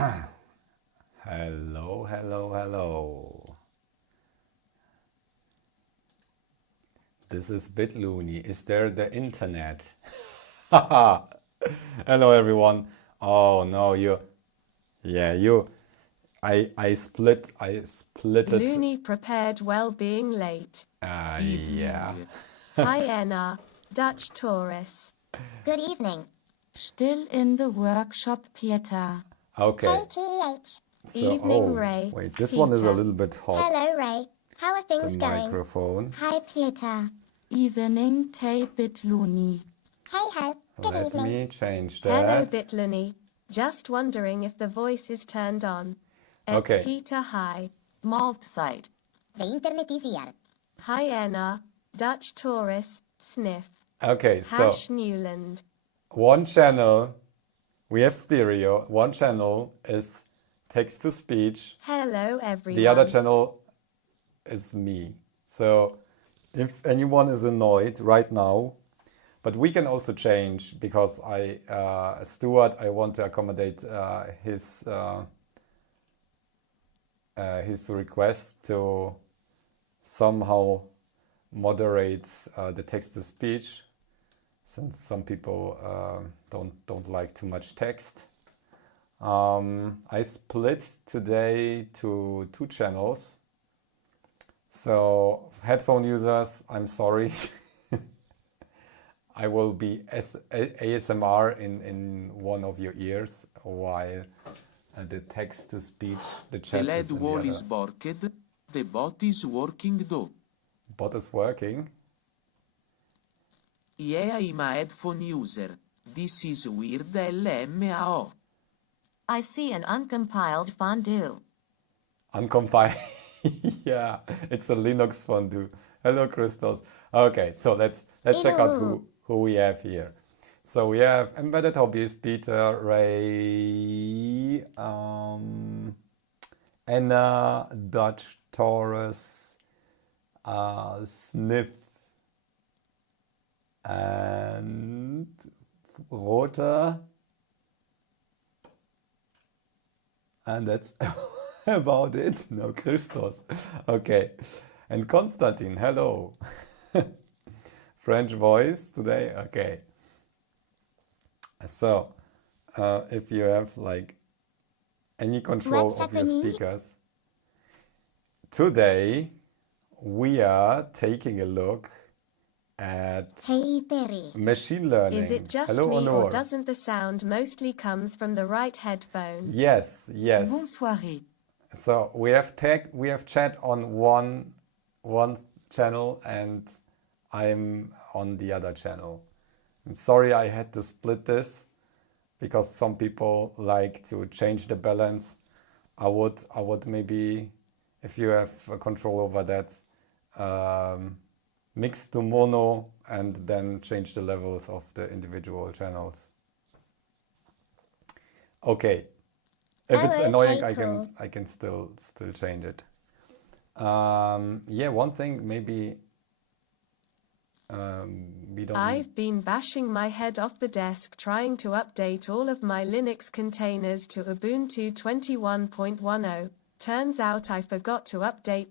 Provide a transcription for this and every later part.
Hello, hello, hello. This is bitluni. Is there the internet? Haha. Hello, everyone. Oh no, I split it. Looney prepared well being late. Yeah. Hi Enna, Dutch tourists. Good evening. Still in the workshop, Peter. Okay. KTH. So, Evening, Ray. wait, this one is a Peter. little bit hot. Hello, Ray. How are The things going? microphone. Hi, Peter. Evening, Tay Bitluni. Hey ho. Good Let evening. me change Hello, that. bitluni. Just wondering if the voice is turned on. It's Okay. Peter, hi. Maltzeit. The internet is here. Hi Enna, Dutch tourists, sniff. Okay, so Hash Newland. one channel, we have stereo. One channel is text to speech. Hello everyone. The other channel is me. So if anyone is annoyed right now, but we can also change because Stuart, I want to accommodate his request to somehow moderate the text to speech, since some people don't like too much text. I split today to two channels. So headphone users, I'm sorry. I will be ASMR in one of your ears while the text to speech, the The chat LED is in the wall other. is borked, the bot is working though. Bot is working. Yeah, I'm a headphone user. This is weird LMAO. I see an uncompiled fondue. Uncompiled. Yeah, it's a Linux fondue. Hello, Christos. Okay, so let's check out who we have here. So we have embedded hobbyist Peter, Ray, Anna, Dutch, Taurus, Sniff, and Rota, and that's about it. No, Christos. Okay, and Konstantin. Hello. French voice today. Okay. So, if you have like any control What's of your happening? speakers, today we are taking a look at Hey, Perry. machine learning. Is it just Hello, me or Onur. doesn't the sound mostly comes from the right headphone? Yes. Bonsoiré. So we have chat on one channel and I'm on the other channel. I'm sorry I had to split this because some people like to change the balance. I would maybe, if you have control over that, mix to mono and then change the levels of the individual channels. Okay. If it's Oh, annoying, okay, cool. I can still change it. Yeah, one thing maybe we don't. I've been bashing my head off the desk trying to update all of my Linux containers to Ubuntu 21.10. Turns out I forgot to update.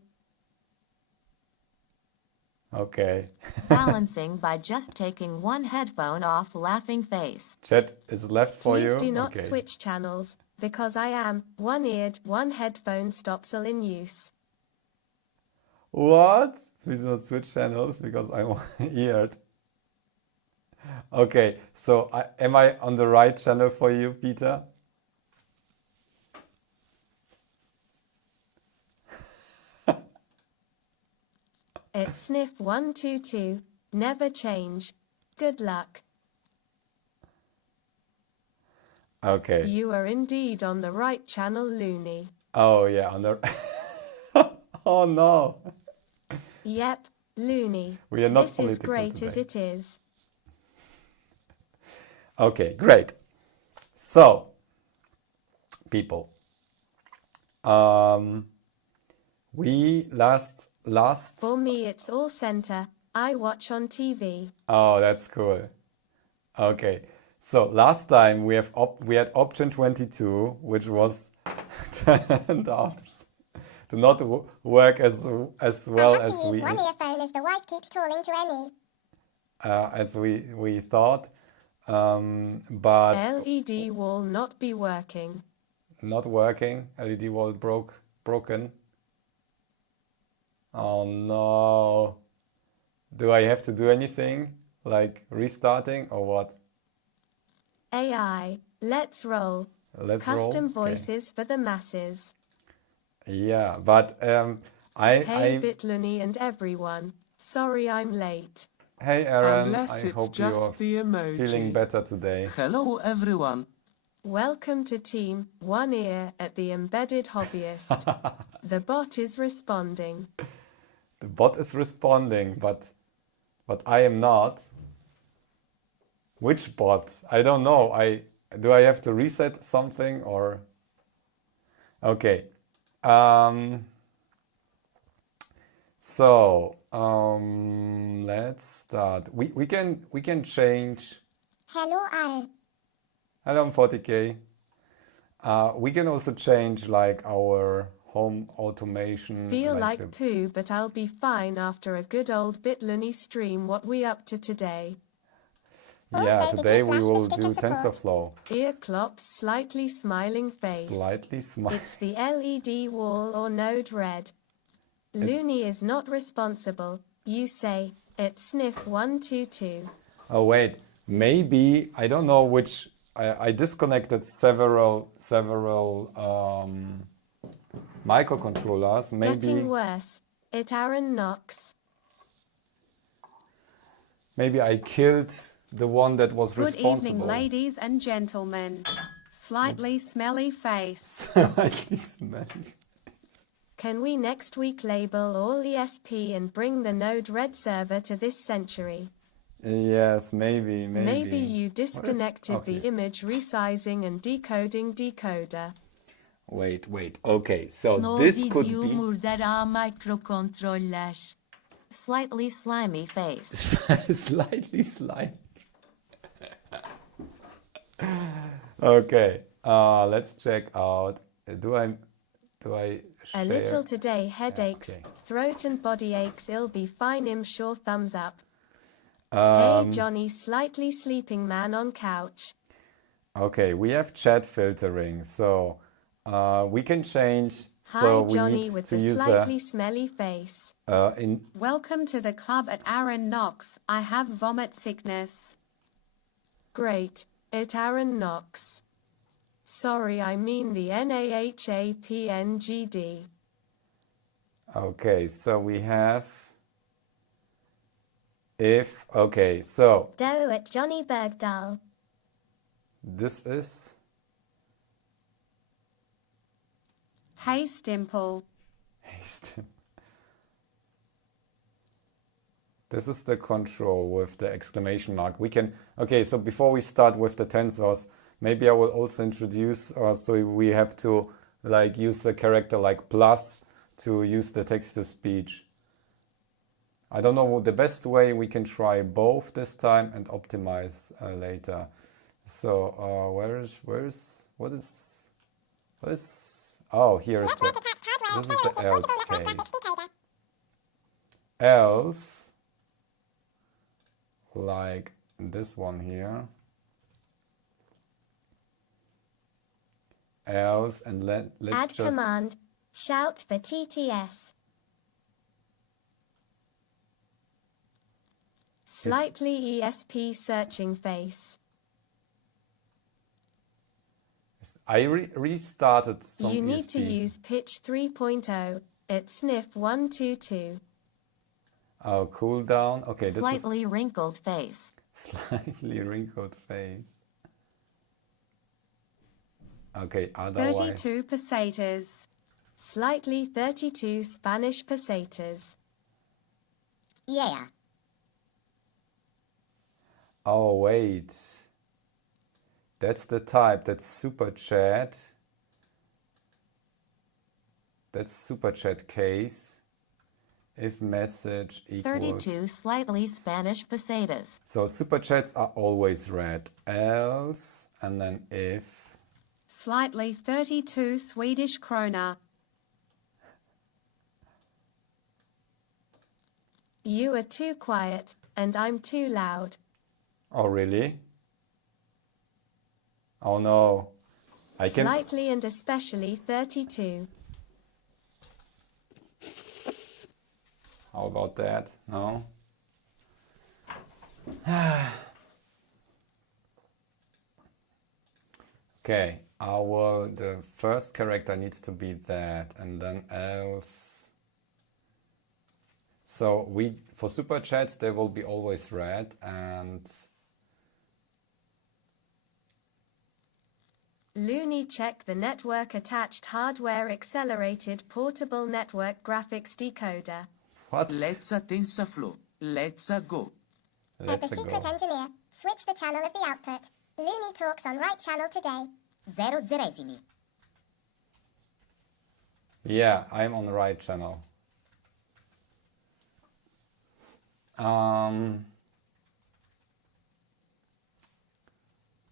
Okay. Balancing by just taking one headphone off, laughing face. Chat is left for Please you. do not Okay. switch channels, because I am one-eared, one headphone stopsel in use. What? Please not switch channels because I'm eared. Okay, so am I on the right channel for you, Peter? It's sniff 122, never change. Good luck. Okay. You are indeed on the right channel, Looney. Oh yeah, on the. Oh no. Yep, Looney. We are not This is political great today. as it is. Okay, great. So, people, we last. For me, it's all center. I watch on TV. Oh, that's cool. Okay, So last time we had option 22, which was turned out to not work as well I as have to we use one earphone as the wife keeps calling to Emmy. as we thought, but LED will not be working. not working. LED wall broken. Oh no! Do I have to do anything like restarting or what? AI, let's roll. Let's Custom roll. Okay. voices for the masses. Yeah, but Hey I bitluni and everyone. Sorry I'm late. hey Aaron, Unless I it's hope you are just the emoji. feeling better today. Hello everyone. Welcome to Team One Ear at the Embedded Hobbyist. The bot is responding. The bot is responding, but I am not. Which bot? I don't know. Do I have to reset something or? Okay. Let's start. We can change. Hello all. Hello, 40K. We can also change like our home automation. Feel like the, poo, but I'll be fine after a good old bitluni stream. What we up to today? yeah, Also, did today you we flash the will sticker do support? TensorFlow. Ear clops, slightly smiling face. Slightly smile. It's the LED wall or node red. Looney is not responsible. You say, it's sniff 122. Oh wait, maybe I don't know which. I disconnected several microcontrollers. Maybe Getting worse. It Aaron Knox. maybe I killed the one that was Good evening, responsible. ladies and gentlemen. Slightly smelly face. Slightly smelly. Can we next week label all ESP and bring the Node Red server to this century? Yes, maybe. Maybe you disconnected okay. the image resizing and decoding decoder. Wait. Okay, so this could be murdera microcontroller. Slightly slimy face. slightly slimy. Okay, let's check out. Do I share? A little today headaches, okay. throat and body aches. It'll be fine. I'm sure. Thumbs up. Um, Hey Johnny, slightly sleeping man on couch. Okay, we have chat filtering, so we can change. Hi So we Johnny need with to the use slightly smelly face. in Welcome to the club at Aaron Knox. I have vomit sickness. Great. It Aaron Knox. Sorry, I mean the NAHAPNGD. Okay, so we have if okay, so Do at Johnny Bergdahl. this is Hey Stimple. this is the control with the exclamation mark. We can okay. So before we start with the tensors, maybe I will also introduce. So we have to like use the character like plus to use the text to speech. I don't know the best way. We can try both this time and optimize later. So what is oh, here is the this is the else case. Else, like this one here. Else, and let's Add just command. Shout for TTS. Slightly ESP searching face. I restarted some You need to ESPs. use pitch 3.0. It's sniff 122. Oh, cooldown. Okay, this Slightly wrinkled face. is slightly wrinkled face. Okay, otherwise 32 pesetas. Slightly 32 Spanish pesetas. Yeah. oh wait. That's the type. That's super chat. That's super chat case. if message equals 32 slightly Spanish pesetas. So super chats are always read. Else, and then if Slightly 32 Swedish krona. You are too quiet, and I'm too loud. Oh really? Oh no. I can Slightly and especially 32. How about that? No? Okay, the first character needs to be that, and then else. So for super chats they will be always read, and Looney check the network attached hardware accelerated portable network graphics decoder. what? Let's a TensorFlow. Let's a go. At Let's the go. secret engineer, switch the channel of the output. Looney talks on right channel today. 0 zeresimi. Yeah, I'm on the right channel.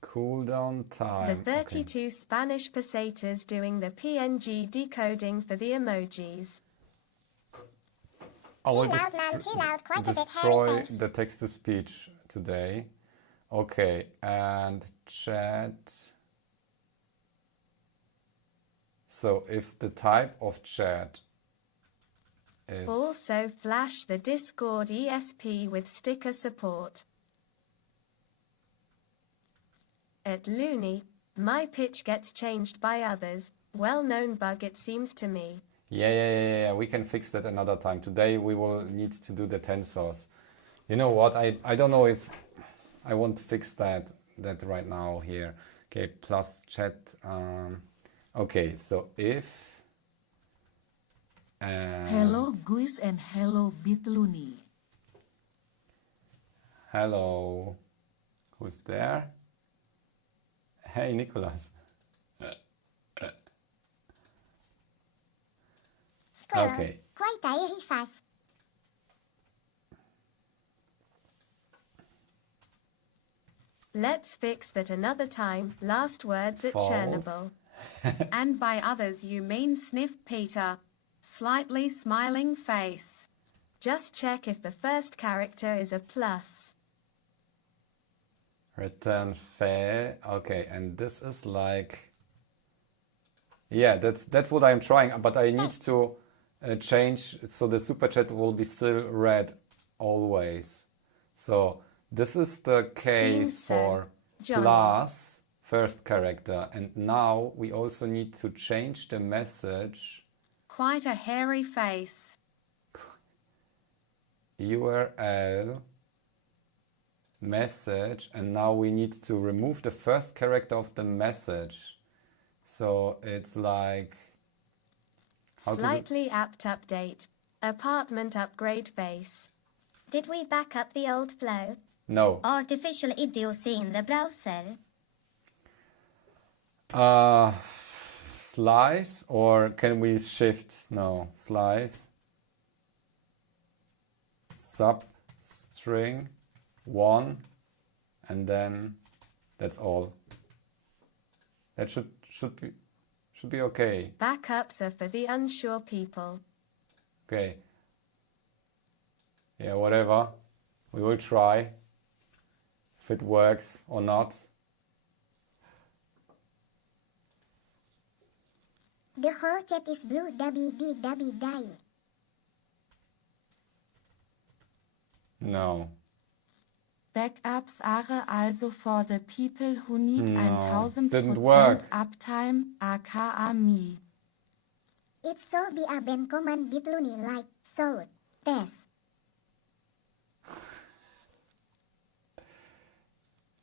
Cooldown The time. 32 Spanish pesetas doing the PNG decoding for the emojis. I will Too loud, man, too loud, quite a bit hairy destroy face. the text-to-speech today. Okay, and chat. So if the type of chat is Also flash the Discord ESP with sticker support. At Looney, my pitch gets changed by others. Well-known bug it seems to me. yeah, we can fix that another time. Today we will need to do the tensors. You know what? I don't know if I want to fix that right now here. Okay, plus chat. Okay, so if Hello guys and hello bitluni. hello, who's there? Hey, Nicholas. Squirrel. Okay. Quite a fast. Let's fix that another time. Last words at False. Chernobyl. And by others you mean Sniff Peter. Slightly smiling face. Just check if the first character is a plus. Return fair. Okay, and this is like, yeah, that's what I'm trying, but I need to change so the super chat will be still read always. So this is the case Seems so. for Johnny. plus first character, and now we also need to change the message Quite a hairy face. URL message, and now we need to remove the first character of the message. So it's like how to do- Slightly apt update. Apartment upgrade face. Did we back up the old flow? no. Artificial idiocy in the browser. Slice, or can we shift? No, slice substring 1, and then that's all. That should be okay. Backups are for the unsure people. Okay. Yeah, whatever. We will try if it works or not. The whole chat is blue dabby. No. Backups are also for the people who need No, 1000% didn't work. uptime, aka me. It's so be a ben command bitluni like so. Test.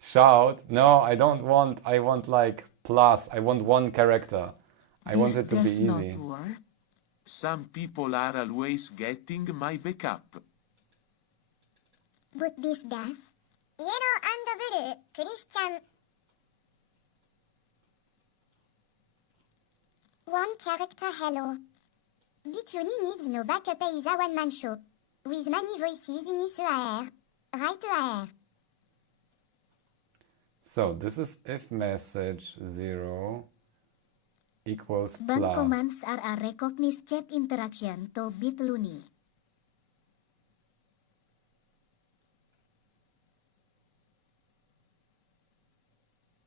Shout. No, I don't want. I want like plus. I want one character. I want it to be This does easy. not work. Some people are always getting my backup. But this does. Yellow and blue. Christian. One character hello. Bitluni needs no backup is a one-man show. With many voices in his AR. Right AR. So this is if message 0 equals Bank plus. commands are a recognize chat interaction to bitluni.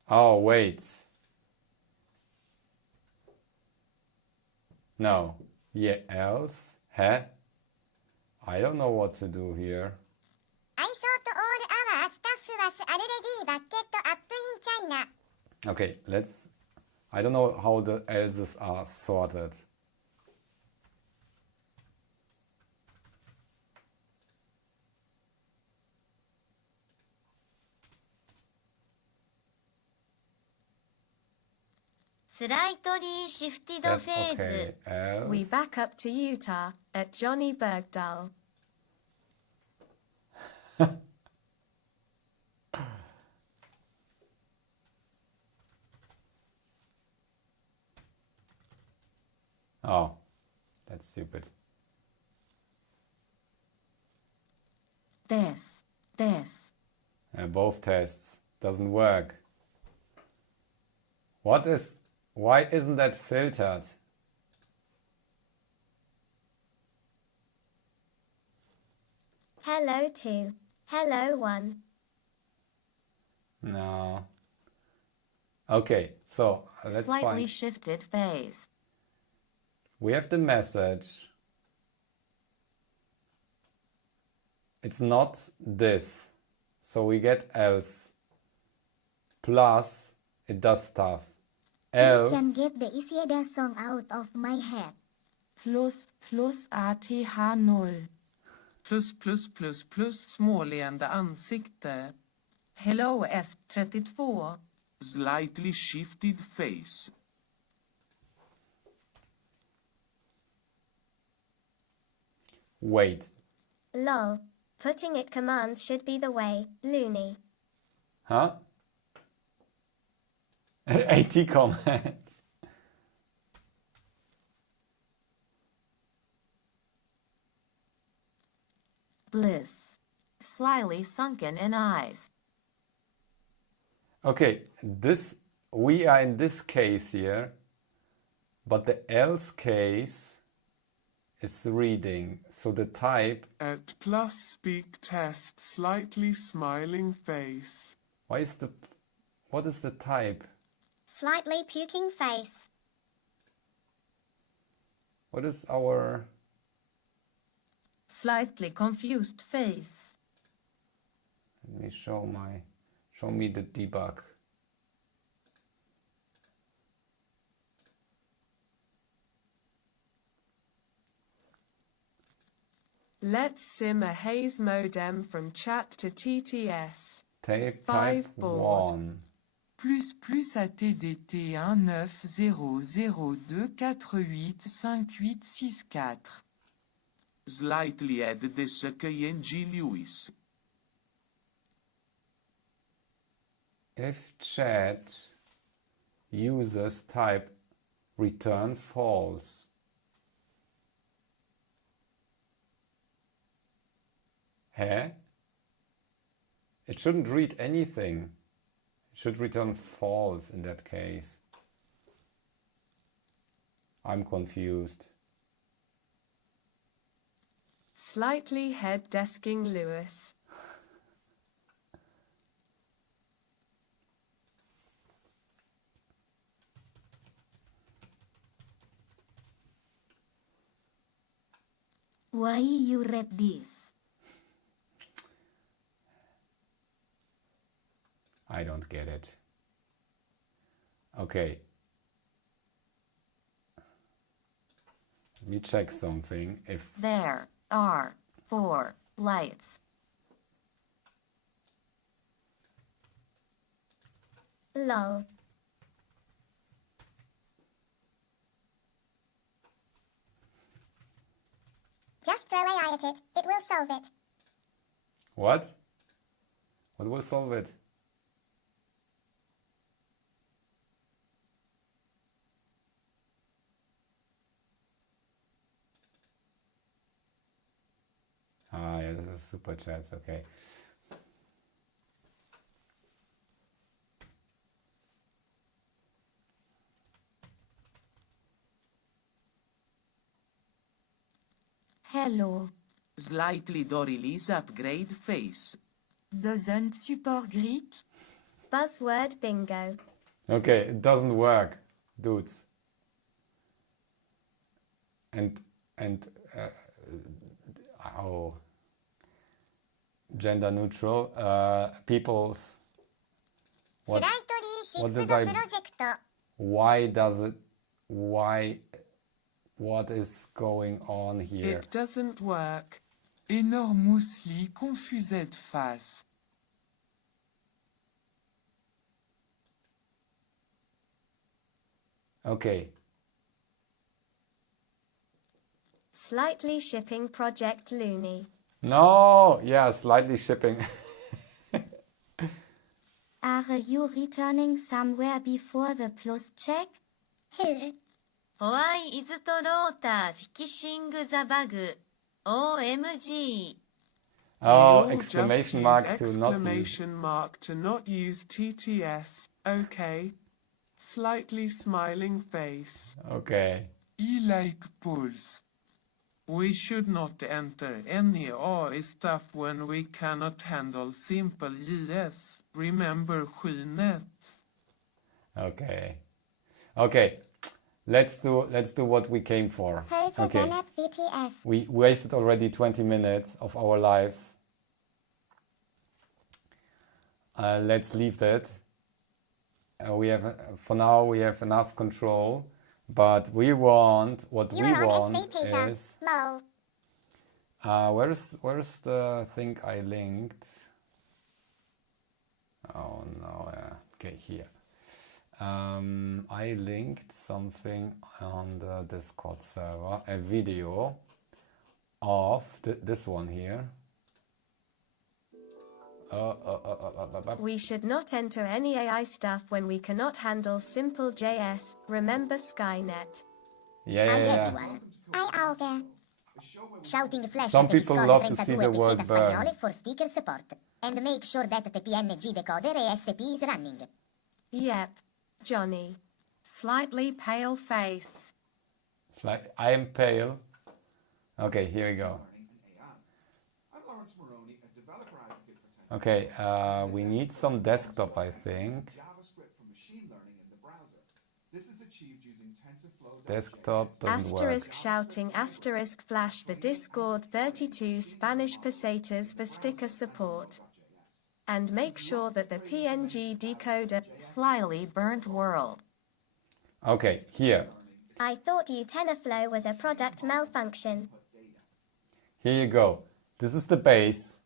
Oh, wait. No. Yeah, else? Huh? I don't know what to do here. I thought all our stuff was already backed up in China. Okay, I don't know how the else's are sorted. Slightly shifted That's phase. okay. Else. We back up to Utah at Johnny Bergdahl. Oh, that's stupid. This. Both tests doesn't work. Why isn't that filtered? Hello 2. Hello 1. No. Okay, so let's Slightly find. shifted phase. We have the message. It's not this. So we get else. Plus, it does stuff. Else. I can get the Isieda song out of my head. Plus ATH 0. ++++ småleende ansikte. Hello ESP32. Slightly shifted face. Wait. Lol. Putting it command should be the way, loony. Huh? 80 comments. Bliss. Slyly sunken in eyes. Okay, we are in this case here, but the else case is reading. So the type, At plus speak test slightly smiling face. what is the type? Slightly puking face. What is our, Slightly confused face. let me show me the debug. Let's sim a haze modem from chat to TTS. Type Five board. 1. Plus ATDT 1902485864. Slightly add the SKNG Lewis. If chat uses type return false. Huh? It shouldn't read anything. It should return false in that case. I'm confused. Slightly head desking Lewis. Why you read this? I don't get it. Okay. Let me check something. If There are 4 lights. Lol. Just throw AI at it. It will solve it. what? What will solve it? super chats, okay. Hello. Slightly do release upgrade face. Doesn't support Greek? Buzzword bingo. Okay, it doesn't work, dudes. And oh, gender neutral, people's, what フライトリーシッ what プ did ド I, プロジェクト why does it, why, what is going on here? It doesn't work. Enormously confused face. Okay, Slightly shipping project loony. no, yeah, slightly shipping. Are you returning somewhere before the plus check? Who? ホワイイズトローターフィキシングザバグ OMG Oh, You'll exclamation just mark use to not use. exclamation mark to not use TTS. Okay. Slightly smiling face. Okay. E-like pulse. We should not enter any AI stuff when we cannot handle simple JS. Remember Skynet. Okay. Okay. Let's do what we came for. Pose Okay. Zeynep BTF. We wasted already 20 minutes of our lives. Let's leave that. We have for now we have enough control, but we want what we You're on want SV Peter. is Lol. where's the thing I linked? Oh no, yeah. Okay, here. I linked something on the Discord server, a video of this one here. We should not enter any AI stuff when we cannot handle simple JS. Remember Skynet. Yeah, yeah, Hi yeah. everyone. Hi Auge. Shouting flash Some at the people Discord love to 32 see the word peseta burn. spagnole for sticker support. And make sure that the PNG decoder ASP is running. Yep. Johnny. Slightly pale face. It's like I am pale. Okay, here we go. Okay, we need some desktop, I think. Desktop doesn't work. Asterisk shouting asterisk flash the Discord 32 Spanish pesetas for sticker support. And make sure that the PNG decoder Slyly burnt world. Okay, here. I thought TensorFlow was a product malfunction. Here you go. This is the base.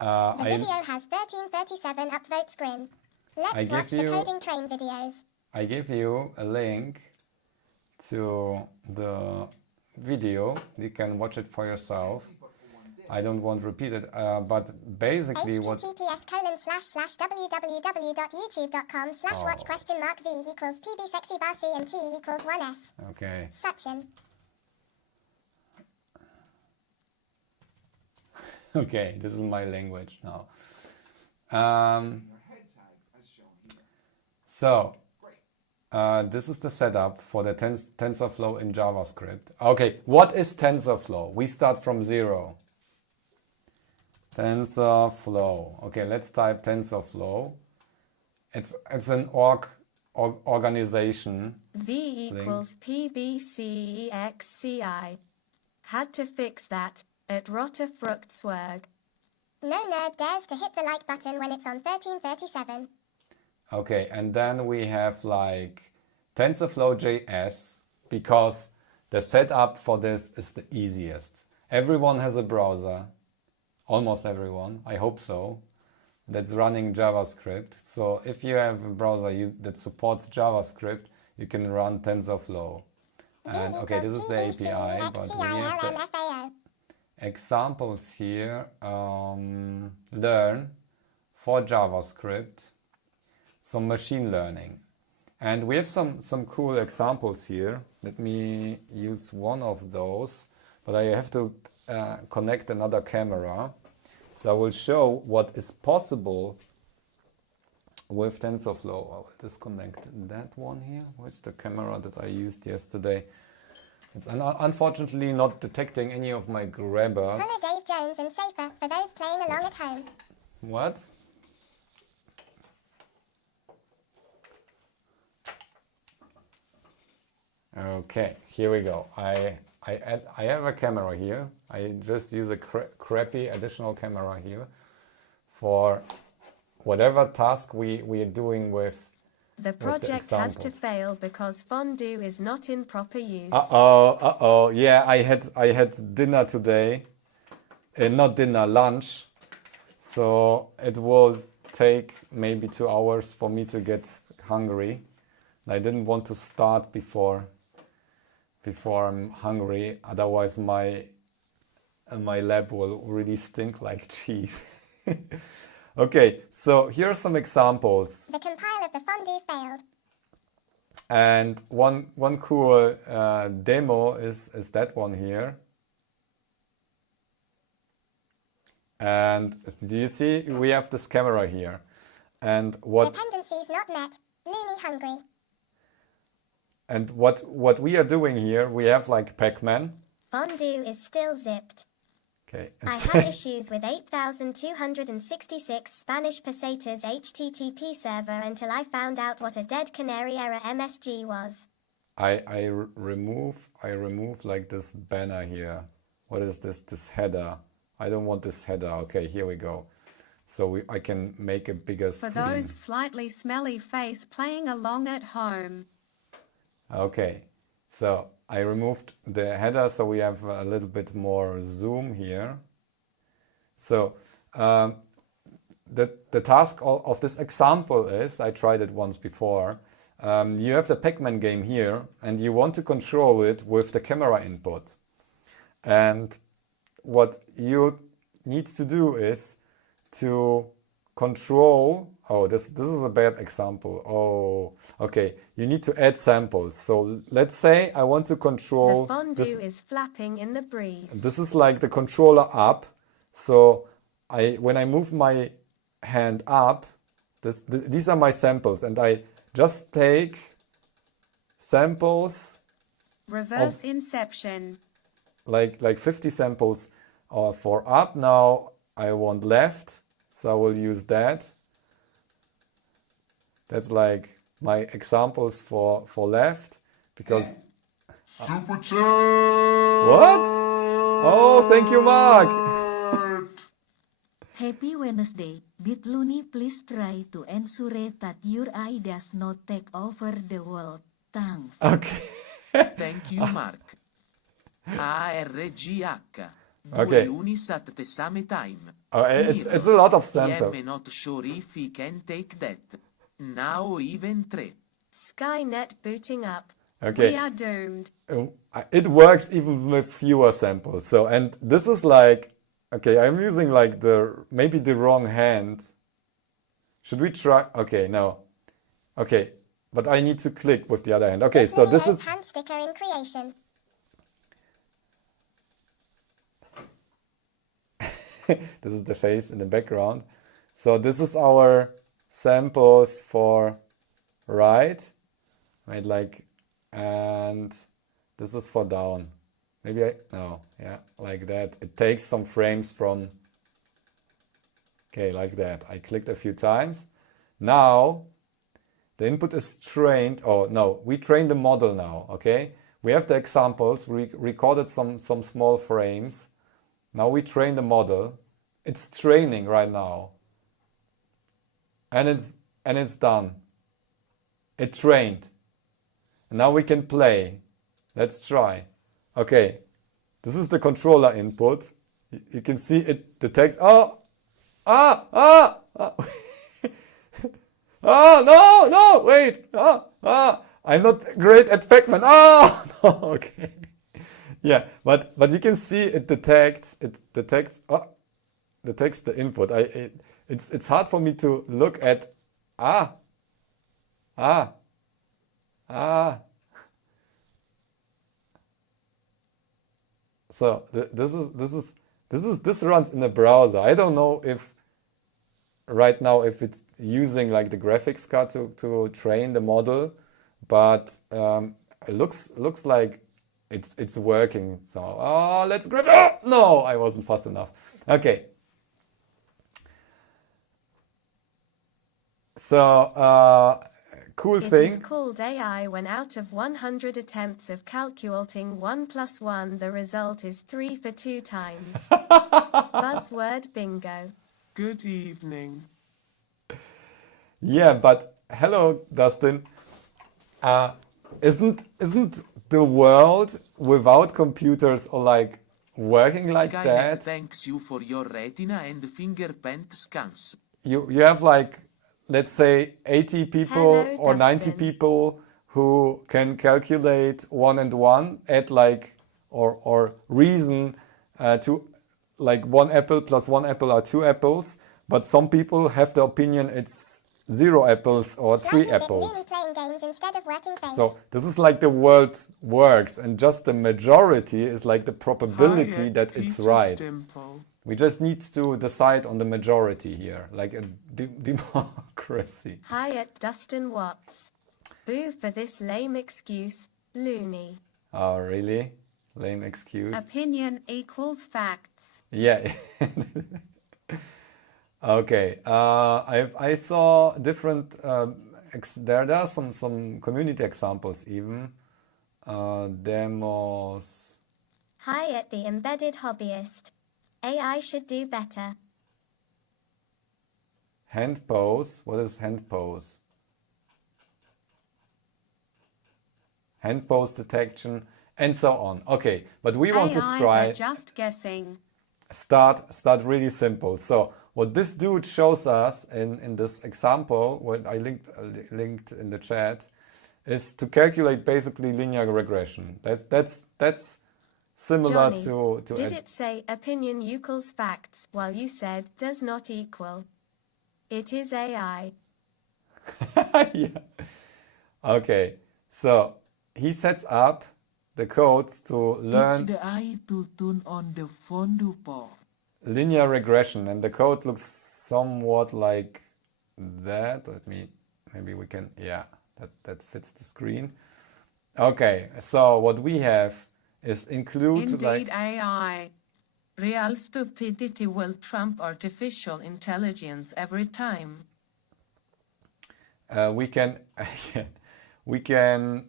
The video has 1337 upvote screen. I Let's give watch the you- coding train videos. I give you a link to the video. You can watch it for yourself. I don't want to repeat it, but basically what... https://www.youtube.com/watch Oh. V equals pb sexy bar c and t equals 1s. Okay. Sachin. Okay, this is my language now. This is the setup for the TensorFlow in JavaScript. Okay, what is TensorFlow? We start from zero. TensorFlow. Okay, let's type TensorFlow. It's an organization. V equals PBCEXCI. Had to fix that. At Rotter Fruchtswerg. No nerd dares to hit the like button when it's on 1337. Okay, and then we have like TensorFlow.js because the setup for this is the easiest. Everyone has a browser, almost everyone, I hope so, that's running JavaScript. So if you have a browser that supports JavaScript, you can run TensorFlow. And okay, this is the API, but we have the examples here. Learn for JavaScript, some machine learning. And we have some cool examples here. Let me use one of those, but I have to connect another camera. So I will show what is possible with TensorFlow. I will disconnect that one here. Where's the camera that I used yesterday? It's unfortunately not detecting any of my grabbers. Color Dave Jones and safer for those playing along at home. What? Okay, here we go. I have a camera here. I just use a crappy additional camera here for whatever task we are doing with The project has to fail because fondue is not in proper use. Uh-oh. Yeah, I had dinner today. Not dinner, lunch. So it will take maybe 2 hours for me to get hungry. I didn't want to start before I'm hungry. Otherwise my lab will really stink like cheese. Okay, so here are some examples. The compile of the fondue failed. And one cool demo is that one here. And do you see we have this camera here? And what Dependencies not met. Loony hungry. and what we are doing here, we have like Pac-Man. Fondue is still zipped. Okay. I had issues with 8266 Spanish pesetas HTTP server until I found out what a dead canary error MSG was. I remove like this banner here. What is this header? I don't want this header. Okay, here we go. So I can make a bigger screen. For those slightly smelly face playing along at home. Okay, so I removed the header so we have a little bit more zoom here. So the task of this example is, I tried it once before, you have the Pac-Man game here and you want to control it with the camera input. And what you need to do is to control, oh, this is a bad example. Oh, okay, you need to add samples. So let's say I want to control the fondue is flapping in the breeze. This is like the controller up. So when I move my hand up, these are my samples, and I just take samples. Reverse inception. Like 50 samples for up. Now I want left, so I will use that. That's like my examples for left, because Super chat! What? Oh, thank you, Mark. Happy Wednesday. Bitluni, please try to ensure that your eye does not take over the world. Thanks. Okay. Thank you, Mark. ARGH. Okay. Due unis at the same time. Oh, it's a lot of I samples. am not sure if he can take that. Now even 3. Skynet booting up. Okay. We are doomed. It works even with fewer samples. So, and this is like, okay, I'm using like maybe the wrong hand. Should we try? Okay, no. Okay, but I need to click with the other hand. Okay, so this is hand sticker in creation. this is the face in the background. So this is our samples for right, like, and this is for down. Maybe yeah, like that. It takes some frames from, okay, like that. I clicked a few times. Now the input is trained. Oh no, we trained the model now. Okay, we have the examples. We recorded some small frames. Now we train the model. It's training right now. And it's done. It trained. And now we can play. Let's try. Okay. This is the controller input. You can see it detects. Oh! Oh, no, wait. I'm not great at Pac-Man. Oh, no, okay. Yeah, but you can see it detects the input. It's hard for me to look at So this runs in a browser. I don't know if right now if it's using like the graphics card to train the model, but it looks like it's working. So let's grab. Oh, no, I wasn't fast enough. Okay. So cool It thing. is called AI when out of 100 attempts of calculating 1 plus 1 the result is 3 for 2 times. Buzzword bingo. Good evening. Yeah, but hello, Dustin. Isn't the world without computers or like working like Skynet that? thanks you for your retina and fingerprint scans. You have like, let's say 80 people Hello, or 90 Dustin. people who can calculate 1 and 1 at like or reason to like 1 apple plus 1 apple are 2 apples, but some people have the opinion it's 0 apples or 3 apples. Playing games instead of working face. So this is like the world works, and just the majority is like the probability Hiya, that it's Peter right. Stimple. We just need to decide on the majority here, like a democracy. Hi at Dustin Watts. Boo for this lame excuse, loony. Oh, really? Lame excuse. Opinion equals facts. Yeah. Okay. I saw different. There are some community examples even. Demos. Hi at the embedded hobbyist. AI should do better. Hand pose. What is hand pose? Hand pose detection and so on. Okay, but we want to AI, try. they're just guessing. Start really simple. So what this dude shows us in this example, what I linked in the chat, is to calculate basically linear regression. That's similar Johnny, to did it say opinion equals facts while you said does not equal? It is AI. Yeah. Okay. So he sets up the code to Teach learn the AI to tune on the fondue pot. linear regression, and the code looks somewhat like that. Maybe we can, yeah, that fits the screen. Okay, so what we have is include Indeed, like AI. Real stupidity will trump artificial intelligence every time. we can we can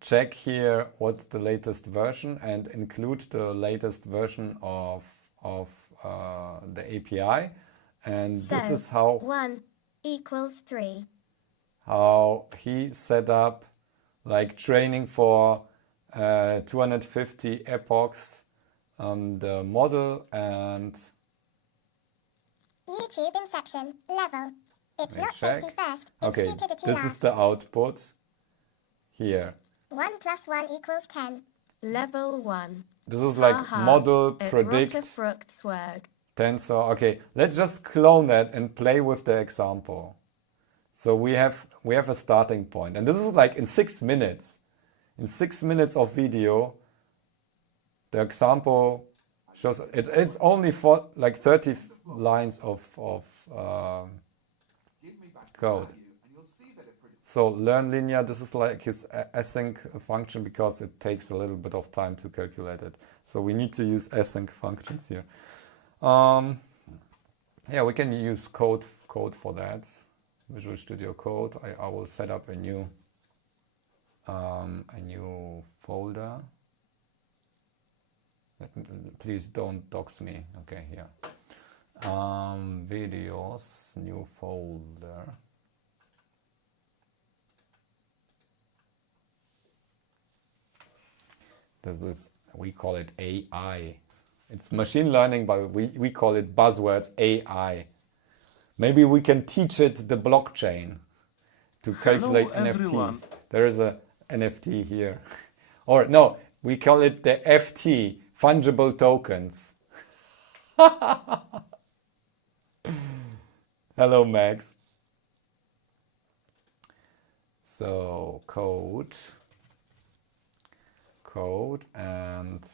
check here what's the latest version and include the latest version of the API, and this So, is how 1 equals 3. he set up like training for 250 epochs the model, and YouTube Inception level. It's let me not check. safety first, it's Okay, stupidity this last. is the output here. 1 plus 1 equals 10. Level 1. This is like Haha, model et predict rotte frucht swag. tensor. Okay, let's just clone that and play with the example. So we have a starting point, and this is like in 6 minutes. In 6 minutes of video, the example shows it's only for like 30 lines of code. So learn linear, this is like his async function because it takes a little bit of time to calculate it. So we need to use async functions here. Yeah, we can use code for that. Visual Studio Code. I will set up a new folder. Please don't dox me. Okay, here. Videos, new folder. This is, we call it AI. It's machine learning, but we call it buzzwords AI. Maybe we can teach it the blockchain to calculate Hello, everyone. NFTs. There is a NFT here. Or no, we call it the FT, fungible tokens. Hello, Max. So code code, and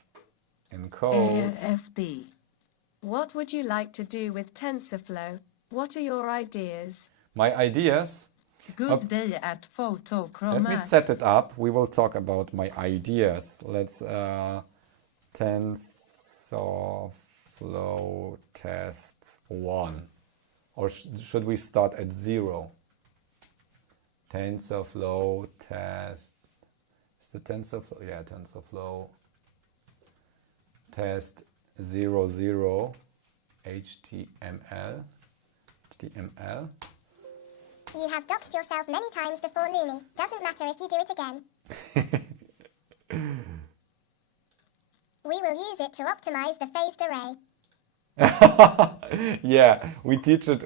in code, AFT. What would you like to do with TensorFlow? What are your ideas? my ideas. Good day at Photochromax. Let me set it up. We will talk about my ideas. Let's TensorFlow test 1. Or should we start at 0? TensorFlow test. Is the TensorFlow? Yeah, TensorFlow test 00 HTML. You have doxed yourself many times before, Looney. Doesn't matter if you do it again. We will use it to optimize the phased array. Yeah, we teach it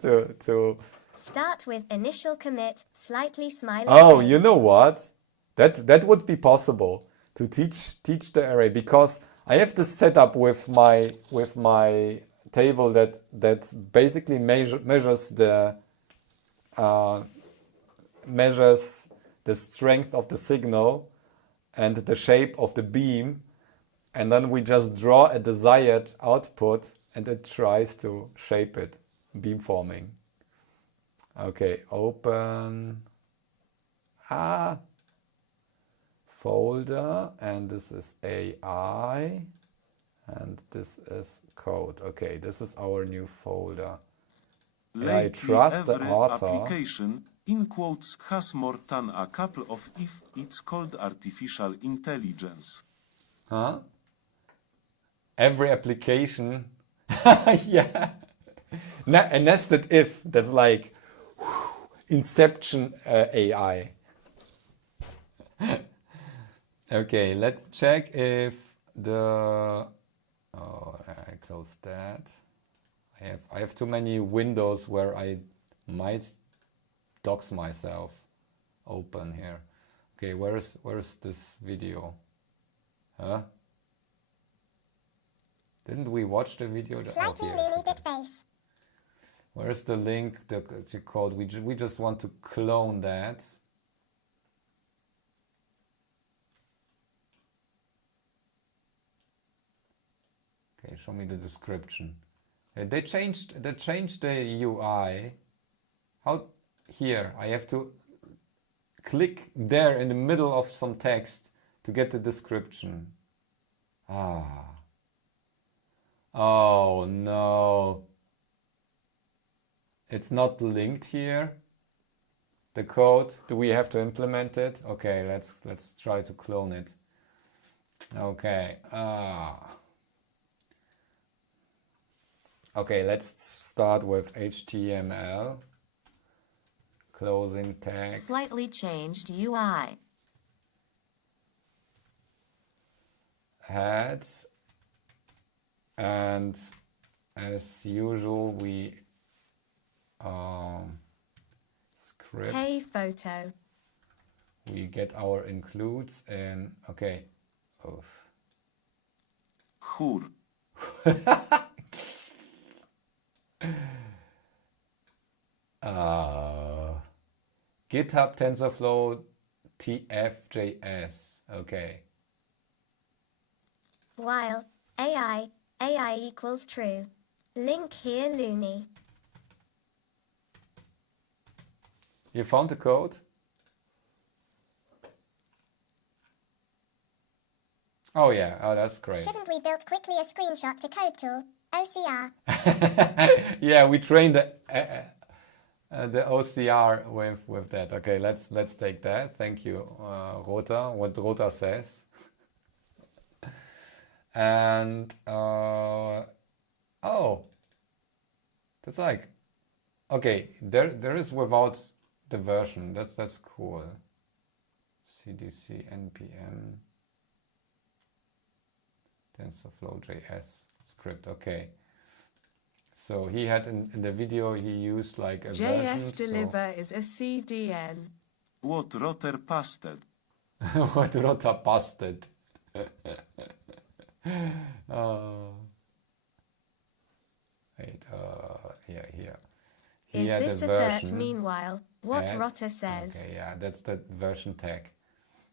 to Start with initial commit, slightly smiling Oh, face. you know what? That would be possible to teach the array, because I have this setup with my table that basically measures the strength of the signal and the shape of the beam, and then we just draw a desired output and it tries to shape it, beamforming. Okay, open folder, and this is AI, and this is code. Okay, this is our new folder. And I trust the every author. application, in quotes, has more than a couple of if. It's called artificial intelligence. Huh? Every application. Yeah. A nested if. That's like Inception AI. Okay, let's check if the... Oh, I closed that. I have too many windows where I might dox myself. Open here. Okay, where's this video? Huh? Didn't we watch the video? Slightly yes, Looney okay. bit face. Where's the link, the code? We just want to clone that. Okay, show me the description. They changed the UI. How? Here, I have to click there in the middle of some text to get the description. Ah. Oh no. It's not linked here. The code. Do we have to implement it? Okay, let's try to clone it. Okay. Okay, let's start with HTML. Closing tag. Slightly changed UI. Heads. And as usual, we script. Hey photo. We get our includes in. Okay. Oof. Chór. GitHub TensorFlow TF.js. Okay. While AI equals true. Link here, Looney. You found the code? Oh yeah, oh that's great. Shouldn't we build quickly a screenshot to code tool? OCR. Yeah, we trained the OCR with that. Okay, let's take that. Thank you, Rota. What Rota says. And oh, that's like okay. There is without the version. That's cool. CDC npm TensorFlow.js script. Okay. So he had in the video he used like a version. JS deliver is a CDN. What rotter pasted? What Rota pasted. Wait, yeah, here. He Is had this a a version. third meanwhile? What Add. Rotter says. Okay, yeah, that's the version tag.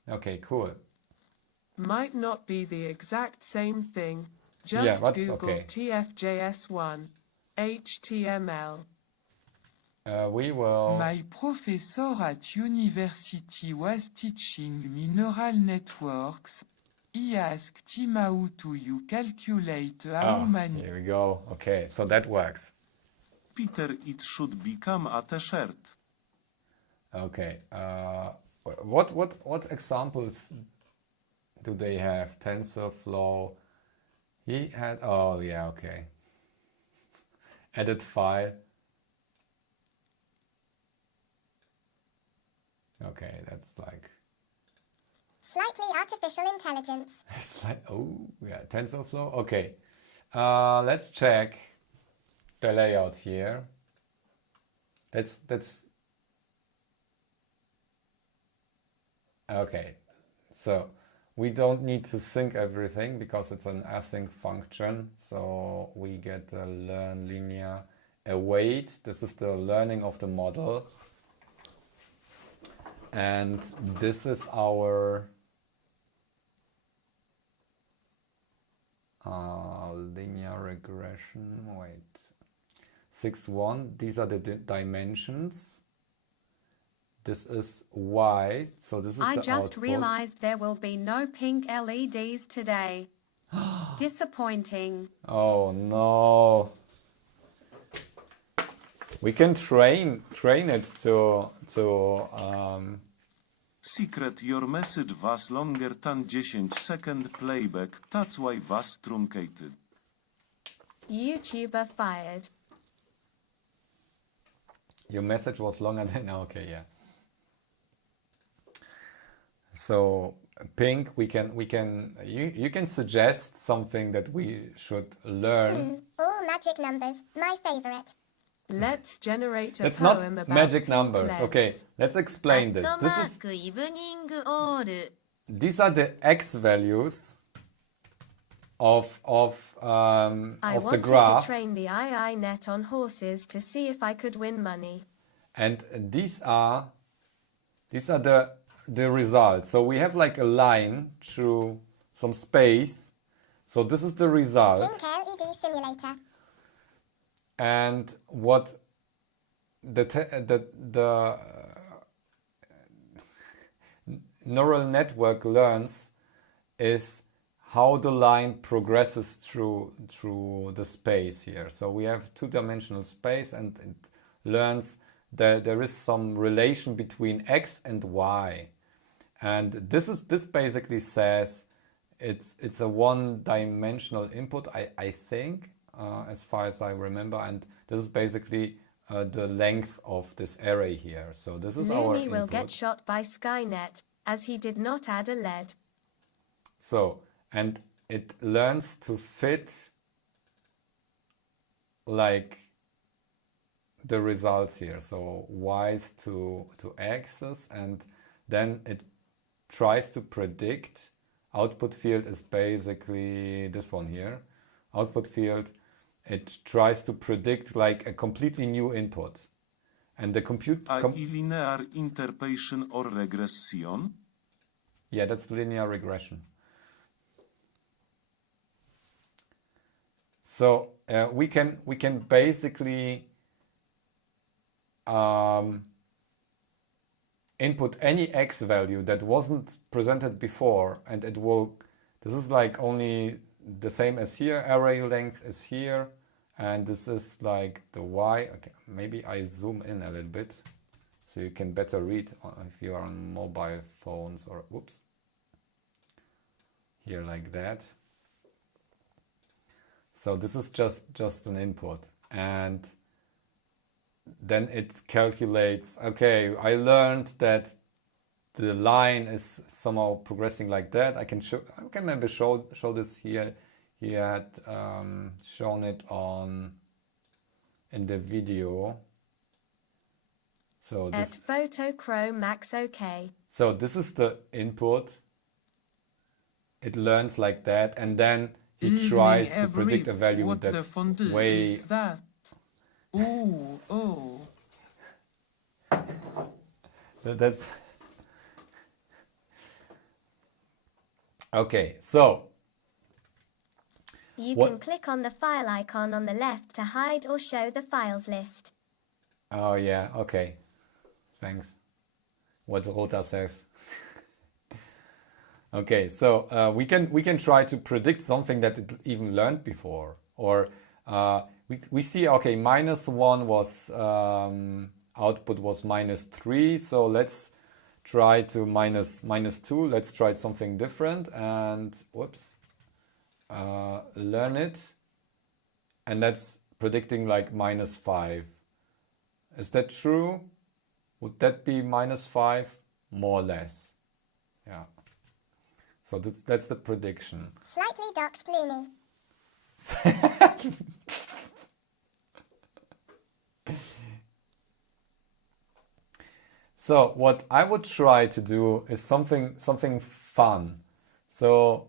Okay, cool. Might not be the exact same thing. Yeah, Just that's Google okay. TFJS1 HTML. We will. My professor at university was teaching me neural networks. He asked him how to you calculate how many. Here we go. Okay, so that works. Peter, it should become a t-shirt. Okay. What examples do they have? TensorFlow. He had. Oh yeah. Okay. Edit file. Okay, that's like. Slightly artificial intelligence. It's like, oh yeah, TensorFlow. Okay, let's check the layout here. That's okay. So we don't need to sync everything because it's an async function. So we get a learn linear await. This is the learning of the model, and this is our linear regression. Wait, 6-1. These are the dimensions. This is y, so this is I the just output. realized there will be no pink LEDs today. Disappointing. Oh no. We can train it to Secret, your message was longer than 10-second playback, that's why was truncated. YouTuber fired. your message was longer than okay, yeah. So pink, you can suggest something that we should learn. All magic numbers, my favorite. Let's generate a That's poem not about magic pink numbers. LEDs. Okay, let's explain this. This is evening all. these are the x values of I the wanted graph, to train the II net on horses to see if I could win money. and these are the results. So we have like a line through some space. So this is the result. Pink LED simulator. And what the neural network learns is how the line progresses through the space here. So we have two-dimensional space, and it learns that there is some relation between x and y, and this basically says it's a one-dimensional input. I think. As far as I remember, and this is basically the length of this array here. So this is our Looney will input. get shot by Skynet, as he did not add a LED. So, and it learns to fit like the results here. So y's to x's, and then it tries to predict. Output field is basically this one here. Output field, it tries to predict like a completely new input. And the linear interpolation or regression? Yeah, that's linear regression. So we can basically input any x value that wasn't presented before, and it will. This is like only the same as here. Array length is here, and this is like the y. Okay, maybe I zoom in a little bit so you can better read if you are on mobile phones or whoops. Here like that. So this is just an input, and then it calculates, okay, I learned that the line is somehow progressing like that. I can maybe show this here. He had shown it in the video. So this, At photochrome max OK. so this is the input. It learns like that, and then he tries to predict a value what that's the fondue way. is that? Oh. That's Okay, so You What- can click on the file icon on the left to hide or show the files list. oh yeah, okay, thanks. What Rota says. Okay, so we can try to predict something that it even learned before, or we see, okay, -1 was output was -3, so let's try to -2. Let's try something different and whoops, learn it, and that's predicting like -5. Is that true? Would that be -5? More or less, yeah. So that's the prediction. Slightly doxed loony. So what I would try to do is something fun. So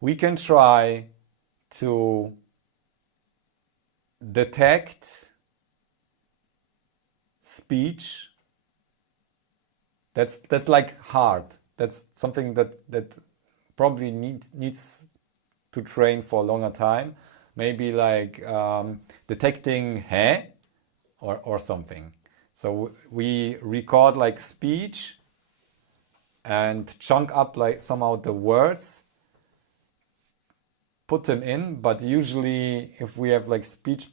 we can try to detect speech. That's like hard. That's something that probably needs to train for a longer time. Maybe like detecting he or something. So we record like speech and chunk up like somehow the words, put them in, but usually if we have like speech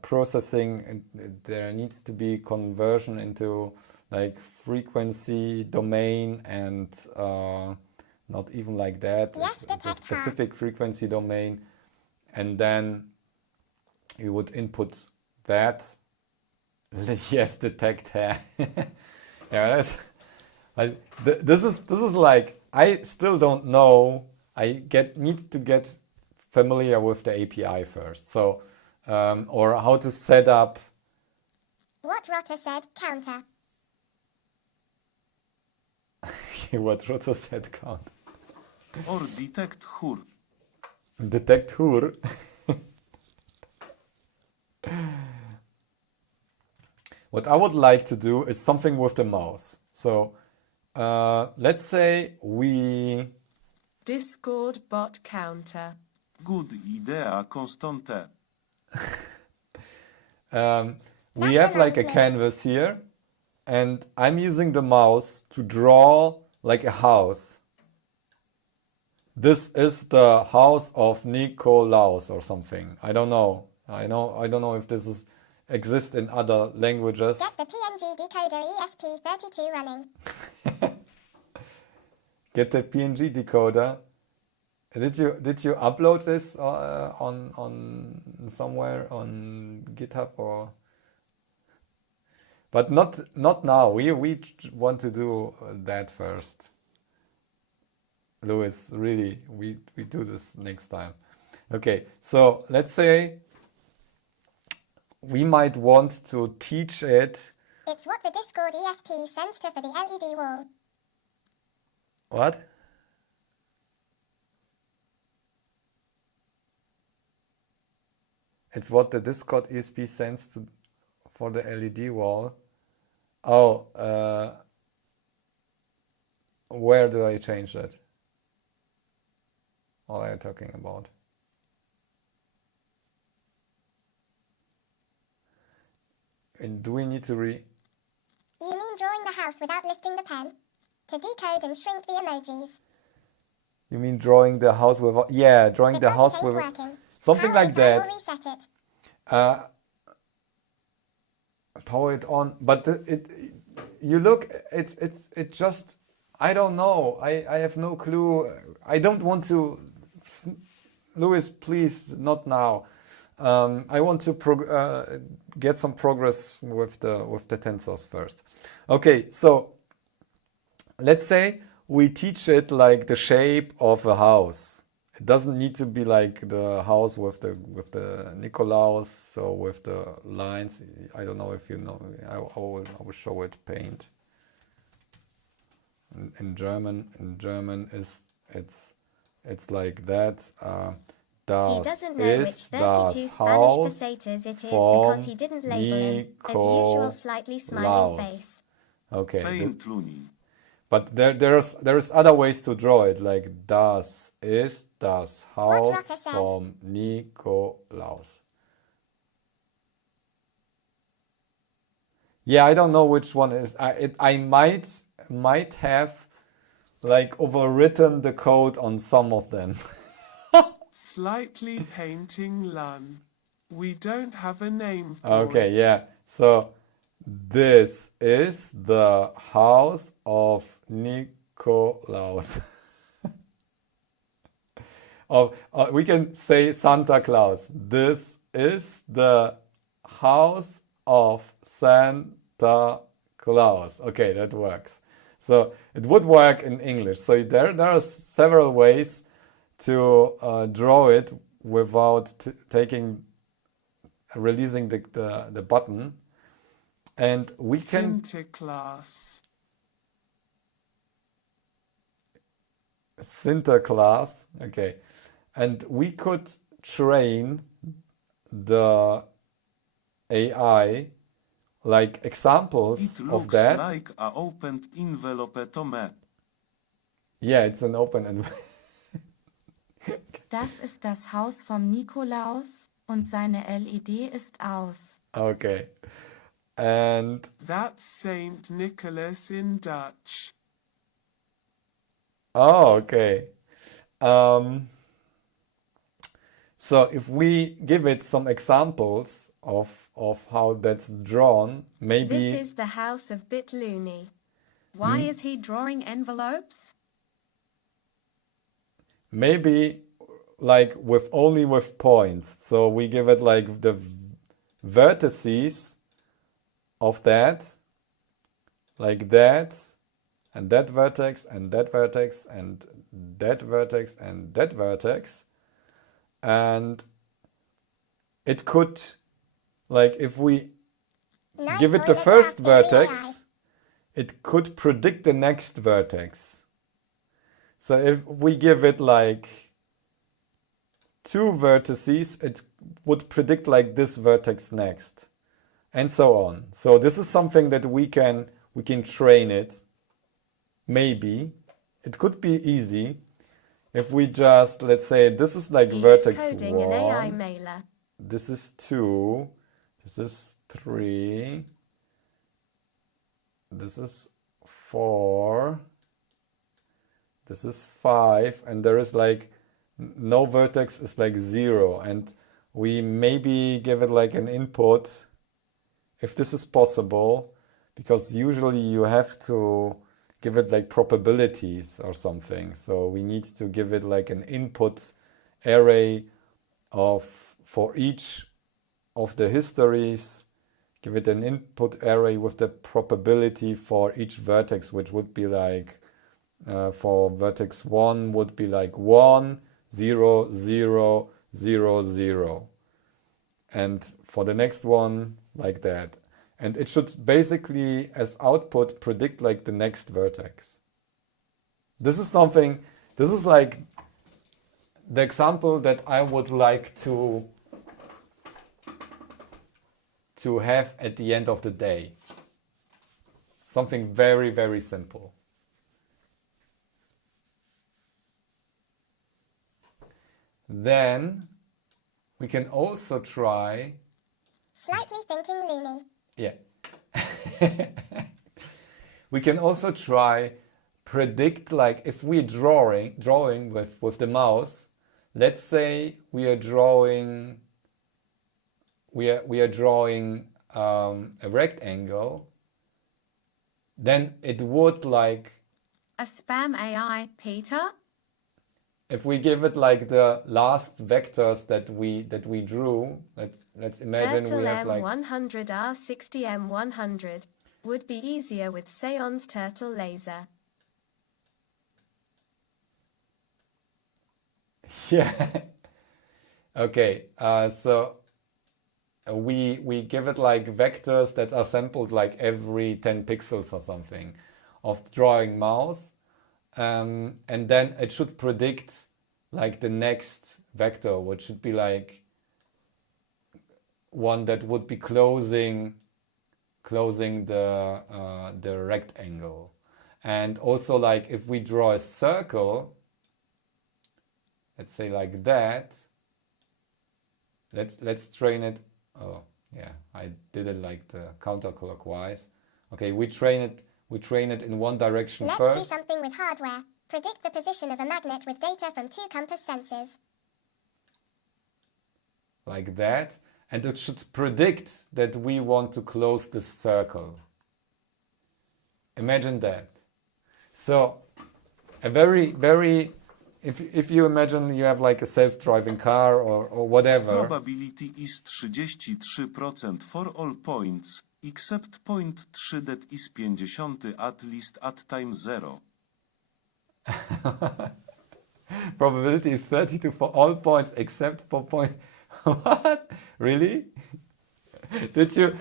processing, there needs to be conversion into like frequency domain and not even like that. Yes, It's a detect specific frequency domain, and then you would input that. Yes, detect hair. Yeah, that's, this is like, I still don't know. I need to get familiar with the API first. So or how to set up. What Rotter said, counter. What Roto said count. Or detect hur. Detect hur. What I would like to do is something with the mouse. So let's say we... Discord bot counter. Good idea, Constante. We have like a canvas here, and I'm using the mouse to draw like a house. This is the house of Nikolaus or something. I don't know. I don't know if this exists in other languages. Get the PNG decoder ESP32 running. Get the PNG decoder. Did you upload this on somewhere on GitHub or? But not now. We want to do that first. Louis, really, we do this next time. Okay, so let's say we might want to teach it. It's what the Discord ESP sends to for the LED wall. What? It's what the Discord ESP sends to for the LED wall. Oh, where do I change that? What are you talking about? And do we need to You mean drawing the house without lifting the pen? To decode and shrink the emojis. You mean drawing the house with? Yeah, drawing the house with something like that. Reset it. Power it on, but you look, it just, I don't know. I have no clue. I don't want to. Louis, please, not now. I want to get some progress with the tensors first. Okay, so let's say we teach it like the shape of a house. It doesn't need to be like the house with the Nikolaus, so with the lines. I don't know if you know. I will show it. Paint. In German it's like that. He doesn't know which 32 Spanish pesetas it is because he didn't label them. As usual, slightly smiling face. Okay. Bitluni. But there's other ways to draw it, like das ist das Haus vom Nikolaus. Yeah, I don't know which one is. I might have like overwritten the code on some of them. Slightly painting Lun. We don't have a name for Okay, it. yeah. So this is the house of Nikolaus. We can say Santa Claus. This is the house of Santa Claus. Okay, that works. So it would work in English. So there are several ways to draw it without releasing the button. And we can Sinterklaas. Okay. And we could train the AI like examples of that. It looks like a opened envelope to me. Yeah, it's an open envelope. Das ist das Haus vom Nikolaus und seine LED ist aus. Okay. And that's Saint Nicholas in Dutch. oh, okay. So if we give it some examples of how that's drawn, maybe This is the house of bitluni. Why is he drawing envelopes? maybe like only with points. So we give it like the vertices of that, like that, and that vertex, and that vertex, and that vertex, and that vertex. And it could, like if we give it the first vertex, it could predict the next vertex. So if we give it like 2 vertices, it would predict like this vertex next, and so on. So this is something that we can train it. Maybe it could be easy if we just, let's say this is like He's vertex coding 1. an AI mailer. This is 2. This is 3. This is 4. This is 5, and there is like no vertex is like 0, and we maybe give it like an input if this is possible, because usually you have to give it like probabilities or something. So we need to give it like an input array for each of the histories, give it an input array with the probability for each vertex, which would be like for vertex 1 would be like 1, 0, 0, 0, 0. And for the next one, like that. And it should basically, as output, predict like the next vertex. This is like the example that I would like to have at the end of the day. Something very, very simple. Then we can also try Slightly thinking loony. Yeah. We can also try predict, like if we're drawing with the mouse. Let's say we are drawing a rectangle. Then it would like A spam AI, Peter? if we give it like the last vectors that we drew. Let's imagine Turtle we have like M100 R60 M100 would be easier with Seon's turtle laser. yeah. Okay, so we give it like vectors that are sampled like every 10 pixels or something of drawing mouse, and then it should predict like the next vector, which should be like one that would be closing the rectangle. And also, like, if we draw a circle, let's say like that, let's train it. Oh yeah, I did it like the counterclockwise. Okay, we train it in one direction Let's first. do something with hardware. Predict the position of a magnet with data from 2 compass sensors. Like that. And it should predict that we want to close this circle. Imagine that. So a very, if you imagine you have like a self-driving car or whatever. Probability is 33% for all points, except point 3 that is 50 at least at time 0. Probability is 32 for all points except for point. What? Really? Did you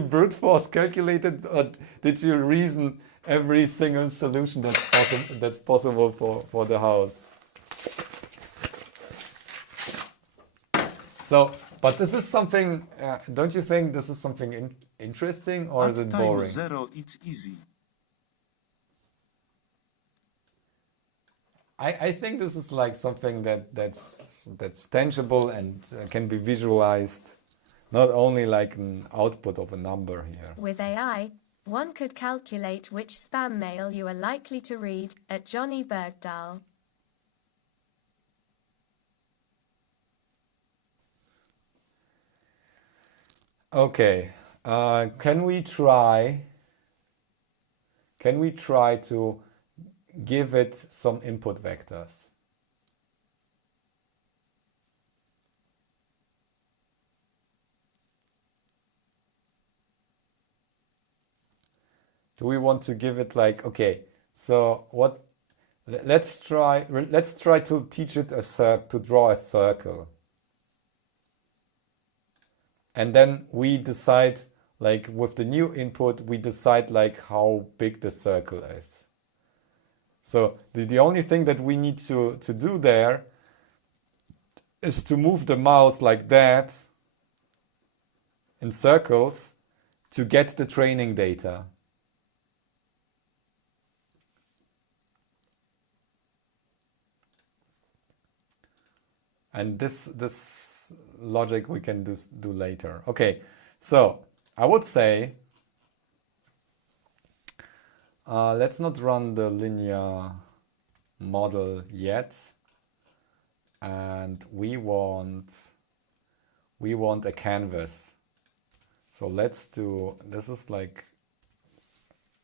brute force calculate it, or did you reason every single solution that's possible for the house? So, but this is something. Don't you think this is something interesting, or is it boring? At time 0 it's easy. I think this is like something that's tangible and can be visualized, not only like an output of a number here. With AI, one could calculate which spam mail you are likely to read at Johnny Bergdahl. Okay, can we try to give it some input vectors? Do we want to give it like, okay, so what, let's try to teach it to draw a circle. And then we decide, like with the new input, we decide like how big the circle is. So the only thing that we need to do there is to move the mouse like that in circles to get the training data. And this logic we can do later. Okay, so I would say let's not run the linear model yet, and we want a canvas. So let's do, this is like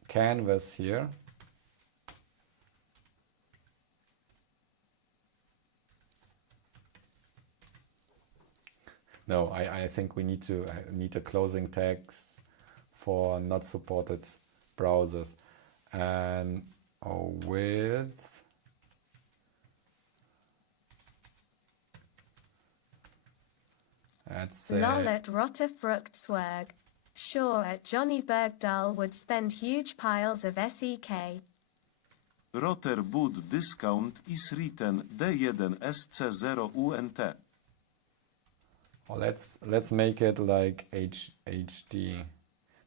canvas here. No, I think we need a closing tags for not supported browsers. And width, let's say Lol at Rotter Fruchtswerg. Sure, at Johnny Bergdahl would spend huge piles of SEK. Rotter boot discount is written D1SC0UNT. Oh, let's make it like HD.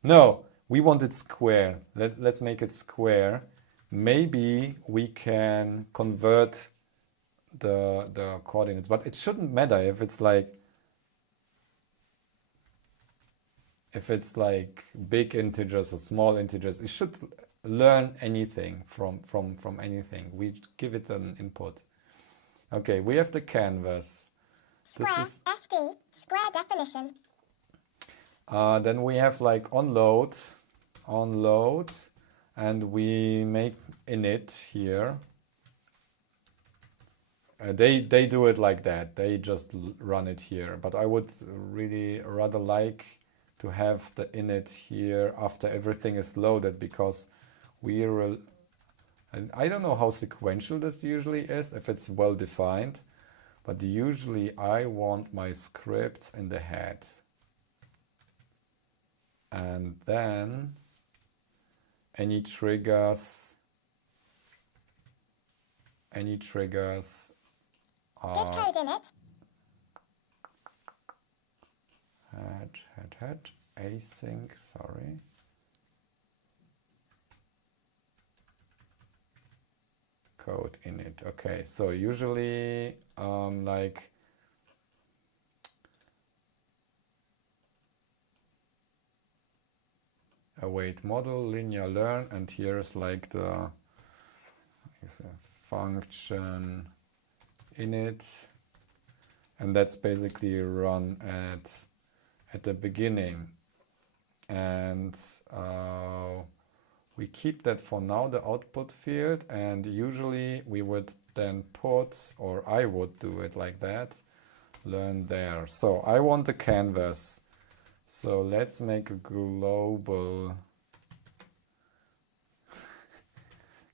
No, we want it square. Let's make it square. Maybe we can convert the coordinates, but it shouldn't matter if it's like big integers or small integers. It should learn anything from anything. We give it an input. Okay, we have the canvas. Square, This is FD, square definition. then we have like onload, and we make init here. They do it like that. They just run it here. But I would really rather like to have the init here after everything is loaded, because and I don't know how sequential this usually is, if it's well defined, but usually I want my scripts in the head. And then any triggers Good code in it. head async, sorry. code in it. Okay, so usually like await model, linear learn, and here's like the is a function init, and that's basically run at the beginning, and we keep that for now, the output field, and usually we would then put, or I would do it like that, learn there. So I want the canvas. So let's make a global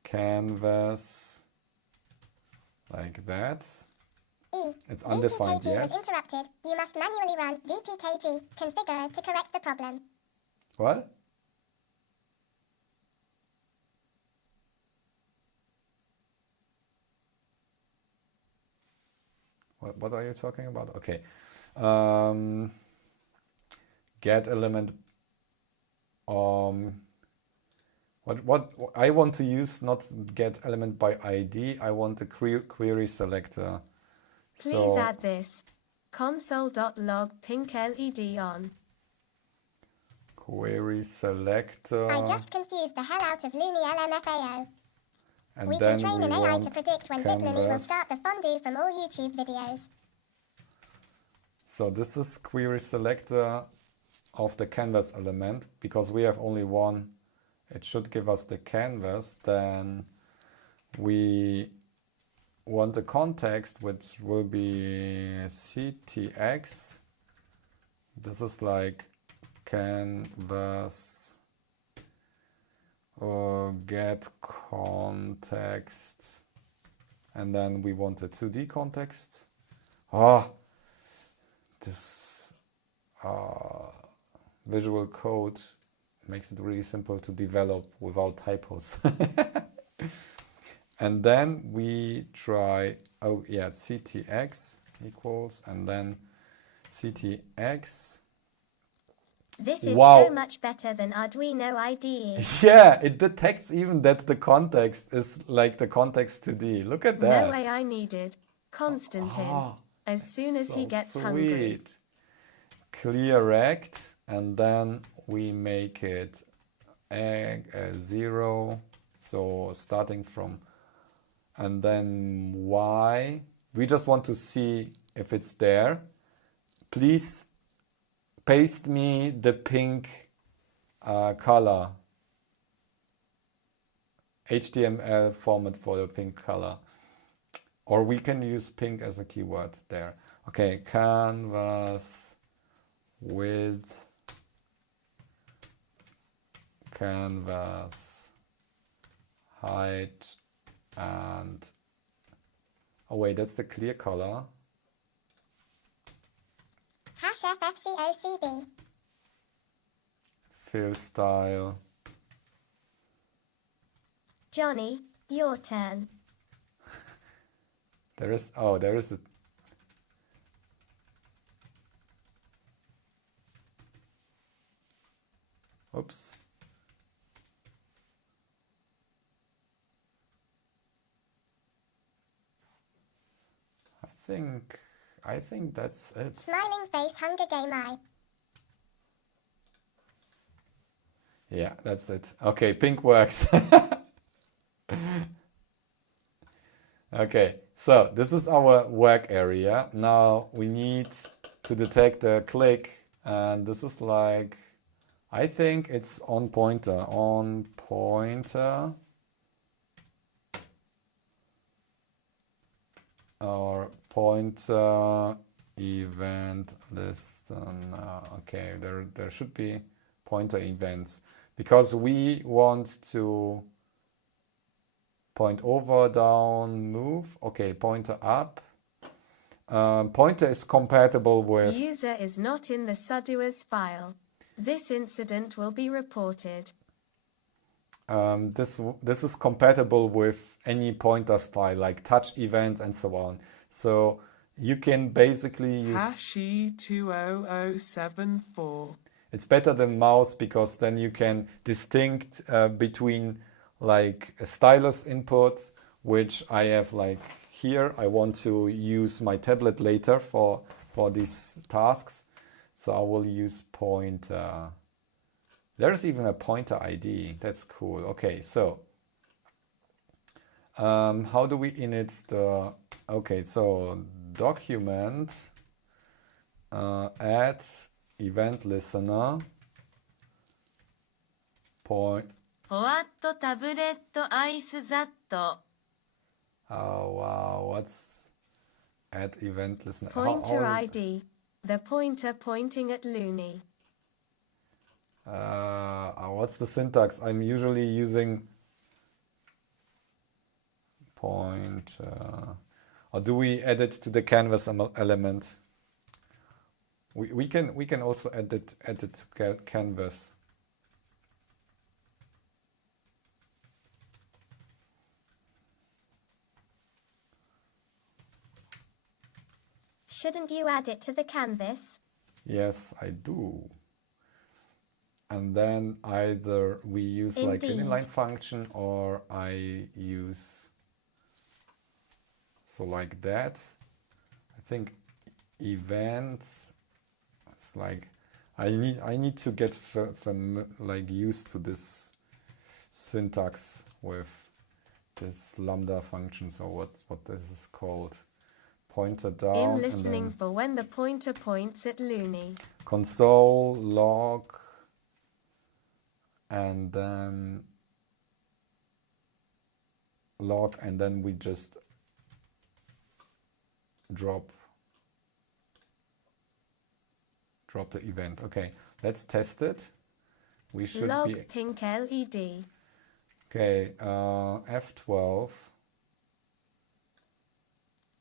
canvas like that. It's undefined ZPKG yet. was interrupted. You must manually run ZPKG configure to correct the problem. What? What are you talking about? Okay. Get element. What I want to use, not get element by ID. I want a query selector. Please add this. Console.log pink LED on. Query selector. I just confused the hell out of Looney LMFAO. And We then can train we an AI want to predict when bitluni will canvas. start the fondue from all YouTube videos. So this is query selector of the canvas element, because we have only one. It should give us the canvas. Then we want the context, which will be CTX. This is like canvas or get context, and then we want a 2D context. This visual code makes it really simple to develop without typos. And then we try, CTX equals, and then CTX. This is Wow. so much better than Arduino IDE. Yeah, it detects even that the context is like the context 2D. Look at that. No AI needed. Constantin. As soon as he So gets hungry. sweet. Clear rect, and then we make it 0. So starting from, and then Y. We just want to see if it's there. Please paste me the pink color. HTML format for the pink color. Or we can use pink as a keyword there. Okay, canvas width, canvas height, and oh wait, that's the clear color. #FFCOCB. Fill style. Johnny, your turn. There is a oops. I think that's it. Smiling face Hunger Game Eye. Yeah, that's it. Okay, pink works. Okay, so this is our work area. Now we need to detect the click, and this is like, I think it's on pointer. Or pointer event list. Okay, there should be pointer events, because we want to point over, down, move. Okay, pointer up. Pointer is compatible with. User is not in the sudoers file. This incident will be reported. This is compatible with any pointer style, like touch events and so on. So you can basically use. #20074. It's better than mouse, because then you can distinct between like a stylus input which I have like here. I want to use my tablet later for these tasks. So I will use pointer. There's even a pointer ID. That's cool. Okay, so how do we init the, okay, so document add event listener point. フォワットタブレットアイスザット Oh wow, what's add event listener? Pointer ID. The pointer pointing at Looney. What's the syntax? I'm usually using pointer. Or do we add it to the canvas element? We can also add it to canvas. Shouldn't you add it to the canvas? Yes, I do. And then either we use like an inline function, or I use, so like that. I think events, it's like I need to get like used to this syntax with this lambda functions, or what this is called. Pointer down. I'm listening for when the pointer points at Looney. Console log, and then log, and then we just drop the event. Okay, let's test it. We should log be pink LED. okay. F12.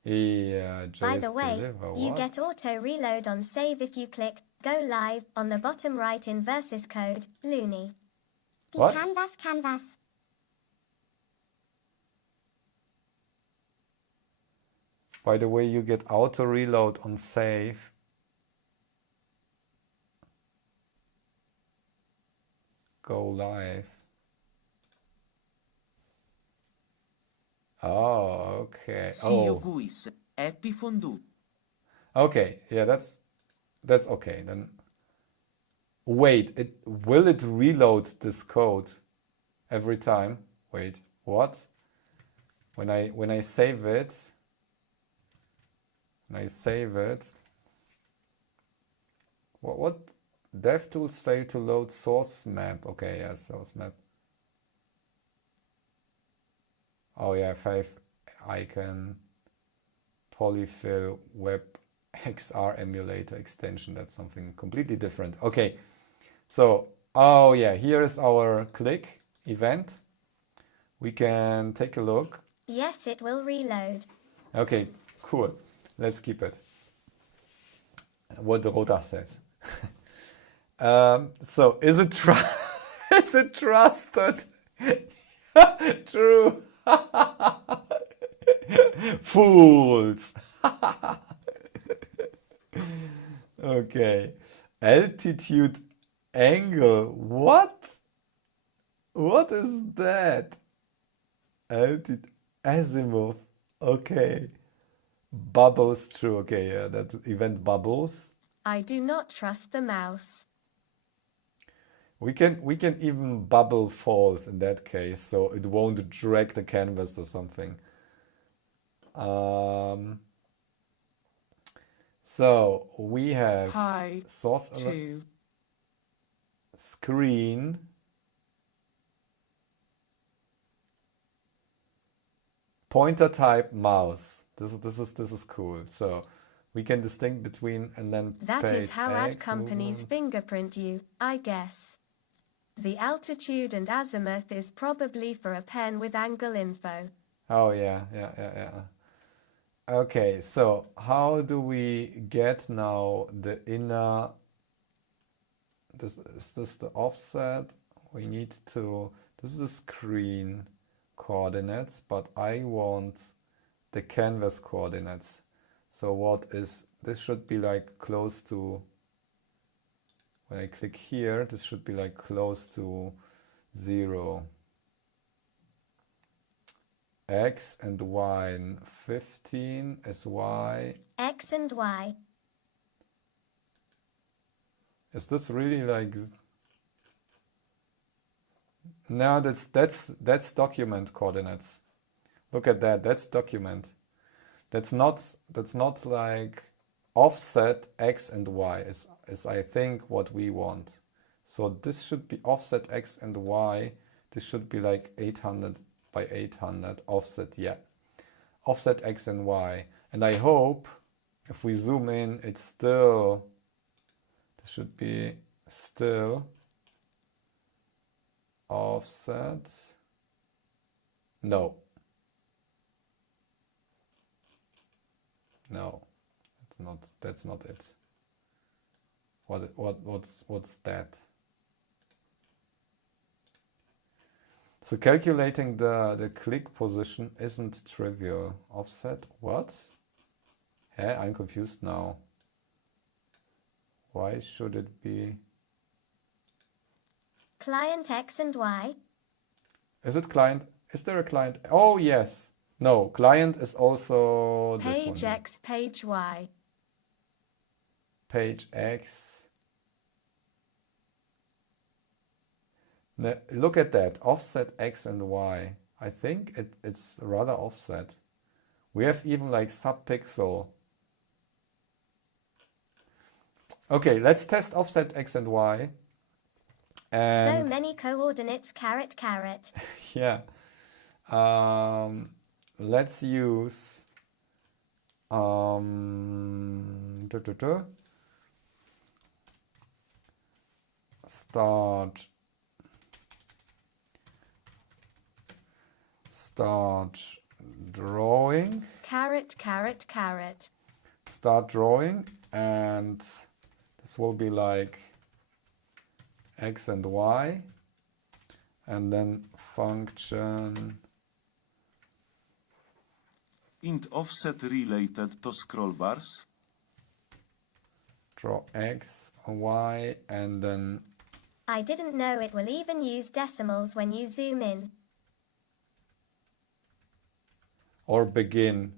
Yeah, By the just way, deliver. you What? get auto reload on save if you click Go Live on the bottom right in versus code, Looney. What? Canvas. By the way, you get auto reload on save. Go live. Oh, okay. See Oh, guys, happy fondue. okay. Yeah, that's okay. Then wait, will it reload this code every time? Wait, what? When I save it, what? DevTools failed to load source map. Okay, yeah, source map. Oh yeah, 5 icon polyfill web XR emulator extension. That's something completely different. Okay, so oh yeah, here is our click event. We can take a look. Yes, it will reload. Okay, cool. Let's keep it. What the Rota says. So is it is it trusted? True. Fools. Okay. Altitude angle. What? What is that? Altitude azimuth. Okay. Bubbles. True. Okay. Yeah. That event bubbles. I do not trust the mouse. We can even bubble false in that case, so it won't drag the canvas or something. So we have Hi, source two. screen, pointer type mouse. This is cool. So we can distinguish between, and then That page is how X ad companies movement. fingerprint you, I guess. The altitude and azimuth is probably for a pen with angle info. Oh yeah. Okay, so how do we get now the inner, is this the offset? We need to, this is the screen coordinates, but I want the canvas coordinates. So what is, this should be like close to, when I click here, this should be like close to 0. x and y. And 15 is y. X and Y. Is this really like... No, that's document coordinates. Look at that. That's document. That's not like offset x and y is I think what we want. So this should be offset x and y. This should be like 800 by 800 offset. Yeah, offset x and y. And I hope if we zoom in, it's still, this should be still offset. No. No, that's not it. What's that? So calculating the click position isn't trivial. Offset what? Hey, I'm confused now. Why should it be? Client X and Y. Is it client? Is there a client? Oh yes. No, client is also this one. Page X, page Y. Page X. Look at that. Offset X and Y. I think it's rather offset. We have even like subpixel. Okay, let's test offset X and Y. And So many coordinates, caret, caret. yeah. Let's use start drawing. Caret, caret, caret. Start drawing, and this will be like x and y, and then function int offset related to scroll bars. Draw x, y, and then I didn't know it will even use decimals when you zoom in. or begin.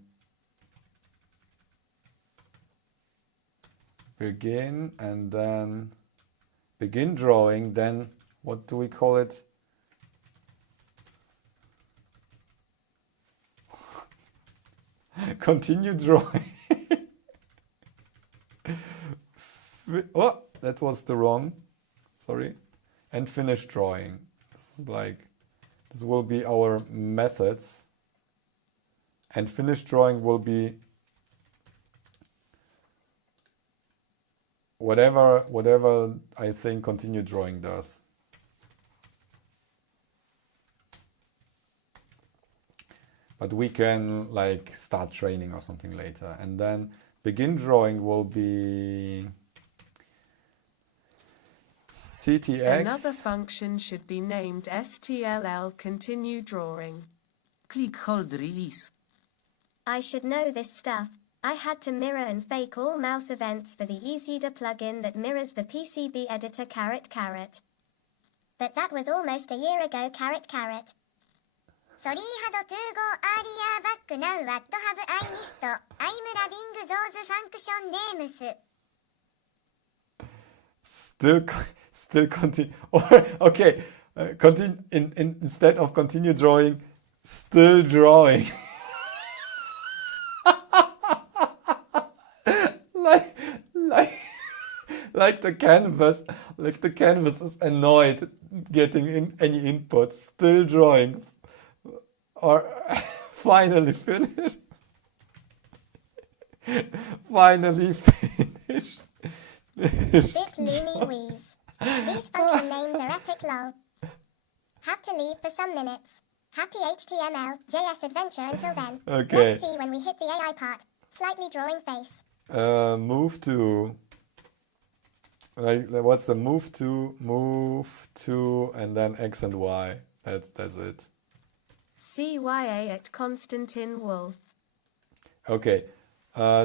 Begin, and then begin drawing, then what do we call it? Continue drawing. Oh, that was the wrong. Sorry. And finish drawing. This is like, this will be our methods. And finish drawing will be whatever I think continue drawing does. But we can like start training or something later. And then begin drawing will be CTX. Another function should be named STLL continue drawing. Click hold release. I should know this stuff. I had to mirror and fake all mouse events for the EasyEditor plugin that mirrors the PCB editor caret caret. But that was almost a year ago caret caret. Sorry had to go earlier back now what have I missed? I'm loving those function names. Still continue. Okay, continue instead of continue drawing, still drawing. like the canvas is annoyed getting in any input. Still drawing, or finally finished. Finally finished. Bitluni wheeze. These function names are epic lol. Have to leave for some minutes. Happy HTML, JS adventure until then. Okay. Let's see when we hit the AI part. Slightly drawing face. Move to, like, what's the move to, and then X and Y. That's it. CYA at Konstantin Wolf. Okay.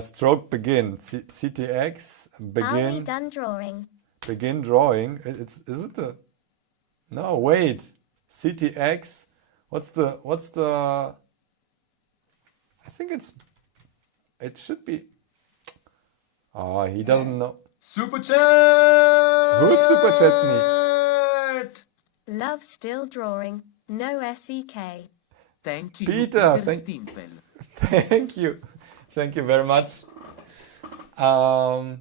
Stroke begin. CTX begin. Are we done drawing? Begin drawing. Is it the? No, wait. CTX. What's the think it should be. Oh, he doesn't know. Super chat! Who super chats me? Love still drawing. No SEK. Thank you, Peter, Stimpel. Thank you. Thank you very much. What's,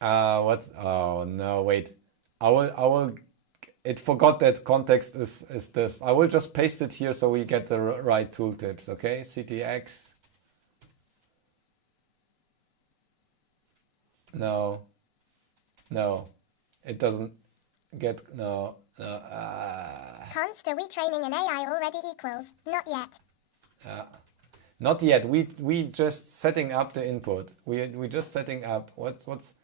oh no, wait. I will, it forgot that context is this. I will just paste it here so we get the right tooltips, okay? CTX. No, it doesn't get, no. Const, are we training an AI already equals? Not yet. Not yet. We just setting up the input. We just setting up. What's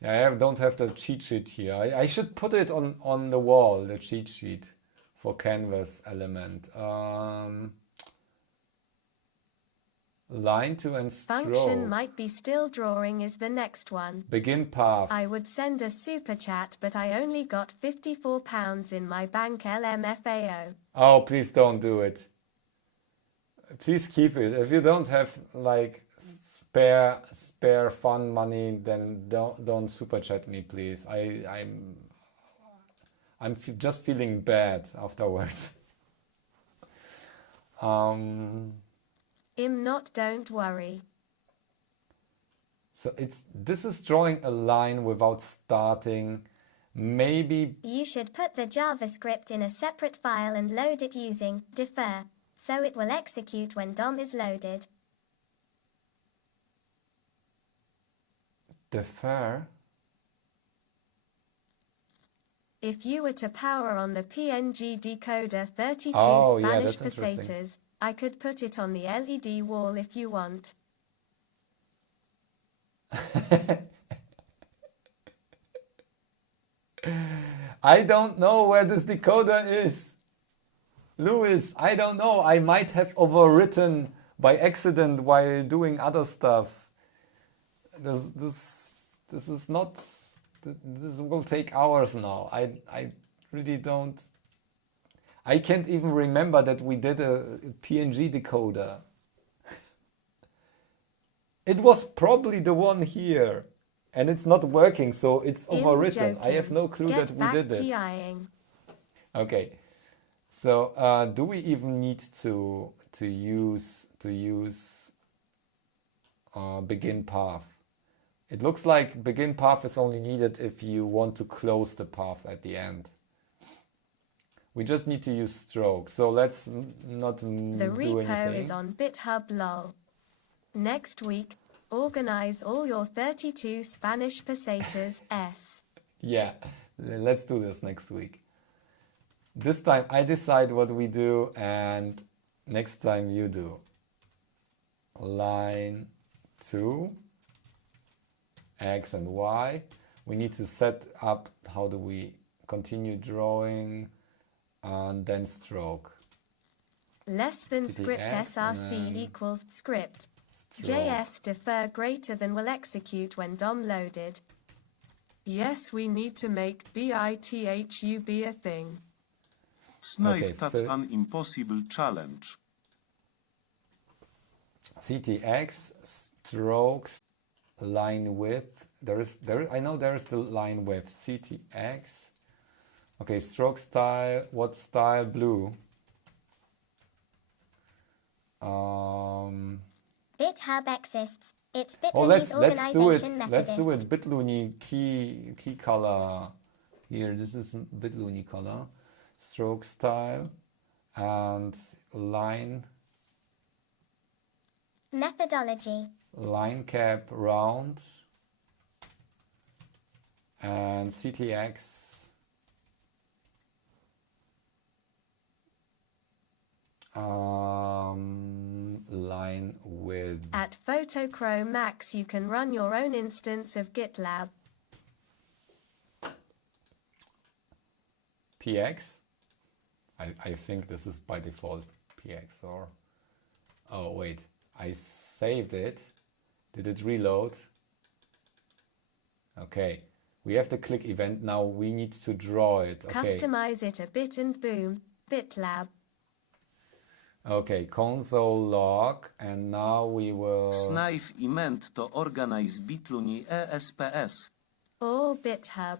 Yeah, I don't have the cheat sheet here. I should put it on the wall, the cheat sheet for canvas element. Line to and stroke. Function might be still drawing is the next one. Begin path. I would send a super chat, but I only got £54 in my bank LMFAO. Oh, please don't do it. Please keep it. If you don't have like spare fun money, then don't super chat me, please. I'm just feeling bad afterwards. Don't worry. So this is drawing a line without starting. Maybe you should put the JavaScript in a separate file and load it using defer, so it will execute when DOM is loaded. Defer? If you were to power on the PNG decoder 32 Spanish pesetas, I could put it on the LED wall if you want. I don't know where this decoder is. Louis, I don't know. I might have overwritten by accident while doing other stuff. This is not. This will take hours now. I really don't. I can't even remember that we did a PNG decoder. It was probably the one here, and it's not working, so it's overwritten. I have no clue that we did it. Okay, so do we even need to use begin path? It looks like begin path is only needed if you want to close the path at the end. We just need to use stroke, so let's not do anything. The repo is on GitHub lol. Next week, organize all your 32 Spanish pesetas S. Yeah, let's do this next week. This time I decide what we do, and next time you do. Line 2, X and Y. We need to set up how do we continue drawing, and then stroke. Less than script src equals script. JS defer greater than will execute when DOM loaded. Yes, we need to make bitHub a thing. Snipe, that's an impossible challenge. CTX strokes line width. I know there is the line width. CTX. Okay, stroke style. What style? Blue. GitHub exists. It's let's bitluni's do it. organization Let's do Methodist. it. Bitluni key color. Here, this is bitluni color. Stroke style and line. Methodology. Line cap round and CTX. Line width. At Photochrome Max, you can run your own instance of GitLab. PX. I think this is by default PX, or oh wait, I saved it. Did it reload? Okay, We have the click event now. We need to draw it. Okay. Customize it a bit and boom, BitLab. Okay, console log, and now we will... Snife iment to organize bitluni ESPS. Or BitHub.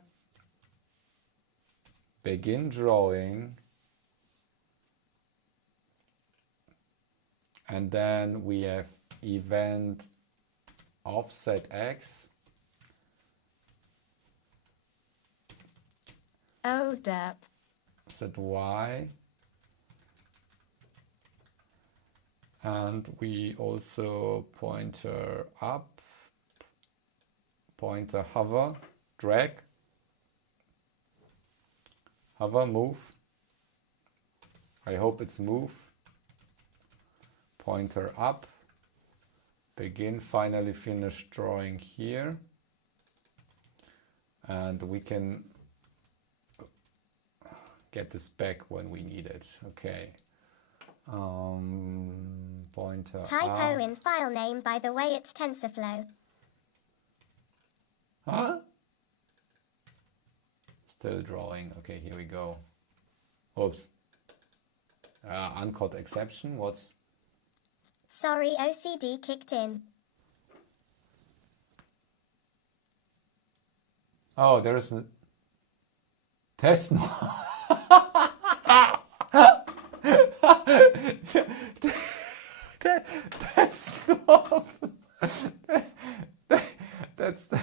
Begin drawing. And then we have event offset X. Oh, derp. Set Y. And we also pointer up, pointer hover, drag, hover, move. I hope it's move. Pointer up, begin, finally finish drawing here. And we can get this back when we need it. Okay. Pointer Typo up. in file name, by the way, it's TensorFlow. Huh? Still drawing. Okay, here we go. Oops. Uncaught exception. What's... Sorry, OCD kicked in. Oh, there is a test. That's not. That's the.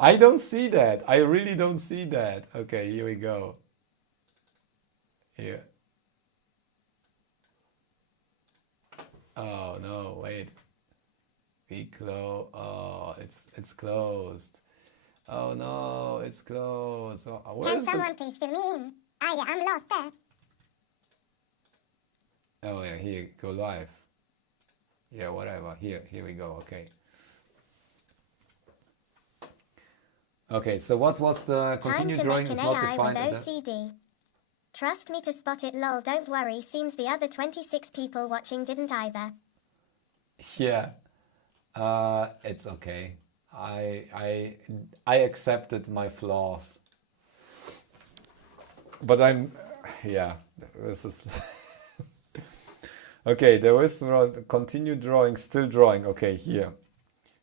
I don't see that. I really don't see that. Okay, here we go. Here. Oh no! Wait. Be close. Oh, it's closed. Oh no, it's closed. Oh, Can someone please fill me in? I am lost there. Oh yeah, here, go live. Yeah, whatever. Here we go. Okay. Okay, so what was the continue drawing is not defined. Time to make an AI with OCD. Trust me to spot it, lol, don't worry, seems the other 26 people watching didn't either. Yeah, it's okay. I accepted my flaws. But yeah, this is... Okay, there was continue drawing, still drawing. Okay, here.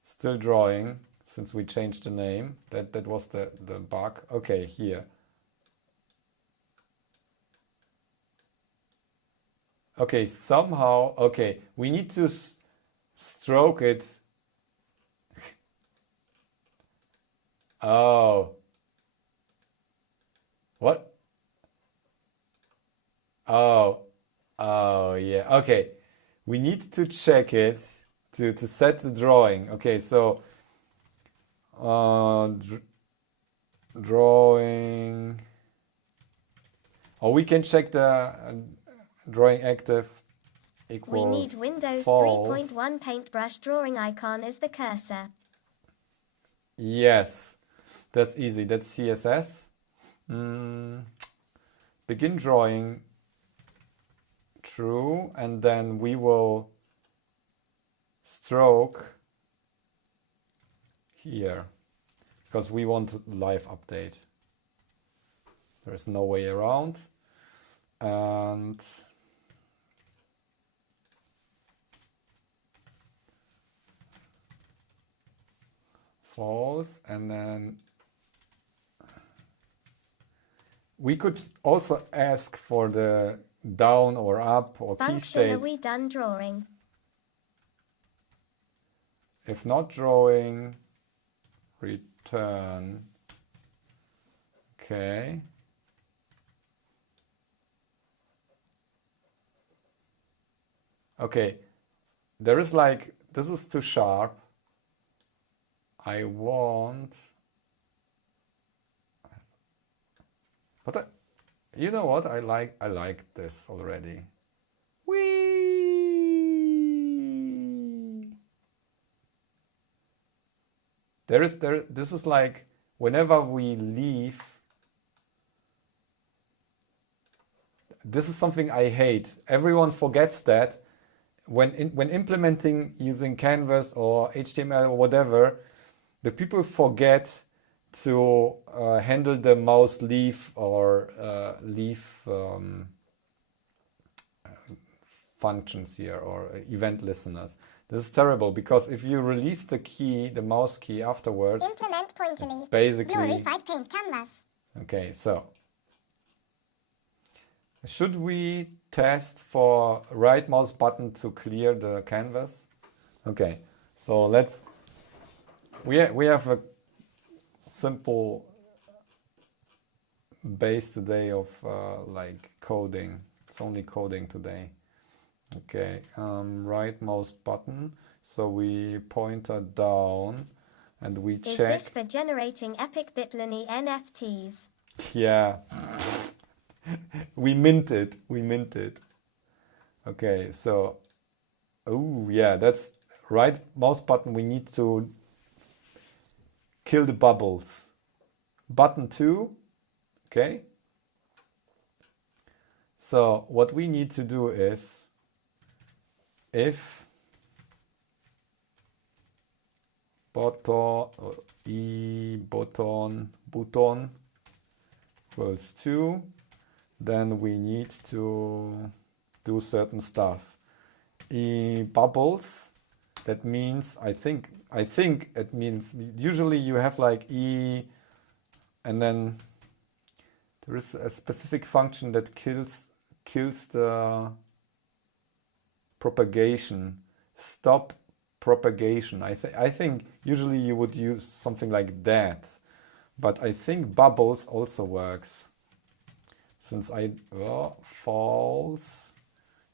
Still drawing, since we changed the name. That was the bug. Okay, here. Okay, somehow, okay, we need to stroke it. Oh. What? Oh. Oh, yeah. Okay. We need to check it to set the drawing. Okay, so drawing. Or we can check the drawing active equals we need Windows false. 3.1 paintbrush drawing icon as the cursor. Yes, that's easy. That's CSS. Begin drawing. True, and then we will stroke here because we want live update. There's no way around. And false, and then we could also ask for the down or up or key Function, state. are we done drawing? If not drawing, return. Okay. Okay. There is like, this is too sharp. I want, but you know what? I like this already. Whee! This is like whenever we leave. This is something I hate. Everyone forgets that when implementing using Canvas or HTML or whatever, the people forget to handle the mouse leaf or leaf functions here or event listeners. This is terrible because if you release the key, the mouse key afterwards, Implement pointer it's leaf. basically Glorified paint canvas. okay. So should we test for right mouse button to clear the canvas? Okay, so let's. We have a simple base today of like coding. It's only coding today. Okay, right mouse button. So we pointer down and we Is check. this for generating epic bitluni NFTs? Yeah. We minted. Okay, so oh yeah, that's right mouse button. We need to kill the bubbles. Button 2. Okay. So what we need to do is if button equals 2, then we need to do certain stuff. Bubbles, that means I think it means usually you have like and then there is a specific function that kills the propagation. Stop propagation. I think usually you would use something like that, but I think bubbles also works. Since false,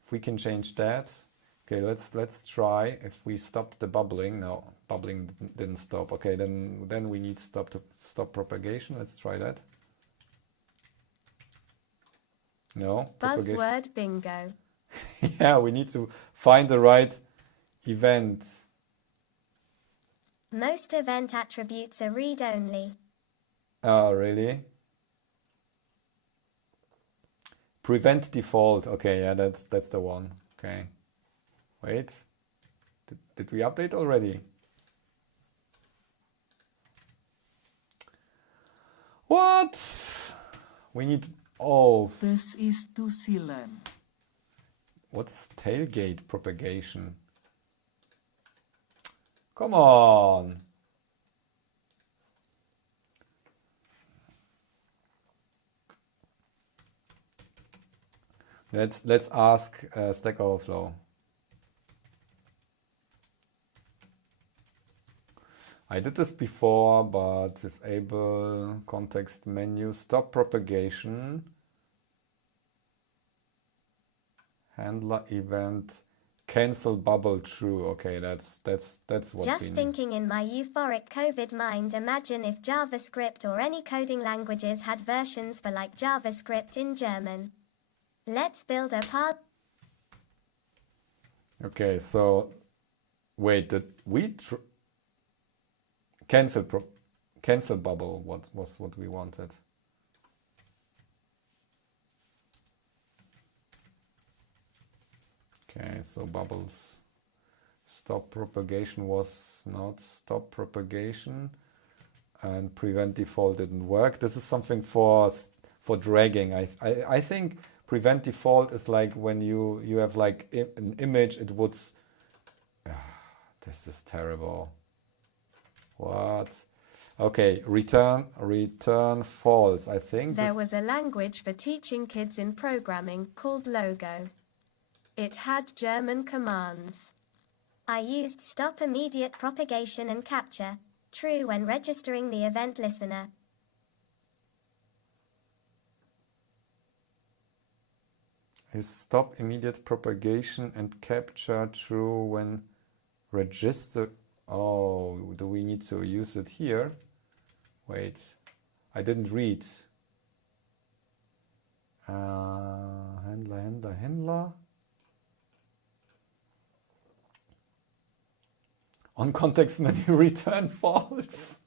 if we can change that. Okay, let's try if we stop the bubbling. No, bubbling didn't stop. Okay, then we need stop propagation. Let's try that. No, propagation. Buzzword bingo. Yeah, we need to find the right event. Most event attributes are read-only. Oh, really? Prevent default. Okay, yeah, that's the one. Okay. Wait. Did we update already? What? We need This is too silent. What's tailgate propagation? Come on. Let's ask Stack Overflow. I did this before, but disable context menu, stop propagation, handler event, cancel bubble true. Okay, that's what Just we need. thinking in my euphoric COVID mind, imagine if JavaScript or any coding languages had versions for like JavaScript in German. Let's build a part. Okay, so wait, did we cancel bubble? What was what we wanted? Okay, so bubbles. Stop propagation was not stop propagation, and prevent default didn't work. This is something for dragging. I think prevent default is like when you have like an image, it would. This is terrible. What? Okay, return false. I think There was a language for teaching kids in programming called Logo. It had German commands. I used stop immediate propagation and capture. True when registering the event listener. is stop immediate propagation and capture true when register. Oh, do we need to use it here? Wait, I didn't read. Handler. On context menu, return false.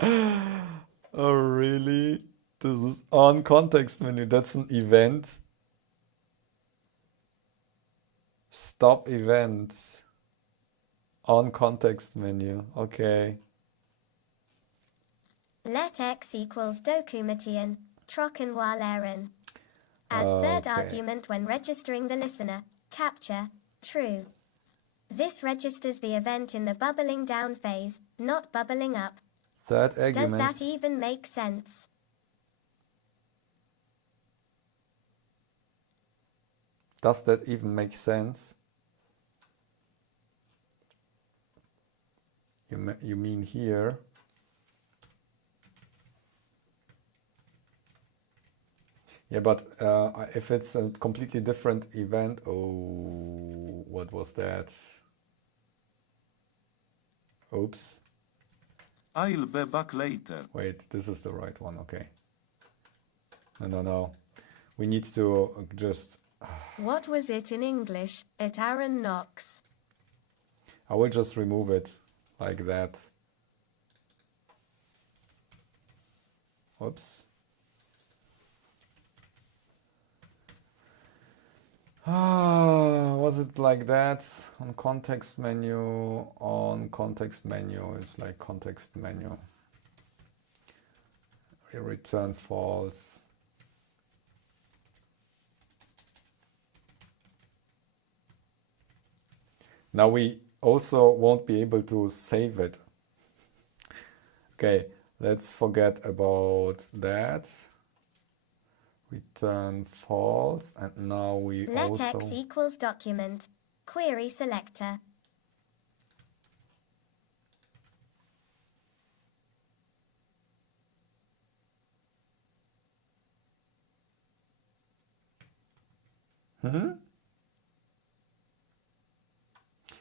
Oh, really? This is on context menu. That's an event. Stop event on context menu. Okay. Let x equals dokumentian, trocken while Aaron. As third argument when registering the listener, capture, true. This registers the event in the bubbling down phase, not bubbling up. Third argument. Does that even make sense? Does that even make sense? You mean here? Yeah, but if it's a completely different event, oh, what was that? Oops. I'll be back later. Wait, this is the right one, okay. No. We need to just... What was it in English? At Aaron Knox. I will just remove it like that. Oops. Was it like that? On context menu, it's like context menu. We return false. Now we also won't be able to save it. Okay, let's forget about that. Return false, and now we Let also... x equals document, query selector.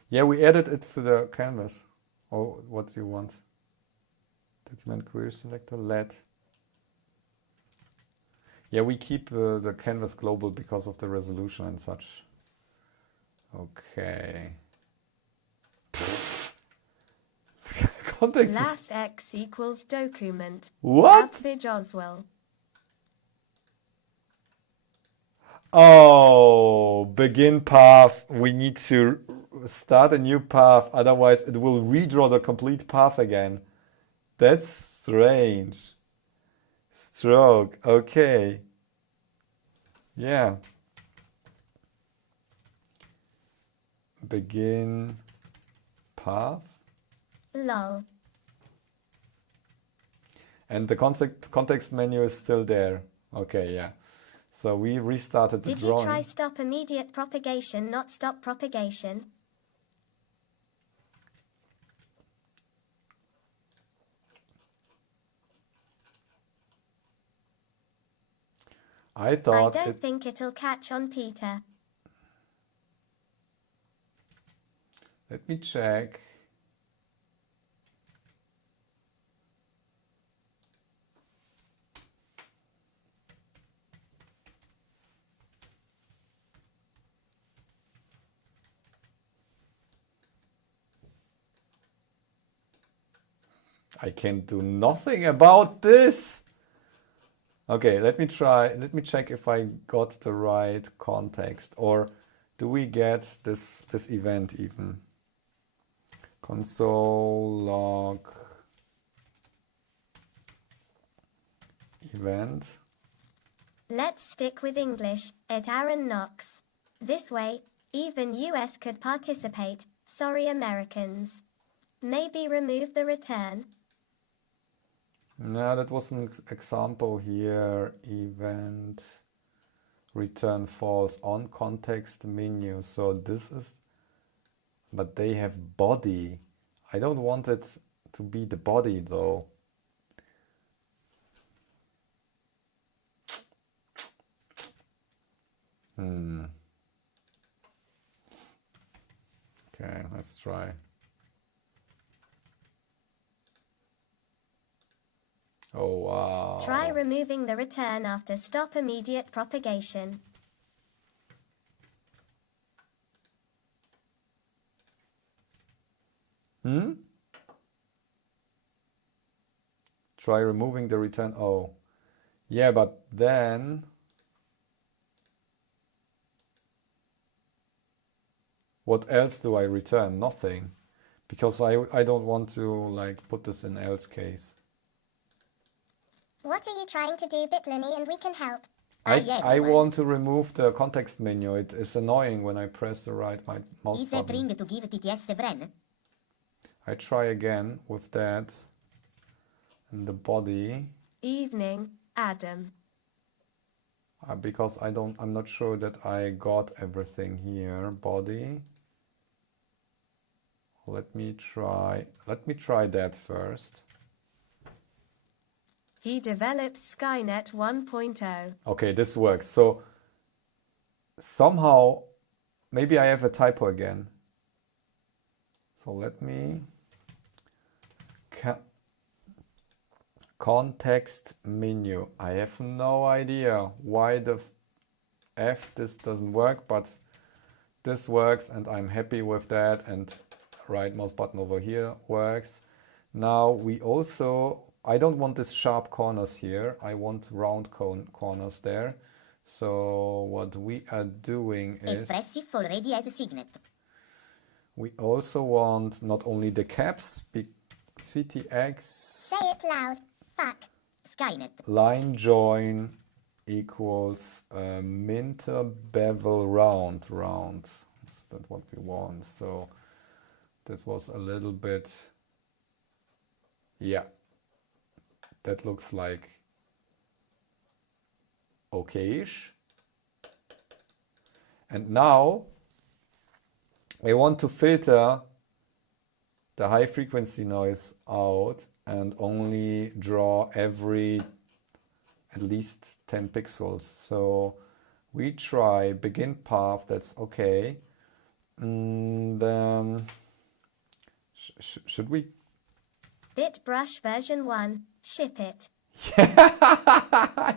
Yeah, we added it to the canvas. Oh, what do you want? Document query selector, let. Yeah, we keep the canvas global because of the resolution and such. Okay. Context Last x equals document. What? Average Oswell. Oh, begin path. We need to start a new path, otherwise it will redraw the complete path again. That's strange. Stroke, okay. Yeah. Begin path. Lol. And the context menu is still there. Okay, yeah. So we restarted the drawing. Did you try stop immediate propagation, not stop propagation? I don't think it'll catch on, Peter. Let me check. I can do nothing about this. Okay, let me check if I got the right context, or do we get this event even? Console log event. Let's stick with English, at Aaron Knox. This way, even US could participate. Sorry, Americans. Maybe remove the return. No, that was an example here. Event return false on context menu. So this is, but they have body. I don't want it to be the body though. Okay, let's try. Oh, wow. Try removing the return after stop immediate propagation. Try removing the return. Oh, yeah, but then What else do I return? Nothing. Because I don't want to like put this in else case. What are you trying to do, bitluni, and we can help? I want to remove the context menu. It is annoying when I press the right mouse Is it button. ring to give TTS Bren? I try again with that. And the body. Evening, Adam. Because I'm not sure that I got everything here. Body. Let me try that first. He develops Skynet 1.0. Okay, this works. So somehow, maybe I have a typo again. So let me context menu. I have no idea why the F this doesn't work, but this works and I'm happy with that. And right mouse button over here works. Now we also, I don't want these sharp corners here. I want round corners there. So what we are doing is Expressive already has a signet. we also want not only the caps, CTX. Say it loud. Fuck. Skynet. Line join equals minter bevel round. Is that what we want? So this was a little bit, yeah, that looks like okay-ish. And now I want to filter the high frequency noise out and only draw every at least 10 pixels. So we try begin path, that's okay. And then should we? BitBrush version 1, ship it.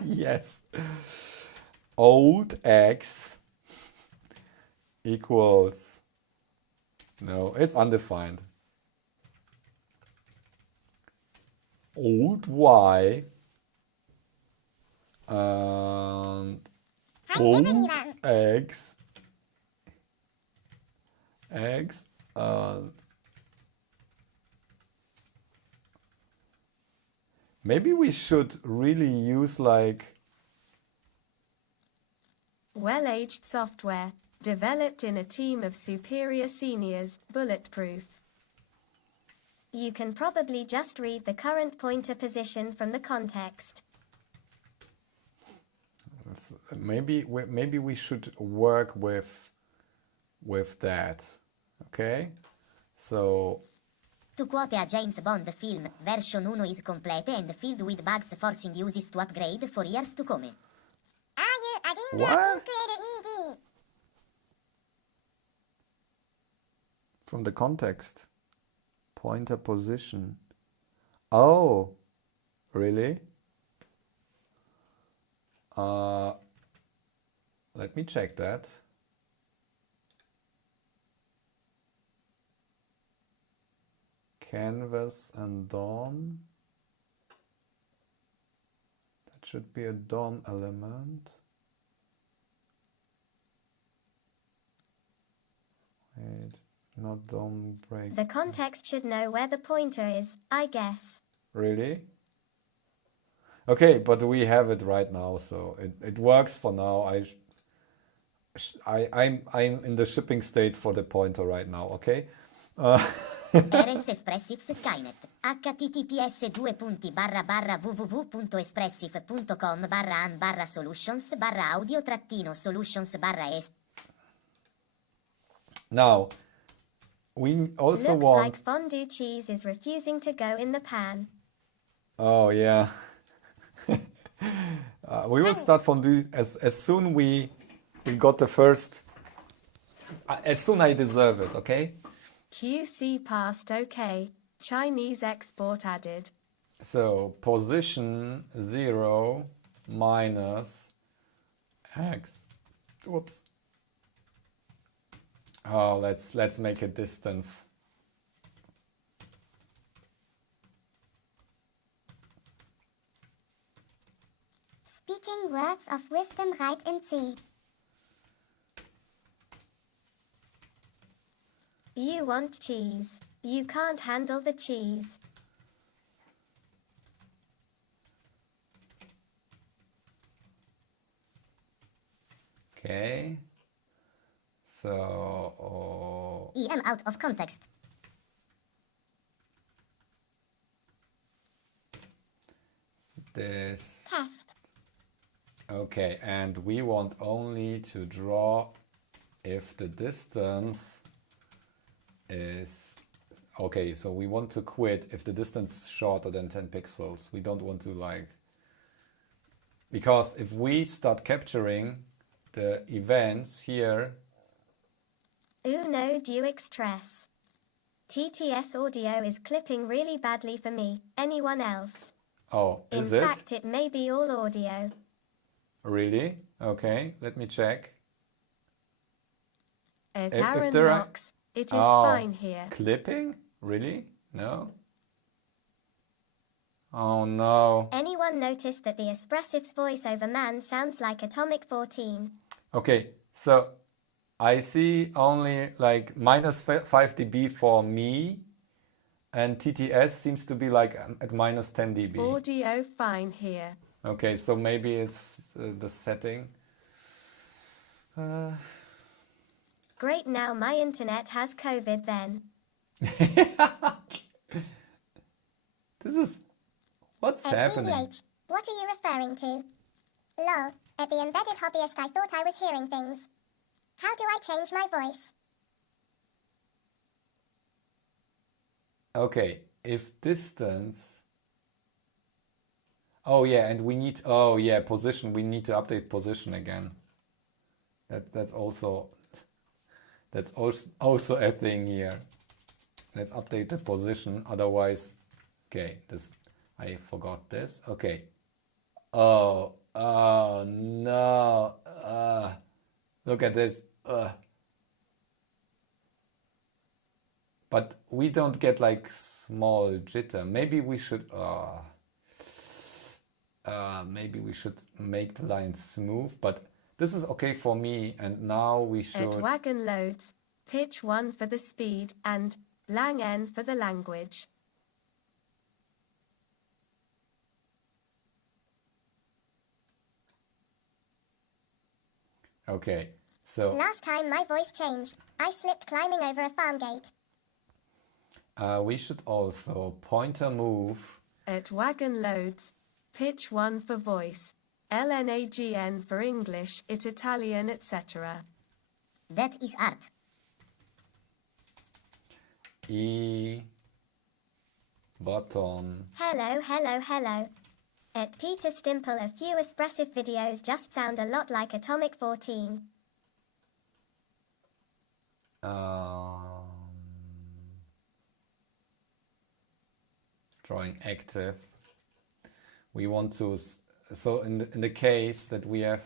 Yes. Old X equals, no, it's undefined. Old Y and old X and maybe we should really use like Well-aged software, developed in a team of superior seniors, bulletproof. You can probably just read the current pointer position from the context. maybe we should work with that. Okay, so To quote a James Bond film, version 1 is complete and filled with bugs forcing users to upgrade for years to come. Are you adding What? ED? from the context, pointer position. Oh, really? Let me check that. Canvas and DOM. That should be a DOM element. Wait, not DOM break. The context should know where the pointer is, I guess. Really? Okay, but we have it right now, so it works for now. I'm in the shipping state for the pointer right now, okay? RS Expressives Skynet. https://www.expressive.com/an/solutions/audio-solutions/est. Now, we also Looks want... like fondue cheese is refusing to go in the pan. Oh, yeah. We will start fondue as soon we got the first... as soon I deserve it, okay? QC passed OK. Chinese export added. So position 0 minus x. Whoops. Oh, let's make a distance. Speaking words of wisdom right in C. You want cheese. You can't handle the cheese. Okay. So EM out of context. this. Test. Okay, and we want only to draw if the distance is okay. So we want to quit if the distance is shorter than 10 pixels. We don't want to like, because if we start capturing the events here. No due express. TTS audio is clipping really badly for me. Anyone else? Oh, is it? In fact, it may be all audio. Really? Okay, let me check. Aaron there are- Knox, it is Oh, fine here. Clipping? Really? No? Oh no. Anyone notice that the expressive voiceover man sounds like Atomic 14? Okay, so I see only like minus 5 dB for me, and TTS seems to be like at minus 10 dB. Audio fine here. Okay, so maybe it's the setting. Great, now my internet has COVID then. This is... What's happening? TBH, what are you referring to? Lol, at the embedded hobbyist I thought I was hearing things. How do I change my voice? Okay, if distance... Oh yeah, and we need... Oh yeah, position. We need to update position again. That's also a thing here. Let's update the position. Otherwise, okay, this I forgot this. Okay. Oh no. Look at this. But we don't get like small jitter. Maybe we should make the line smooth, but this is okay for me, and now we should... At wagon loads, pitch 1 for the speed, and lang n for the language. Okay, so... Last time my voice changed. I slipped climbing over a farm gate. we should also pointer move. At wagon loads, pitch 1 for voice, LNAGN for English, Italian, etc. That is art. E button. Hello. At Peter Stimple, a few expressive videos just sound a lot like Atomic 14. Drawing active. We want to... So in the case that we have...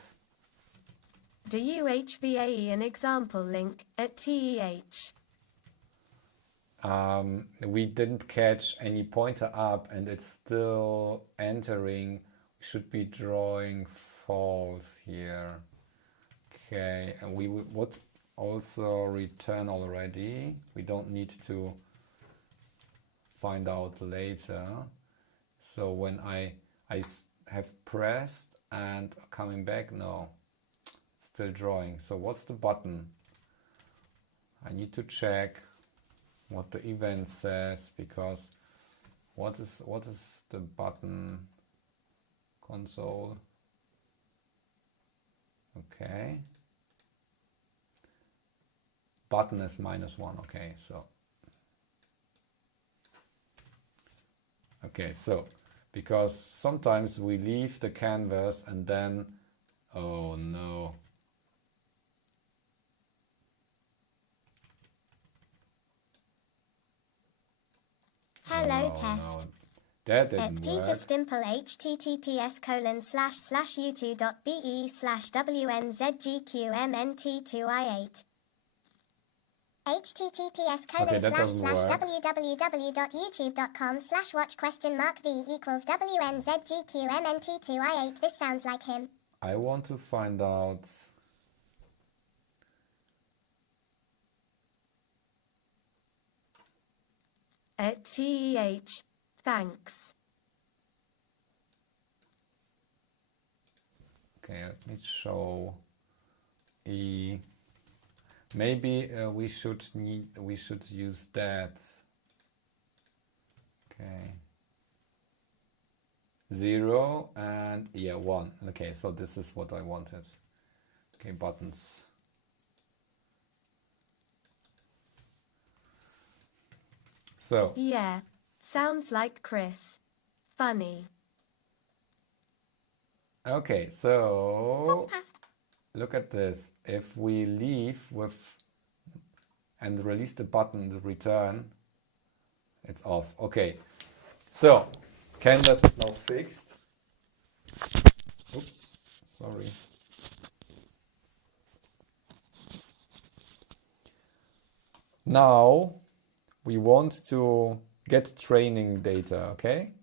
Do you HVAE an example link at TEH? We didn't catch any pointer up and it's still entering. We should be drawing false here. Okay, and we would also return already. We don't need to find out later. So when I have pressed and coming back, no, still drawing. So what's the button? I need to check what the event says, because what is the button? Console. Okay. Button is -1. Okay, so. Okay, so because sometimes we leave the canvas and then, oh no. Hello, Oh, test. no. That At didn't Peter work. Stimple, https://youtube.be/WNZGQMNT2i8. Okay, that doesn't work. https://www.youtube.com/watch?mark v=WNZGQMNT2i8. This sounds like him. I want to find out. TEH. Thanks. Okay, let me show E. Maybe we should use that. Okay. 0 and 1. Okay, so this is what I wanted. Okay, buttons. So. Yeah, sounds like Chris. Funny. Okay, so look at this. If we leave with and release the button, the return, it's off. Okay, so canvas is now fixed. Oops, sorry. Now we want to get training data, okay?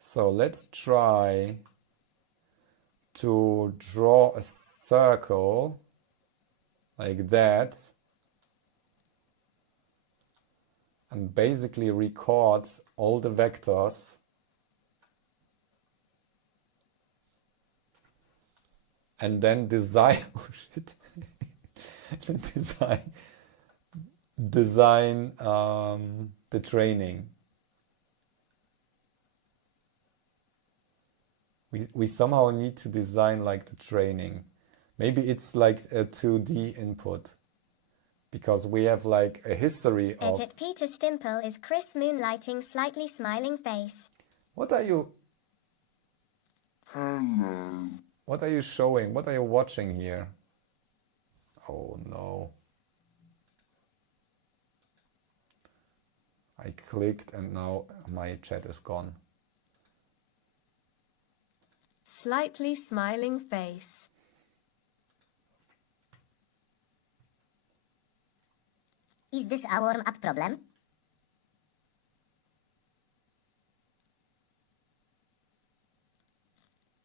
So let's try to draw a circle like that and basically record all the vectors and then design oh shit design the training. We somehow need to design like the training. Maybe it's like a 2D input because we have like a history of... Edit Peter Stimple is Chris moonlighting slightly smiling face. What are you... What are you showing? What are you watching here? Oh no. I clicked and now my chat is gone. Slightly smiling face. Is this a warm-up problem?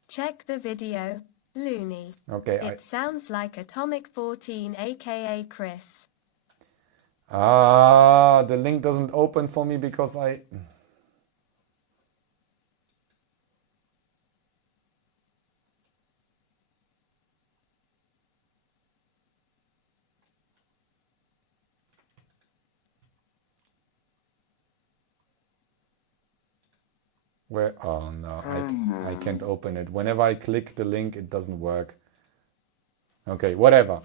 Check the video, Looney. Okay. It sounds like Atomic 14 aka Chris. The link doesn't open for me because I... Where? Oh no, I can't open it. Whenever I click the link, it doesn't work. Okay, whatever.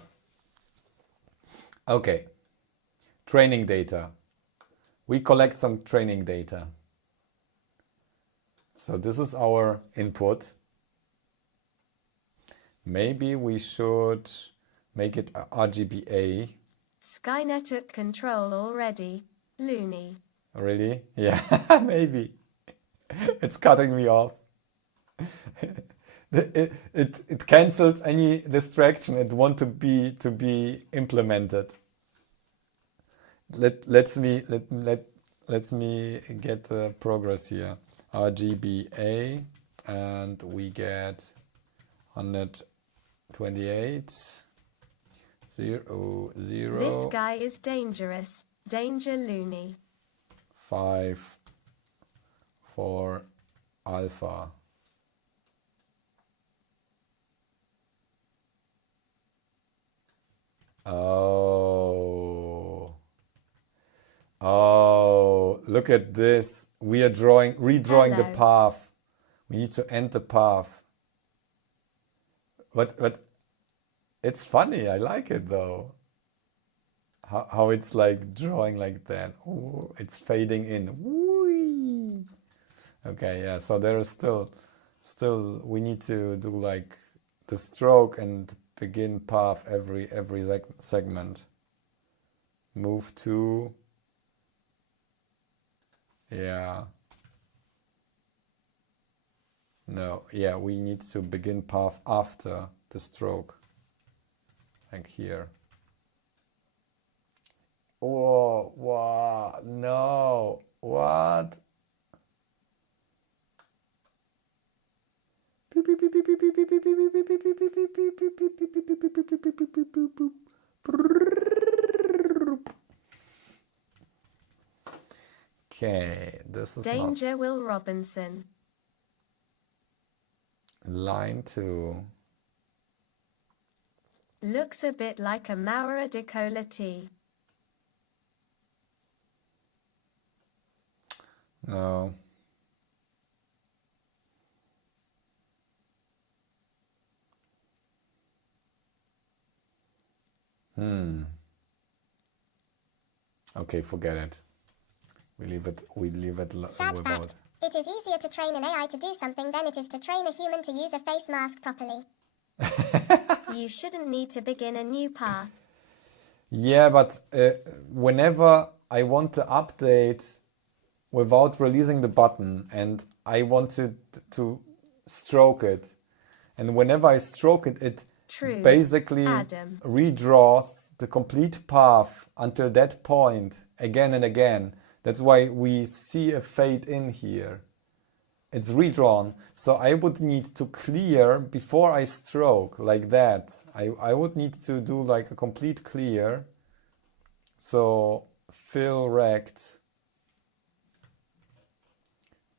Okay. Training data. We collect some training data. So this is our input. Maybe we should make it RGBA. Skynet took control already, Looney. Really? Yeah, maybe. It's cutting me off. It cancels any distraction it want to be implemented. Let me get progress here. RGBA and we get 128 0 0. This guy is dangerous. Danger, Looney. 5 for alpha. Oh, look at this. We are redrawing the path. We need to end the path. But it's funny. I like it though. How it's like drawing like that. Ooh, it's fading in. Whee! Okay, yeah. So there is still we need to do like the stroke and begin path every segment. Move to, yeah. No, yeah, we need to begin path after the stroke. Like here. Oh, wow, no, what? Okay, this is Danger Will Robinson. not line 2. Looks a bit like a Maura de Cola tea. No. Okay, forget it. We leave it Sad without. fact. It is easier to train an AI to do something than it is to train a human to use a face mask properly. You shouldn't need to begin a new path. Yeah, but whenever I want to update without releasing the button and I wanted to stroke it, and whenever I stroke it, it True, basically Adam. redraws the complete path until that point again and again. That's why we see a fade in here. It's redrawn. So I would need to clear before I stroke, like that. I would need to do like a complete clear. So fill rect.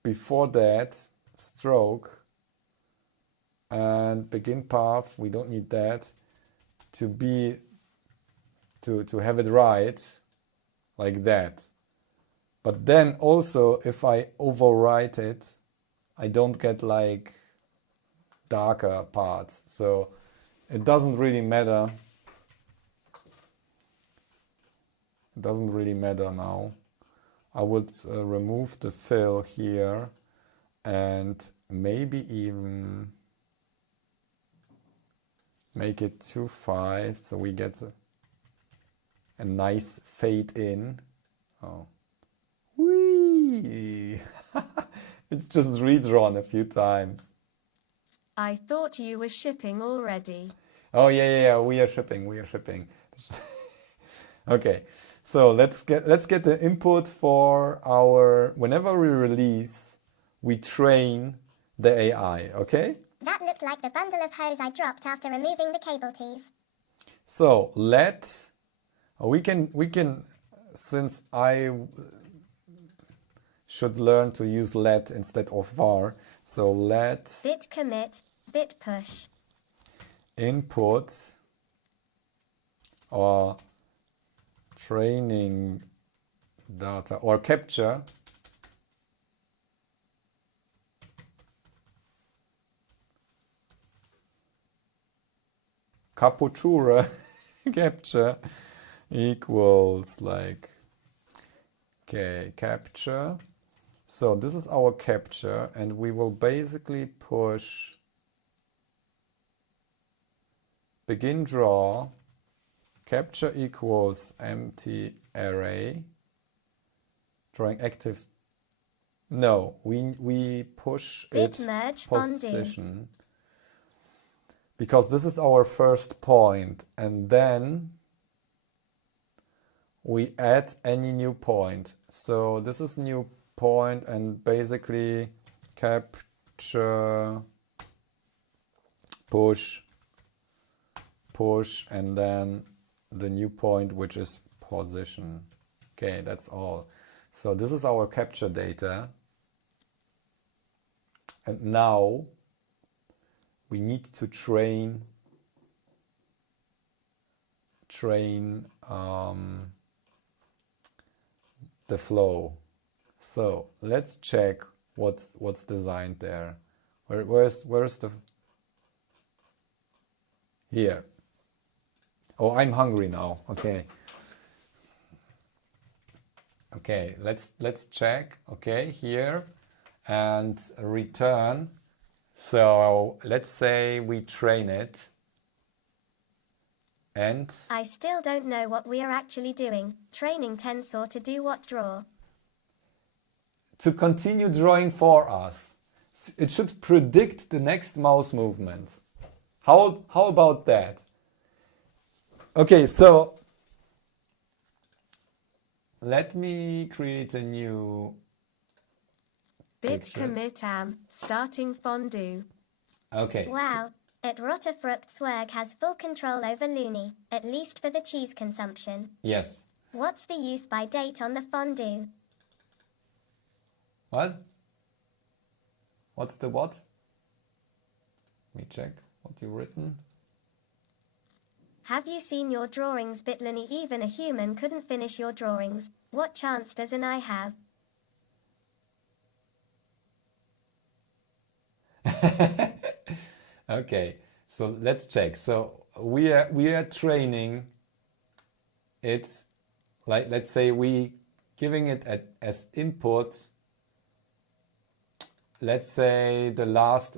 Before that, stroke. And begin path, we don't need that. To have it right, like that. But then also, if I overwrite it, I don't get like darker parts. So it doesn't really matter. It doesn't really matter now. I would remove the fill here and maybe even make it 2.5 so we get a nice fade in. Oh. Whee! It's just redrawn a few times. I thought you were shipping already. Oh yeah, we are shipping. Okay, so let's get the input for our, whenever we release, we train the AI, okay? That looked like the bundle of hose I dropped after removing the cable tees. So we can, since I should learn to use let instead of var, so let Bit commit, bit push. input or training data or capture capture capture equals like, okay, capture. So this is our capture, and we will basically push begin draw capture equals empty array drawing active. No, we push Bit it merge position because this is our first point, and then we add any new point. So this is new point, and basically capture push, and then the new point, which is position. Okay, that's all. So this is our capture data. And now we need to train the flow. So let's check what's designed there. Where's the here? Oh, I'm hungry now. Okay. Okay, let's check. Okay, here and return. So let's say we train it. And I still don't know what we are actually doing. Training Tensor to do what? Draw. To continue drawing for us. It should predict the next mouse movement. How about that? Okay, so let me create a new Bit picture. commit am starting fondue. Okay. Wow. At Rotterfrucht Swerg has full control over Looney, at least for the cheese consumption. Yes. What's the use by date on the fondue? What? What's the what? Let me check what you've written. Have you seen your drawings, bitluni? Even a human couldn't finish your drawings. What chance does an eye have? Okay, so let's check. So we are training it, like, let's say we giving it as input. Let's say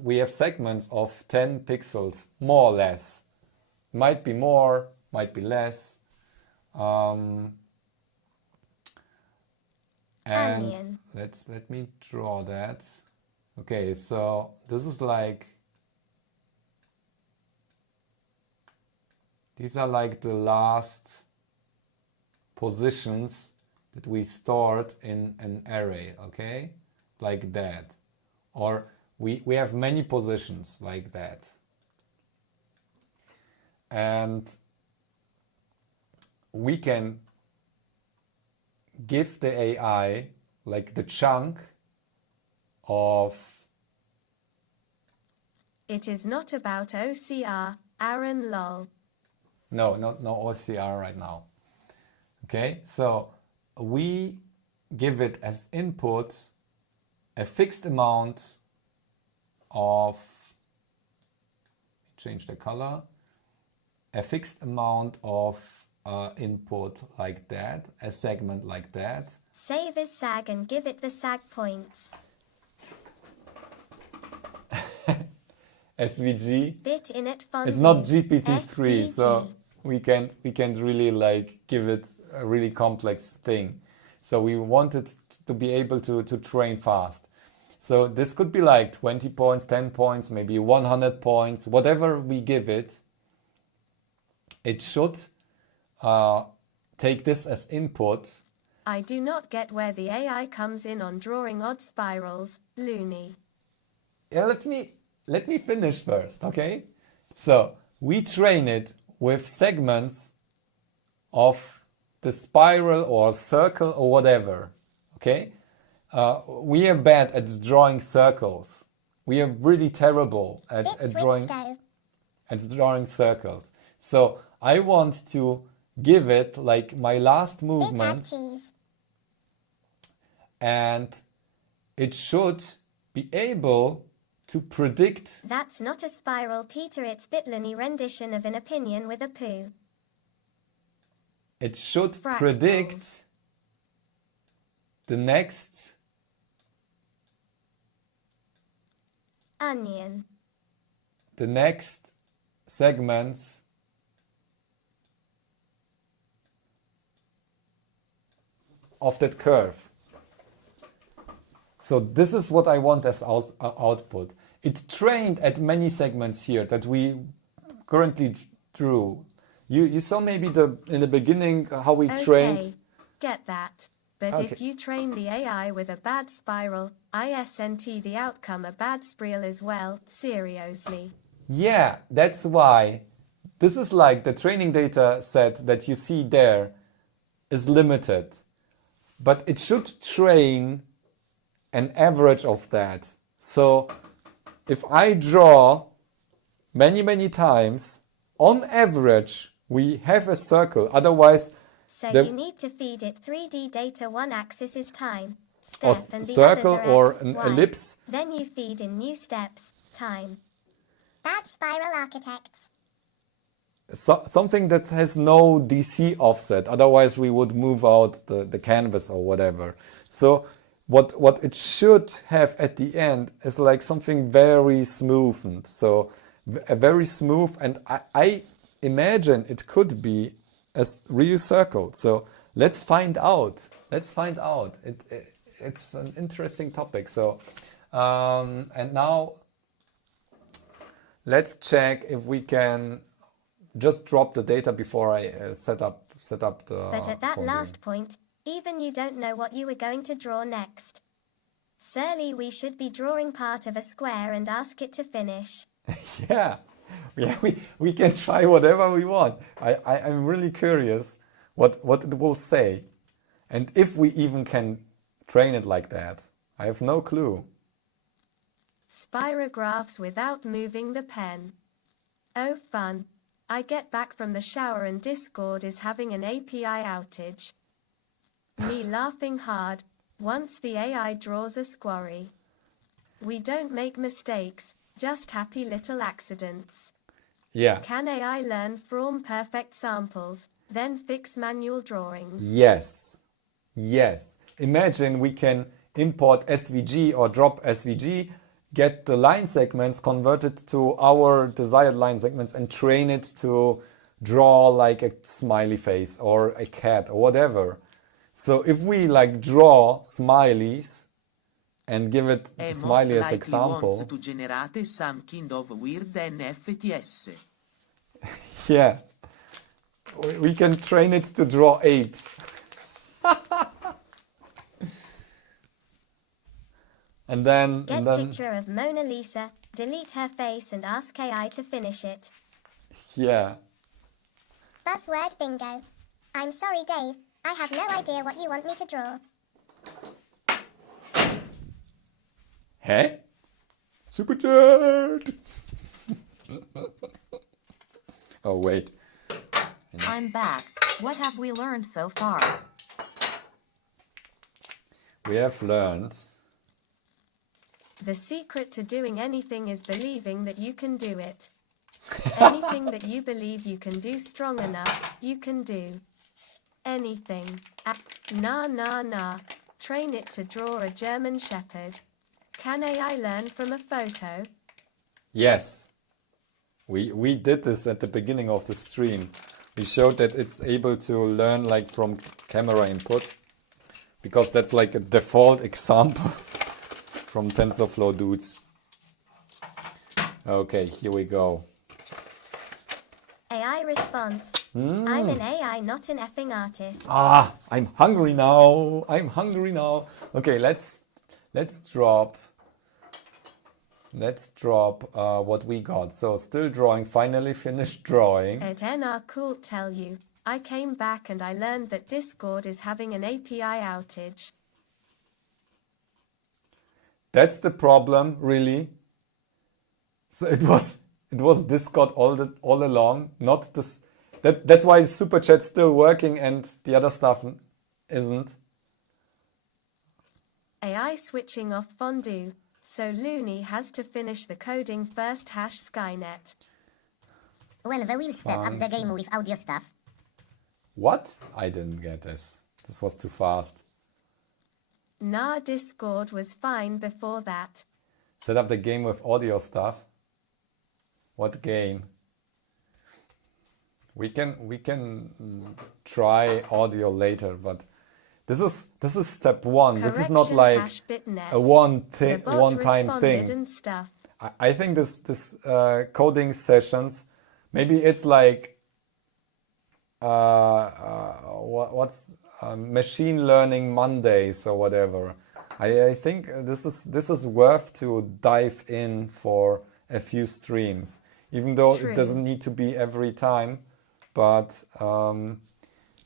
we have segments of 10 pixels, more or less. Might be more, might be less. And Onion. let me draw that. Okay, so this is like, these are like the last positions that we stored in an array, okay? Like that. Or we have many positions like that. And we can give the AI like the chunk of... It is not about OCR, Aaron lol. No OCR right now. Okay, so we give it as input a fixed amount of, change the color, a fixed amount of input like that, a segment like that. Save as sag and give it the sag points. SVG. Bit init font. It's not GPT-3, SVG. so we can't really like give it a really complex thing. So we want it to be able to train fast. So this could be like 20 points, 10 points, maybe 100 points, whatever we give it. It should take this as input. I do not get where the AI comes in on drawing odd spirals, loony. Yeah, let me finish first, okay? So we train it with segments of the spiral or circle or whatever, okay? We are bad at drawing circles. We are really terrible at drawing circles. So I want to give it like my last movement, and it should be able to predict. That's not a spiral, Peter. It's bitluni rendition of an opinion with a poo. It should Fractals. Predict the next onion. The next segments of that curve. So this is what I want as output. It trained at many segments here that we currently drew. You saw maybe in the beginning how we trained. Get that. But Okay. if you train the AI with a bad spiral, isn't the outcome a bad spiral as well? Seriously. Yeah, that's why this is like the training data set that you see there is limited. But it should train an average of that. So if I draw many times, on average, we have a circle. Otherwise, So you need to feed it 3D data. One axis is time, step, or and the circle others are or X, an Y. ellipse. Then you feed in new steps, time. Bad spiral architects. Something that has no DC offset. Otherwise, we would move out the canvas or whatever. So what it should have at the end is like something very smoothened. So a very smooth, and I imagine it could be a real circle. So let's find out. It's an interesting topic. So and now let's check if we can just drop the data before I set up the. But at that for last point, even you don't know what you were going to draw next. Surely we should be drawing part of a square and ask it to finish. Yeah, we can try whatever we want. I'm really curious what it will say, and if we even can train it like that. I have no clue. Spirographs without moving the pen. Oh fun. I get back from the shower and Discord is having an API outage. Me laughing hard, once the AI draws a squarry. We don't make mistakes, just happy little accidents. Yeah. Can AI learn from perfect samples, then fix manual drawings? Yes. Yes. Imagine we can import SVG or drop SVG, get the line segments converted to our desired line segments and train it to draw like a smiley face or a cat or whatever. So if we like draw smileys and give it the smiley as example. Wants to generate some kind of weird NFTs. Yeah. We can train it to draw apes. And then picture of Mona Lisa, delete her face and ask AI to finish it. Yeah. Buzzword bingo. I'm sorry, Dave. I have no idea what you want me to draw. Hey? Superchat! Oh, wait. I'm back. What have we learned so far? We have learned. The secret to doing anything is believing that you can do it. Anything that you believe you can do strong enough, you can do. Anything. Nah. Train it to draw a German Shepherd. Can AI learn from a photo? Yes. We did this at the beginning of the stream. We showed that it's able to learn like from camera input, because that's like a default example from TensorFlow dudes. Okay, here we go. AI response. I'm an AI, not an effing artist. I'm hungry now. Okay, let's drop what we got. So still drawing, finally finished drawing. At NR Cool tell you, I came back and I learned that Discord is having an API outage. That's the problem, really. So it was Discord all along, not this. That's why Super Chat's still working and the other stuff isn't. AI switching off fondue, so Looney has to finish the coding first. #Skynet. Well, they will step up the game with audio stuff. What? I didn't get this. This was too fast. Nah, Discord was fine before that. Set up the game with audio stuff. What game? We can try audio later, but this is step one. This is not like a one-time thing. I think this coding sessions, maybe it's like what's machine learning Mondays or whatever. I think this is worth to dive in for a few streams, even though it doesn't need to be every time. But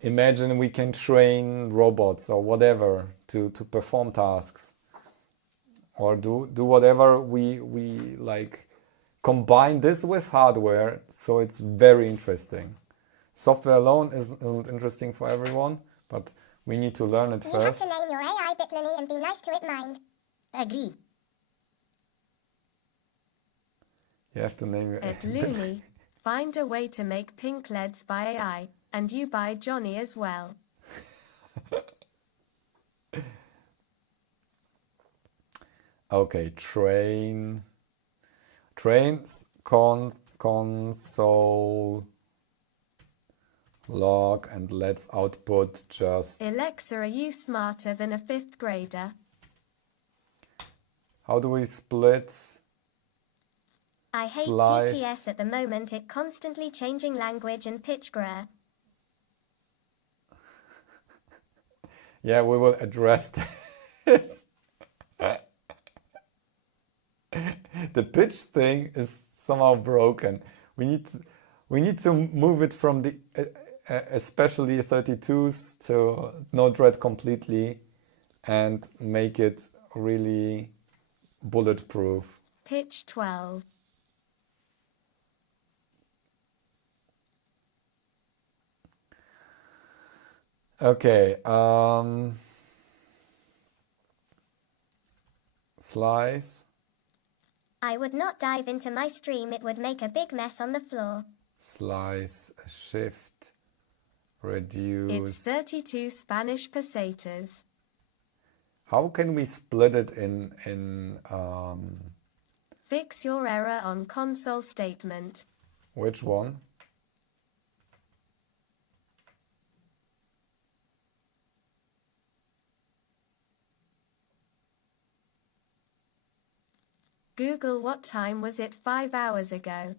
imagine we can train robots or whatever to perform tasks, or do whatever we like. Combine this with hardware, so it's very interesting. Software alone isn't interesting for everyone, but we need to learn it first. You have to name your AI bitluni and be nice to it, mind. Agree. You have to name your At Looney, find a way to make pink LEDs by AI, and you buy Johnny as well. Okay, train console log, and let's output just. Alexa, are you smarter than a 5th grader? How do we split? I hate Slice. GTS at the moment. It constantly changing language and pitch grr. Yeah, we will address this. The pitch thing is somehow broken. We need to move it from the especially 32s to no dread completely, and make it really bulletproof. Pitch 12. Okay, slice. I would not dive into my stream, it would make a big mess on the floor. Slice, shift, reduce. It's 32 Spanish pesetas. How can we split it in Fix your error on console statement. which one? Google what time was it 5 hours ago?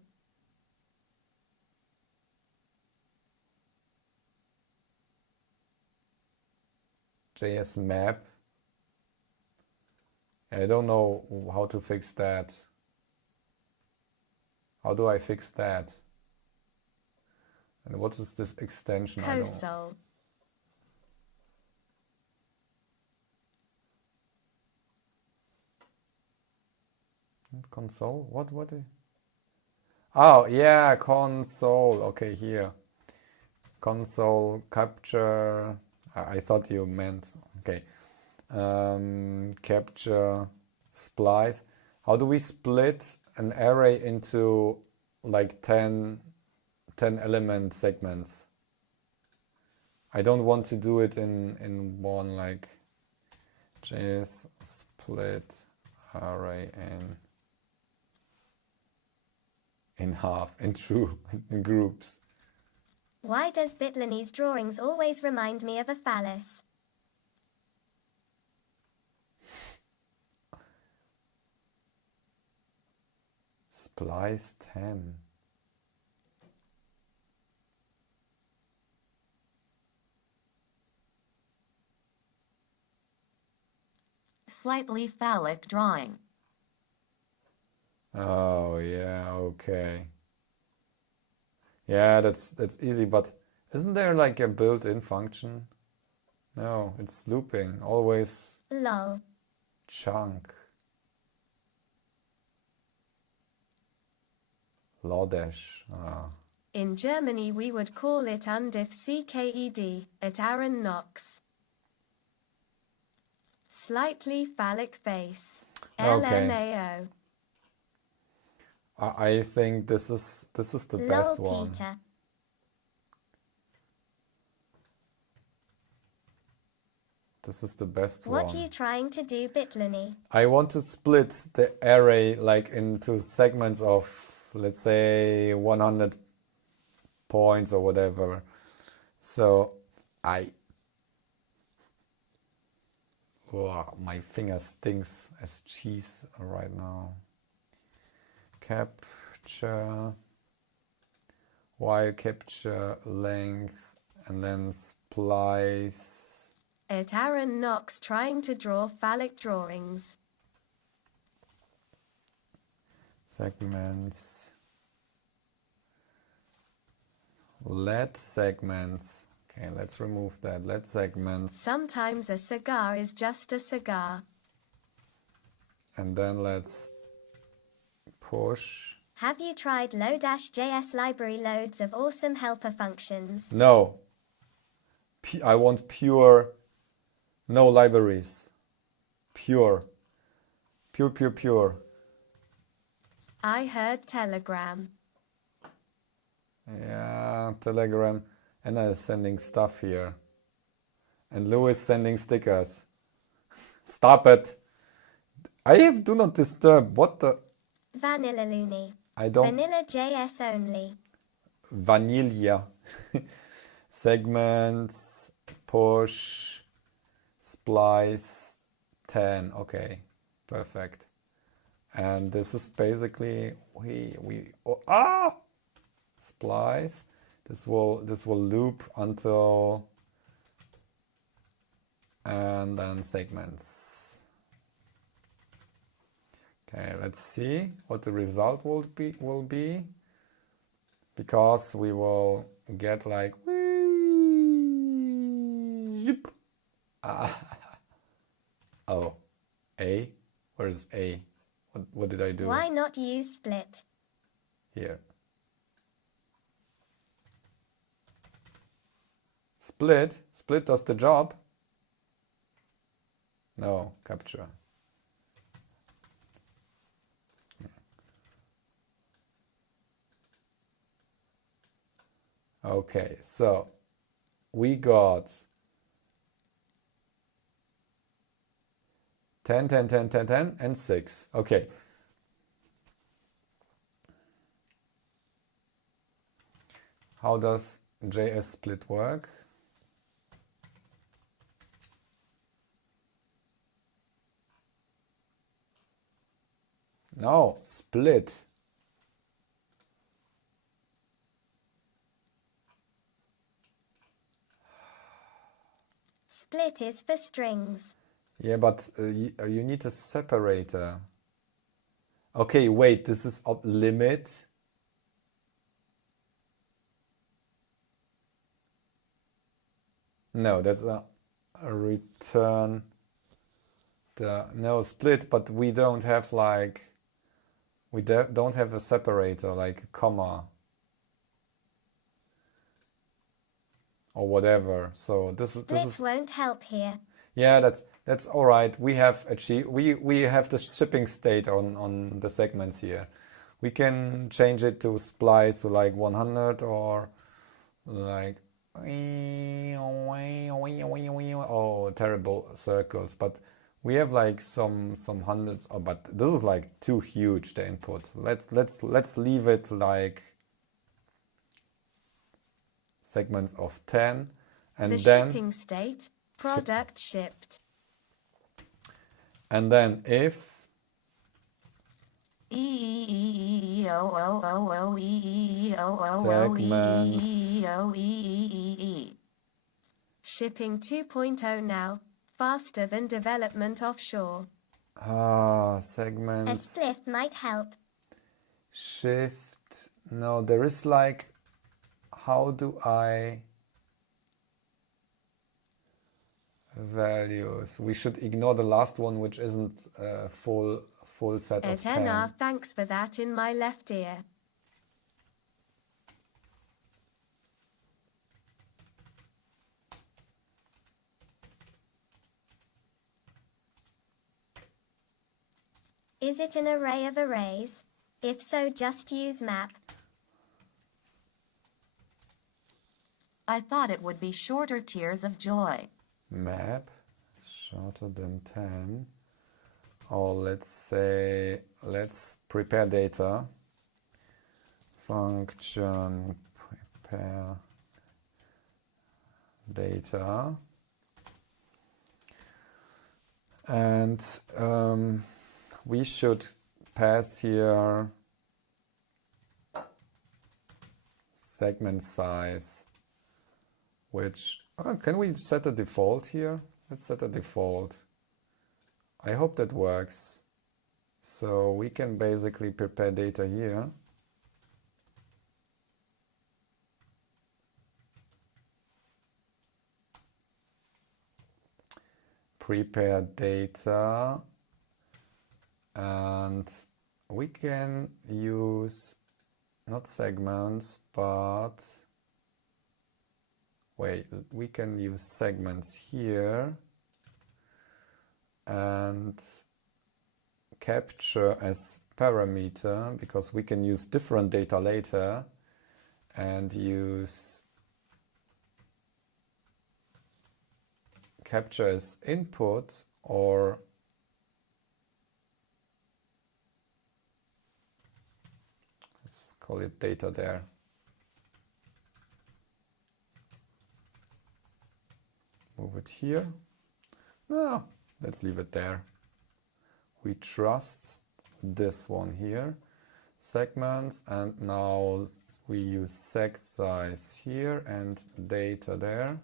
JS map. I don't know how to fix that. How do I fix that? And what is this extension? I don't. Console. Console? What? Oh, yeah, console. Okay, here. Console capture. I thought you meant, okay. Capture, splice. How do we split an array into like 10 element segments? I don't want to do it in one, like JS split array in half, in groups. Why does bitluni's drawings always remind me of a phallus? Splice 10. Slightly phallic drawing. Oh yeah, okay. Yeah, that's easy, but isn't there like a built-in function? No, it's looping, always Lol. chunk. Lodash. Ah. In Germany we would call it undif CKED, at Aaron Knox. Slightly phallic face. Okay. LMAO. I think this is the best Lol, one. Peter. This is the best one. What are you trying to do, bitluni? I want to split the array like into segments of, let's say, 100 points or whatever. So wow, my finger stinks as cheese right now. Capture, while capture length, and then splice. At Aaron Knox trying to draw phallic drawings. Segments. Let segments. Okay, let's remove that. Let segments. Sometimes a cigar is just a cigar. And then let's push. Have you tried Lodash.js library? Loads of awesome helper functions. No. I want pure, no libraries. Pure. Pure. I heard Telegram. Yeah, Telegram. Anna is sending stuff here. And Lou is sending stickers. Stop it. I have do not disturb. What the? Vanilla Looney. I don't. Vanilla JS only. Vanilla. Segments, push, splice, 10. Okay, perfect. And this is basically splice. This will loop until, and then segments. Okay, let's see what the result will be, because we will get like oh, A? Where's A? What did I do? Why not use split? Here. Split? Split does the job? No, capture. Okay, so we got 10, 10, 10, 10, 10, and 6. Okay. How does JS split work? No, split. Split is for strings. Yeah, but you need a separator. Okay, wait, this is up limit. No, that's a return. No split, but we don't have like, we don't have a separator like a comma or whatever. So this is won't help here. Yeah, that's all right. We have achieved we have the shipping state on the segments here. We can change it to splice to like 100 or like oh terrible circles, but we have like some hundreds of, but this is like too huge, the input. Let's leave it like segments of 10 and the then shipping state product shipped. And then if Shipping 2.0 now, faster than development offshore. Segments. A spliff might help. Shift. No, there is like, how do I values? We should ignore the last one, which isn't a full set of 10. Thanks for that in my left ear. Is it an array of arrays? If so, just use map. I thought it would be shorter tears of joy. Map shorter than 10. Or let's say, let's prepare data. Function prepare data. And we should pass here segment size, which, can we set a default here? Let's set a default. I hope that works. So we can basically prepare data here. Prepare data. And we can use not segments, but wait, we can use segments here and capture as parameter, because we can use different data later, and use capture as input, or let's call it data there. Move it here. No, let's leave it there. We trust this one here. Segments, and now we use seg size here and data there.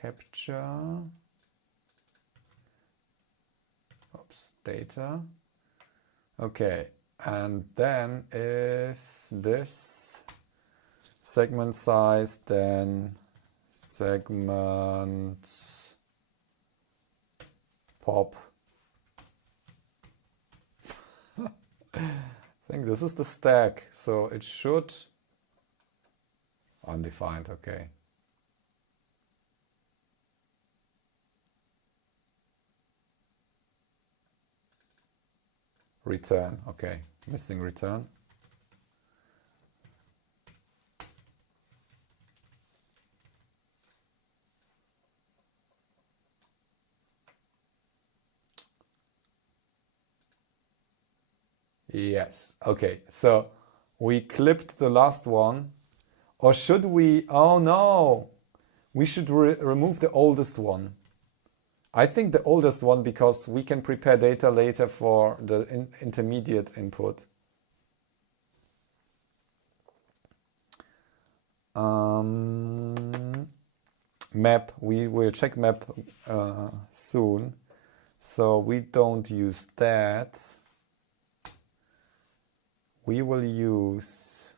Capture. Oops, data. Okay, and then if this segment size, then segment pop. I think this is the stack, so it should undefined, okay. Return, okay, missing return. Yes, okay, so we clipped the last one, or should we, oh no, we should remove the oldest one. I think the oldest one because we can prepare data later for the intermediate input. Map, we will check map soon, so we don't use that. We will use,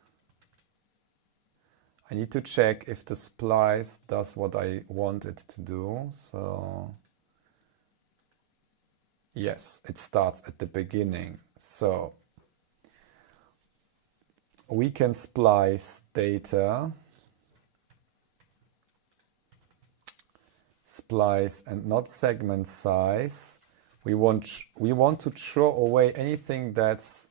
I need to check if the splice does what I want it to do, so yes, it starts at the beginning. So we can splice data, splice and not segment size. We want to throw away anything that's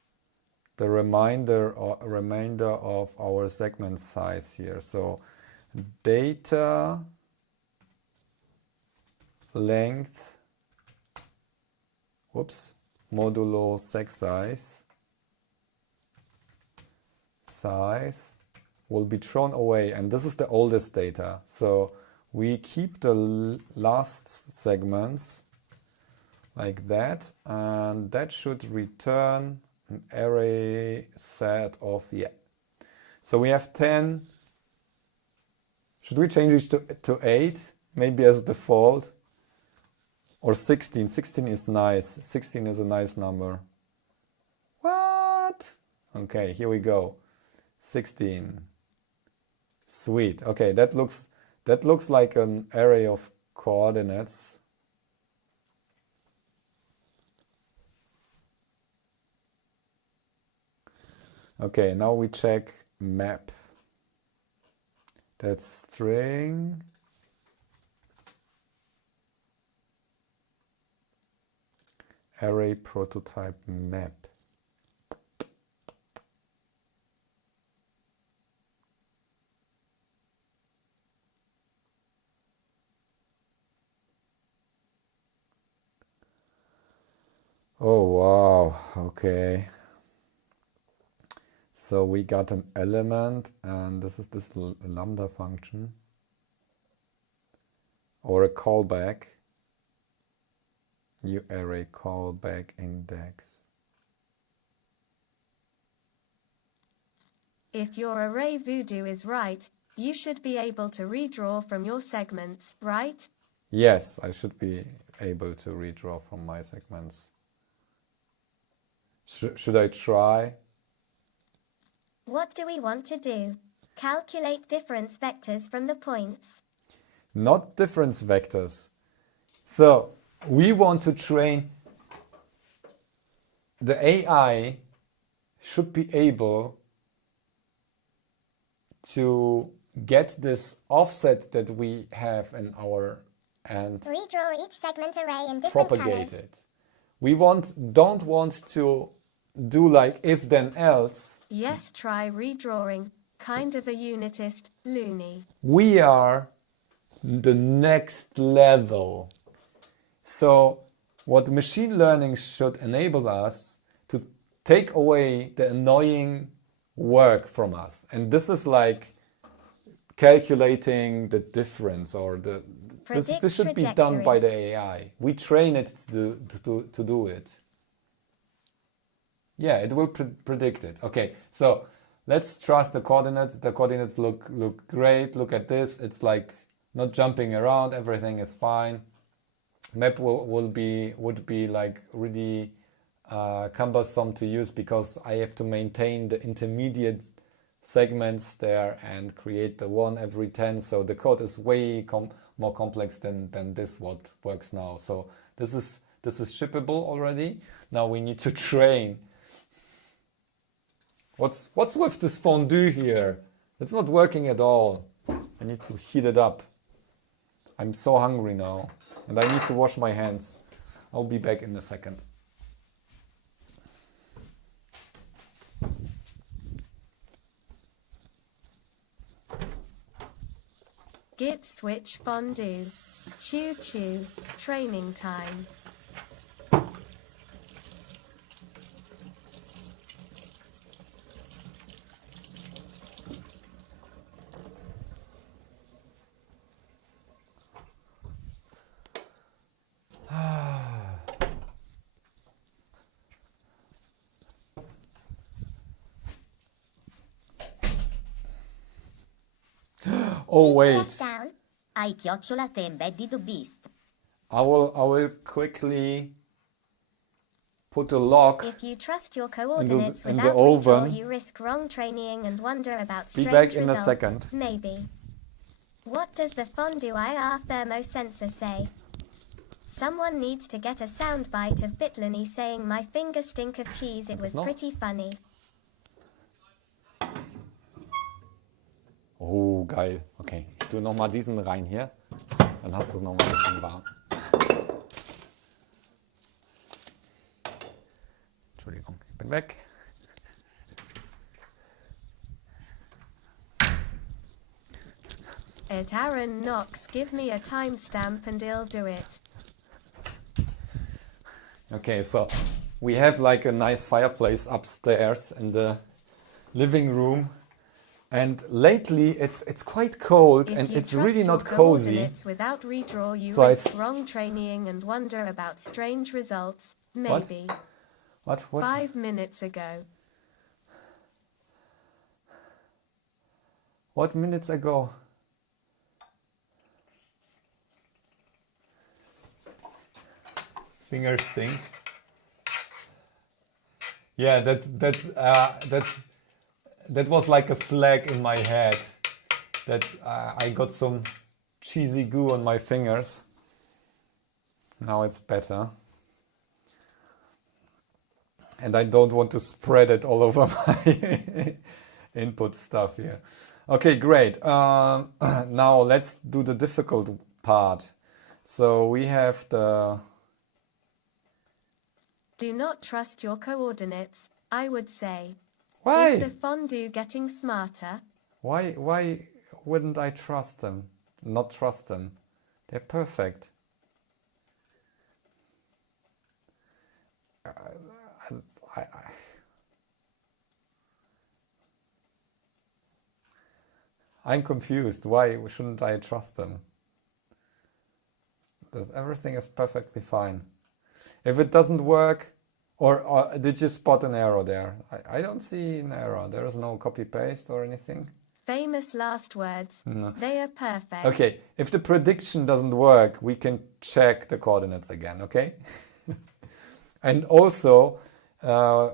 the remainder of our segment size here. So data length, whoops, modulo seg size will be thrown away, and this is the oldest data. So we keep the last segments like that, and that should return an array set of, yeah. So we have 10. Should we change it to 8? Maybe as default. Or 16. 16 is nice. 16 is a nice number. What? Okay, here we go. 16. Sweet. Okay, that looks like an array of coordinates. Okay, now we check map. That's string. Array prototype map. Oh, wow. Okay. So we got an element, and this is this lambda function, or a callback, new array callback index. If your array voodoo is right, you should be able to redraw from your segments, right? Yes, I should be able to redraw from my segments. Should I try? What do we want to do? Calculate difference vectors from the points. Not difference vectors. So we want to train the AI should be able to get this offset that we have in our and redraw each segment array in different propagate colors. it. We don't want to do like if then else. Yes, try redrawing. Kind of a unitist, loony. We are the next level. So what machine learning should enable us to take away the annoying work from us. And this is like calculating the difference, or this should be done by the AI. We train it to do it. Yeah, it will predict it. Okay, so let's trust the coordinates. The coordinates look great. Look at this. It's like not jumping around. Everything is fine. Map would be like really cumbersome to use because I have to maintain the intermediate segments there and create the one every 10. So the code is way more complex than this what works now. So this is This is shippable already. Now we need to train. What's with this fondue here? It's not working at all. I need to heat it up. I'm so hungry now. And I need to wash my hands. I'll be back in a second. Git switch fondue. Choo choo. Training time. Oh wait. Down. Hai chiocciolate embedded beast. I will quickly put a lock. If you trust your coordinates in without the oven. redraw, you risk wrong training and wonder about Be strange back in a results. second. Maybe. What does the fondue IR thermosensor say? Someone needs to get a soundbite of bitluni saying my fingers stink of cheese. It was noch? pretty funny. Oh, geil. Okay, ich tue nochmal diesen rein hier. Dann hast du es nochmal ein bisschen warm. Entschuldigung, ich bin weg. At Aaron Knox, give me a timestamp and I'll do it. Okay, so we have like a nice fireplace upstairs in the living room. And lately it's quite cold If and you it's trust really your not cozy. coordinates without redraw, you So risk wrong training and wonder about strange results. Maybe. What? 5 minutes ago. What minutes ago? Fingers stink. Yeah, that was like a flag in my head. That I got some cheesy goo on my fingers. Now it's better. And I don't want to spread it all over my input stuff here. Okay, great. Now let's do the difficult part. So we have the... Do not trust your coordinates, I would say. Why? Is the fondue getting smarter? Why wouldn't I trust them? Not trust them. They're perfect. I'm confused. Why shouldn't I trust them? Everything is perfectly fine. If it doesn't work, or did you spot an error there? I don't see an error. There is no copy paste or anything. Famous last words. No. They are perfect. Okay, if the prediction doesn't work, we can check the coordinates again, okay? And also,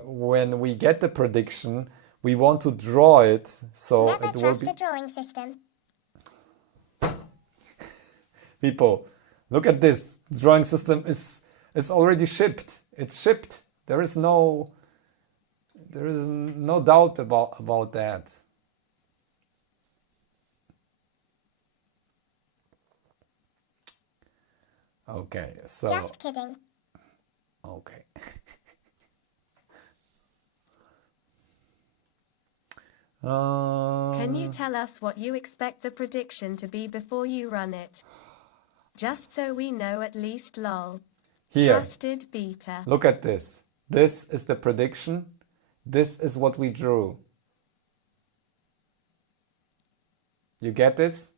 when we get the prediction, we want to draw it, so Never it will trust be... a drawing system. People, look at this. The drawing system is already shipped. It's shipped. There is no doubt about that. Okay, so... Just kidding. Okay. Can you tell us what you expect the prediction to be before you run it? Just so we know at least, lol. Here, Trusted beta. look at this. This is the prediction. This is what we drew. You get this?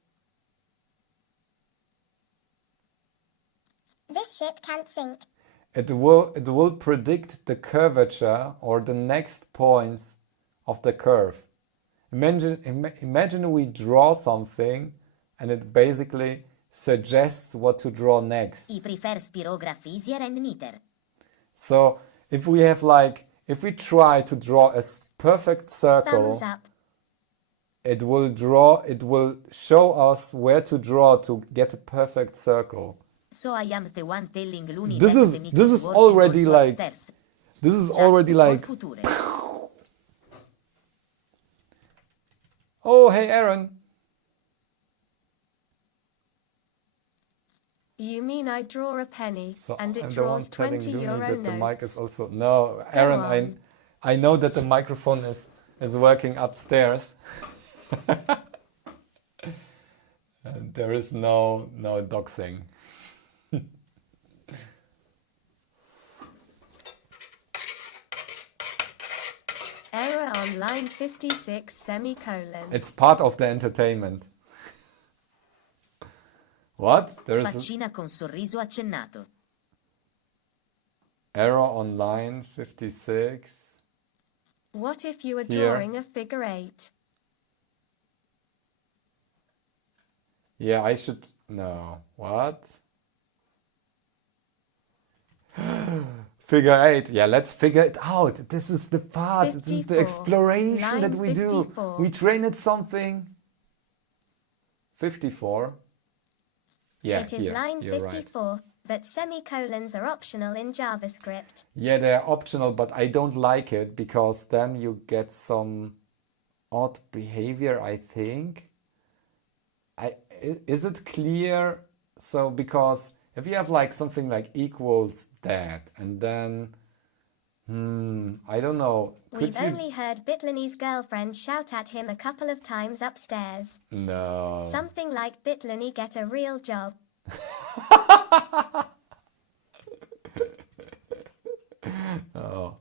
This ship can't sink. It will predict the curvature or the next points of the curve. Imagine we draw something and it basically suggests what to draw next. I prefer spirograph easier and neater. So if we try to draw a perfect circle, Thumbs up. it will show us where to draw to get a perfect circle. So I am the one telling Looney This that is the mix this is working already also like upstairs. this is Just already for like future. oh hey Aaron. You mean I draw a penny So and it I'm the one draws telling 20 Looney euro that the mic notes? is also no Go Aaron. on. I know that the microphone is working upstairs. And there is no doxing. Error on line 56 semicolon. It's part of the entertainment. What? There is an Faccina con sorriso accennato. error on line 56. What if you were Here. drawing a figure 8? Yeah, I should no. What? Figure 8. Yeah, let's figure it out. This is the part. This is the 54. exploration that Line we do. 54. We train it something. 54. Yeah, It is here. line You're right. 54, but semicolons are optional in JavaScript. Yeah, they're optional, but I don't like it because then you get some odd behavior, I think. Is it clear? So, because if you have like something like equals that, and then, I don't know. Could We've you? only heard bitluni's girlfriend shout at him a couple of times upstairs. No. Something like bitluni get a real job. Oh,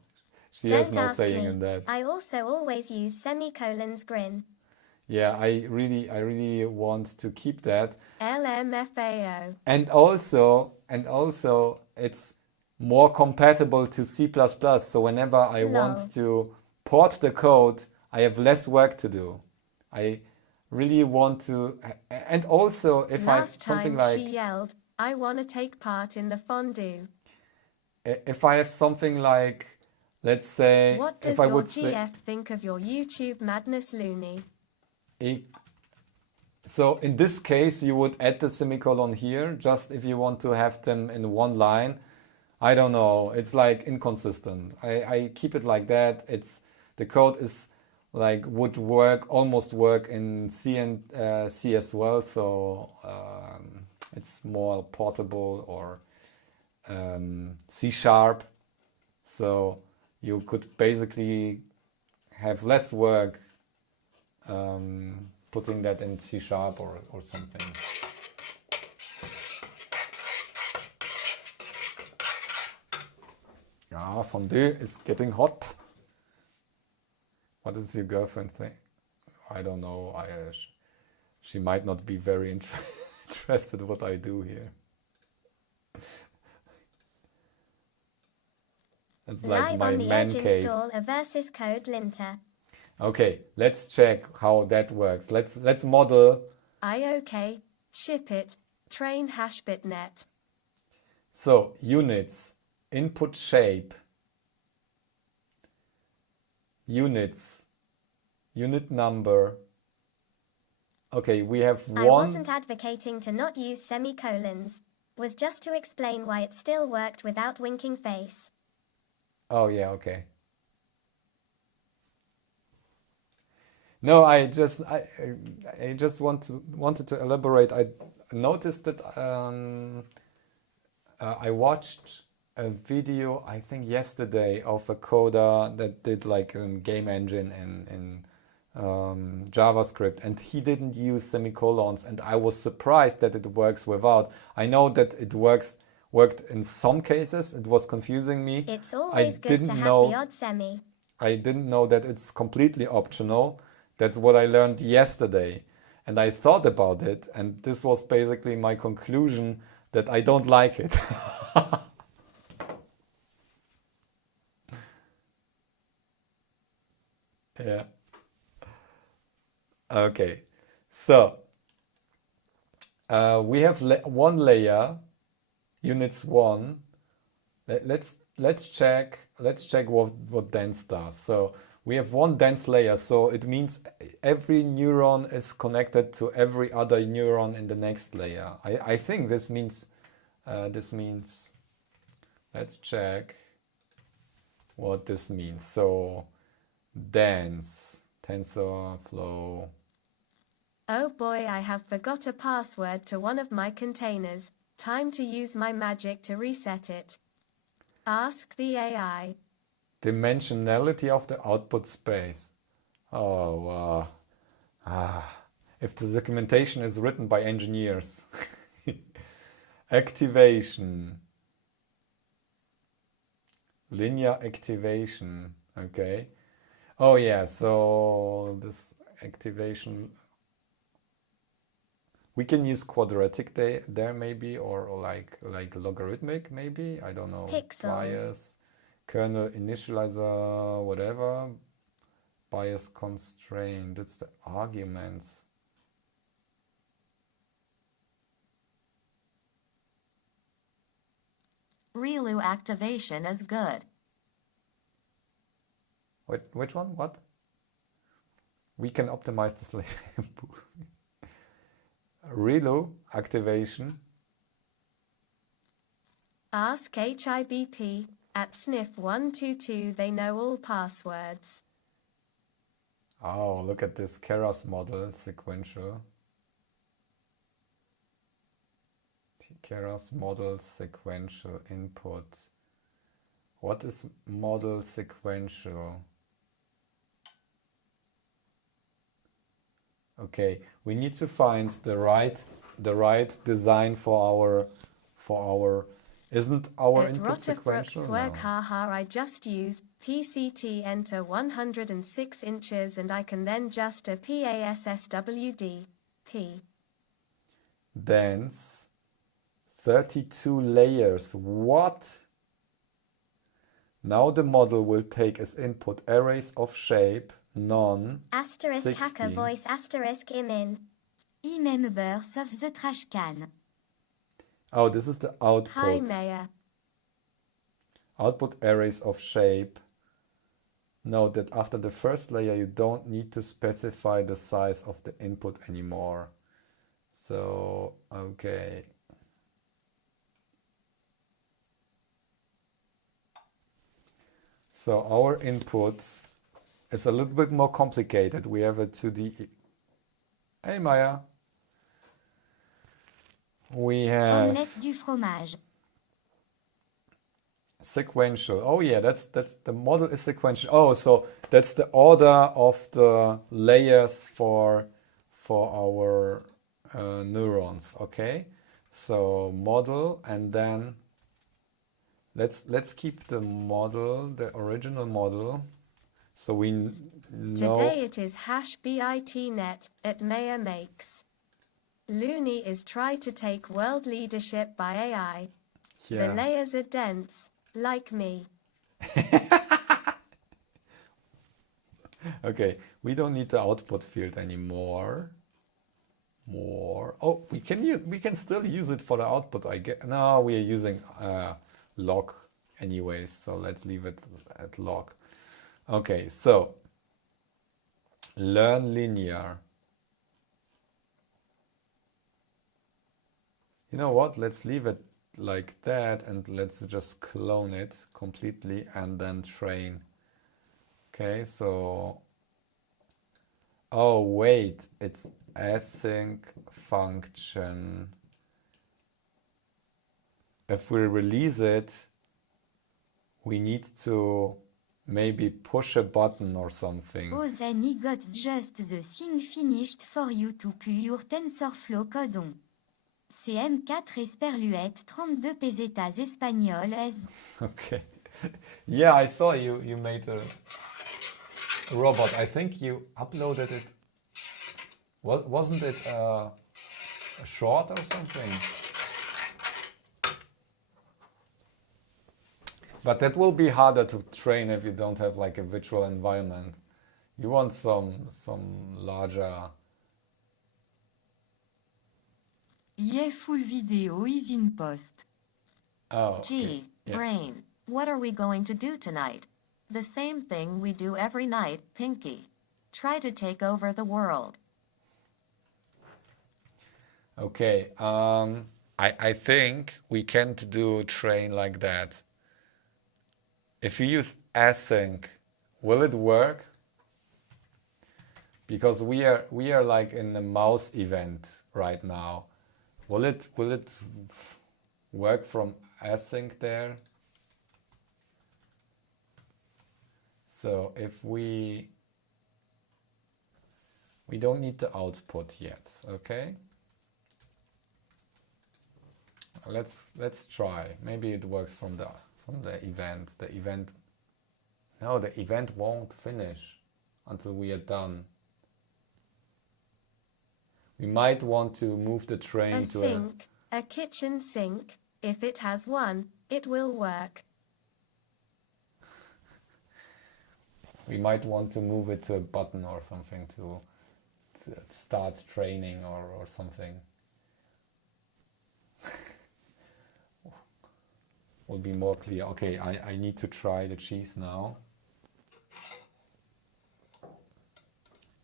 she has Don't no ask saying me. in that. I also always use semicolons grin. Yeah, I really want to keep that. LMFAO. And also, it's more compatible to C++. So whenever I Lol. want to port the code, I have less work to do. I really want to, and also if I have Last something time like, she yelled, I want to take part in the fondue. if I have something like, let's say, What does if I your would say, GF think of your YouTube madness, Looney? so in this case, you would add the semicolon here, just if you want to have them in one line. I don't know. It's like inconsistent. I keep it like that. The code is like would almost work in C and C as well. So it's more portable, or C#. So you could basically have less work putting that in C# or something. Yeah, fondue is getting hot. What does your girlfriend think? I don't know. She might not be very interested what I do here. It's like Live my on the man Edge cave. install a versus code linter. Okay, let's check how that works. Let's model. IOK, ship it, train hashbitnet. So units, input shape, units, unit number. Okay, we have I one. wasn't advocating to not use semicolons. Was just to explain why it still worked without winking face. Oh yeah, okay. No, I just wanted to elaborate. I noticed that I watched a video, I think yesterday, of a coder that did like a game engine in JavaScript, and he didn't use semicolons, and I was surprised that it works without. I know that it worked in some cases. It was confusing me. It's always good to have the odd semi. I didn't know that it's completely optional. That's what I learned yesterday. And I thought about it, and this was basically my conclusion that I don't like it. Yeah. Okay. So we have one layer, units 1. Let's check what dense does. So we have one dense layer, so it means every neuron is connected to every other neuron in the next layer. I think this means This means, let's check what this means. So dance, TensorFlow. Oh boy, I have forgot a password to one of my containers. Time to use my magic to reset it. Ask the AI. Dimensionality of the output space. Oh, if the documentation is written by engineers. Activation. Linear activation. Okay. Oh yeah, so this activation, we can use quadratic there maybe, or like logarithmic maybe, I don't know. Pixels. Bias, kernel initializer, whatever. Bias constraint, it's the arguments. ReLU activation is good. Wait, which one? What? We can optimize this later. ReLU activation. Ask HIBP at sniff122. They know all passwords. Oh, look at this Keras model, sequential. Keras model sequential input. What is model sequential? Okay, we need to find the right design for our isn't our input sequential? No. Haha, I just use PCT enter 106 inches and I can then just a PASSWD P. Dance 32 layers. What? Now the model will take as input arrays of shape none Asterisk 16. hacker voice asterisk imin. Members of the trash can. Oh, this is the output. Hi, Maya. Output arrays of shape. Note that after the first layer you don't need to specify the size of the input anymore. So, okay. So our input is a little bit more complicated. We have a 2D. Hey Maya. We have Omelette du fromage. sequential. Oh yeah, that's the model is sequential. Oh, so that's the order of the layers for our neurons. Okay, so model, and then let's keep the model, the original model, so we know. Today it is #bitnet at Maya Makes. Looney is try to take world leadership by AI. Yeah. The layers are dense, like me. Okay, we don't need the output field anymore. Oh, we can still use it for the output. I get. No, we are using log anyways, so let's leave it at log. Okay, so learn linear. You know what? Let's leave it like that and let's just clone it completely and then train. Okay, so oh wait, it's async function. If we release it, we need to maybe push a button or something. Oh, then I got just the thing finished for you to pull your TensorFlow codon. CM4 esperluette 32 pesetas espagnol. Okay. Yeah, I saw you made a robot. I think you uploaded it. Wasn't it a short or something? But that will be harder to train if you don't have like a virtual environment. You want some larger. Yeah, full video is in post. Oh, okay. Gee, Yeah. brain, what are we going to do tonight? The same thing we do every night, Pinky. Try to take over the world. Okay. I think we can't do train like that. If we use async, will it work? Because we are like in the mouse event right now. Will it work from async there? So if we don't need the output yet, okay? Let's try. Maybe it works from the event. The event won't finish until we are done. We might want to move the train to sink, a kitchen sink. If it has one, it will work. We might want to move it to a button or something to start training or something. Will be more clear. Okay, I need to try the cheese now.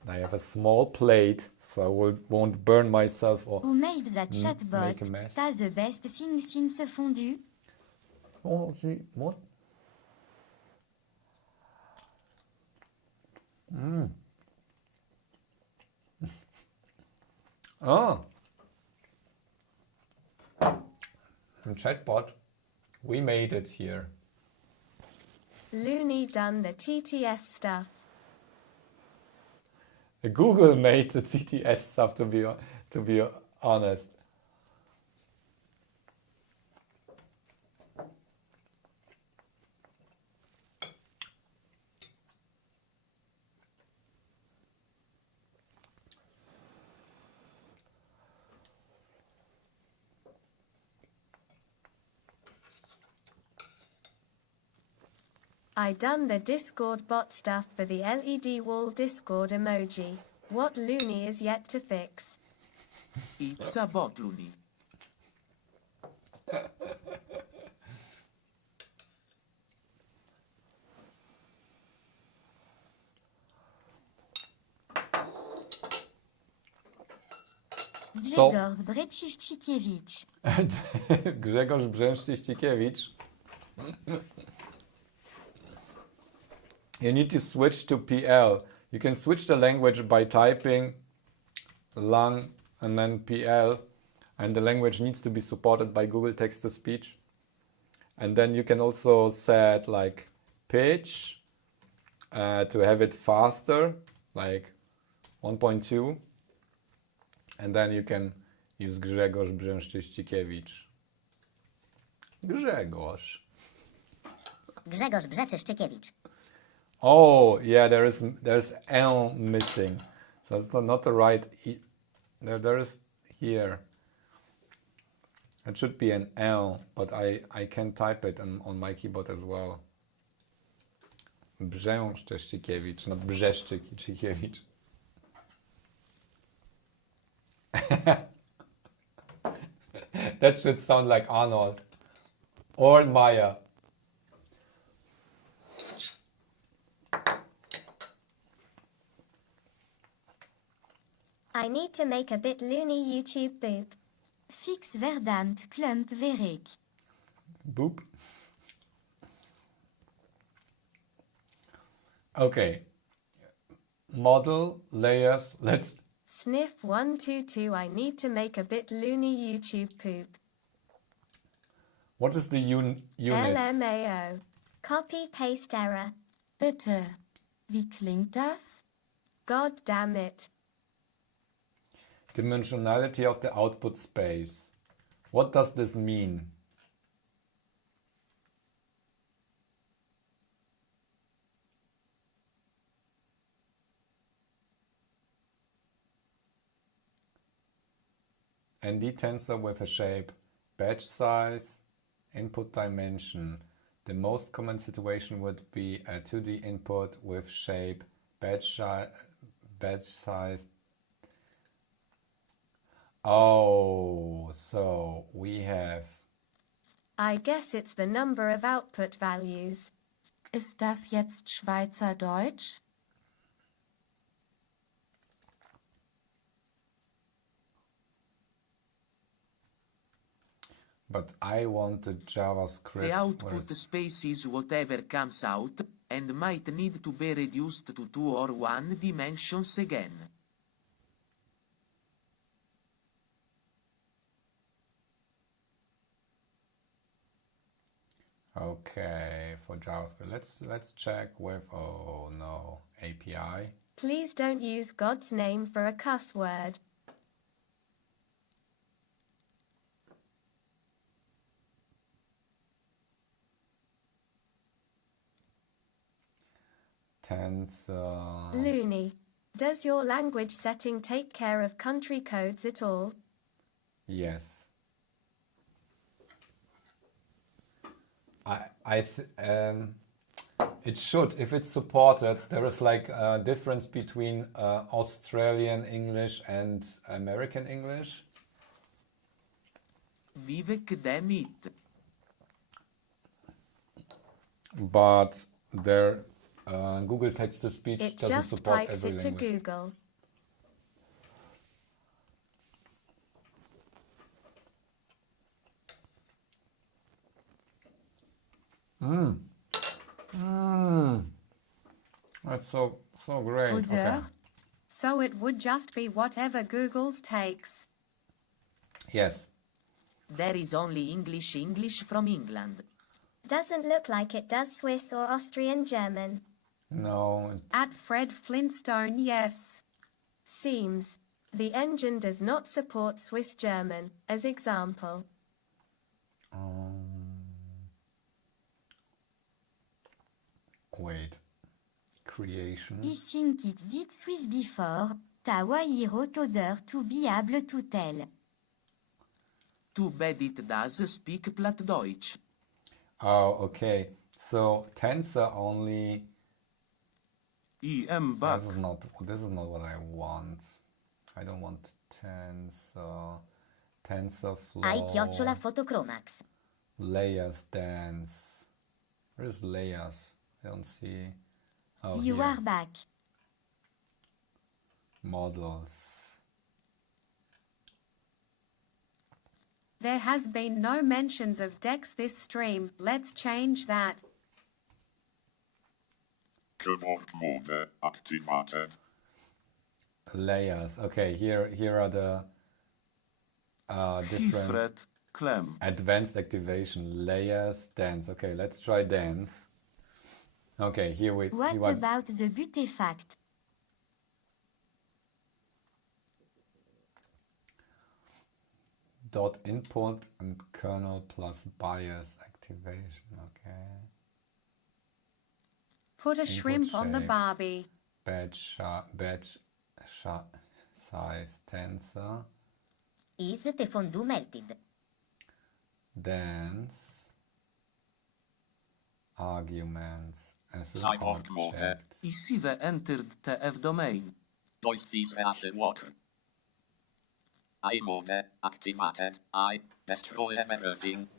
I have a small plate, so I won't burn myself or Who made that make chatbot? a mess. T'as the best thing since fondue? Oh, see what? Oh, the chatbot. We made it here. Looney done the TTS stuff. Google made the TTS stuff, to be honest. I done the Discord bot stuff for the LED wall Discord emoji. What Looney is yet to fix? It's a bitluni. Grzegorz Brześciszczykiewicz. Grzegorz Brzęczyścikiewicz. You need to switch to PL. You can switch the language by typing lang and then PL, and the language needs to be supported by Google Text-to-Speech. And then you can also set like pitch to have it faster, like 1.2. And then you can use Grzegorz Brzęczyścikiewicz. Grzegorz. Grzegorz Brzeczyszczykiewicz. Oh, yeah, there's L missing. So it's not the right there is here. It should be an L, but I can type it on my keyboard as well. Brzęczyszczykiewicz, not Brzeszczykiewicz. That should sound like Arnold or Maya. I need to make a bitluni YouTube boop. Fix verdammt klump werk. Boop. Okay. Model layers. Let's Sniff 122. I need to make a bitluni YouTube poop. What is the units? LMAO. Copy paste error. Bitte. Wie klingt das? God damn it. Dimensionality of the output space. What does this mean? ND tensor with a shape, batch size, input dimension. The most common situation would be a 2D input with shape, batch size. Oh, so we have... I guess it's the number of output values. Ist das jetzt Schweizerdeutsch? But I want the JavaScript. The output space is whatever comes out, and might need to be reduced to 2 or 1 dimensions again. Okay, for JavaScript. Let's check with, oh no, API. Please don't use God's name for a cuss word. Looney. Does your language setting take care of country codes at all? Yes. It should, if it's supported. There is like a difference between Australian English and American English. Vivek damn it. But there, Google text-to-speech It doesn't just support pipes every it to language. Google. That's so great. Odeur. Okay. So it would just be whatever Google's takes. Yes. There is only English from England. Doesn't look like it does Swiss or Austrian German. No. At Fred Flintstone, yes. Seems. The engine does not support Swiss German, as example. Wait. Creation. I think it did Swiss before, ta why wrote odeur to be able to tell. Too bad it does speak Plattdeutsch. Oh, okay. So tensor only. EM back. This is not what I want. I don't want tensor. TensorFlow. Photochromax. Layers dance. Where's layers? I don't see. Oh, You here. are back. Models. There has been no mentions of Dex this stream. Let's change that. Keyboard mode activated. Layers. Okay, here are the different Fred, Clem. advanced activation layers. Dance. Okay, let's try dance. Okay, here we. What about the buttefact? Dot input and kernel plus bias activation. Okay. Put a Input shrimp on the shape. Barbie. Batch size tensor. Is the fondue melted? Dance. Arguments. As an Cyborg mode. object. Isive entered TF domain. Dois these work. I mode activated. I destroy everything.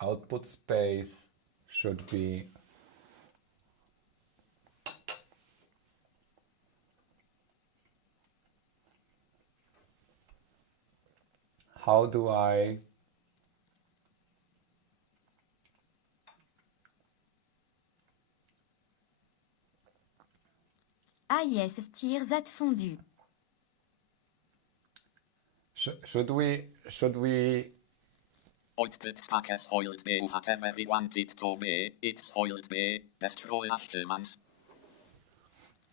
Output space should be how do I Ah yes, steer that fondue. should we Output stack has spoiled me whatever we want it to be. It spoiled me. Destroy humans.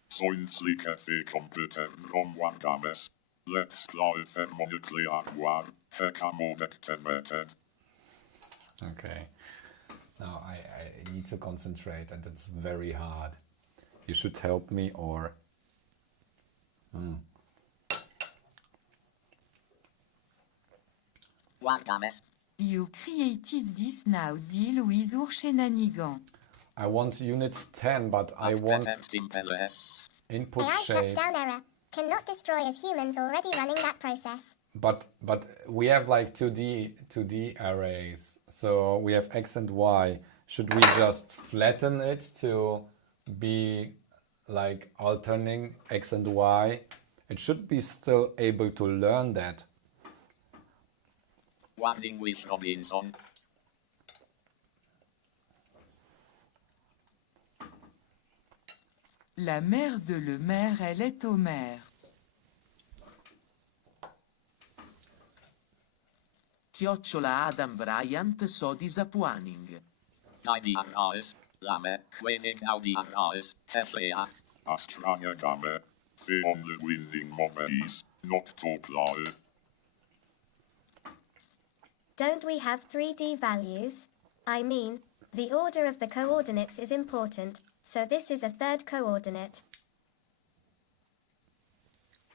Sounds like a fake computer from one games. Let's call thermonuclear war. Hacker mode activated. Okay. Now I need to concentrate and it's very hard. You should help me or One games. You created this now deal with your shenanigan. I want units 10 but I want input AI shape. shuts down error. Cannot destroy as humans already running that process. But we have like 2D arrays. So we have X and Y. Should we just flatten it to be like alternating X and Y It should be still able to learn that. Warning with Robinson. La mère de le maire, elle est au maire. Chiocciola Adam Bryant so disappointing. IDRAS, Lame, winning AUDRAS, FAA. Astrania Game. The only winning move is not to play. Don't we have 3D values? I mean, the order of the coordinates is important, so this is a third coordinate.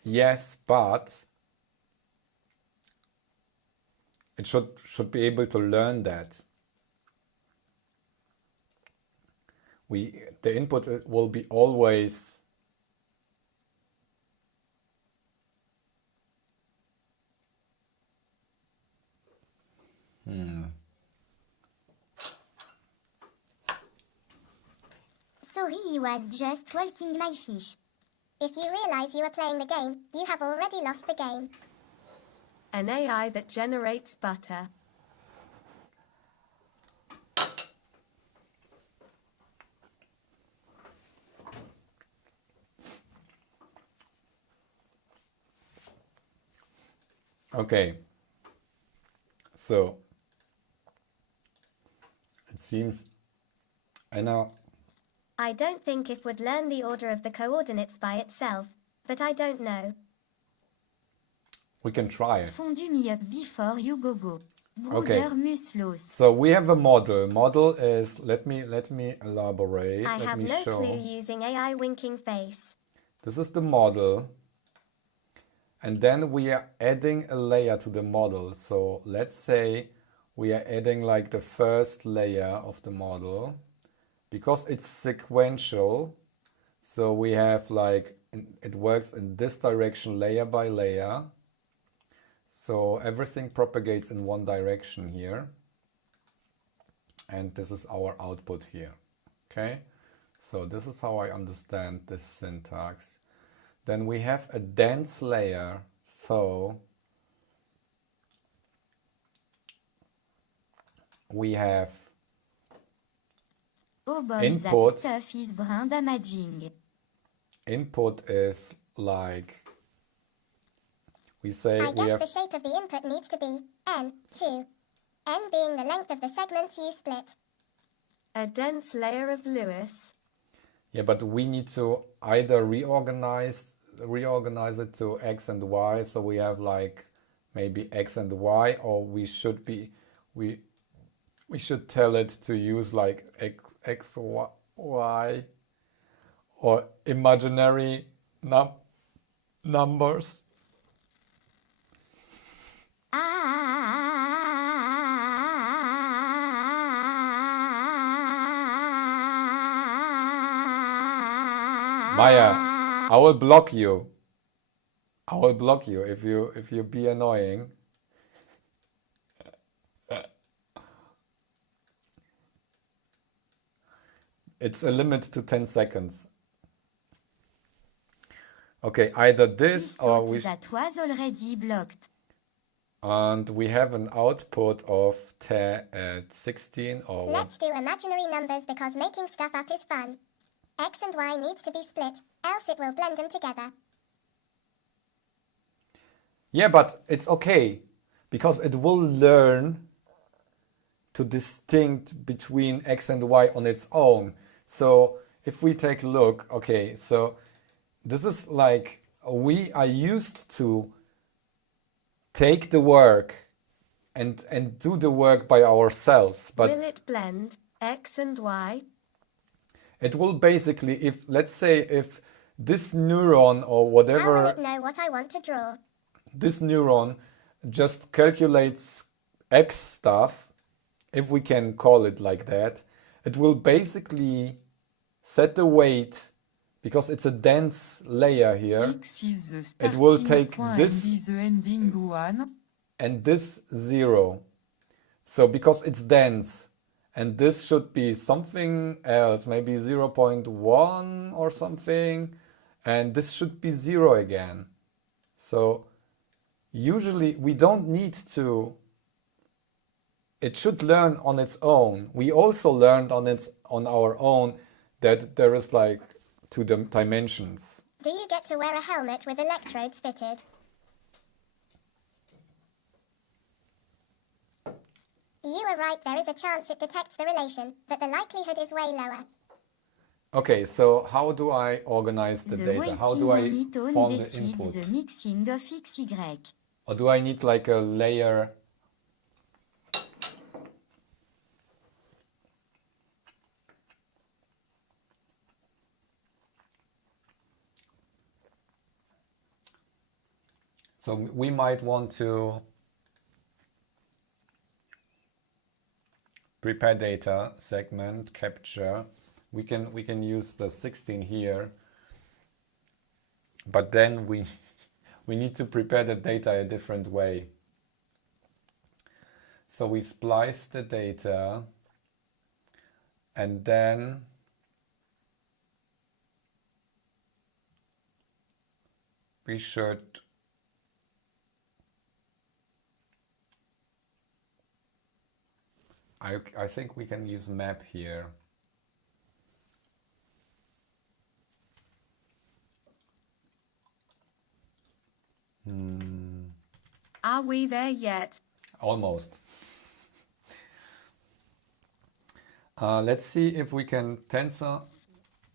Yes, but it should be able to learn that. The input will be always Sorry, you was just walking my fish. If you realize you are playing the game, you have already lost the game. An AI that generates butter. Okay. So it seems Anna. I don't think it would learn the order of the coordinates by itself, but I don't know. We can try it. Fondu me up before you go. Okay. Bruder Muslos. So we have a model. Model is, let me elaborate. I let have me no show. clue using AI winking face. This is the model. And then we are adding a layer to the model. So let's say we are adding like the first layer of the model. Because it's sequential, so we have like, it works in this direction layer by layer. So everything propagates in one direction here. And this is our output here. Okay, so this is how I understand this syntax. Then we have a dense layer. So we have Oh boy, input. that stuff is brand damaging. Input is like, we say I we guess have, the shape of the input needs to be n2. N being the length of the segments you split. A dense layer of Lewis. yeah, but we need to either reorganize it to X and Y. So we have like maybe X and Y, or we should tell it to use like X, Y, or imaginary numbers. Maya, I will block you. I will block you if you be annoying. It's a limit to 10 seconds. Okay, either this or we... That was already blocked. And we have an output of 16 or what? Let's do imaginary numbers because making stuff up is fun. X and Y needs to be split, else it will blend them together. Yeah, but it's okay, because it will learn to distinguish between X and Y on its own. So if we take a look, okay, so this is like, we are used to take the work and do the work by ourselves. But will it blend X and Y? It will basically, if let's say if this neuron or whatever, How will it know what I want to draw? This neuron just calculates X stuff, if we can call it like that, it will basically set the weight, because it's a dense layer here. X is the It will starting take point this and is the ending one. and this 0. So because it's dense, and this should be something else, maybe 0.1 or something, and this should be 0 again. So usually we don't need to, it should learn on its own. We also learned on our own that there is like two dimensions. Do you get to wear a helmet with electrodes fitted? You are right, there is a chance it detects the relation, but the likelihood is way lower. Okay, so how do I organize the data? weighting How do I monotone form the decides input? the mixing of XY. Or do I need like a layer? So we might want to prepare data, segment, capture. We can use the 16 here, but then we need to prepare the data a different way. So we splice the data, and then we should I think we can use map here. Are we there yet? Almost. Let's see if we can tensor.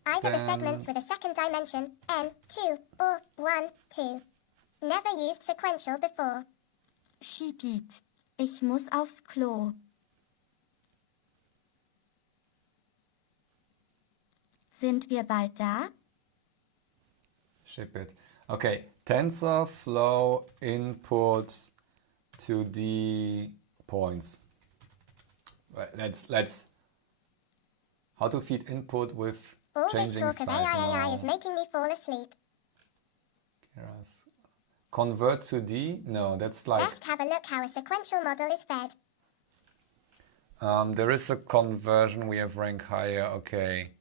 Either the segments with a second dimension, n2, or 1, 2. Never used sequential before. Ship it. Ich muss aufs Klo. Sind wir bald da? Ship it. Okay, TensorFlow input to the points. Let's. How to feed input with All changing this talk size of AI now. is making me fall asleep. Convert to D? No, that's like. Best have a look how a sequential model is fed. There is a conversion. We have rank higher. Okay.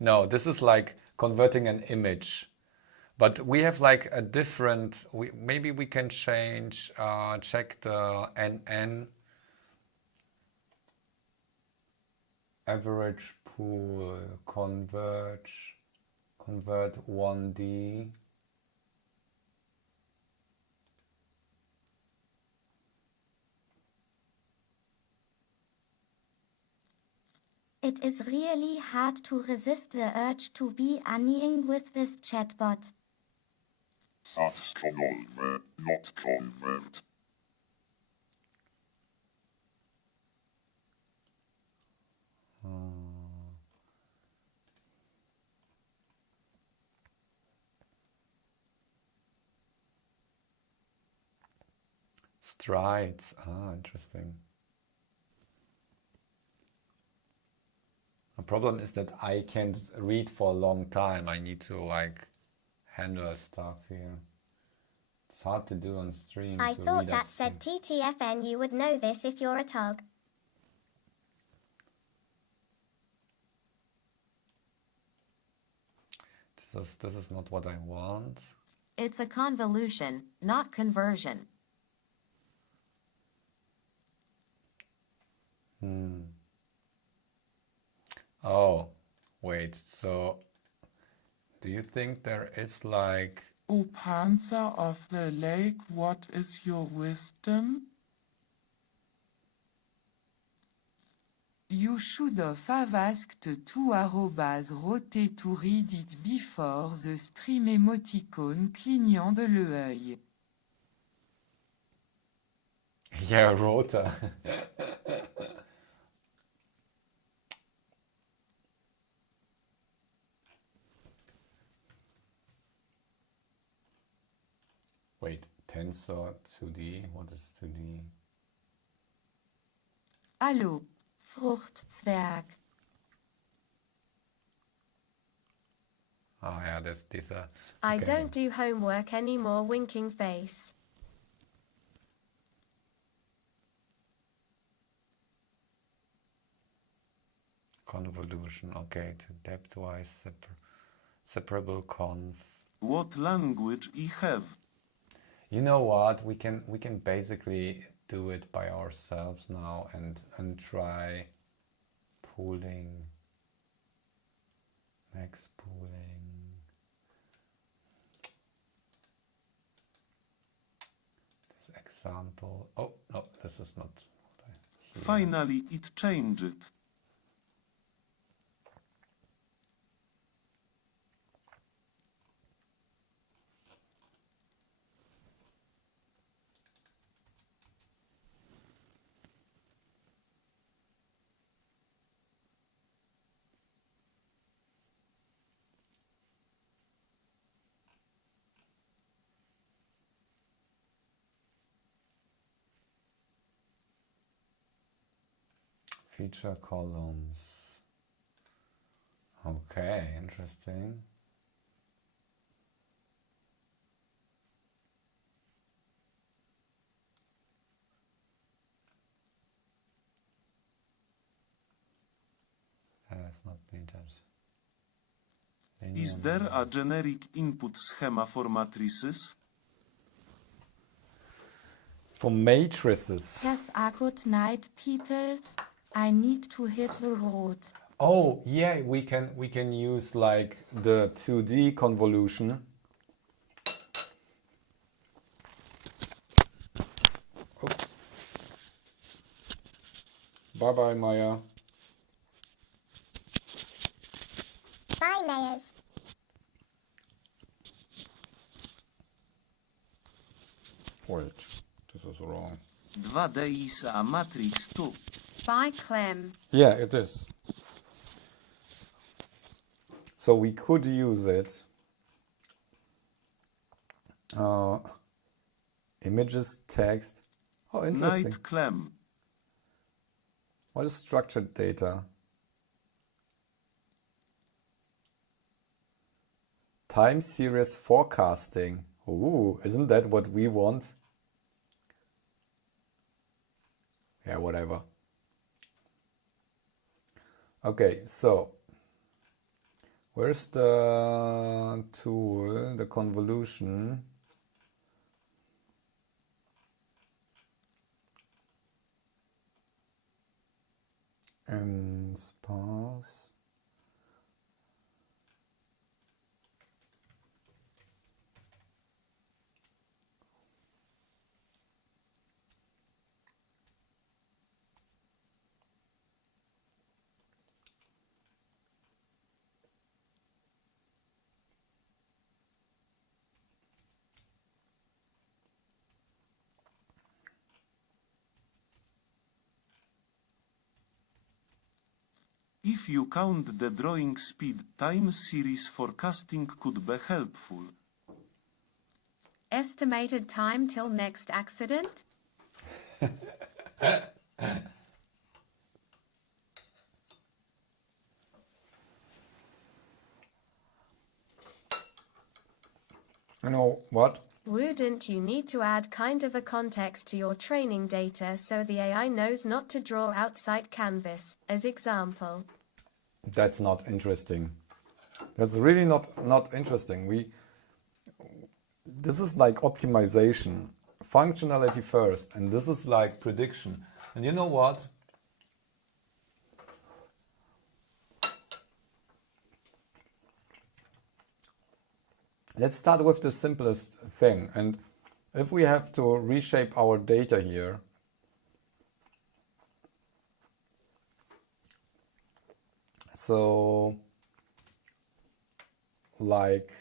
No, this is like converting an image. But we have like a different, maybe we can change, check the NN, average pool, convert 1D. It is really hard to resist the urge to be annoying with this chatbot. That's convert, not convert. Strides. Interesting. The problem is that I can't read for a long time. I need to like handle stuff here. It's hard to do on stream. I to thought read that upstream. said TTFN. You would know this if you're a tog. This is not what I want. It's a convolution, not conversion. Oh, wait. So, do you think there is like... O Panther of the lake, what is your wisdom? You should have asked to @rotate to read it before the stream emoticon clignant de l'œil. Yeah, Rota. Wait, tensor 2D. What is 2D? Hallo, Fruchtzwerg. Oh yeah, there's these are. I Okay. don't do homework anymore, winking face. Convolution. Okay, to depth-wise separable conv. What language I have? You know what? We can basically do it by ourselves now and try pooling, max pooling. This example. Oh no, this is not. Finally, it changed. Feature columns. Okay, interesting. It's not needed. Is there a generic input schema for matrices? For matrices. Have a good night, peoples. I need to hit the road. Oh yeah, we can use like the 2D convolution. Oops. Bye bye, Maya. Bye, Mayas. Wait, this is wrong. 2D is a matrix too. By Clem. Yeah, it is. So we could use it. Images, text. Oh, interesting. Night Clem. What is structured data? Time series forecasting. Ooh, isn't that what we want? Yeah, whatever. Okay, so where's the tool, the convolution? And sparse. If you count the drawing speed, time series forecasting could be helpful. Estimated time till next accident? You know what? Wouldn't you need to add kind of a context to your training data so the AI knows not to draw outside canvas, as example? That's not interesting. That's really not interesting. This is like optimization, functionality first, and this is like prediction. And you know what? Let's start with the simplest thing. And if we have to reshape our data here, so like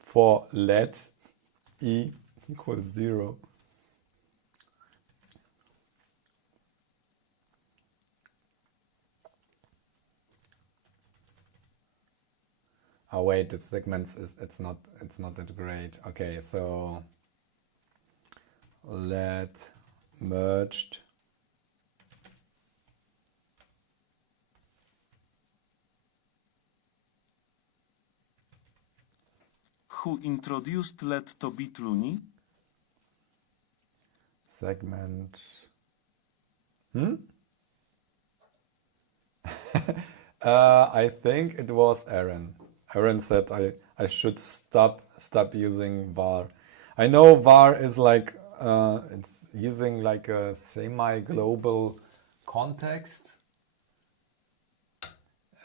for let E equals 0, oh wait, the segments it's not that great. Okay, so let merged Who introduced let to bitluni? segment. I think it was Aaron. Aaron said I should stop using var. I know var is like it's using like a semi-global context.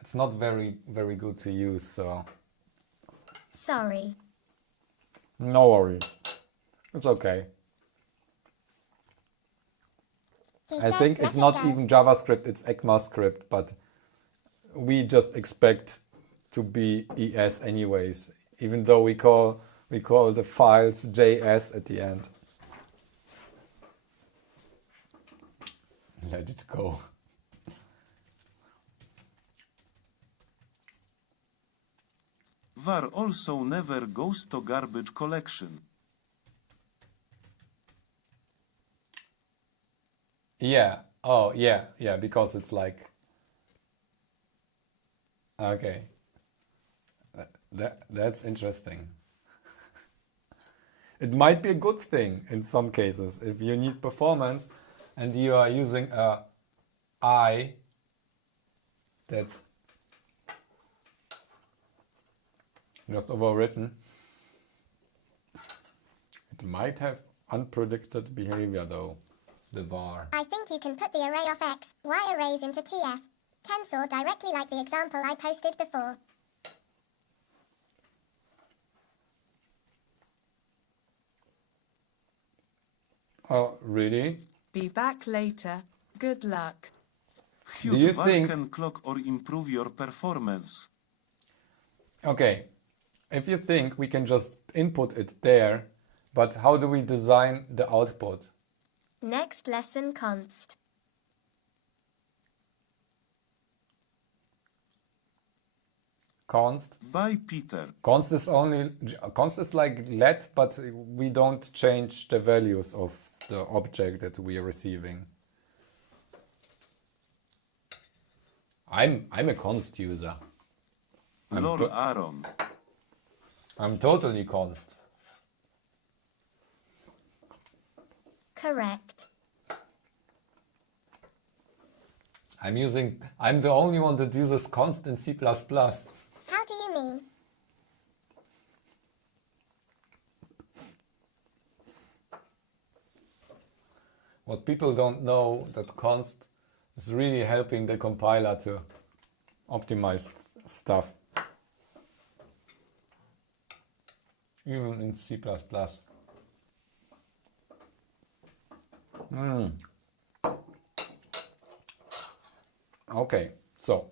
It's not very good to use, so Sorry. no worries. It's okay. I think it's not even JavaScript, it's ECMAScript, but we just expect to be ES anyways, even though we call the files JS at the end. Let it go. var also never goes to garbage collection. Yeah. Oh, yeah, because it's like okay. That's interesting. It might be a good thing in some cases if you need performance and you are using a I that's just overwritten. It might have unpredicted behavior though, the var. I think you can put the array of x, y arrays into TF tensor directly like the example I posted before. Oh, really? Be back later. Good luck. Do you var think... can clock or improve your performance? Okay, if you think we can just input it there, but how do we design the output? Next lesson const. Const? By Peter. Const is like let, but we don't change the values of the object that we are receiving. I'm a const user. Lol Aaron. I'm totally const. Correct. I'm the only one that uses const in C++. How do you mean? What people don't know, that const is really helping the compiler to optimize stuff. Even in C++. Okay, so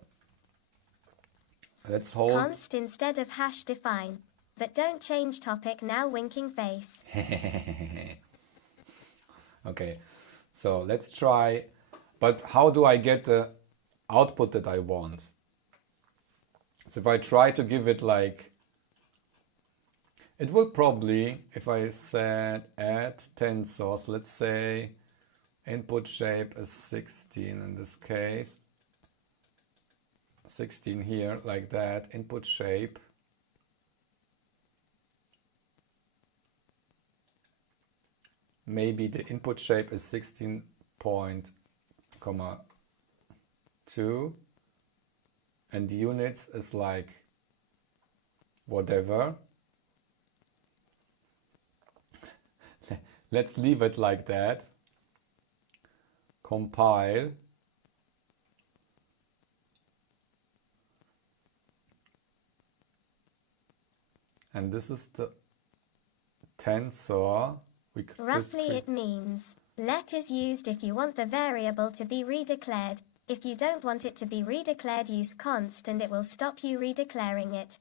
let's hold. Const instead of hash define. But don't change topic now, winking face. Okay, so let's try. But how do I get the output that I want? So if I try to give it like, it will probably, if I said add tensors, let's say input shape is 16 in this case, 16 here, like that, input shape. Maybe the input shape is 16.2 and the units is like whatever. Let's leave it like that. Compile. And this is the tensor. Roughly it means let is used if you want the variable to be redeclared. If you don't want it to be redeclared, use const and it will stop you redeclaring it.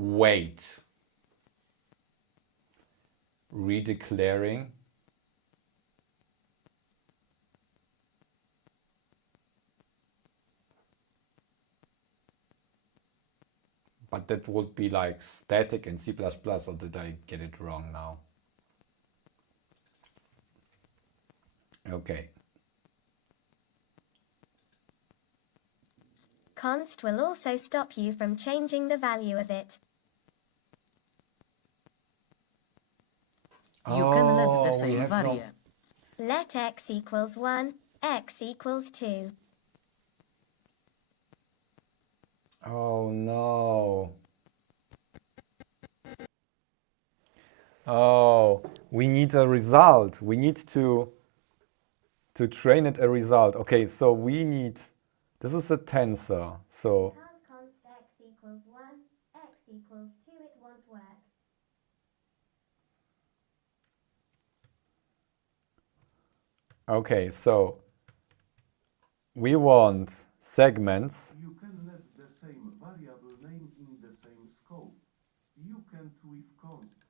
Wait. Redeclaring. But that would be like static in C++, or did I get it wrong now? Okay. Const will also stop you from changing the value of it. You can let the Oh, we same have no. variable. Let x equals 1, x equals 2. Oh no. Oh, we need a result. We need to train it a result. Okay, so we need, this is a tensor. So Can't const x equals 1, x equals 2, it won't work. okay, so we want segments. You can let the same variable name in the same scope. You can't with const.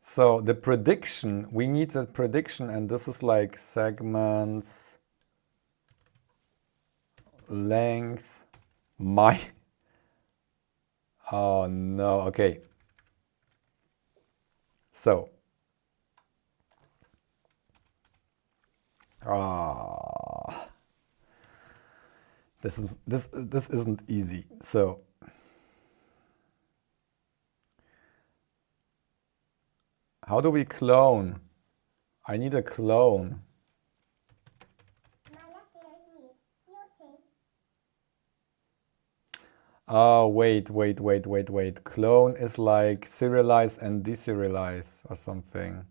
So the prediction, we need a prediction, and this is like segments length my. Oh no, okay. So this isn't easy. So how do we clone? I need a clone. My left ear is mute. Yours too. Oh, wait. Clone is like serialize and deserialize or something.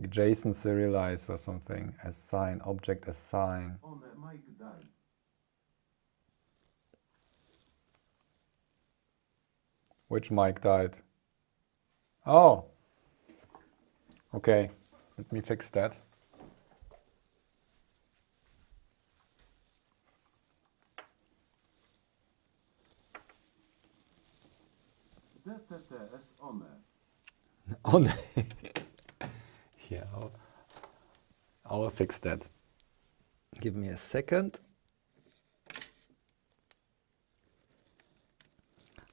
JSON serialize or something. Assign, object assign. On a mic die. Which mic died? Oh. Okay, let me fix that. DTTS one. On. Yeah, I will fix that. Give me a second.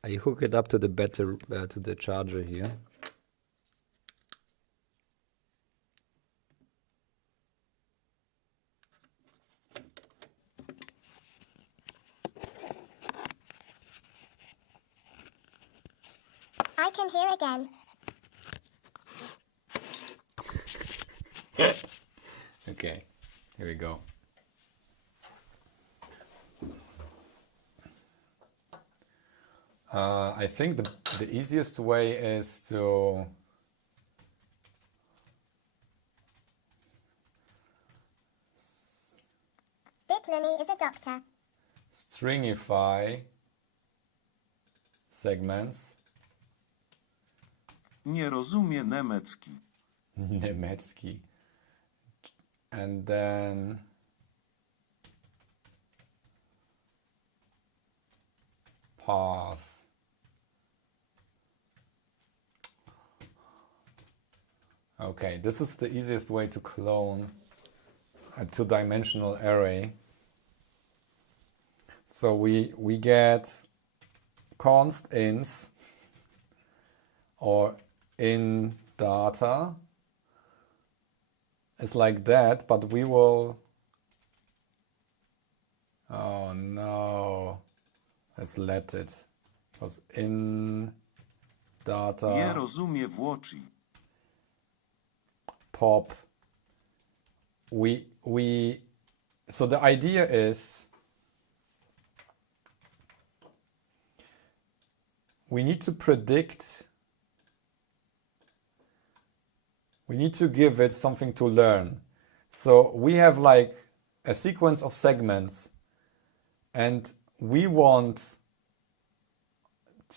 I hook it up to the battery, to the charger here. I can hear again. Okay, here we go. I think the easiest way is to Bitluni is a doctor. stringify segments. Nie rozumie niemiecki. Nemetsky. And then pass. Okay, this is the easiest way to clone a two-dimensional array. So we get const ins or in data is like that, but we will, oh no, let's let it, because in data Nie rozumie Włochi. pop, so the idea is we need to predict, we need to give it something to learn. So we have like a sequence of segments and we want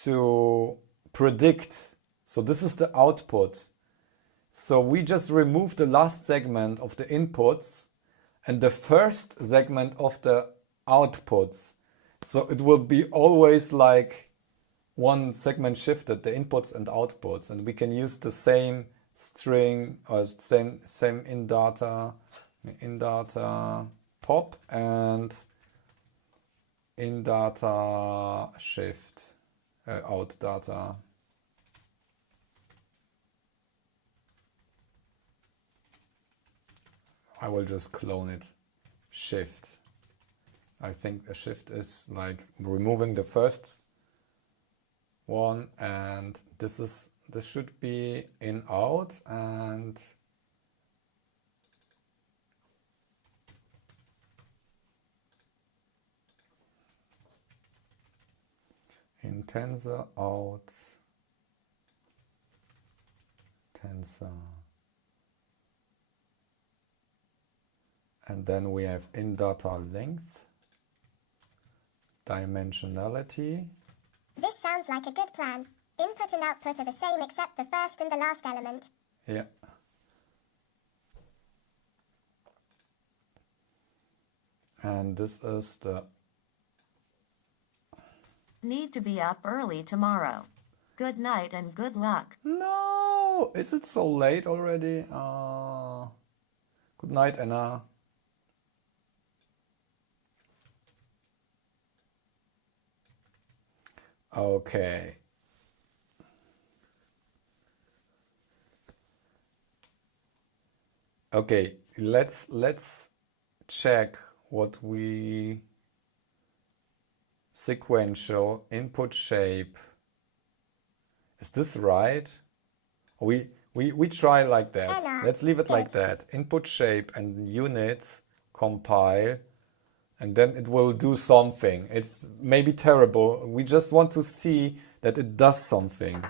to predict. So this is the output. So we just remove the last segment of the inputs and the first segment of the outputs. So it will be always like one segment shifted, the inputs and outputs, and we can use the same string or same in data pop and in data shift out data. I will just clone it. Shift. I think a shift is like removing the first one, and this should be in out, and in tensor out, tensor, and then we have in data length, dimensionality. This sounds like a good plan. Input and output are the same except the first and the last element. Yeah. And this is the... Need to be up early tomorrow. Good night and good luck. No! Is it so late already? Good night, Anna. Okay. Okay, let's check what we sequential input shape. Is this right? We try like that. Let's leave it like that. Input shape and units compile, and then it will do something. It's maybe terrible. We just want to see that it does something.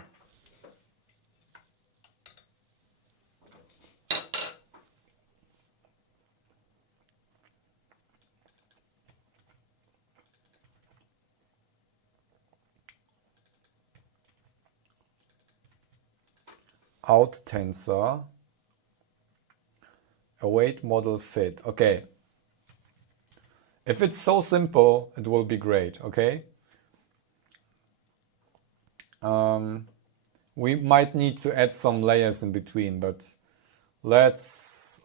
Out tensor, await model fit. Okay. If it's so simple, it will be great, okay? We might need to add some layers in between, but let's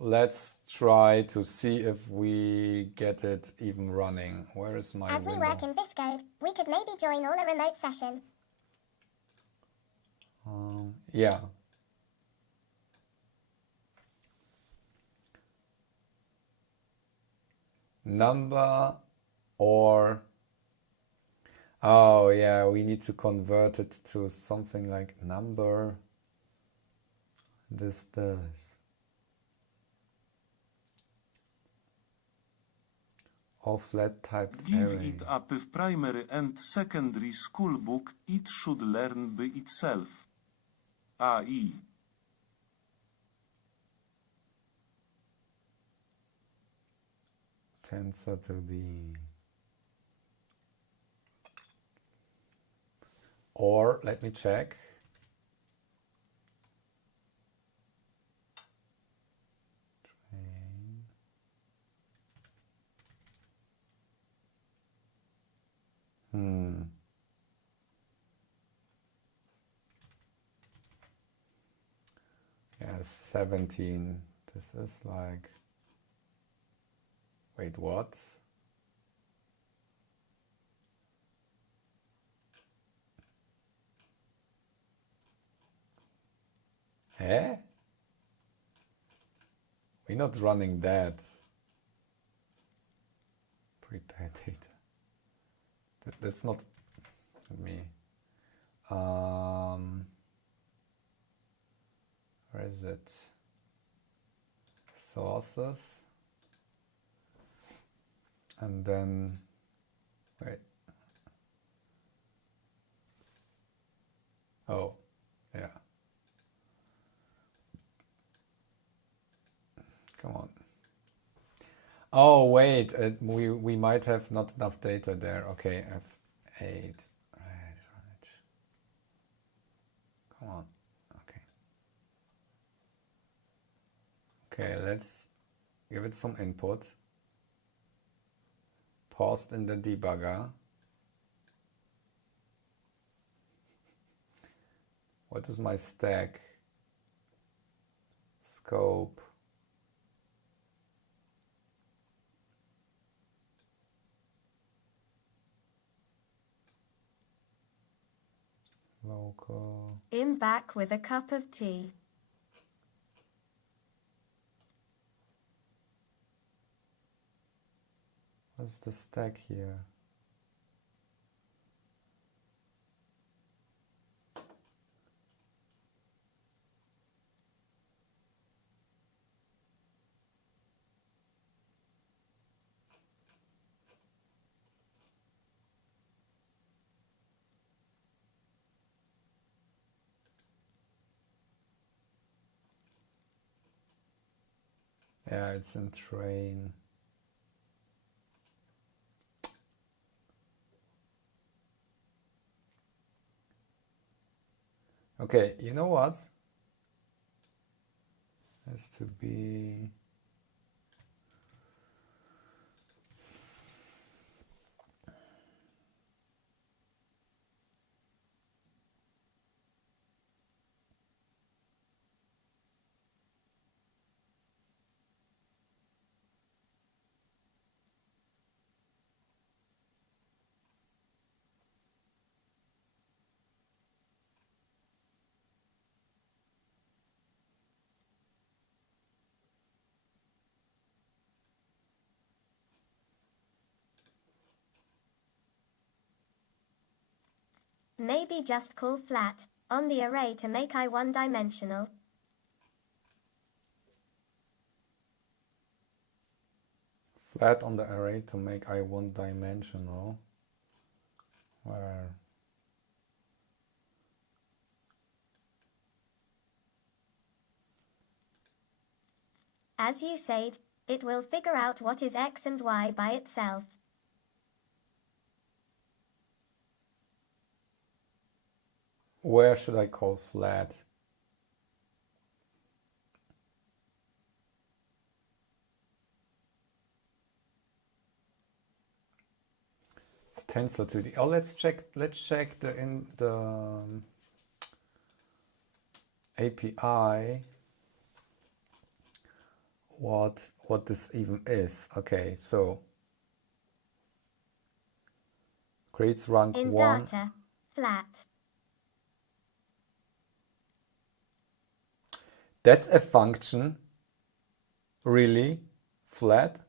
try to see if we get it even running. Where is my window? As we work in this code, we could maybe join all a remote session. Yeah. Number or... Oh yeah, we need to convert it to something like number. This does. Or flat typed Give array. it up if primary and secondary school book, it should learn by itself. AI. Tensor to the... Or, let me check. Train. Yeah, 17. This is like... Wait, what? Eh? We're not running that. Prepare data. That's not me. Where is it? Sources. And then, wait. Oh, yeah. Come on. Oh, wait, we might have not enough data there. Okay, F8. Right. Come on. Okay, let's give it some input. Paused in the debugger. What is my stack? Scope. Local. I'm back with a cup of tea. What's the stack here? Yeah, it's in train. Okay, you know what? Has to be... Maybe just call flat on the array to make I one-dimensional. Flat on the array to make I one-dimensional. Where? As you said, it will figure out what is x and y by itself. Where should I call flat? It's tensor 2D. Oh, let's check the API what this even is. Okay, so creates rank In 1. data, flat. That's a function. Really? Flat?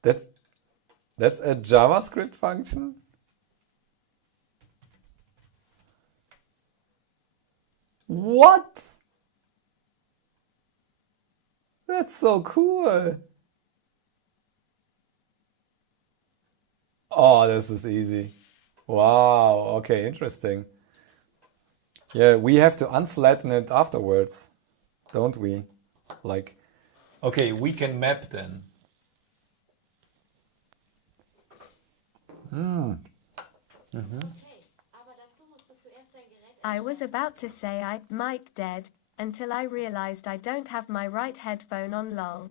That's a JavaScript function? What? That's so cool. Oh, this is easy. Wow, okay, interesting. Yeah, we have to unflatten it afterwards, don't we? Like, okay, we can map then. I was about to say I'd mic dead until I realized I don't have my right headphone on, lol.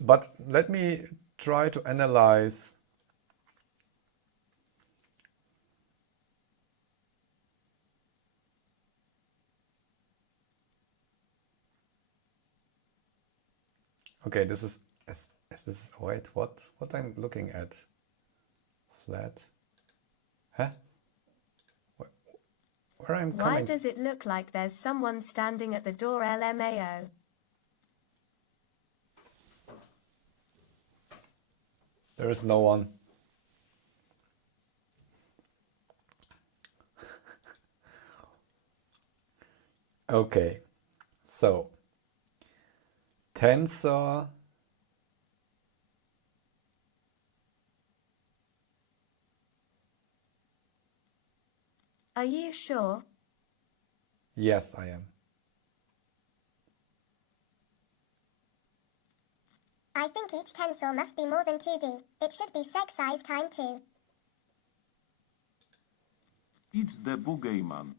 But let me try to analyze. Okay, this is this, wait, what I'm looking at? Flat. Huh? Where I'm coming? Why does it look like there's someone standing at the door, LMAO? There is no one. Okay, so tensor Are you sure? yes, I am. I think each tensor must be more than 2D. It should be seg size time 2. It's the boogeyman.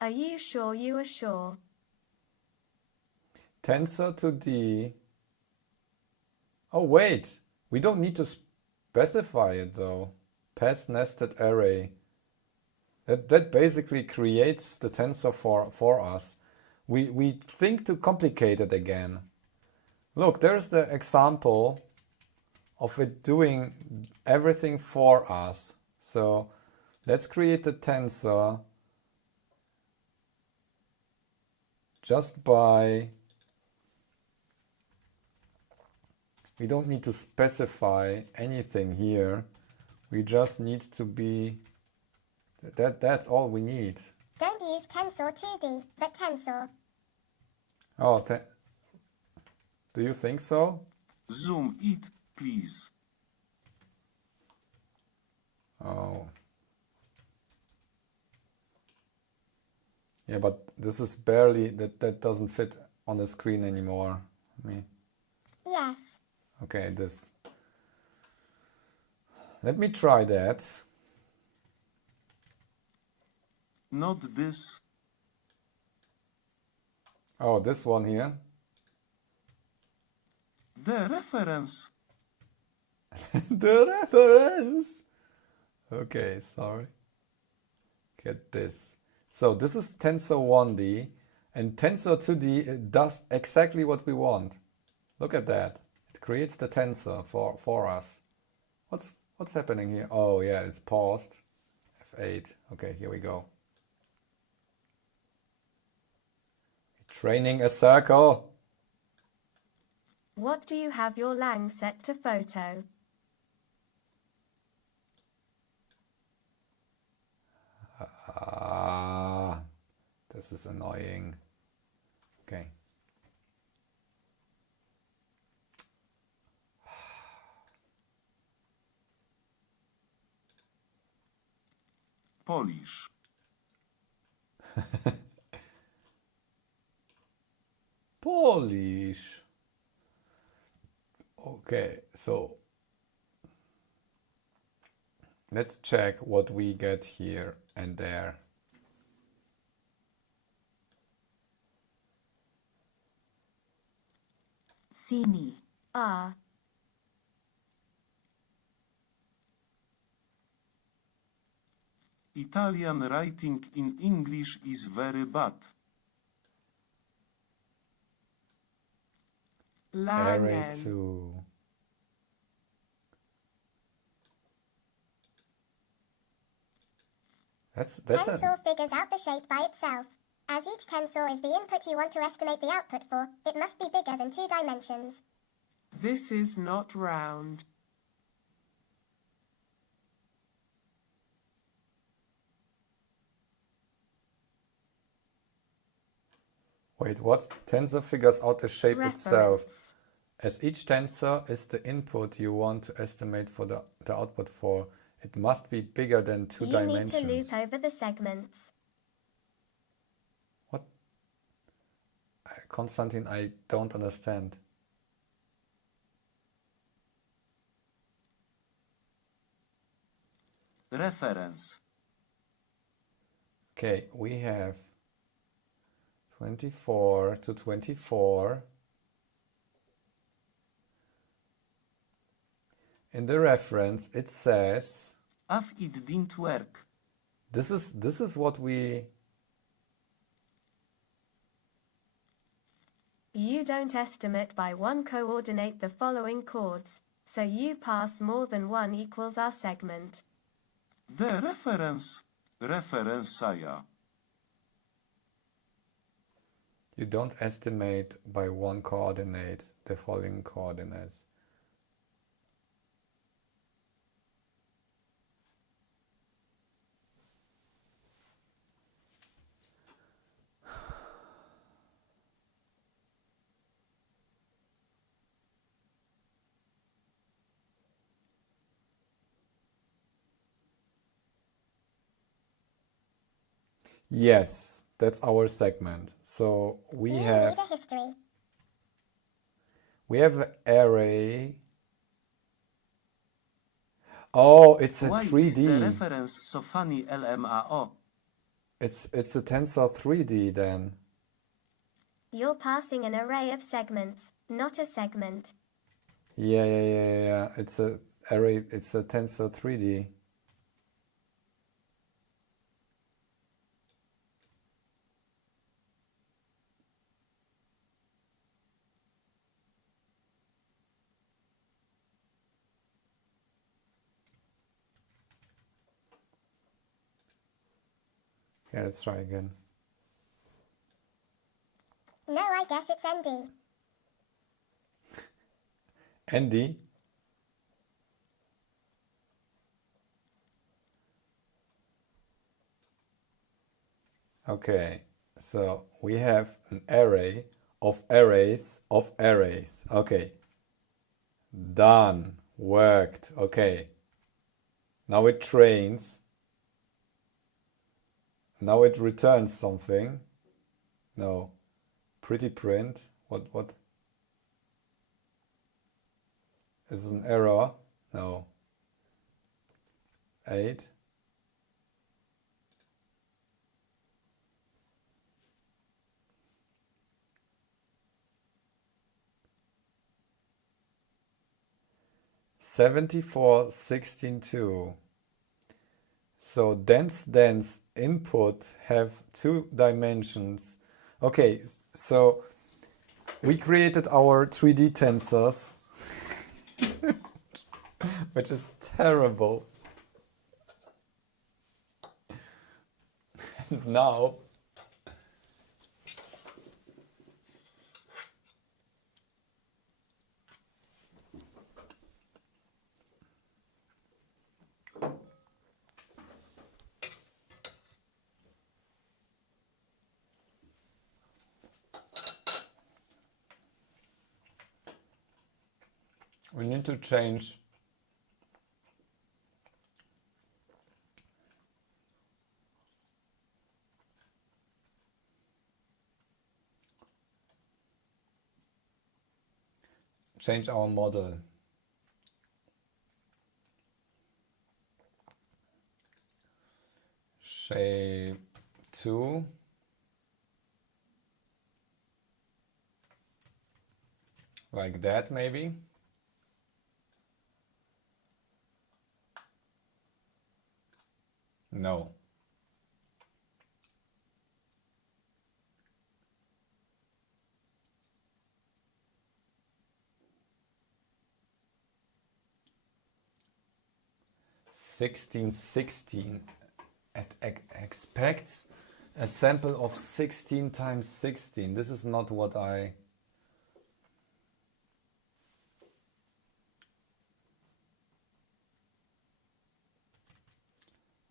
Are you sure you are sure? Tensor to D. Oh wait, we don't need to specify it though. Pass nested array. That basically creates the tensor for us. We think to complicate it again. Look, there's the example of it doing everything for us. So let's create the tensor just by, we don't need to specify anything here. We just need to be, that's all we need. Don't use tensor 2D, but tensor. Oh, do you think so? Zoom it, please. Oh. Yeah, but this is barely, that doesn't fit on the screen anymore. Yes. Okay, this. Let me try that. Not this. Oh, this one here. The reference. The reference. Okay, sorry. Get this. So this is tensor 1D, and tensor 2D it does exactly what we want. Look at that. It creates the tensor for us. What's happening here? Oh yeah, it's paused. F8. Okay, here we go. Training a circle. What do you have your lang set to photo? This is annoying. Okay. Polish. Polish. Okay, so let's check what we get here and there. Sini. Italian writing in English is very bad. Array 2. Tensor figures out the shape by itself. As each tensor is the input you want to estimate the output for, it must be bigger than 2 dimensions. This is not round. Wait, what? Tensor figures out the shape Reference. itself. As each tensor is the input you want to estimate for the output for, it must be bigger than 2 dimensions. You need to loop over the segments. What? Konstantin, I don't understand. Reference. Okay, we have 24 to 24. In the reference, it says, It didn't work. This is what we... You don't estimate by one coordinate the following chords, so you pass more than one equals our segment. The reference. Referencia. You don't estimate by one coordinate the following coordinates. Yes, that's our segment. So we have need a history. We have an array. Oh, it's a Why 3D. is the reference so funny LMAO? It's a tensor 3D then. You're passing an array of segments, not a segment. Yeah. It's a array. It's a tensor 3D. Okay, let's try again. No, I guess it's ND. Andy? Okay, so we have an array of arrays of arrays. Okay, done, worked. Okay, now it trains. Now it returns something. No, pretty print. What? Is this an error? No. 8. (74, 16, 2). So dense input have 2 dimensions. Okay, so we created our 3D tensors, which is terrible. And now we need to change our model. Shape 2. Like that, maybe. No. (1616). It expects a sample of 16 times 16. This is not what I...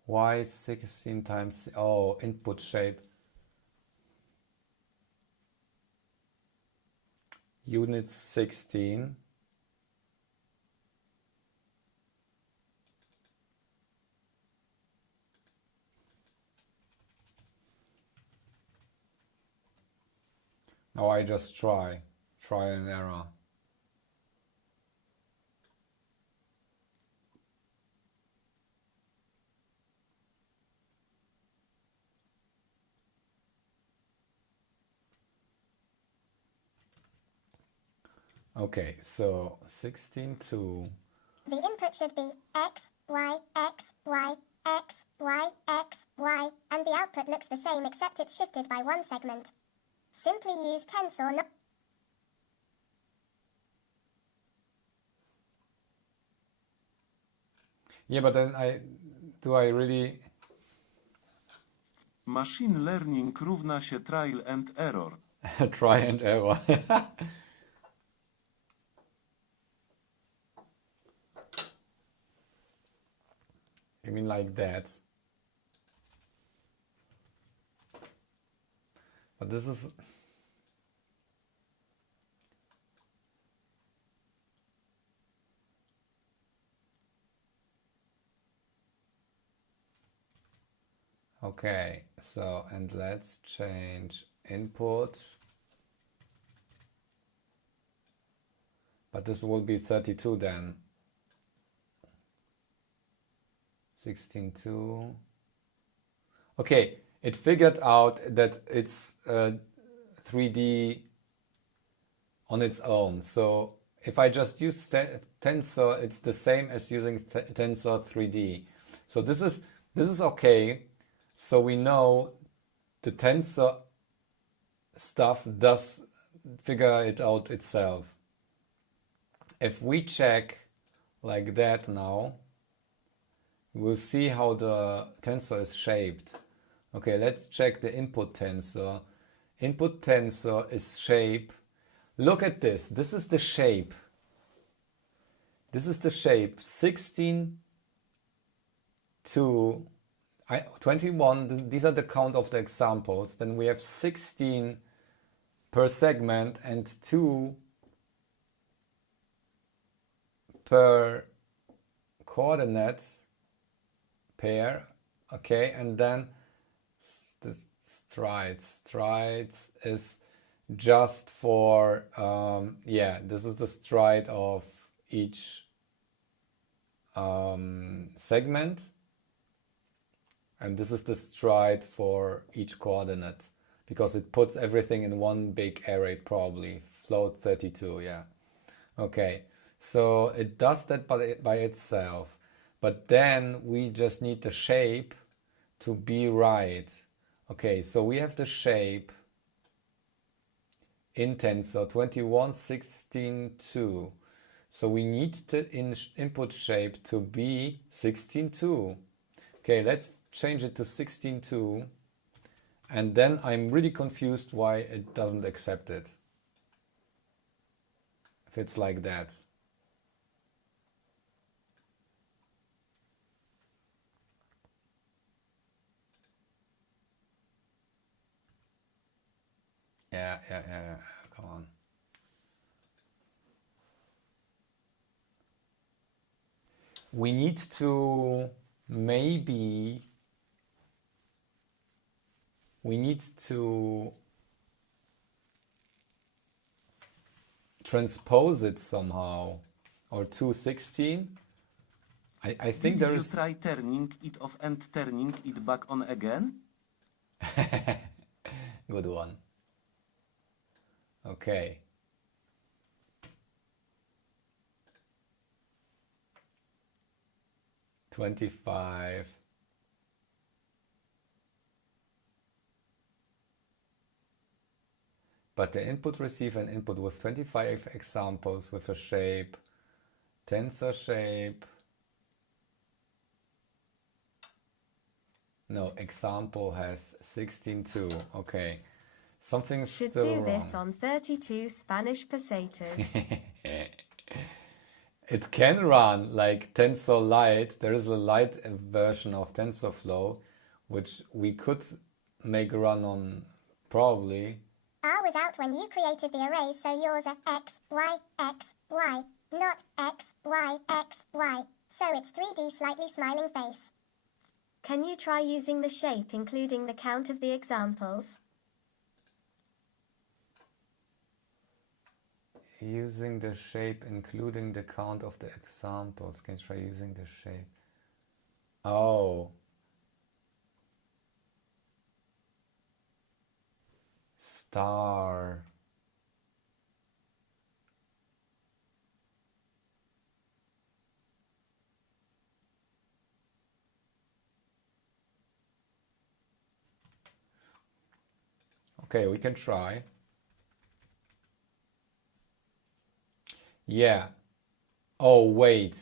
Why 16 times... Oh, input shape. Units 16. Now I just try and error. Okay, so 16.2. The input should be X, Y, X, Y, X, Y, X, Y, and the output looks the same except it's shifted by 1 segment. Simply use tensor not... Yeah, but then do I really... Machine learning równa się trial and error. Try and error. You mean like that? But this is... Okay, so, and let's change input. But this will be 32 then. 16.2. Okay, it figured out that it's 3D on its own. So if I just use tensor, it's the same as using tensor 3D. So this is okay. So we know the tensor stuff does figure it out itself. If we check like that now, we'll see how the tensor is shaped. Okay, let's check the input tensor. Input tensor is shape. Look at this. This is the shape. This is the shape. 16 to 21. These are the count of the examples. Then we have 16 per segment and 2 per coordinate pair. Okay, and then the strides is just for yeah, this is the stride of each segment, and this is the stride for each coordinate, because it puts everything in one big array, probably float 32. Yeah, okay, so it does that by itself, but then we just need the shape to be right. Okay, so we have the shape in tensor 21, 16, 2. So we need the input shape to be 16, 2. Okay, let's change it to 16, 2. And then I'm really confused why it doesn't accept it. If it's like that. Yeah, come on. We need to transpose it somehow, or 216. I think there is. Did you try turning it off and turning it back on again? Good one. Okay. $25. But the input receive an input with 25 examples with a shape, tensor shape. No, example has 16.2. Okay. Something's Should still do wrong. this on 32 Spanish pesetas. It can run like Tensor Lite. There is a Lite version of TensorFlow, which we could make run on probably. R was out when you created the arrays, so yours are X, Y, X, Y, not X, Y, X, Y. So it's 3D slightly smiling face. Can you try using the shape including the count of the examples? Using the shape including the count of the examples. Can you try using the shape? Oh. Star. Okay, we can try. Yeah. Oh, wait.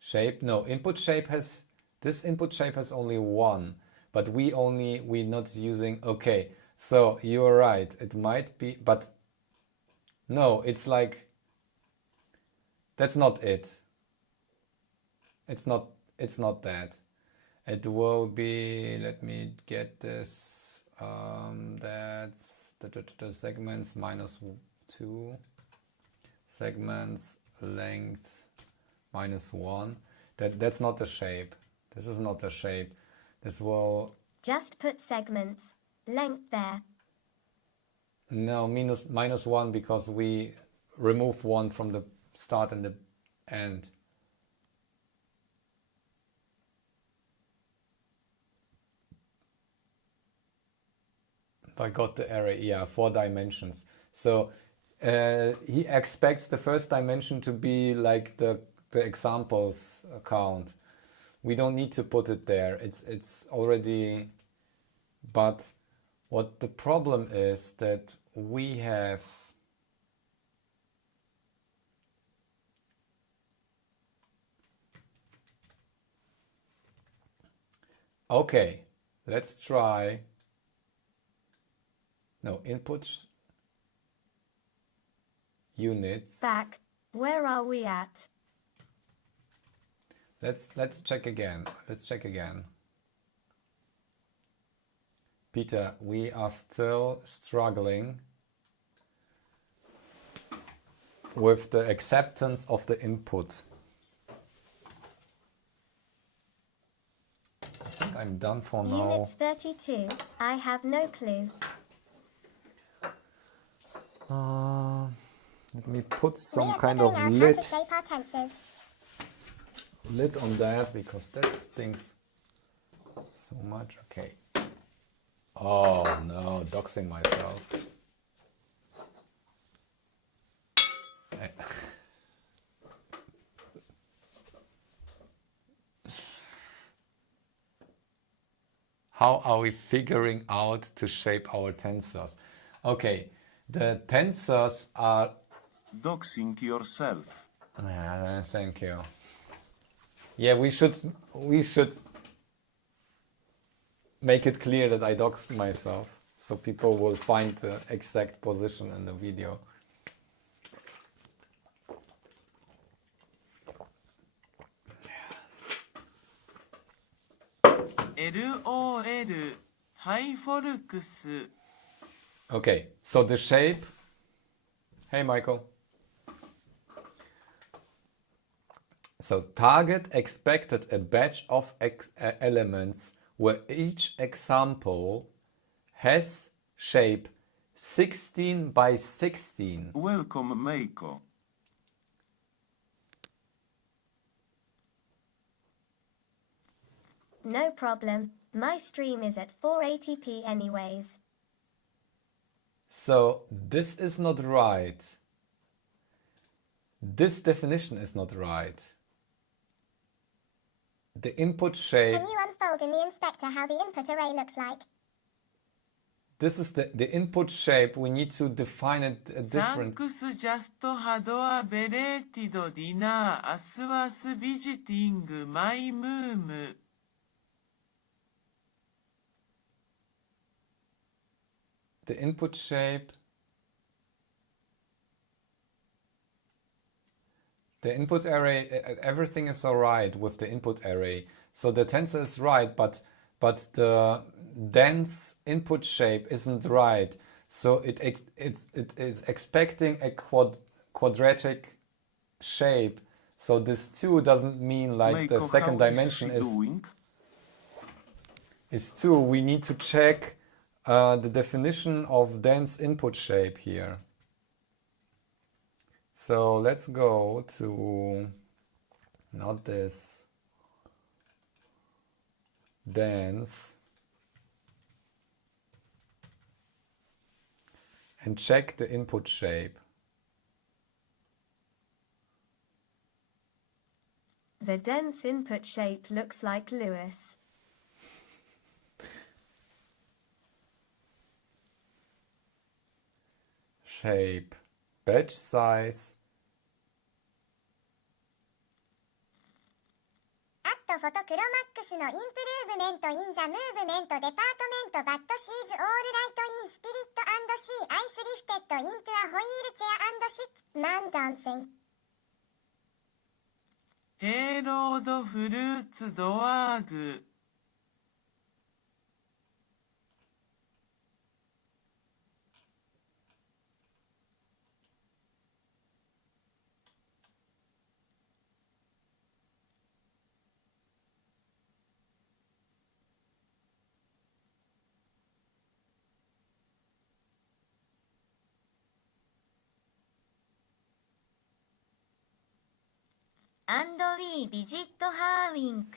Shape? No, input shape has, this input shape has only one, but we're not using, okay. So you're right. It might be, but no, it's like, that's not it. It's not that. It will be, let me get this, that's the segments -2. Segments length -1. That's not the shape. This is not the shape. This will Just put segments length there. no -1 because we remove one from the start and the end. I got the array. Yeah, 4 dimensions. So he expects the first dimension to be like the examples count. We don't need to put it there. It's already. But what the problem is that we have. Okay, Let's try. No, input units. Back. Where are we at? Let's check again. Let's check again. Peter, we are still struggling with the acceptance of the input. I think I'm done for now. Unit 32. I have no clue. Let me put some We are kind of figuring out how lid to shape our tenses. on that because that stinks so much. Okay. Oh no, doxing myself. How are we figuring out to shape our tensors? Okay, the tensors are... Doxing yourself. Thank you. Yeah, we should make it clear that I doxed myself, so people will find the exact position in the video. LOL ハイフォルクス Okay, so the shape... Hey, Michael. So target expected a batch of elements where each example has shape 16 by 16. Welcome, Meiko. No problem. My stream is at 480p anyways. So this is not right. This definition is not right. The input shape... Can you unfold in the inspector how the input array looks like? This is the input shape. We need to define it different. Thanks just had a belated dinner as was visiting my mom. The input shape... The input array, everything is all right with the input array. So the tensor is right, but the dense input shape isn't right. So it is expecting a quadratic shape. So this 2 doesn't mean like Meiko, the second dimension is 2. We need to check the definition of dense input shape here. So let's go to, not this, dense, and check the input shape. The dense input shape looks like Lewis. Shape, batch size. At Photocromax の improvement in the movement department but she's all right in spirit and she ice lifted into a wheelchair and sits man dancing. Payload fruits dog. Andoli Visit Harwink.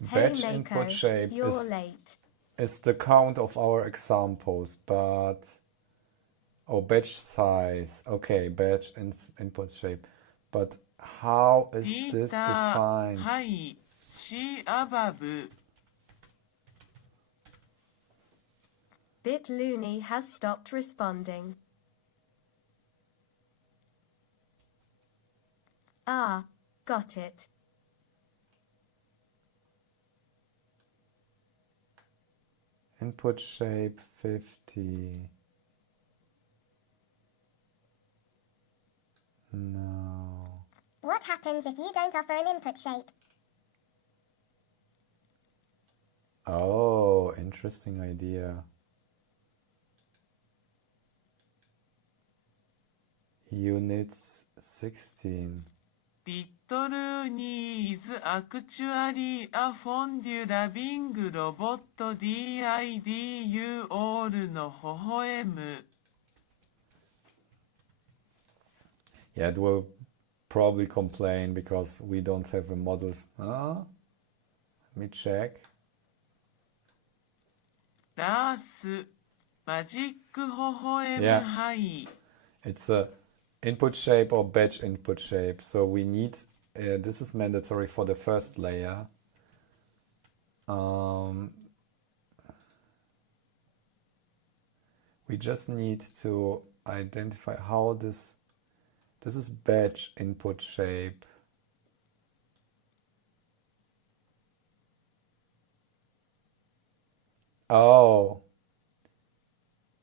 Batch Hey, input Mako, shape you're late. is the count of our examples, but... Oh, batch size. Okay, batch input shape. But how is this defined? Hi, she above. bitluni has stopped responding. Ah, got it. Input shape 50. No. What happens if you don't offer an input shape? Oh, interesting idea. Units 16. bitluni is actually a fondue loving robot did you all の微笑む Yeah, it will probably complain because we don't have a models. Let me check. ダースマジック微笑む Yeah. はい It's a input shape or batch input shape. So we need, this is mandatory for the first layer. We just need to identify how this is batch input shape. Oh,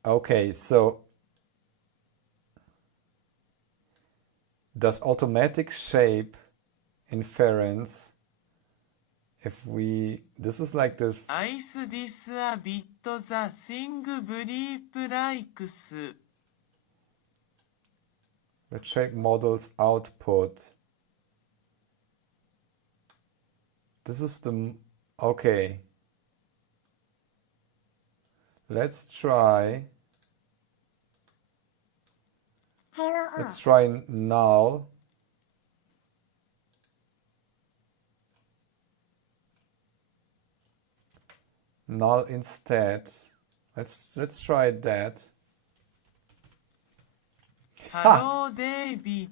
okay, so does automatic shape inference, if we, this is like this, Is this a bit the thing brief likes? the shape models output. This is the, okay. Let's try. Halo Let's off. try null. Null instead. Let's try that. Hello, David.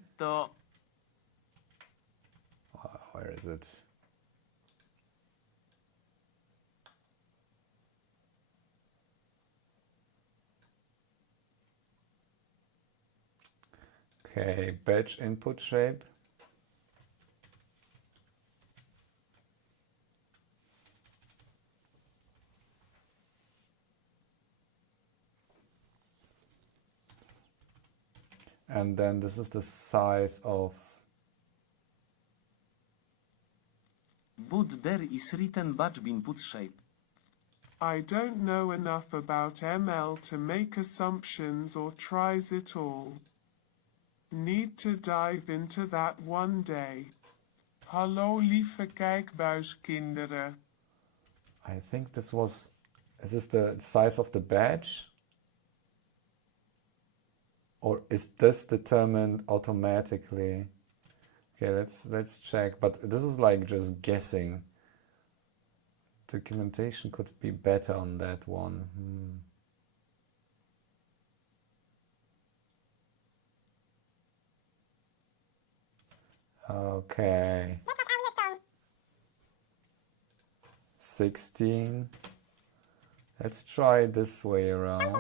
Where is it? Okay, batch input shape. And then this is the size of, But there is written batch input shape. I don't know enough about ML to make assumptions or tries it all. Need to dive into that one day. Hallo lieve kijkbuiskinderen. I think this was, is this the size of the batch? Or is this determined automatically? Okay, let's check, but this is like just guessing. Documentation could be better on that one. Okay. 16. Let's try this way around.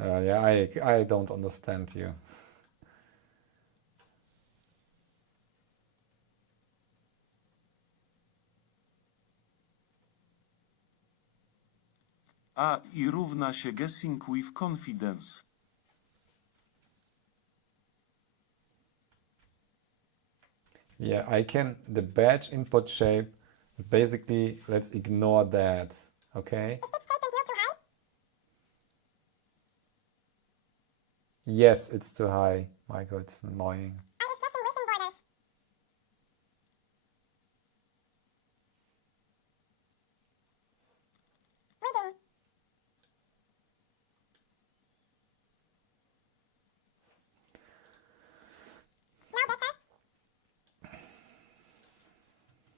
Yeah, I don't understand you. A I równa się guessing with confidence. Yeah, I can, the batch input shape, basically, let's ignore that, okay? Yes, it's too high. My God, it's annoying.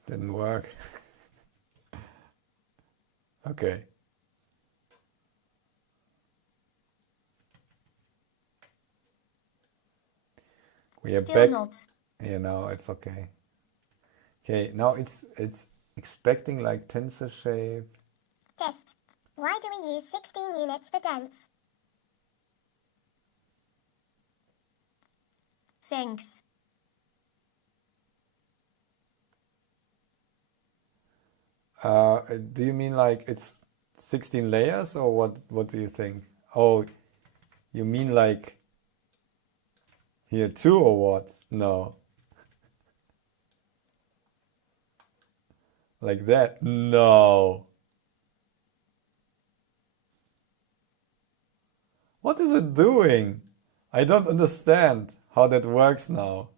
Didn't work. Okay. We are Still back. not. Yeah, no, it's okay. Okay, now it's expecting like tensor shape. Test. Why do we use 16 units for dense? Thanks. Do you mean like it's 16 layers, or what do you think? Oh, you mean like here too, or what? No. Like that? No. What is it doing? I don't understand how that works now.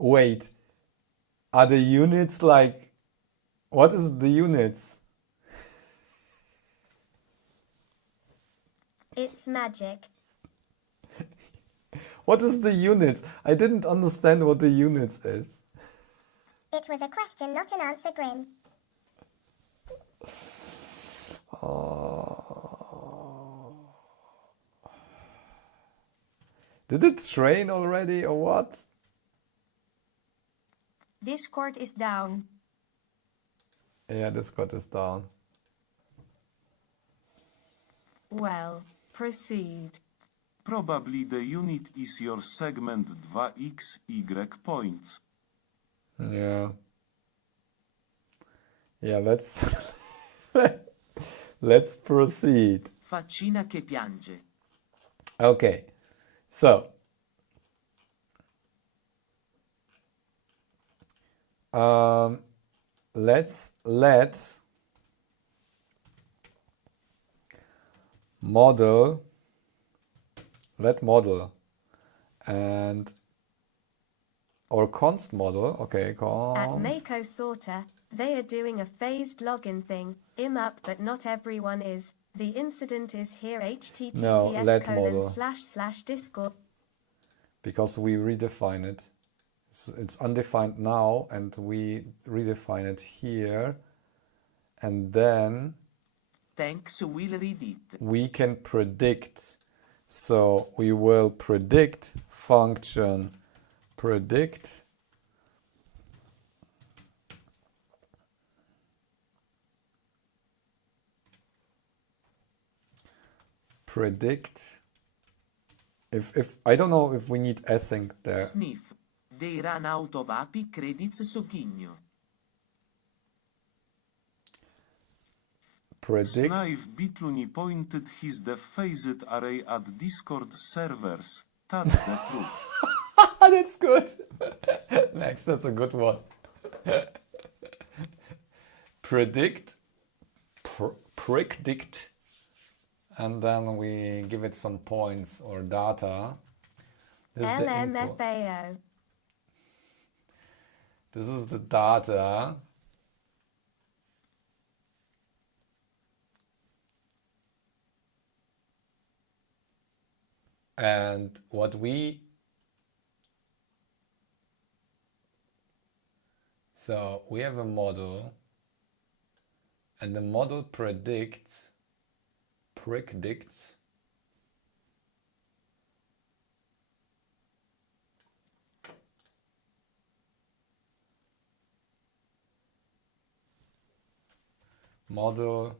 Wait, are the units like, what is the units? It's magic. What is the units? I didn't understand what the units is. It was a question, not an answer, Grim. Oh. Did it train already or what? Discord is down. Yeah, Discord is down. Well, proceed. Probably the unit is your segment 2x, y points. Yeah. Yeah, let's let's proceed. Faccina che piange. Okay. So, let's let model and or const model. Okay, At const. Mako Sorter, they are doing a phased login thing. Im up, but not everyone is. The incident is here. No, let model. https://discord. Because we redefine it. It's undefined now, and we redefine it here, and then Thanks will read it. we can predict. So we will predict function predict if I don't know if we need async there. Sniff. They run out of API credits Sogghigno. Predict. Sniff bitluni pointed his dephased array at Discord servers. That's the truth. That's good. Next, that's a good one. Predict, predict, and then we give it some points or data. This is the input. LMFAO. This is the data. And what we so we have a model, and the model predicts model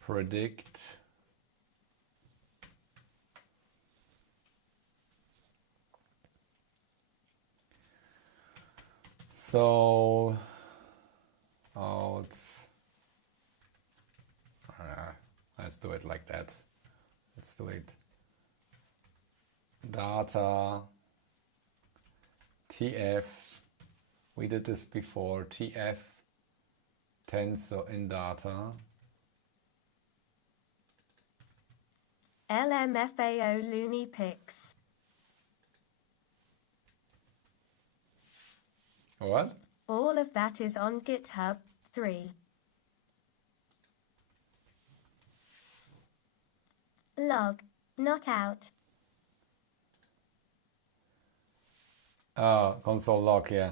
predict so let's do it like that. Let's do it data tf. We did this before. TF tensor in data. LMFAO loony pics. What? All of that is on GitHub. 3. Log. Not out. Console log, yeah.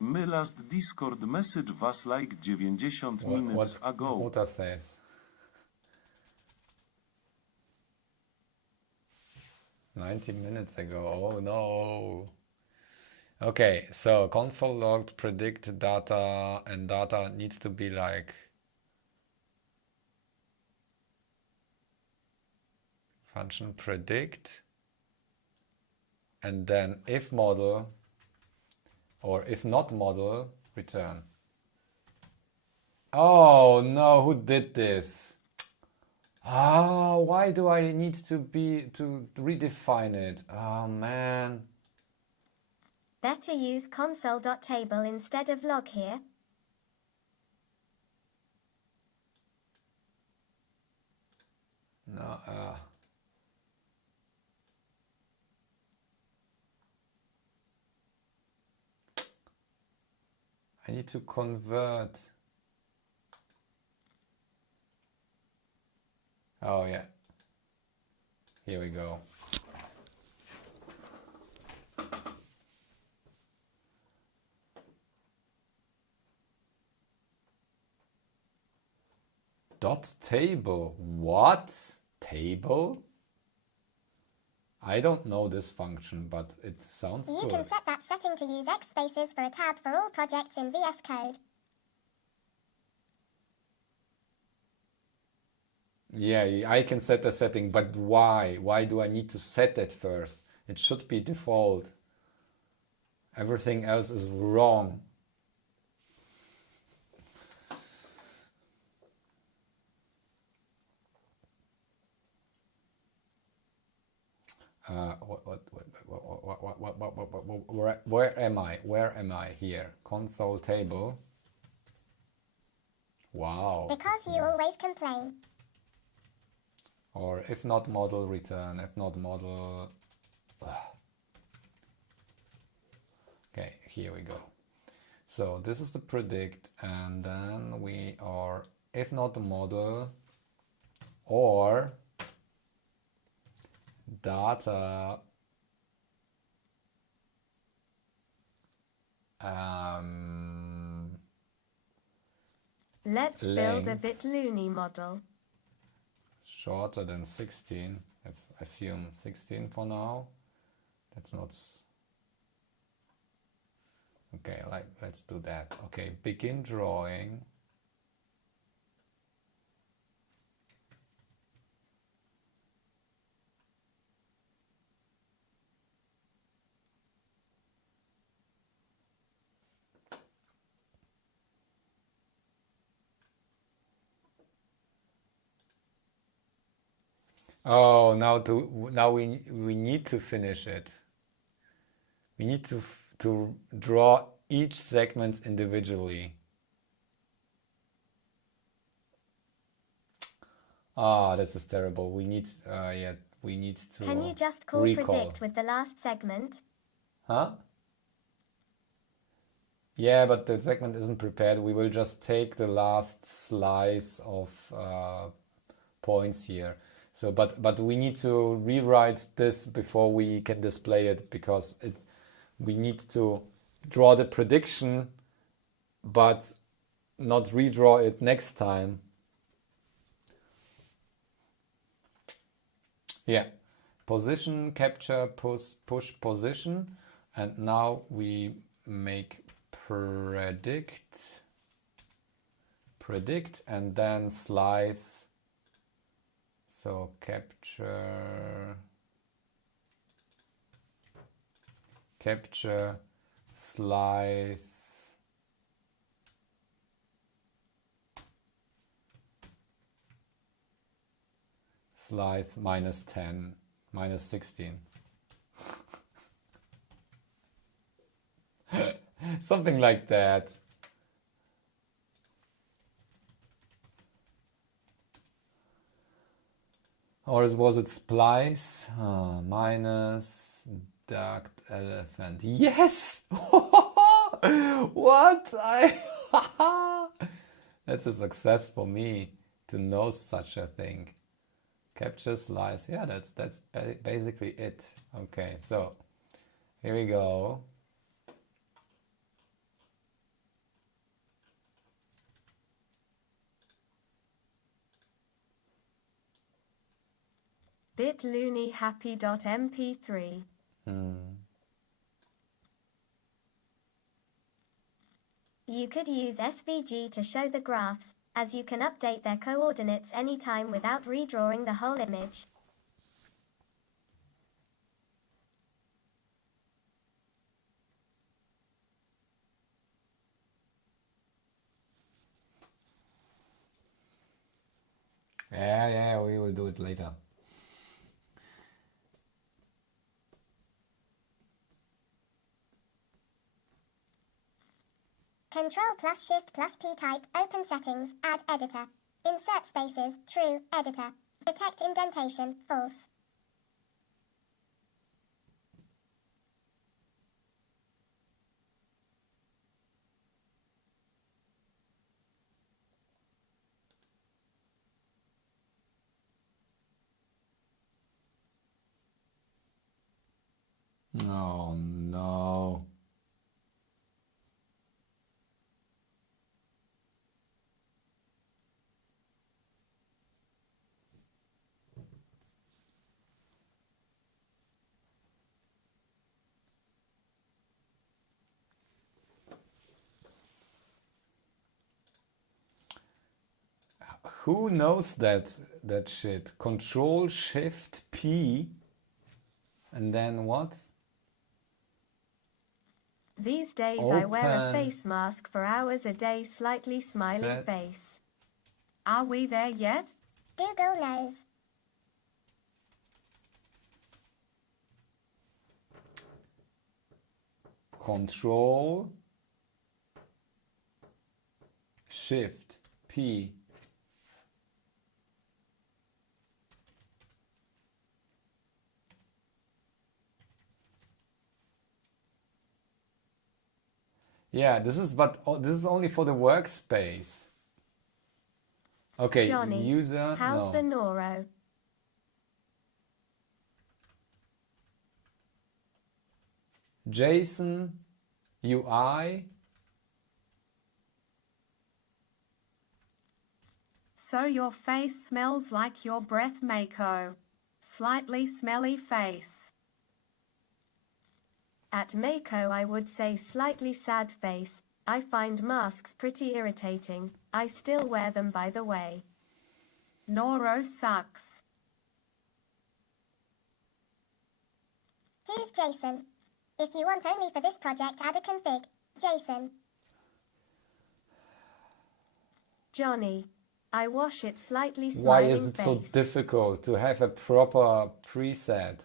My last Discord message was like 90 minutes ago. What Uta says? 90 minutes ago. Oh no. Okay, so console logged predict data, and data needs to be like function predict, and then if model or if not model, return. Oh no, who did this? Ah, why do I need to redefine it? Oh man. Better use console.table instead of log here. No, I need to convert. Oh yeah. Here we go. Dot table. What? Table? I don't know this function, but it sounds good. You can set that setting to use X spaces for a tab for all projects in VS Code. Yeah, I can set a setting, but why? Why do I need to set it first? It should be default. Everything else is wrong. Where am I? Where am I here? Console table. Wow. Because you always complain. Or if not model, return. If not model. Okay, here we go. So this is the predict, and then we are if not model or data Let's build a bitluni model. Shorter than 16. Let's assume 16 for now. That's not okay. Let's do that. Okay, begin drawing. Oh, now we need to finish it. We need to draw each segment individually. Ah, this is terrible. We need we need to. Can you just call predict with the last segment? Huh? Yeah, but the segment isn't prepared. We will just take the last slice of points here. So, but we need to rewrite this before we can display it, because we need to draw the prediction, but not redraw it next time. Yeah, position, capture, push position, and now we make predict, and then slice. So capture, slice, minus 10, minus 16. Something like that. Or was it splice? Minus duct elephant. Yes! What? That's a success for me to know such a thing. Capture slice. Yeah, that's basically it. Okay, so here we go. bitluni happy.mp3. You could use SVG to show the graphs, as you can update their coordinates anytime without redrawing the whole image. Yeah, we will do it later. Control plus Shift plus P type, open settings, add editor. Insert spaces, true, editor. Detect indentation, false. Oh no. Who knows that shit? Control Shift P and then what? These days I wear a face mask for hours a day, slightly smiling face. Are we there yet? Google knows. Control Shift P. Yeah, this is only for the workspace. Okay, Johnny, user. how's the Noro? JSON UI. So your face smells like your breath, Mako. Slightly smelly face. At Mako I would say slightly sad face. I find masks pretty irritating. I still wear them, by the way. Noro sucks. Here's Jason. If you want only for this project, add a config. Jason. Johnny, I wash it slightly smiling Why is it face. so difficult to have a proper preset?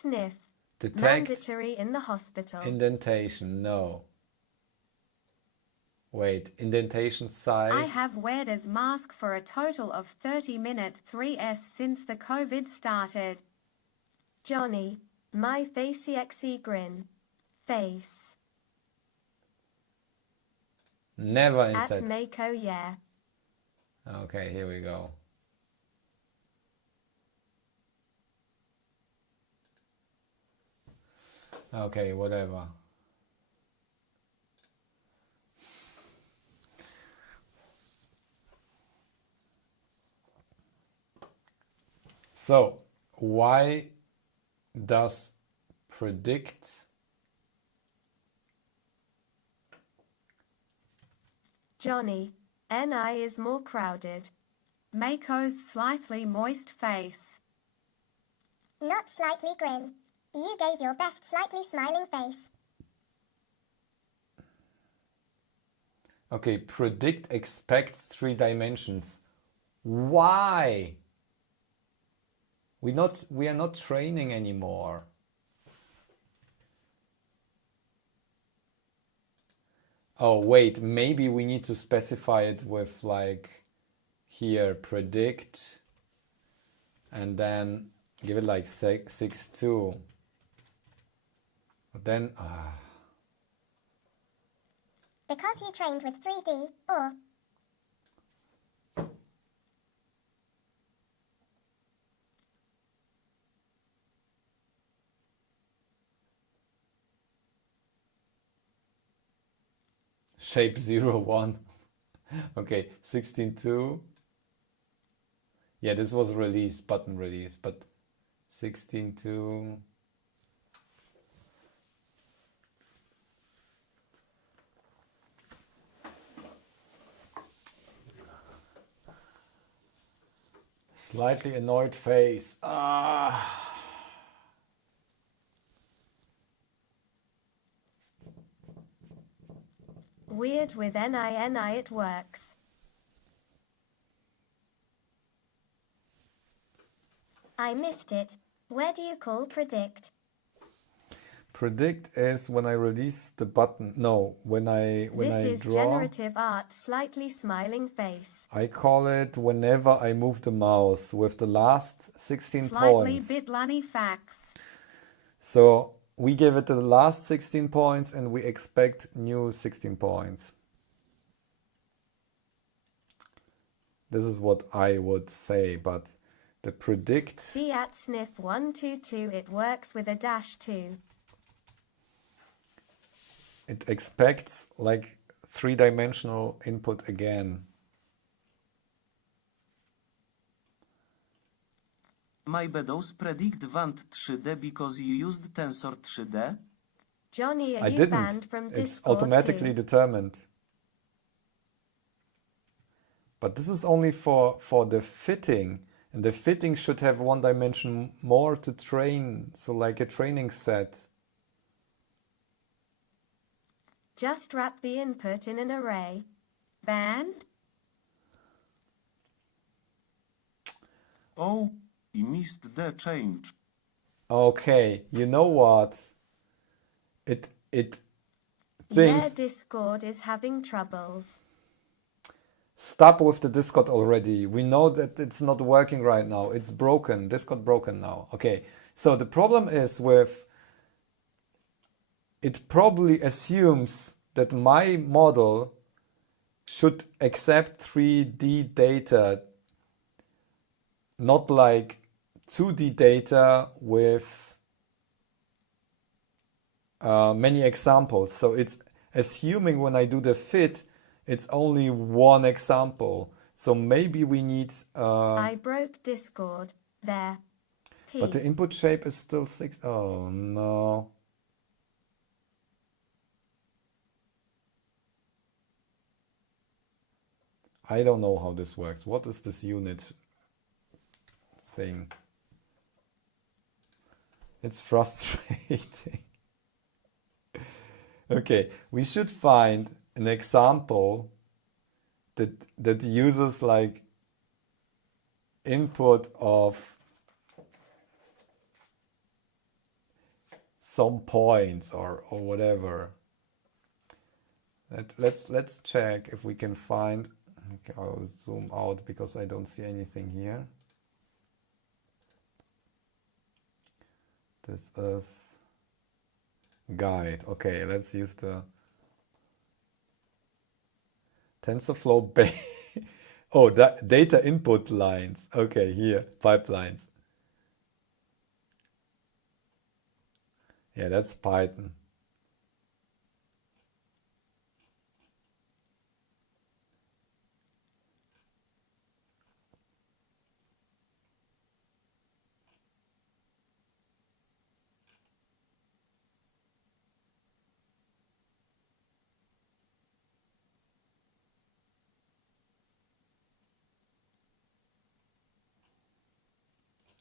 Sniff. Detect Mandatory in the hospital. indentation, no. Wait, indentation size. I have weared as mask for a total of 30-minute 3S since the COVID started. Johnny, my facey XE grin. Face. Never insert. At Mako, yeah. Okay, here we go. Okay, whatever. So, why does predict Johnny, NI is more crowded. Mako's slightly moist face. Not slightly grin. You gave your best slightly smiling face. Okay, predict expects 3 dimensions. Why? We are not training anymore. Oh wait, maybe we need to specify it with like here predict and then give it like 6.2. Then Because you trained with 3D, or shape 0, 1. Okay, 16.2. Yeah, this was released, button release, but 16.2. Slightly annoyed face. Weird with NINI it works. I missed it. Where do you call predict? Predict is when I release the button. No, when I This is draw. generative art, slightly smiling face. I call it whenever I move the mouse with the last 16 Slightly points. bitluni facts. So we give it the last 16 points and we expect new 16 points. This is what I would say, but the predict. See at sniff 122 it works with a dash too. It expects like 3-dimensional input again. My bedos predict want 3D because you used Tensor 3D? Johnny, are I you didn't. banned from It's Discord automatically too? determined. But this is only for the fitting. And the fitting should have 1 dimension more to train. So like a training set. Just wrap the input in an array. Banned? Oh, I missed the change. Okay, you know what? It Yeah, thinks. Discord is having troubles. Stop with the Discord already. We know that it's not working right now. It's broken. Discord broken now. Okay, so the problem is with it probably assumes that my model should accept 3D data, not like 2D data with many examples. So it's assuming when I do the fit, it's only one example. So maybe we need... I broke Discord. There. But the input shape is still 6. Oh no. I don't know how this works. What is this unit thing? It's frustrating. Okay, we should find an example that uses like input of some points or whatever. Let's check if we can find. Okay, I'll zoom out because I don't see anything here. This is guide. Okay, let's use the TensorFlow. Oh, data input lines. Okay, here, pipelines. Yeah, that's Python.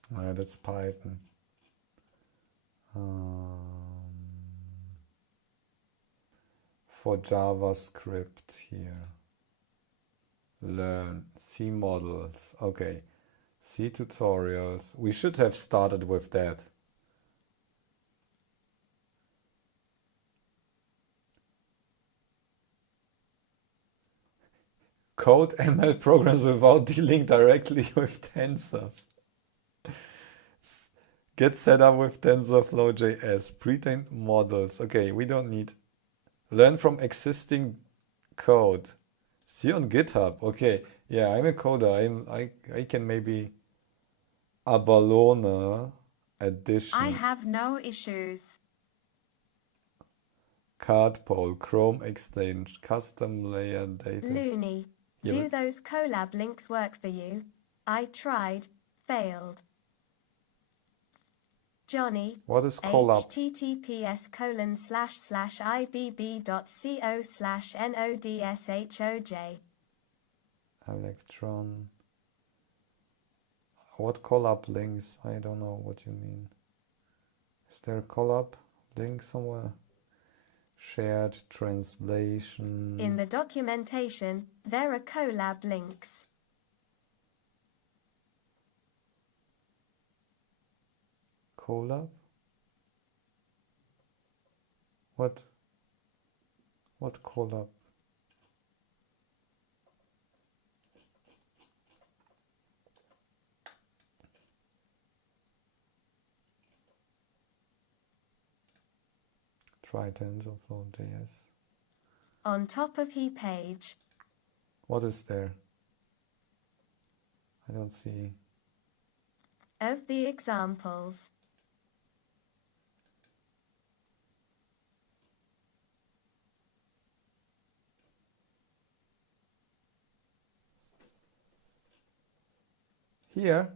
That's Python. For JavaScript here. Learn. C models. Okay. C tutorials. We should have started with that. Code ML programs without dealing directly with tensors. Get set up with TensorFlow.js. Pre-trained models. Okay, we don't need. Learn from existing code. See on GitHub. Okay, yeah, I'm a coder. I can maybe Abalone addition. I have no issues. Cardpole, Chrome Exchange, custom layer data. Looney, Yeah, do those collab links work for you? I tried, failed. Johnny, what is collab? https://ibb.co/nodsHoj. Electron. What collab links? I don't know what you mean. Is there a collab link somewhere? Shared translation. In the documentation, there are collab links. Collab? What collab? Try TensorFlow.js. On top of he page. What is there? I don't see. Of the examples. Here?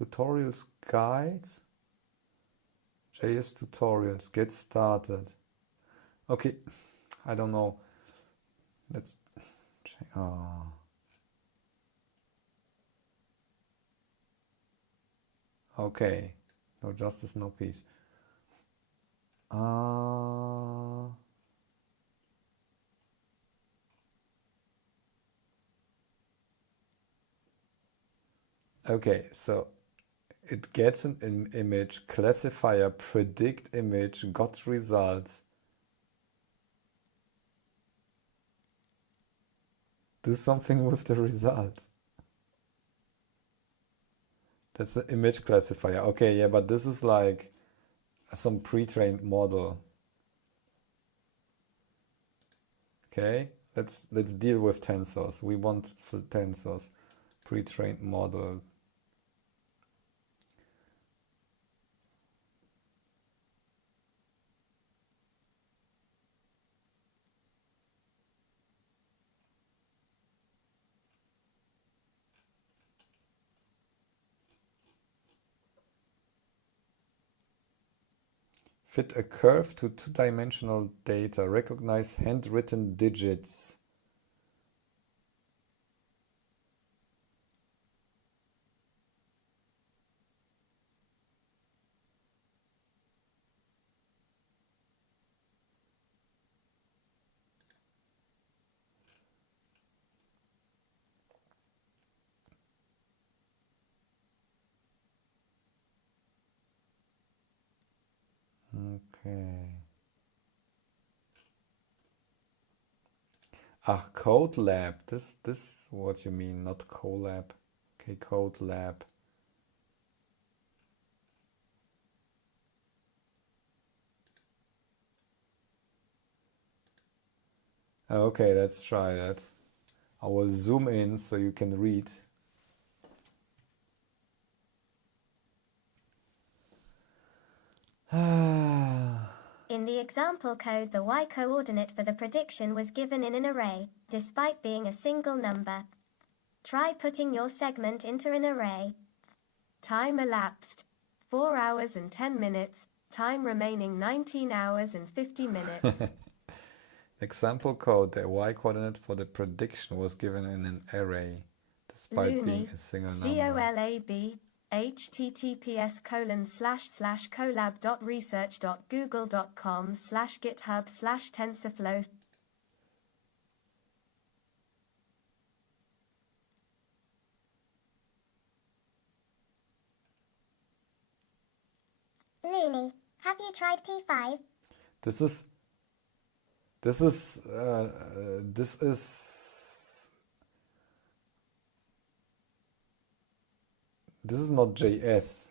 Tutorials guides. JS tutorials. Get started. Okay. I don't know. Let's check. Oh. Okay. No justice, no peace. Okay, so it gets an image, classifier, predict image, got results. Do something with the results. That's the image classifier. Okay, yeah, but this is like some pre-trained model. Okay, let's deal with tensors. We want for tensors, pre-trained model. Fit a curve to two-dimensional data. Recognize handwritten digits. Okay. Ah, code lab. This what you mean, not collab. Okay, code lab. Okay, let's try that. I will zoom in so you can read. In the example code, the y-coordinate for the prediction was given in an array, despite being a single number. Try putting your segment into an array. Time elapsed 4 hours and 10 minutes, time remaining 19 hours and 50 minutes. Example code, the y-coordinate for the prediction was biven in an array, despite being a single number. COLAB, https://collab.research.google.com/github/tensorflow. Looney, have you tried P5? This is not JS.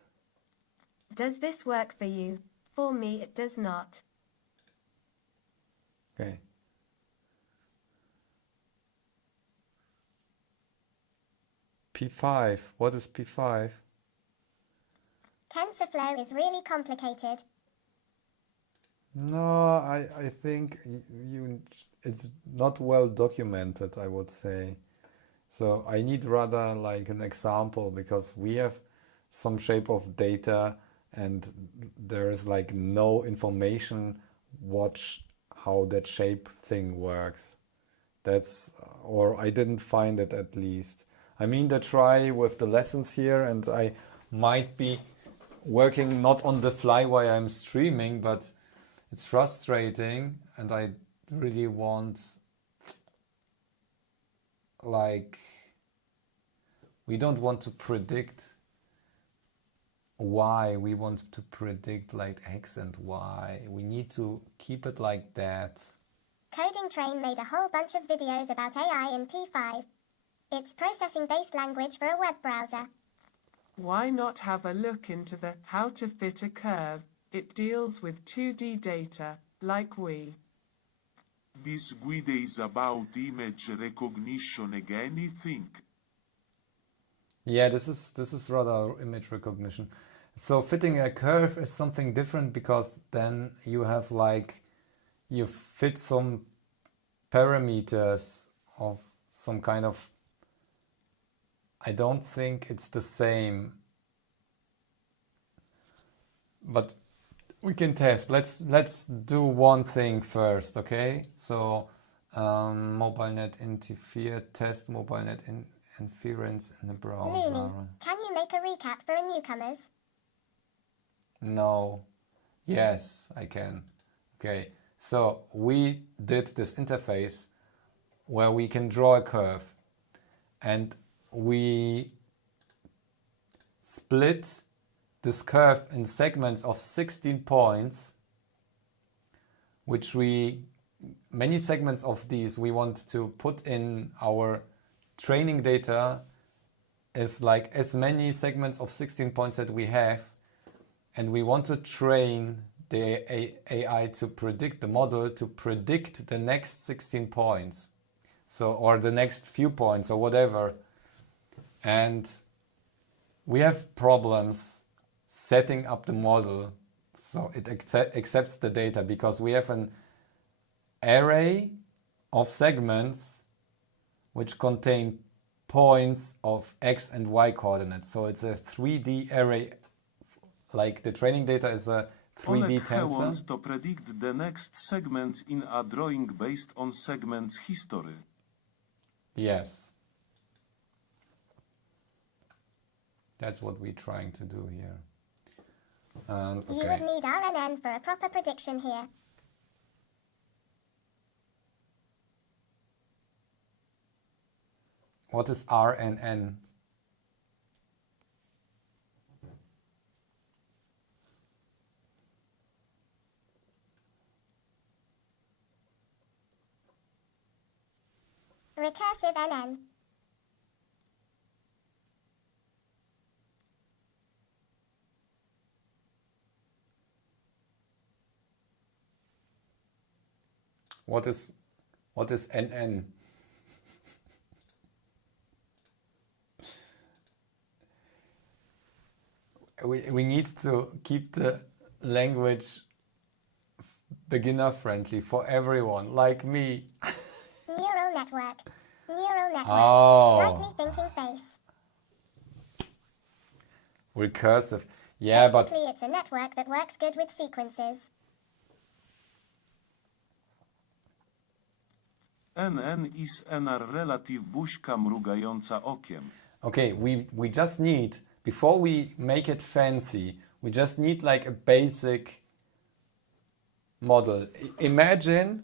Does this work for you? For me, it does not. Okay. P5. What is P5? TensorFlow is really complicated. No, I think it's not well documented, I would say. So I need rather like an example, because we have some shape of data and there is like no information how that shape thing works. Or I didn't find it, at least. I mean the try with the lessons here, and I might be working not on the fly while I'm streaming, but it's frustrating, and I really want, like, we don't want to predict y, we want to predict like x and y. We need to keep it like that. Coding Train made a whole bunch of videos about AI in P5. It's processing-based language for a web browser. Why not have a look into the How to Fit a Curve? It deals with 2D data, like we. This guide is about image recognition again, I think. Yeah, this is rather image recognition. So fitting a curve is something different, because then you have like, you fit some parameters of some kind of, I don't think it's the same, but we can test. Let's do one thing first, okay? So MobileNet interfere, test MobileNet interference in the browser. Looney, can you make a recap for newcomers? No. Yes, I can. Okay, so we did this interface where we can draw a curve, and we split this curve in segments of 16 points, which many segments of these we want to put in our training data as like as many segments of 16 points that we have, and we want to train the AI to predict the model to predict the next 16 points, so, or the next few points or whatever. And we have problems setting up the model so it accepts the data, because we have an array of segments which contain points of x and y coordinates. So it's a 3D array, like the training data is a 3D tensor. wants to predict the next segment in a drawing based on segments history. Yes. That's what we're trying to do here. And, okay. You would need RNN for a proper prediction here. What is RNN? Recursive NN. What is NN? We need to keep the language beginner friendly for everyone, like me. Neural network. Neural network. Oh. Slightly thinking face. Recursive. Yeah, Basically, but it's a network that works good with sequences. NN is NR relative buźka mrugająca okiem. okay, we just need, before we make it fancy, we just need like a basic model. Imagine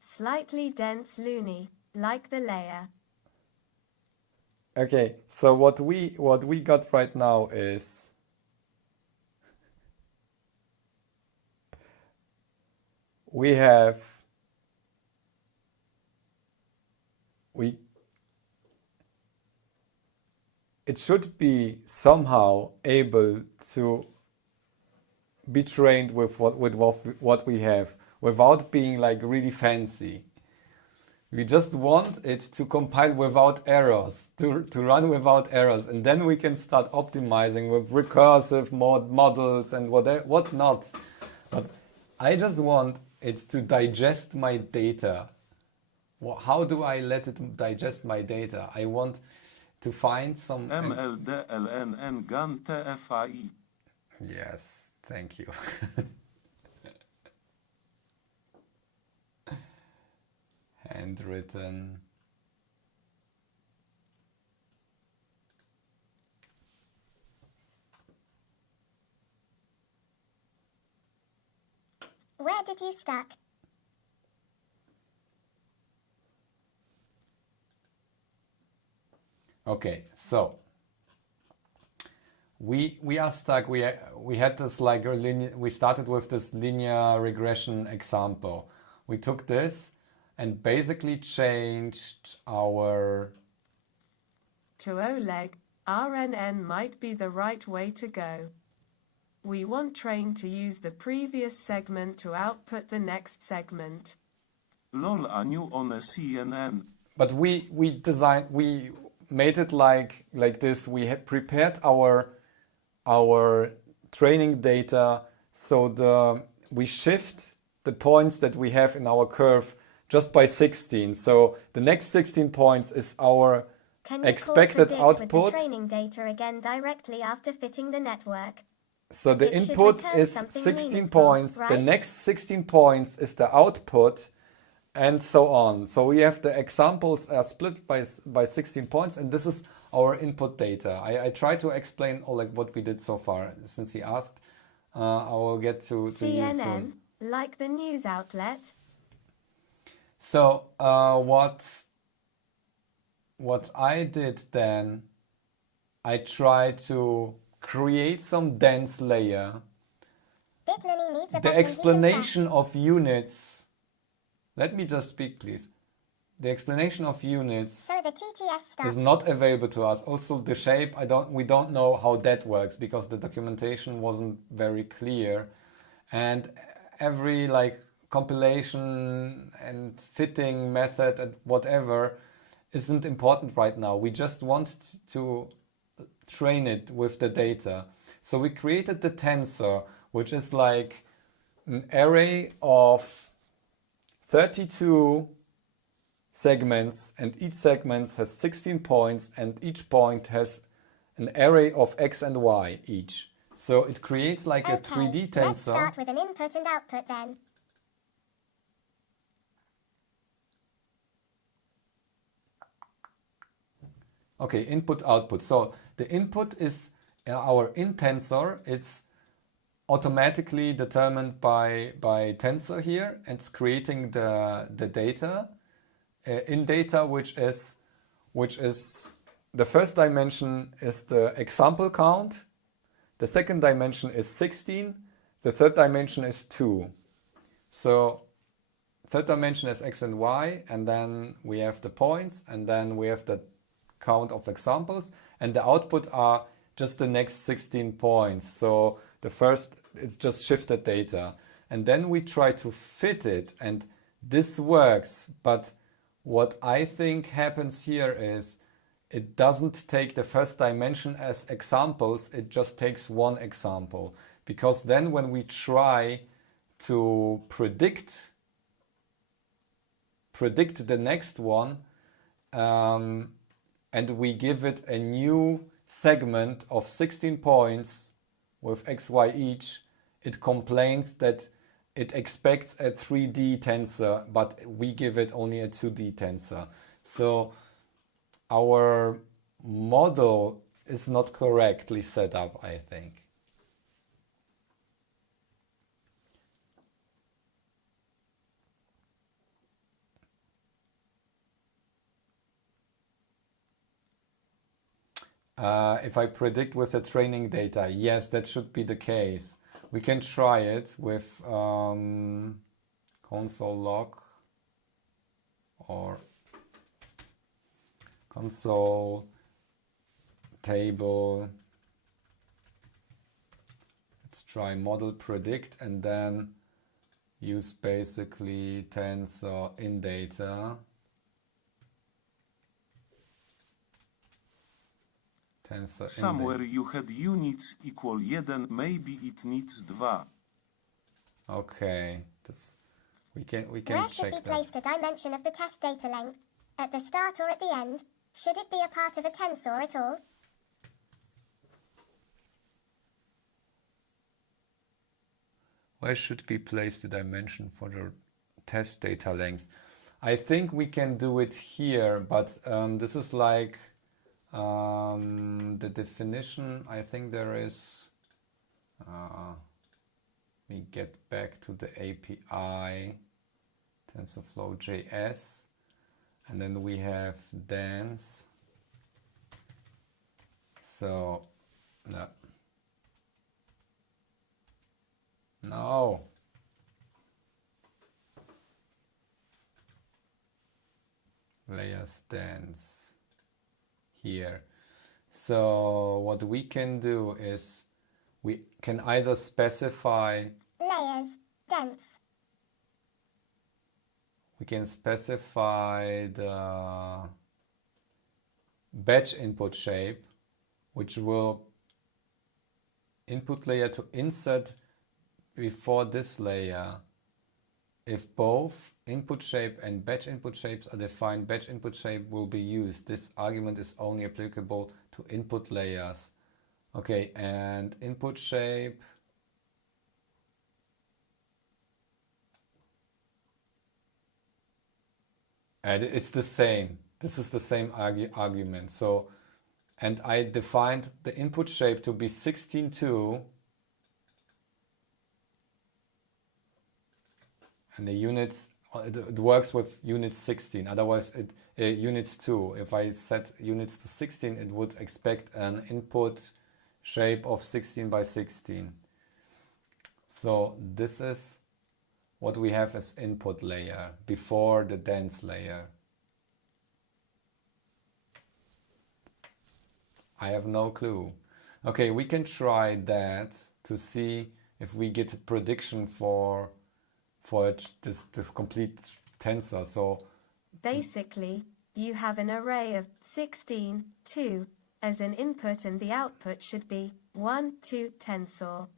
Slightly dense loony, like the layer. okay, so what we got right now is it should be somehow able to be trained with what we have without being like really fancy. We just want it to compile without errors, to run without errors, and then we can start optimizing with recursive models and whatnot. But I just want it to digest my data. How do I let it digest my data? I want to find some MLDLNN GAN TFAI. Yes, thank you. Handwritten. Where did you stuck? Okay, so we are stuck. We had this like a linear. We started with this linear regression example. We took this and basically changed our To Oleg, RNN might be the right way to go. We want train to use the previous segment to output the next segment. Lol, a new on a CNN. But we made it like this. We had prepared our training data so we shift the points that we have in our curve just by 16. So the next 16 points is our expected output. With the training data again directly after fitting the network. So the input is 16 points. Right? The next 16 points is the output. And so on. So we have the examples are split by 16 points, and this is our input data. I try to explain like what we did so far. Since he asked, I will get to CNN, you soon. Like the news outlet. So what I did then, I tried to create some dense layer. bitluni needs a The explanation of units. Let me just speak, please. The explanation of units so the TTS stuff is not available to us. Also, the shape, we don't know how that works because the documentation wasn't very clear, and every like compilation and fitting method and whatever isn't important right now. We just want to train it with the data. So we created the tensor, which is like an array of 32 segments, and each segment has 16 points, and each point has an array of x and y each. So it creates like a 3D tensor. Let's start with an input and output then. Okay, input output. So the input is our intensor. It's automatically determined by tensor here. It's creating the data in data, which is the first dimension is the example count, the second dimension is 16, the third dimension is 2. So third dimension is x and y, and then we have the points, and then we have the count of examples, and the output are just the next 16 points. So the first, it's just shifted data. And then we try to fit it, and this works. But what I think happens here is it doesn't take the first dimension as examples, it just takes one example. Because then when we try to predict the next one, and we give it a new segment of 16 points with x, y each, it complains that it expects a 3D tensor, but we give it only a 2D tensor. So our model is not correctly set up, I think. If I predict with the training data, yes, that should be the case. We can try it with console log or console table. Let's try model predict and then use basically tensor in data. Somewhere you had units equal 1, maybe it needs 2. Okay, we can Where check should be that. placed a dimension of the test data length? At the start or at the end? Should it be a part of a tensor at all? Where should be placed the dimension for the test data length? I think we can do it here, but this is like the definition. I think there is me get back to the API, TensorFlow.js, and then we have dance. So, no. Layers dance here. So what we can do is we can either specify layers dense. We can specify the batch input shape, which will input layer to insert before this layer. If both input shape and batch input shapes are defined, batch input shape will be used. This argument is only applicable to input layers. Okay, and input shape. And it's the same. This is the same argument. So, and I defined the input shape to be 16.2. And the units, it works with units 16. Otherwise, units 2. If I set units to 16, it would expect an input shape of 16 by 16. So this is what we have as input layer before the dense layer. I have no clue. Okay, we can try that to see if we get a prediction for this complete tensor. So basically, you have an array of 16, 2 as an input, and the output should be 1, 2 tensor.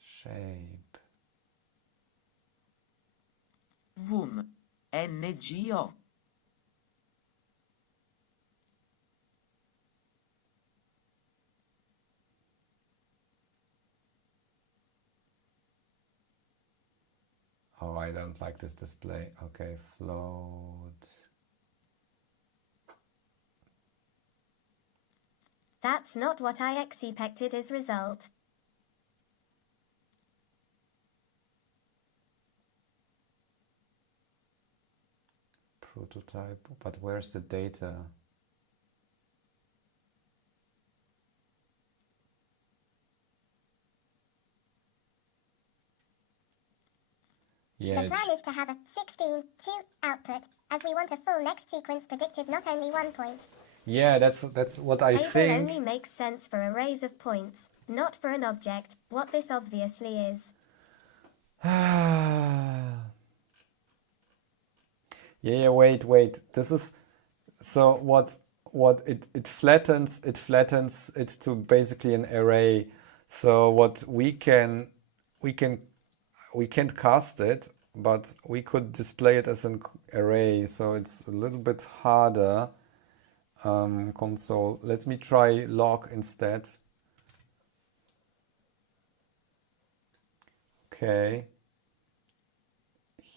Shape. Vum. NGO. Oh, I don't like this display. Okay, float. That's not what I expected as result. Prototype, but where's the data? Yeah, the plan is to have a 16, 2 output, as we want a full next sequence predicted, not only 1 point. Yeah, that's what I think. Table only makes sense for arrays of points, not for an object, what this obviously is. Yeah, wait. This is so what it flattens it to basically an array. So what we can't cast it, but we could display it as an array. So it's a little bit harder. Console. Let me try log instead. Okay.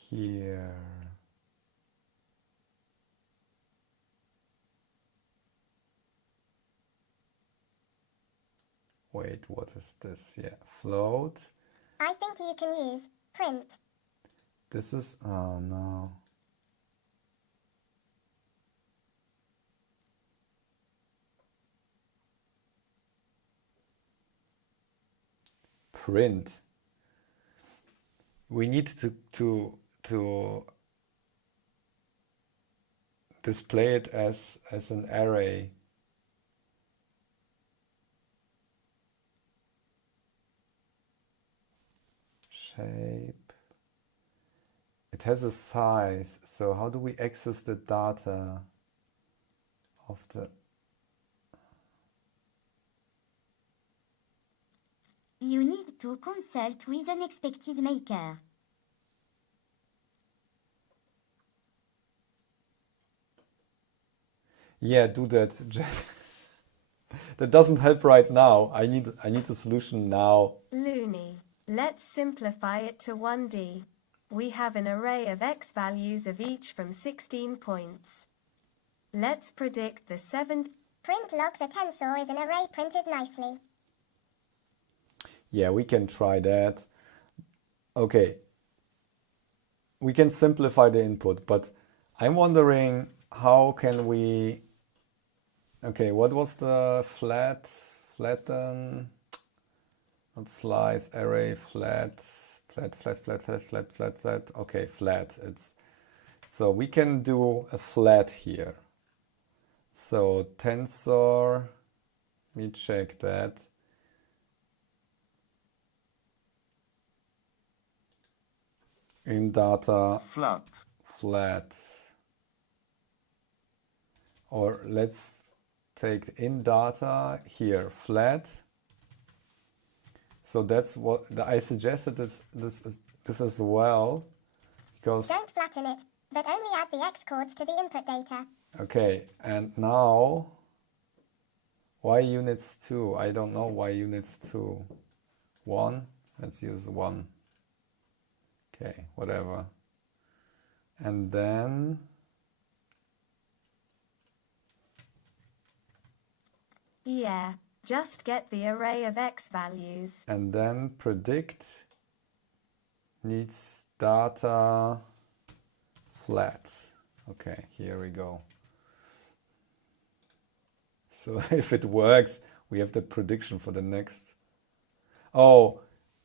Here. Wait, what is this? Yeah, float. I think you can use print. This is, oh no. Print. We need to display it as an array. Shape. It has a size. So how do we access the data of the... You need to consult with an expected maker. Yeah, do that. That doesn't help right now. I need a solution now. Loony. Let's simplify it to 1D. We have an array of x values of each from 16 points. Let's predict the 7th. Print logs a tensor is an array printed nicely. Yeah, we can try that. Okay. We can simplify the input, but I'm wondering how can we... Okay, what was the flatten, not slice, array, flat. Okay, flat. So we can do a flat here. So tensor, let me check that. In data, flat. Or let's take in data here, flat. So that's what I suggested this as well, because Don't flatten it, but only add the X coords to the input data. okay, and now y units 2. I don't know y units 2. 1. Let's use 1. Okay, whatever. And then yeah, just get the array of X values. And then predict needs data flat. Okay, here we go. So if it works, we have the prediction for the next. Oh,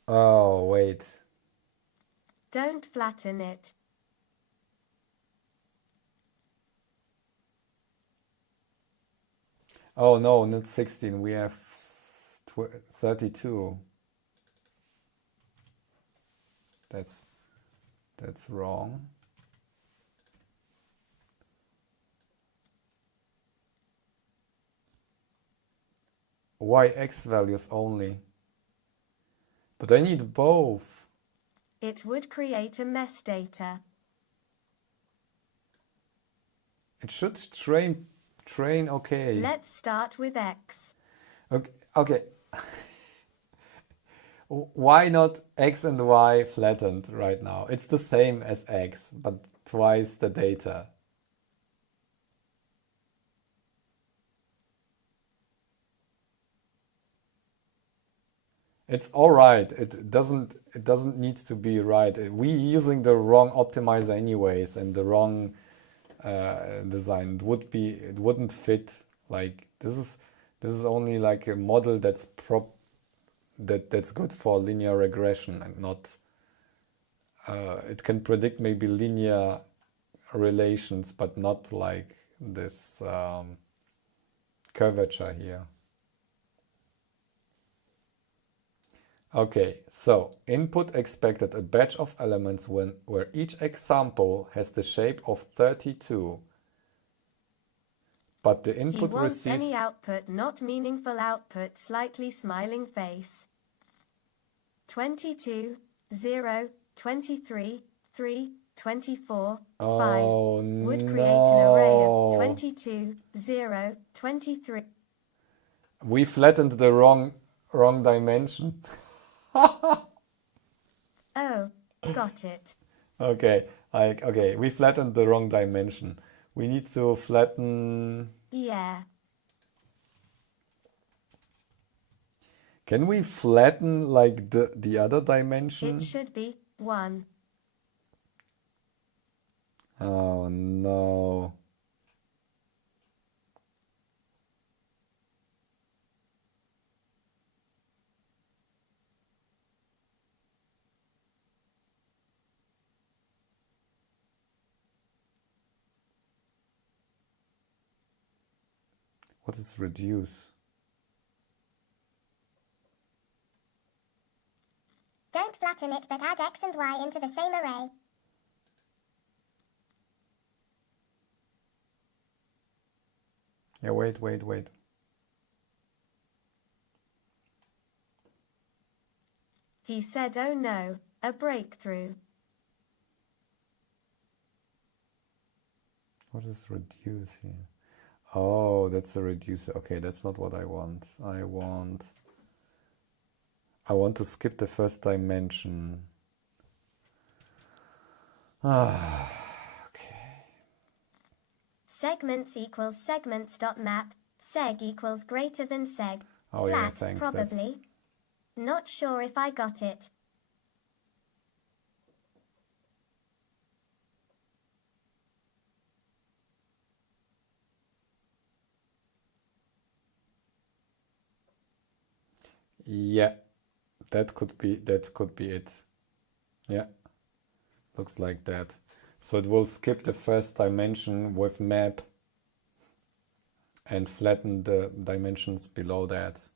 wait. Don't flatten it. Oh no, not 16. We have 32. That's wrong. Why X values only? But I need both. It would create a mess data. It should train, okay. Let's start with X. Okay. Why not X and Y flattened right now? It's the same as X, but twice the data. It's all right. It doesn't need to be right. We using the wrong optimizer anyways, and the wrong design. It wouldn't fit. Like this is only like a model that's good for linear regression and not. It can predict maybe linear relations, but not like this curvature here. Okay, so input expected a batch of elements where each example has the shape of 32. But the input He wants receives any output, not meaningful output, slightly smiling face. 22, 0, 23, 3, 24, 5 would create an array of 22, 0, 23. We flattened the wrong dimension. Oh, got it. Okay, we flattened the wrong dimension. We need to flatten. Yeah. Can we flatten like the other dimension? It should be 1. Oh no. What is reduce? Don't flatten it, but add X and Y into the same array. Yeah, wait. He said, oh no, a breakthrough. What is reduce here? Oh, that's a reducer. Okay, that's not what I want. I want to skip the first dimension. Okay. Segments equals segments.map. Seg equals greater than seg. Oh Flat, yeah, thanks. probably. Not sure if I got it. Yeah, that could be it. Yeah, looks like that. So it will skip the first dimension with map and flatten the dimensions below that.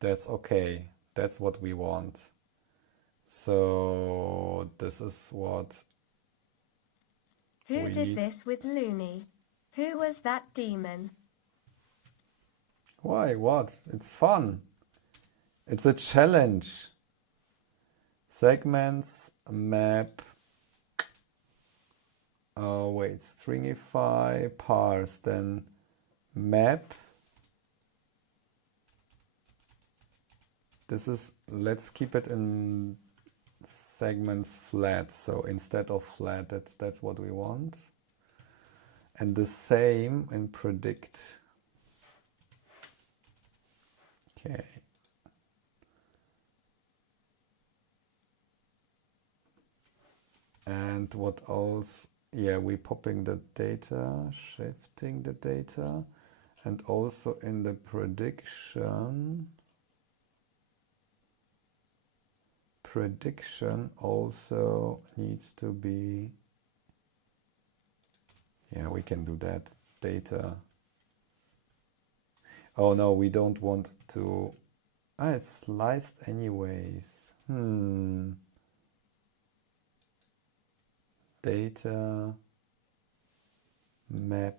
That's okay. That's what we want. So this is what Who we did need. this with Looney? Who was that demon? Why? What? It's fun. It's a challenge. Segments, map. Oh wait, stringify, parse, then map. This is, let's keep it in segments flat. So instead of flat, that's what we want. And the same in predict. Okay. And what else? Yeah, we popping the data, shifting the data, and also in the prediction also needs to be, yeah, we can do that, data. Oh no, we don't want to, it's sliced anyways. Data, map,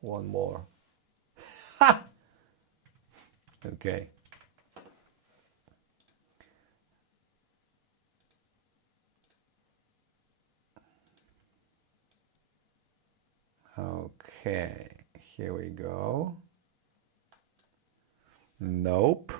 one more. Okay. Okay, here we go. Nope.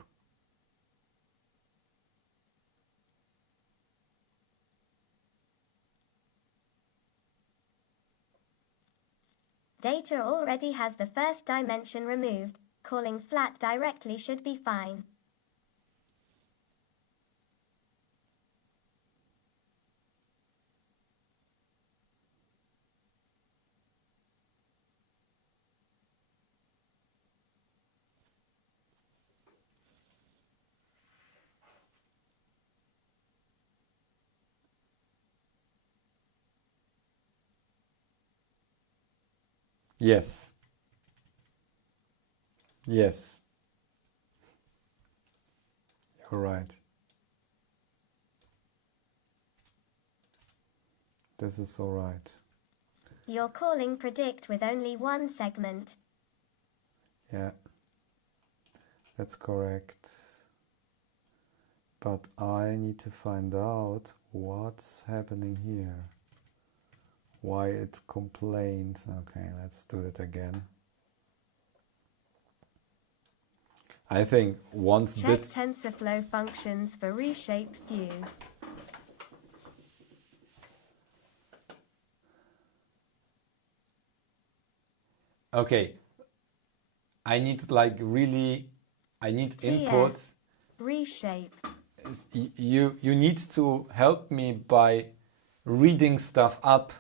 Data already has the first dimension removed. Calling flat directly should be fine. Yes. Yes. You're right. This is all right. You're calling predict with only one segment. Yeah. That's correct. But I need to find out what's happening here. Why it complained. Okay, let's do it again. I think once Check this... TensorFlow functions for reshape view. Okay. I need like really... I need input. Reshape. You need to help me by reading stuff up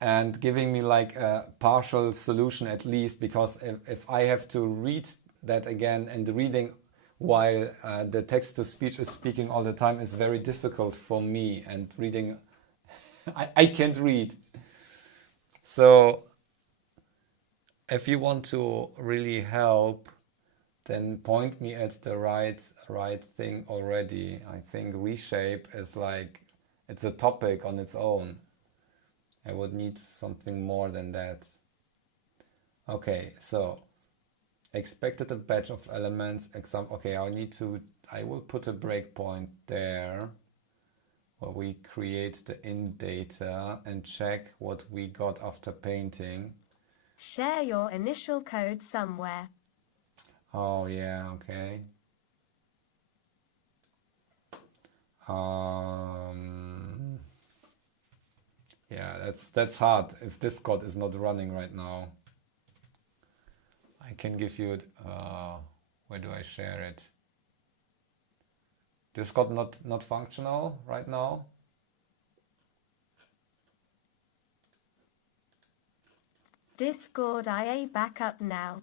and giving me like a partial solution at least, because if I have to read that again, and the reading while the text-to-speech is speaking all the time is very difficult for me, and reading I can't read. So if you want to really help, then point me at the right thing already. I think reshape is like, it's a topic on its own. I would need something more than that. Okay, so expected a batch of elements. Okay, I will put a breakpoint there where we create the in data and check what we got after painting. Share your initial code somewhere. Oh yeah, okay. Yeah, that's hard if Discord is not running right now. I can give you where do I share it? Discord not functional right now. Discord IA backup now.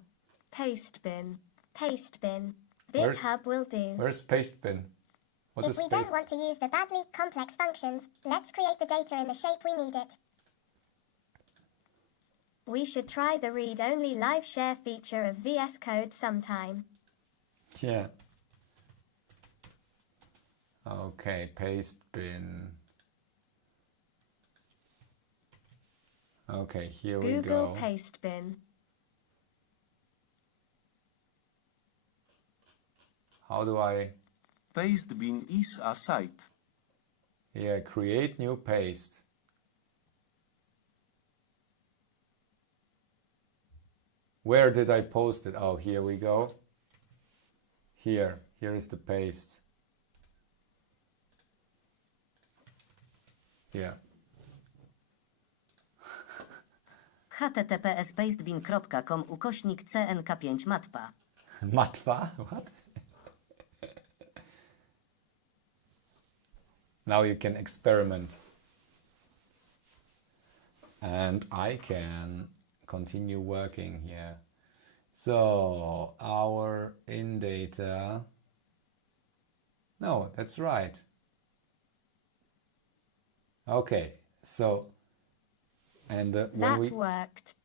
Paste bin. Paste bin. Where's- BitHub will do. Where's paste bin? What If is we paste? don't want to use the badly complex functions, let's create the data in the shape we need it. We should try the read-only live share feature of VS Code sometime. Yeah. Okay, paste bin. Okay, here we Google go. paste bin. How do I? Paste bin is a site. Yeah, create new paste. Where did I post it? Oh, here we go. Here is the paste. Yeah. https://pastebin.com/cnk5matpa. Matwa? What? Now you can experiment. And I can continue working here. So our in data. No, that's right. Okay, so and when worked.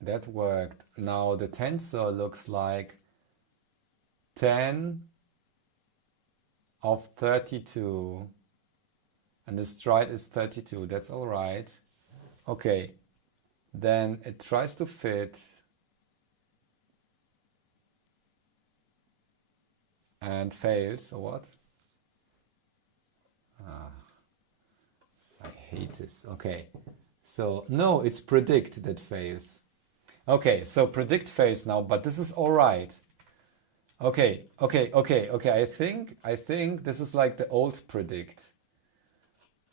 That worked. Now the tensor looks like 10 of 32 and the stride is 32. That's all right. Okay, then it tries to fit and fails, or what? I hate this. Okay, so no, it's predict that fails. Okay, so predict fails now, but this is all right. Okay. I think this is like the old predict.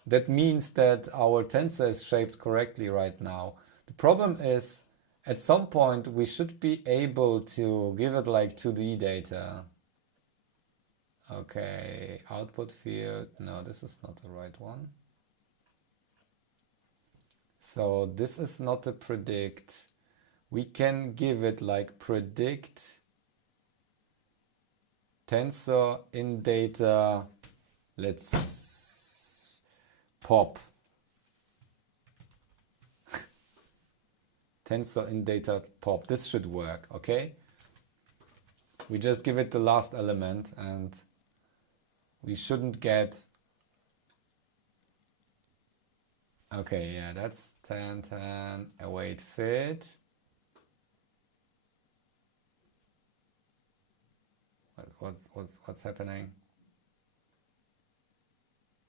That means that our tensor is shaped correctly right now. The problem is, at some point we should be able to give it like 2D data. Okay, output field. No, this is not the right one. So this is not a predict. We can give it like predict tensor in data. Let's pop. Tensor in data pop. This should work, okay? We just give it the last element and we shouldn't get. Okay, yeah, that's 10, 10, await fit. What's happening?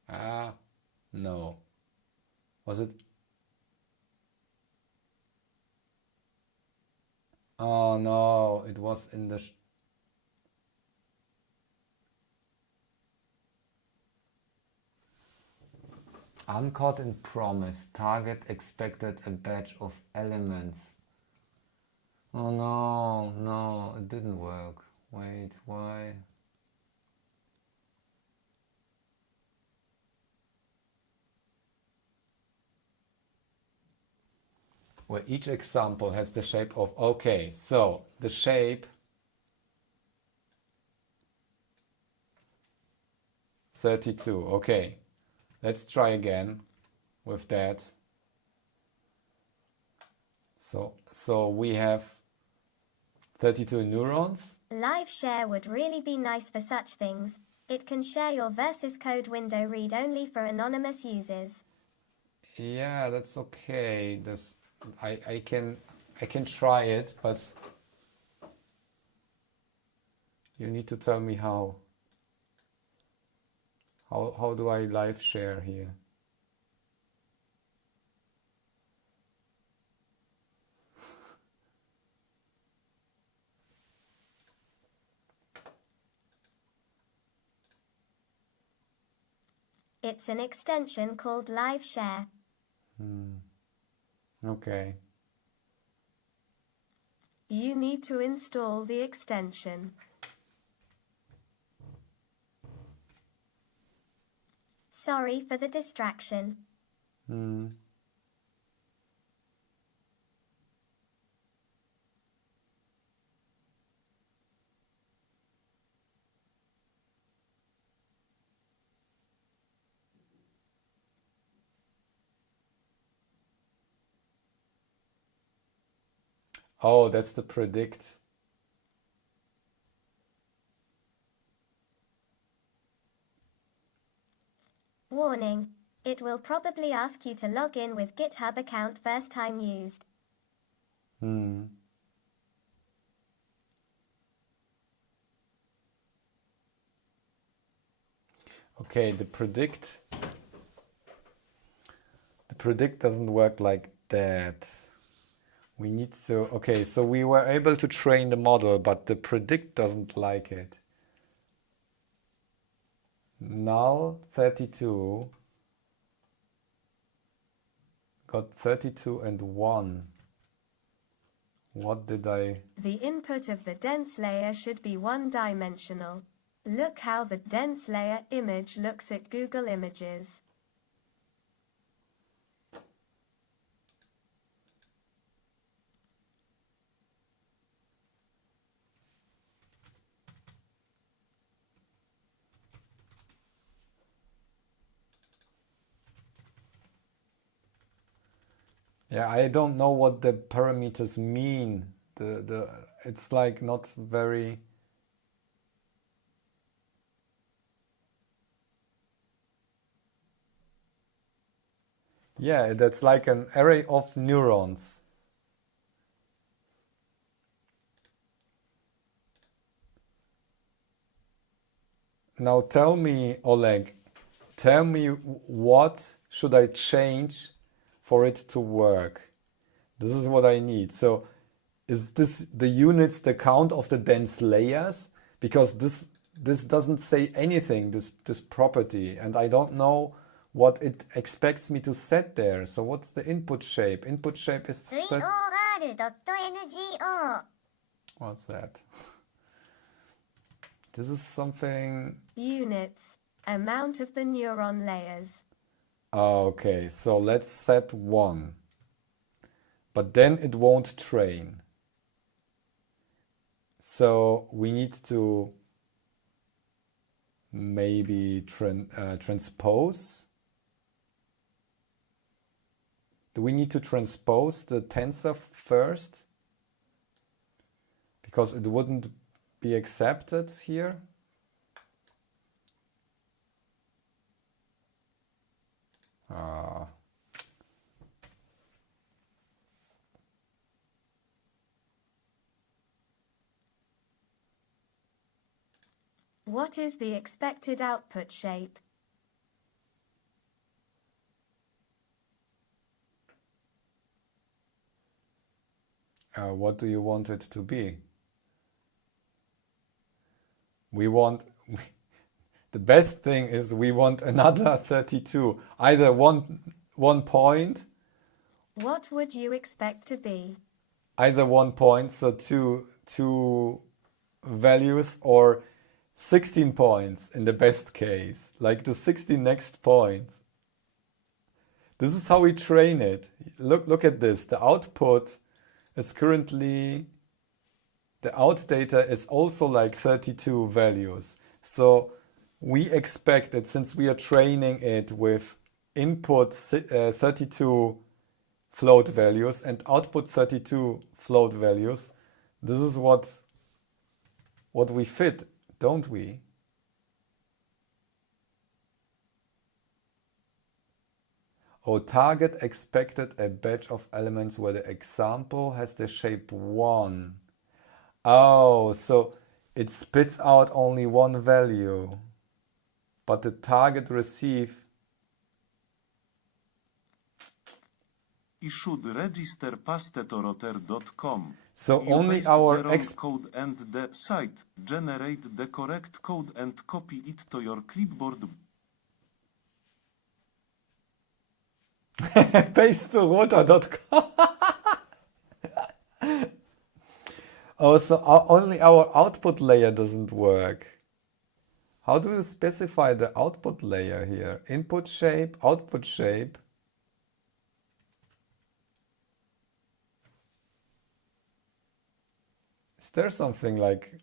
Ah, no. Was it? Oh no, it was in the uncaught in promise. Target expected a batch of elements. Oh no, it didn't work. Wait, why? Where each example has the shape of, okay, so the shape 32, okay. Let's try again with that. So we have 32 neurons. Live share would really be nice for such things. It can share your versus code window read only for anonymous users. Yeah, that's okay. I can try it, but you need to tell me how. How do I live share here? It's an extension called Live Share. Okay. You need to install the extension. Sorry for the distraction. Oh, that's the predict. Warning. It will probably ask you to log in with GitHub account first time used. Okay, the predict doesn't work like that. We need to, okay, so we were able to train the model, but the predict doesn't like it. Null 32 got 32 and 1. What did I... The input of the dense layer should be one-dimensional. Look how the dense layer image looks at Google Images. Yeah, I don't know what the parameters mean. It's like not very... Yeah, that's like an array of neurons. Now tell me, Oleg, tell me what should I change for it to work? This is what I need. So is this the units, the count of the dense layers? Because this doesn't say anything, this property, and I don't know what it expects me to set there. So what's the input shape? Input shape is... What's that? This is something... Units, amount of the neuron layers. Okay, so let's set 1. But then it won't train. So we need to maybe transpose. Do we need to transpose the tensor first? Because it wouldn't be accepted here. What is the expected output shape? What do you want it to be? We want... The best thing is we want another 32. Either one point. What would you expect to be? Either 1 point, so two values, or 16 points in the best case, like the 16 next points. This is how we train it. Look at this. The output is currently, the out data is also like 32 values. So we expect that since we are training it with input 32 float values and output 32 float values, this is what we fit, don't we? Oh, target expected a batch of elements where the example has the shape 1. Oh, so it spits out only one value, but the target receive... I should register pastetoroter.com. So You only paste our the wrong code and the site generate the correct code and copy it to your clipboard. Paste to rota.com. Oh, so only our output layer doesn't work. How do you specify the output layer here? Input shape, output shape. Is there something like...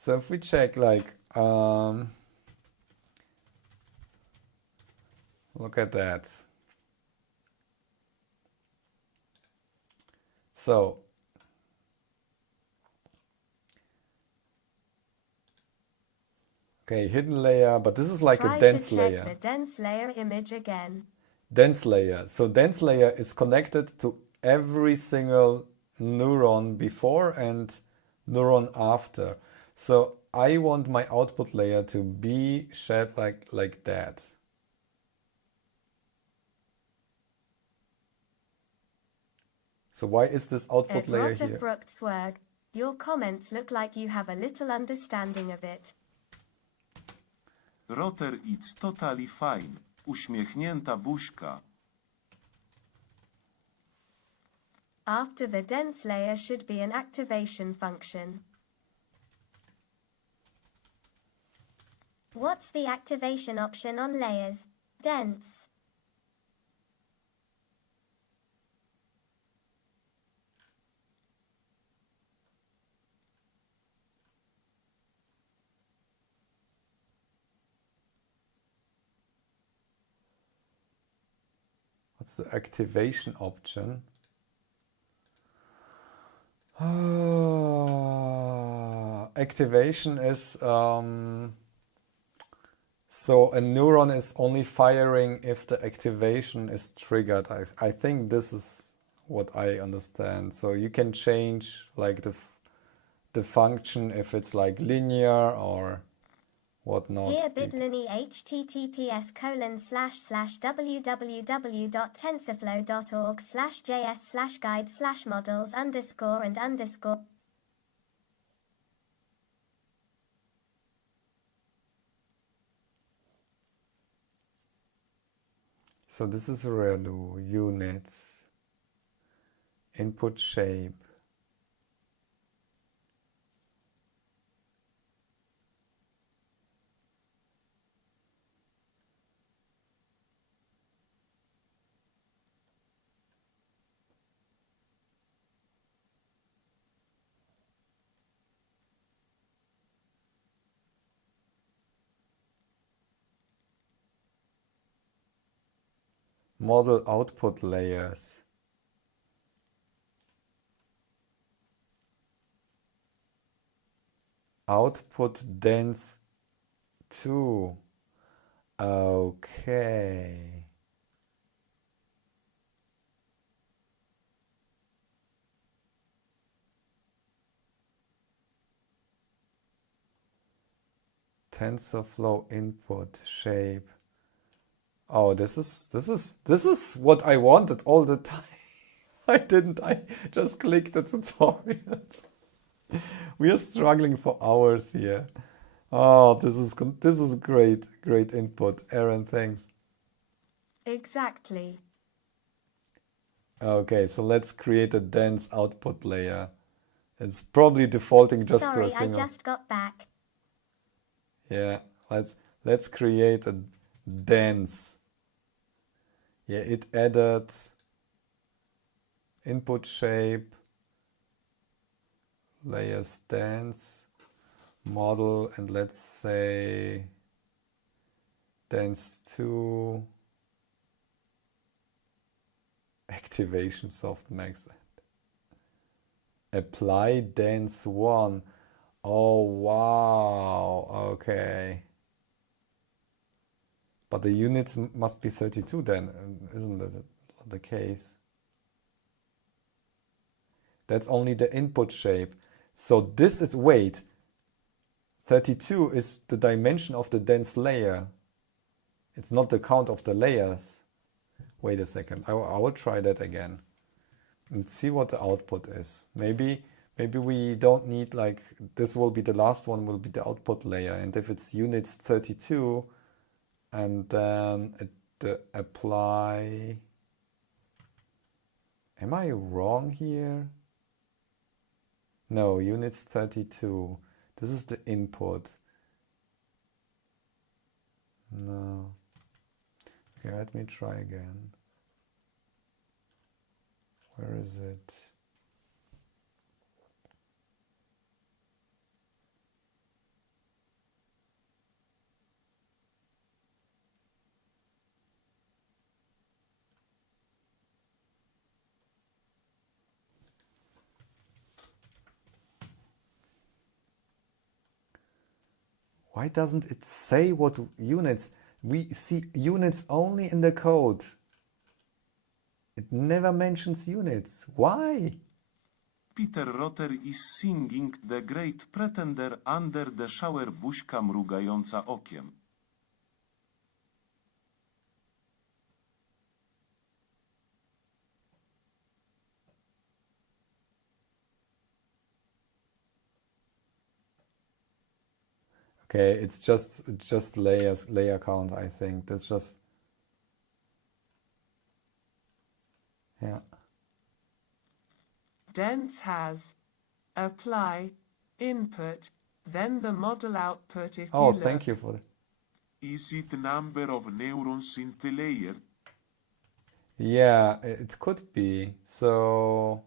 So if we check like, look at that. So, okay, hidden layer, but this is like a dense layer. Try to check the dense layer image again. Dense layer. So dense layer is connected to every single neuron before and neuron after. So I want my output layer to be shaped like that. So why is this output layer here? Swag, your comments look like you have a little understanding of it. Roter, it's totally fine. Uśmiechnięta buźka. After the dense layer should be an activation function. What's the activation option on layers? Dense. What's the activation option? Activation is so a neuron is only firing if the activation is triggered. I think this is what I understand. So you can change like the function if it's like linear or whatnot. Here bitluni https://www.tensorflow.org/js/guide/models_and_. So this is ReLU, units, input shape. Model output layers. Output dense 2. Okay. TensorFlow input shape. Oh, this is what I wanted all the time. I just clicked the tutorials. We are struggling for hours here. Oh, this is great input. Aaron, thanks. Exactly. Okay, so let's create a dense output layer. It's probably defaulting just to a single. Sorry, I just got back. Yeah, let's create a dense. Yeah, it added input shape, layers dense, model, and let's say dense 2, activation softmax, apply dense 1. Oh wow, okay. But the units must be 32 then, isn't that the case? That's only the input shape. So this is weight. 32 is the dimension of the dense layer. It's not the count of the layers. Wait a second. I will try that again and see what the output is. Maybe we don't need, like, this will be the last one, will be the output layer. And if it's units 32 and then apply, am I wrong here? No, units 32. This is the input. No. Okay, let me try again. Where is it? Why doesn't it say what units? We see units only in the code. It never mentions units. Why? Peter Rotter is singing The Great Pretender under the shower, buźka mrugająca okiem. Okay, it's just layer count, I think. That's just, yeah. Dense has apply input, then the model output if Oh, you thank look. you for that. Is it number of neurons in the layer? Yeah, it could be. So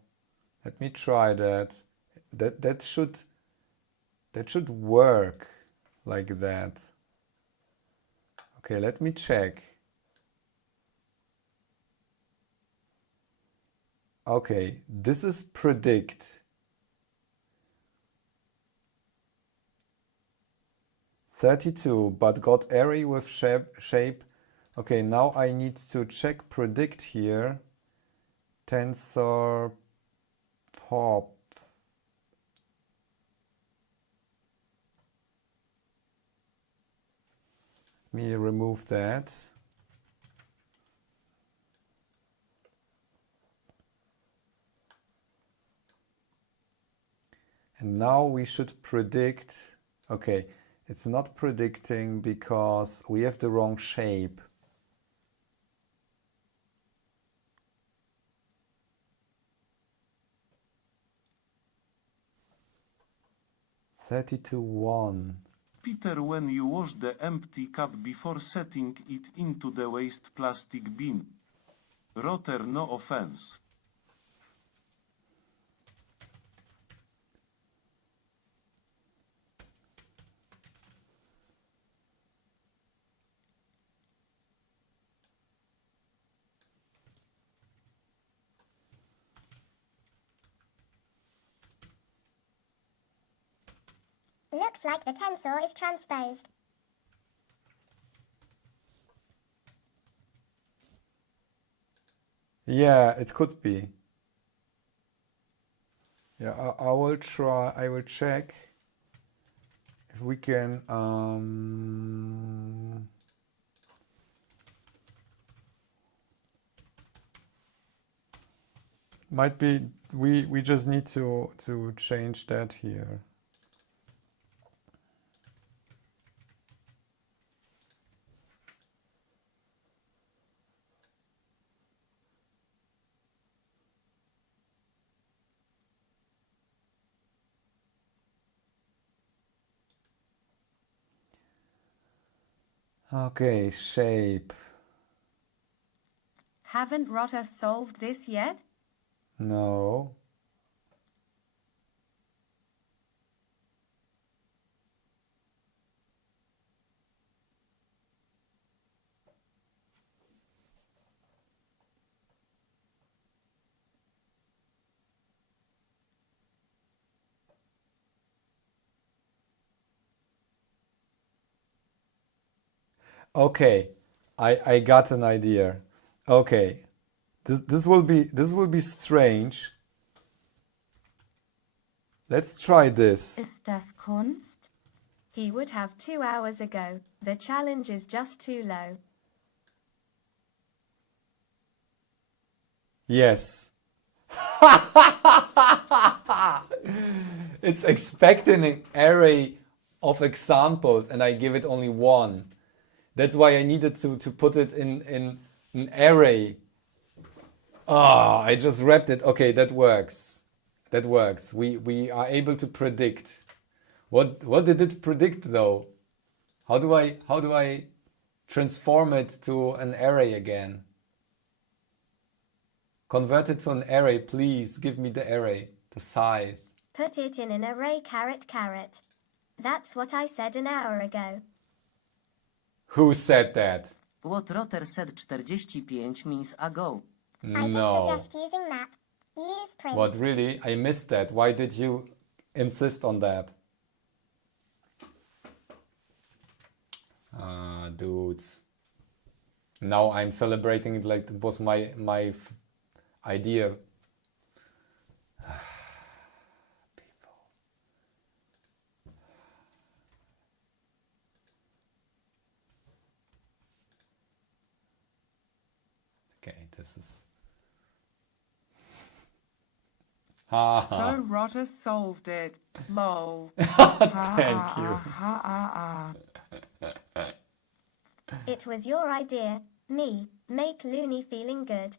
let me try that. That should work like that. Okay, let me check. Okay, this is predict. 32, but got array with shape. Okay, now I need to check predict here. Tensor pop. Let me remove that. And now we should predict. Okay, it's not predicting because we have the wrong shape. (32:1). Peter, when you wash the empty cup before setting it into the waste plastic bin. Rotter, no offense. Looks like the tensor is transposed. Yeah, it could be. Yeah, I will try. I will check if we can. Might be we just need to change that here. Okay, shape. Haven't Rotter solved this yet? No. Okay, I got an idea. Okay, this will be strange. Let's try this. Ist das Kunst? He would have 2 hours ago. The challenge is just too low. Yes. It's expecting an array of examples and I give it only one. That's why I needed to put it in an array. I just wrapped it. Okay, that works. That works. We are able to predict. What did it predict though? How do I transform it to an array again? Convert it to an array, please. Give me the array, the size. Put it in an array caret caret. That's what I said an hour ago. Who said that? What Rotter said 45 minutes ago. I did No. suggest using map. Use print. What, really? I missed that. Why did you insist on that? Dudes. Now I'm celebrating it like it was my idea. People. Okay, this is. So Rotter solved it. Lol. Thank you. It was your idea. Me, make Looney feeling good.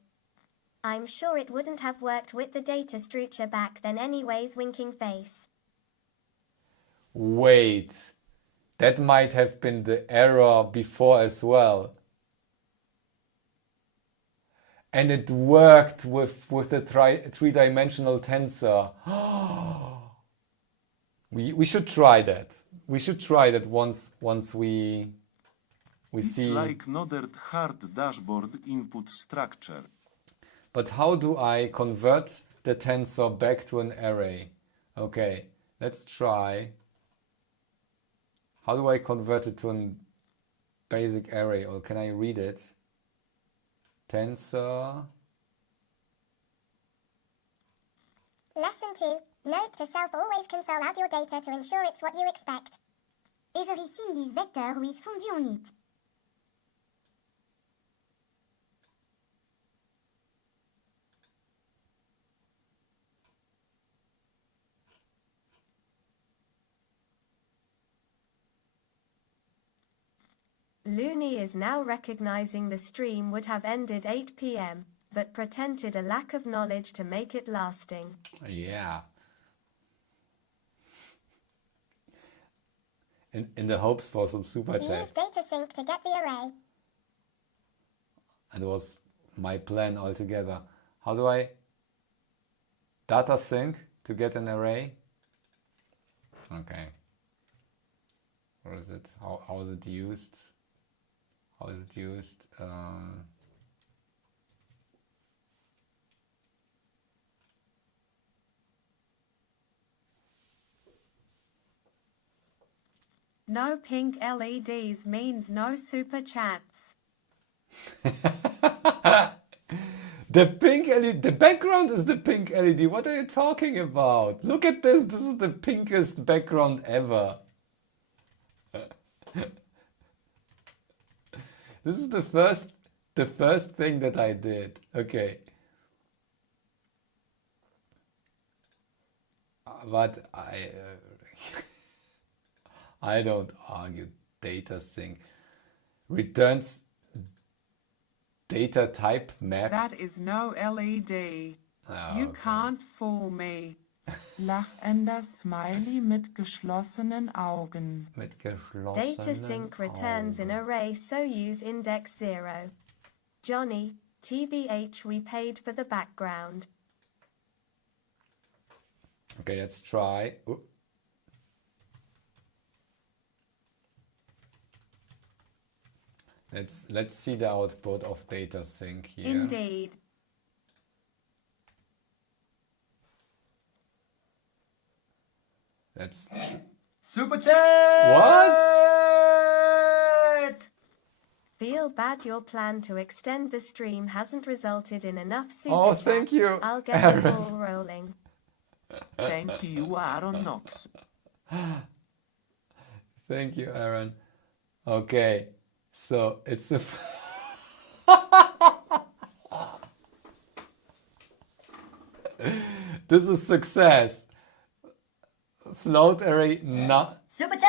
I'm sure it wouldn't have worked with the data structure back then anyways, winking face. Wait, that might have been the error before as well. And it worked with the three-dimensional tensor. We should try that. We should try that once we It's see. like another hard dashboard input structure. But how do I convert the tensor back to an array? Okay, let's try. How do I convert it to a basic array, or can I read it? Tensor. Lesson 2. Note to self, always console out your data to ensure it's what you expect. Everything is better with fondu on it. Looney is now recognizing the stream would have ended 8 p.m., but pretended a lack of knowledge to make it lasting. Yeah. In the hopes for some super Use chat. data sync to get the array. And it was my plan altogether. How do I data sync to get an array? Okay. What is it? How is it used? How is it used? No pink LEDs means no super chats. The pink LED, the background is the pink LED. What are you talking about? Look at this. This is the pinkest background ever. This is the first thing that I did. Okay. But I don't argue data sync. Returns data type map. That is no LED. Oh, You okay. can't fool me. Lachender Smiley mit geschlossenen Augen. Mit geschlossenen Data sync returns an Augen. array, so use index 0. Johnny, TBH, we paid for the background. Okay, let's try. Ooh. Let's see the output of data sync here. Indeed. Let's Super chat! What? Feel bad your plan to extend the stream hasn't resulted in enough super Oh, chats. thank you, I'll get the Aaron. ball rolling. Thank you, Aaron Knox. Thank you, Aaron. Okay, so it's a This is success. Float array not. Super chat!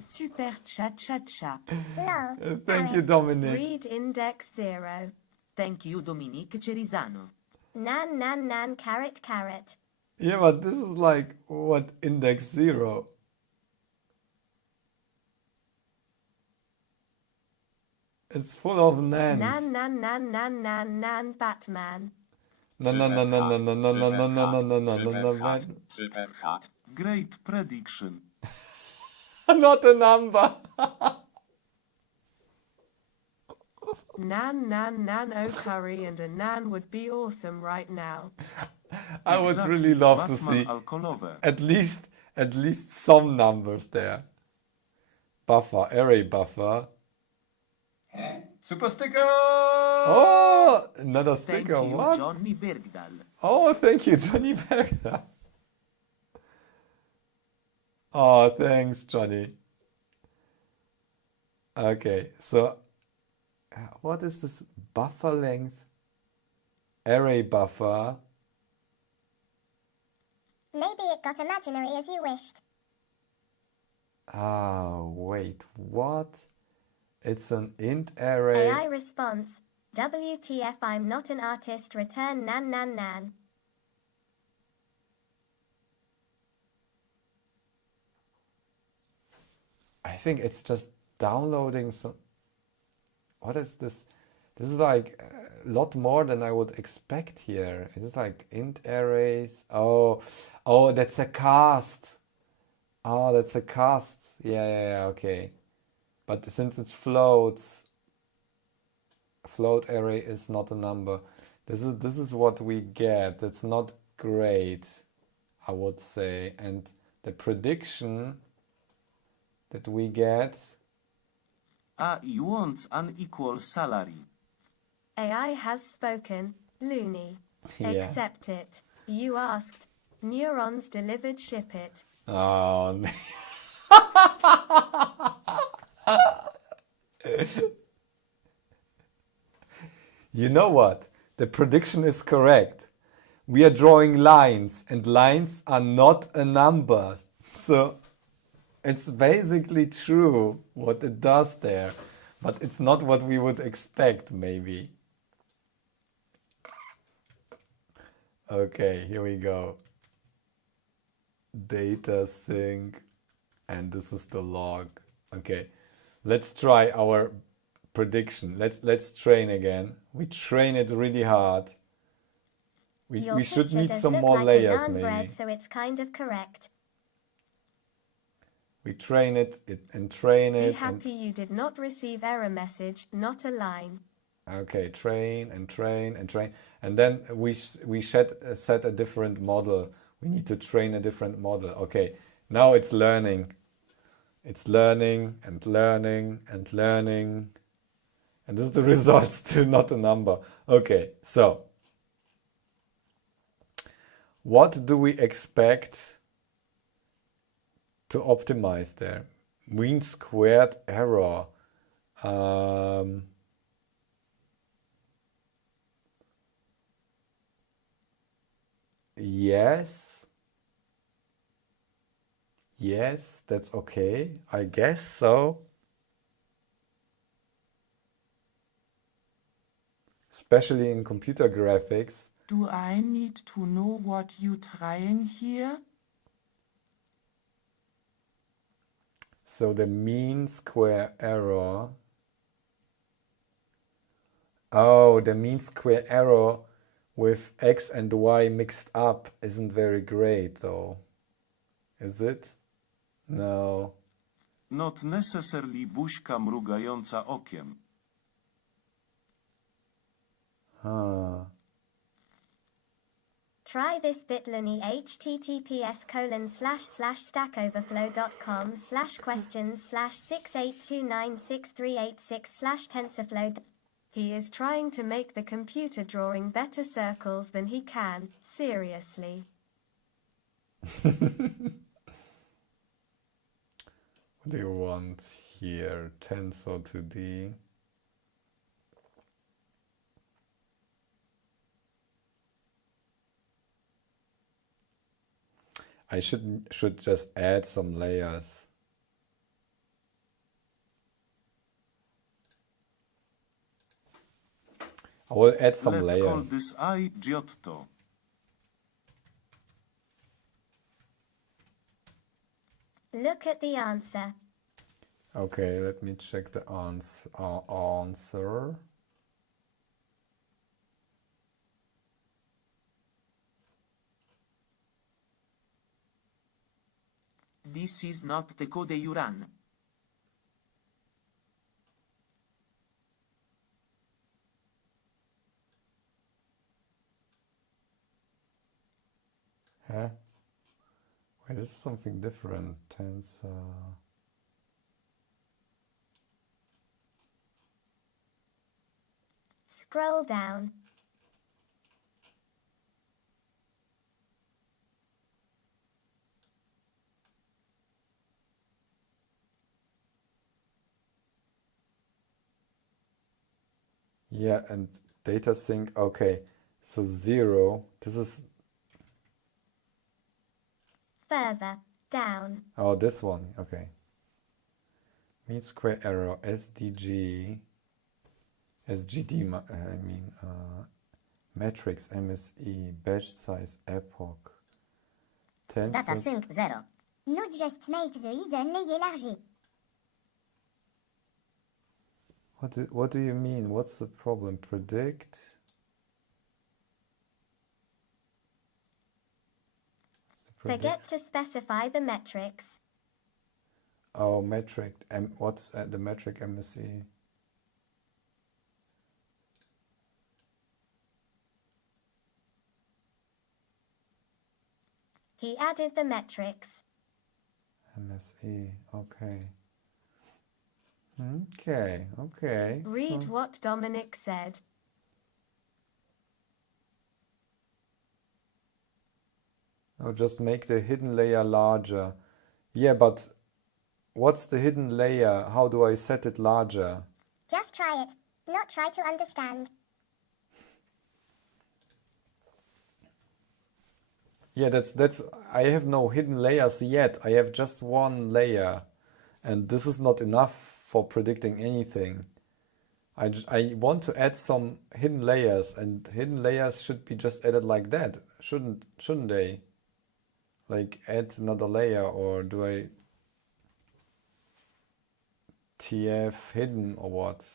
Super chat chat chat. Thank you, Dominic. Read index 0. Thank you, Dominique Cerisano. Nan nan nan carrot carrot. Yeah, but this is like what index 0. It's full of nans. Nan nan nan nan nan nan Batman. No, no, no, no, no, no, no, no, no, no, no, no, no, no, no. Supercat. Great prediction. Not a number. Nan nan nan oh curry and a nan would be awesome right now. I would really love to see at least some numbers there. Buffer, array buffer. Super sticker! Oh, another sticker. Thank you, What? Johnny Bergdahl. Oh, thank you, Johnny Berger. Oh, thanks, Johnny. Okay, so what is this buffer length? Array buffer. Maybe it got imaginary as you wished. Oh, wait, what? It's an int array. AI response. WTF, I'm not an artist. Return nan nan nan. I think it's just downloading some. What is this? This is like a lot more than I would expect here. It is like int arrays. Oh, that's a cast. Oh, that's a cast. Yeah, okay. But since it's floats, float array is not a number. This is what we get. That's not great, I would say. And the prediction that we get. AI wants an equal salary. AI has spoken. Loony. Yeah. Accept it. You asked. Neurons delivered. Ship it. Oh. You know what? The prediction is correct. We are drawing lines, and lines are not a number. So it's basically true what it does there, but it's not what we would expect, maybe. Okay, here we go. Data sync, and this is the log. Okay, let's try our prediction. Let's train again. We train it really hard. We should need some more layers, maybe. So it's kind of correct. We train it and train it. Be happy you did not receive error message, not a line. Okay, train and train and train. And then we set a different model. We need to train a different model. Okay, now it's learning. It's learning and learning and learning. And this is the result, still not a number. Okay, so what do we expect to optimize there? Mean squared error. Yes. Yes, that's okay. I guess so. Especially in computer graphics. Do I need to know what you trying here? So the mean square error. Oh, the mean square error with x and y mixed up isn't very great, though. Is it? No. Not necessarily buźka mrugająca okiem. Huh. Try this bitluni https://stackoverflow.com/questions/682963866/TensorFlow. He is trying to make the computer drawing better circles than he can. Seriously. What do you want here? Tensor 2D. I should just add some layers. I will add some Let's layers. call this I Giotto. Look at the answer. Okay, let me check the answer. This is not the code you run. Huh? Wait, this is something different. Tensor. Scroll down. Yeah, and data sync. Okay, so 0. This is, Further down. oh, this one. Okay. Mean square error, SDG, matrix, MSE, batch size, epoch, Data tensor. sync 0. Now just make the hidden layer larger. What do you mean? What's the problem? Predict? Forget to specify the metrics. Oh, metric. What's the metric MSE? He added the metrics. MSE. Okay. Okay. Read So, what Dominic said. oh, just make the hidden layer larger. Yeah, but what's the hidden layer? How do I set it larger? Just try it, not try to understand. Yeah, that's I have no hidden layers yet. I have just one layer, and this is not enough for predicting anything. I want to add some hidden layers, and hidden layers should be just added like that, shouldn't they? Like add another layer, or do I TF hidden or what?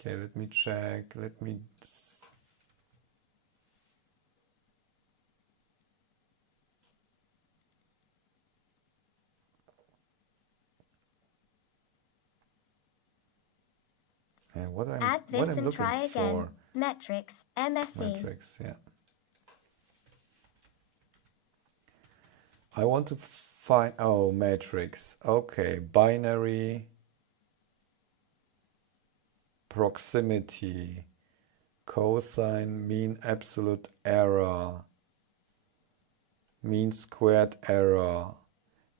Okay, let me check. And what Add this I'm and looking try again. for. Metrics, MSE. Metrics, yeah. I want to find, oh, matrix. Okay, binary, proximity, cosine, mean absolute error, mean squared error.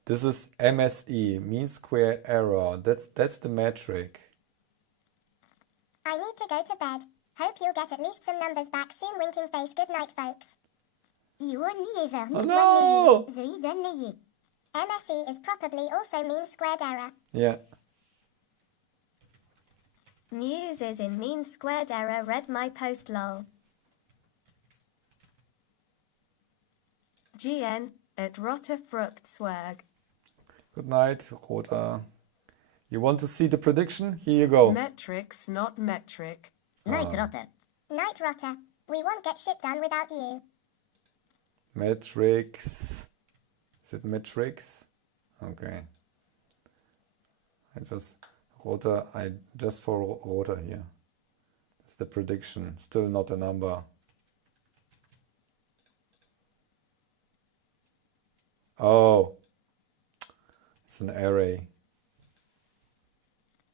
This is MSE, mean squared error. That's the metric. I need to go to bed. Hope you'll get at least some numbers back soon. Winking face. Good night, folks. You only ever need no! one layer, the hidden layer. MSE is probably also mean squared error. Yeah. News is in mean squared error. Read my post lol. GN at Rotterfruchtswerg. Good night, Rota. You want to see the prediction? Here you go. Metrics, not metric. Night, Rotter. Night, Rotter. We won't get shit done without you. Matrix. Is it matrix? Okay. Just for Rota here. That's the prediction. Still not a number. Oh. It's an array.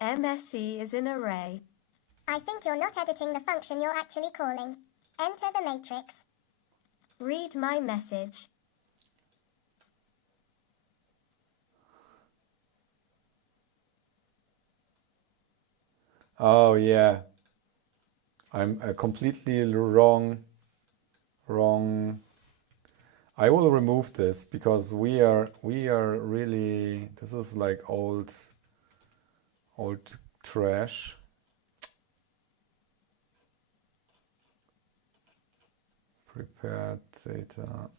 MSE is an array. I think you're not editing the function you're actually calling. Enter the matrix. Read my message. Oh, yeah. I'm completely wrong. I will remove this because we are really, this is like old trash. Prepared data.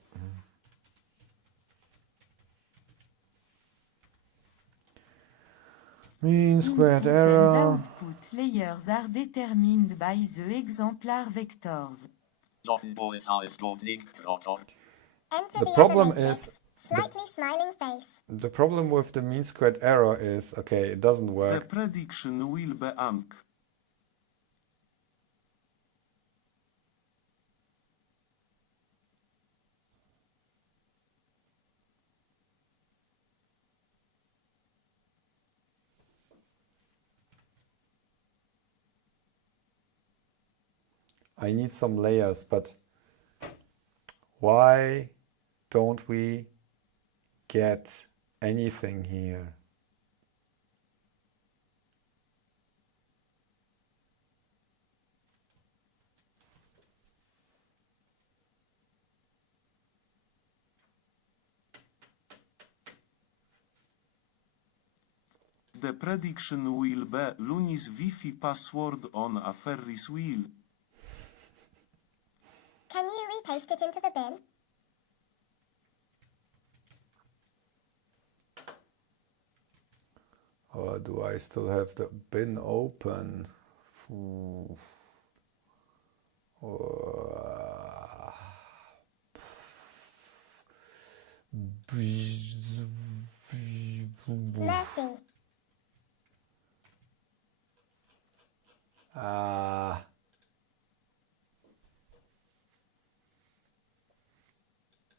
Mean squared error. Output layers are determined by the exemplar vectors. The problem is Slightly smiling face. the problem with the mean squared error is, okay, it doesn't The work. prediction will be ank. I need some layers, but why don't we get anything here? The prediction will be Luni's Wi-Fi password on a Ferris wheel. Can you repaste it into the bin? Or do I still have the bin open? Ooh. Mercy.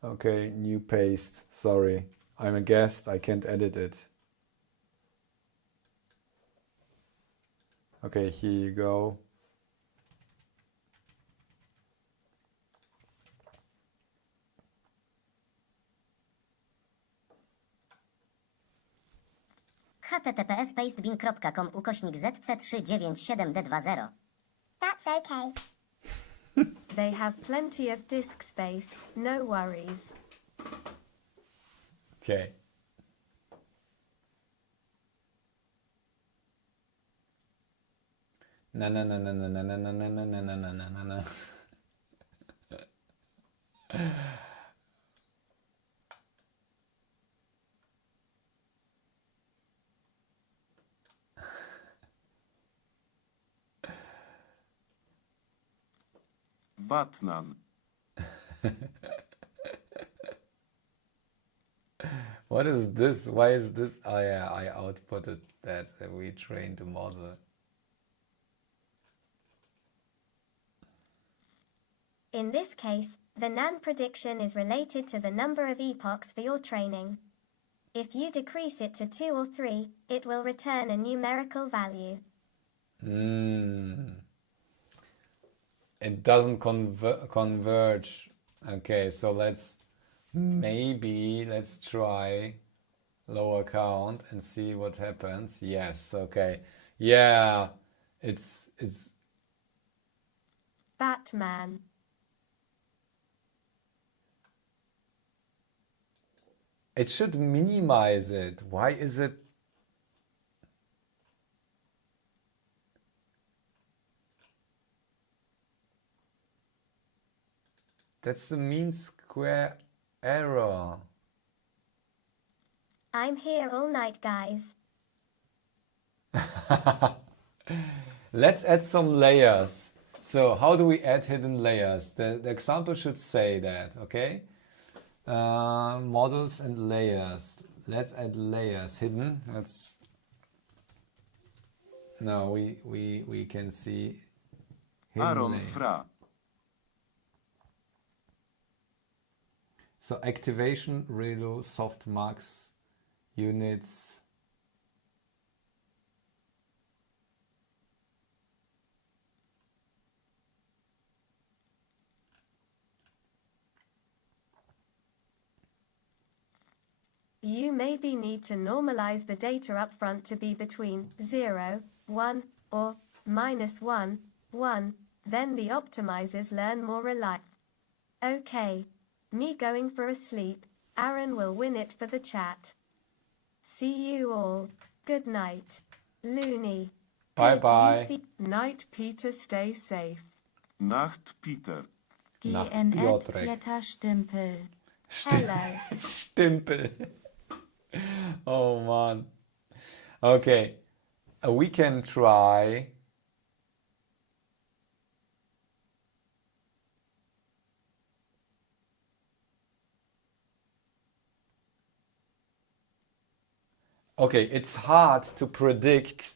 Okay, new paste. Sorry, I'm a guest. I can't edit it. Okay, here you go. https://bin.com/zc397d20. That's okay. They have plenty of disk space, no worries. Okay. Na na na na na na na na na na na na na na na. Batman. What is this? Why is this? Oh yeah, I outputted that we trained the model. In this case, the NaN prediction is related to the number of epochs for your training. If you decrease it to 2 or 3, it will return a numerical value. It doesn't converge. Okay, so let's try lower count and see what happens. Yes, okay. Yeah, it's Batman. It should minimize it. Why is it? That's the mean square error. I'm here all night, guys. Let's add some layers. So how do we add hidden layers? The example should say that, okay? Models and layers. Let's add layers hidden. Now we can see hidden Aaron layer. Fra. So activation, relu, softmax, units. You maybe need to normalize the data up front to be between 0, 1, or -1, 1, Then the optimizers learn more reliably. Okay. Me going for a sleep. Aaron will win it for the chat. See you all. Good night. Looney. Bye bye. Night, Peter. Stay safe. Nacht, Peter. Nacht, GNet Piotrek. Peter Stempel. Hello. Stempel. Oh man. Okay. We can try. Okay, it's hard to predict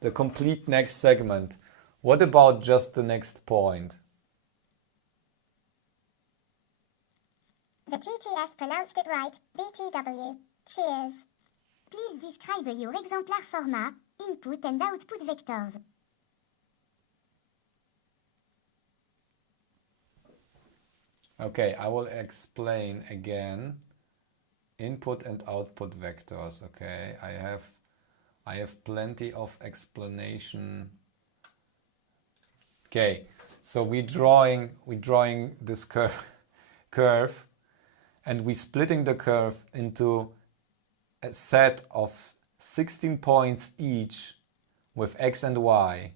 the complete next segment. What about just the next point? The TTS pronounced it right. BTW. Cheers. Please describe your exemplar format, input and output vectors. Okay, I will explain again. Input and output vectors. Okay, I have plenty of explanation. Okay, so we're drawing this curve, and we're splitting the curve into a set of 16 points each with x and y.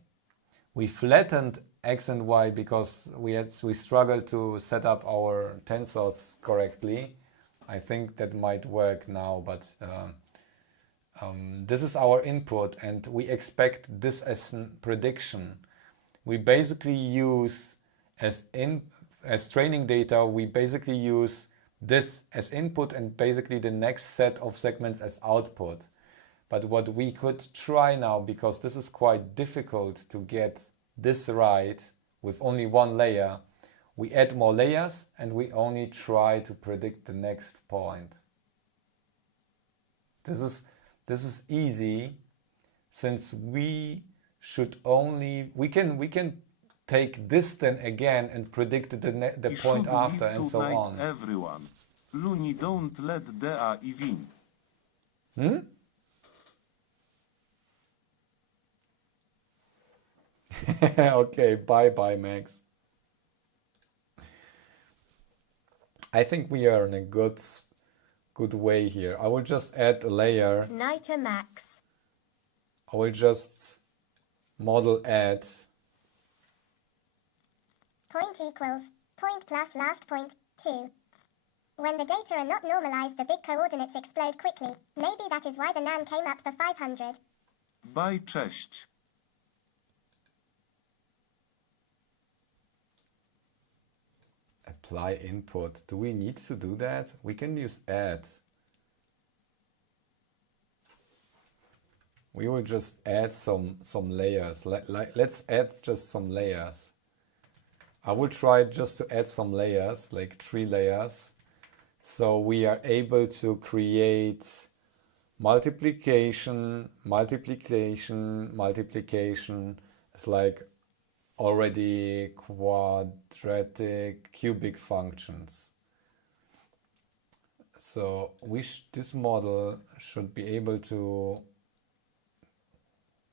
We flattened x and y because we struggled to set up our tensors correctly. I think that might work now, but this is our input, and we expect this as a prediction. We basically use as training data. We basically use this as input and basically the next set of segments as output. But what we could try now, because this is quite difficult to get this right with only one layer, we add more layers and we only try to predict the next point. This is easy, since we can take this then again and predict the point after and so on. Everyone. Looney, don't let the win. Okay, bye Max. I think we are in a good way here. I will just add a layer. Nighter Max. I will just model add. Point equals point plus last point 2. When the data are not normalized, the big coordinates explode quickly. Maybe that is why the nan came up for 500. Bye, cześć. Apply input. Do we need to do that? We can use add. We will just add some layers. Let's add just some layers. I will try just to add some layers, like 3 layers. So we are able to create multiplication. It's like already quadratic cubic functions. So this model should be able to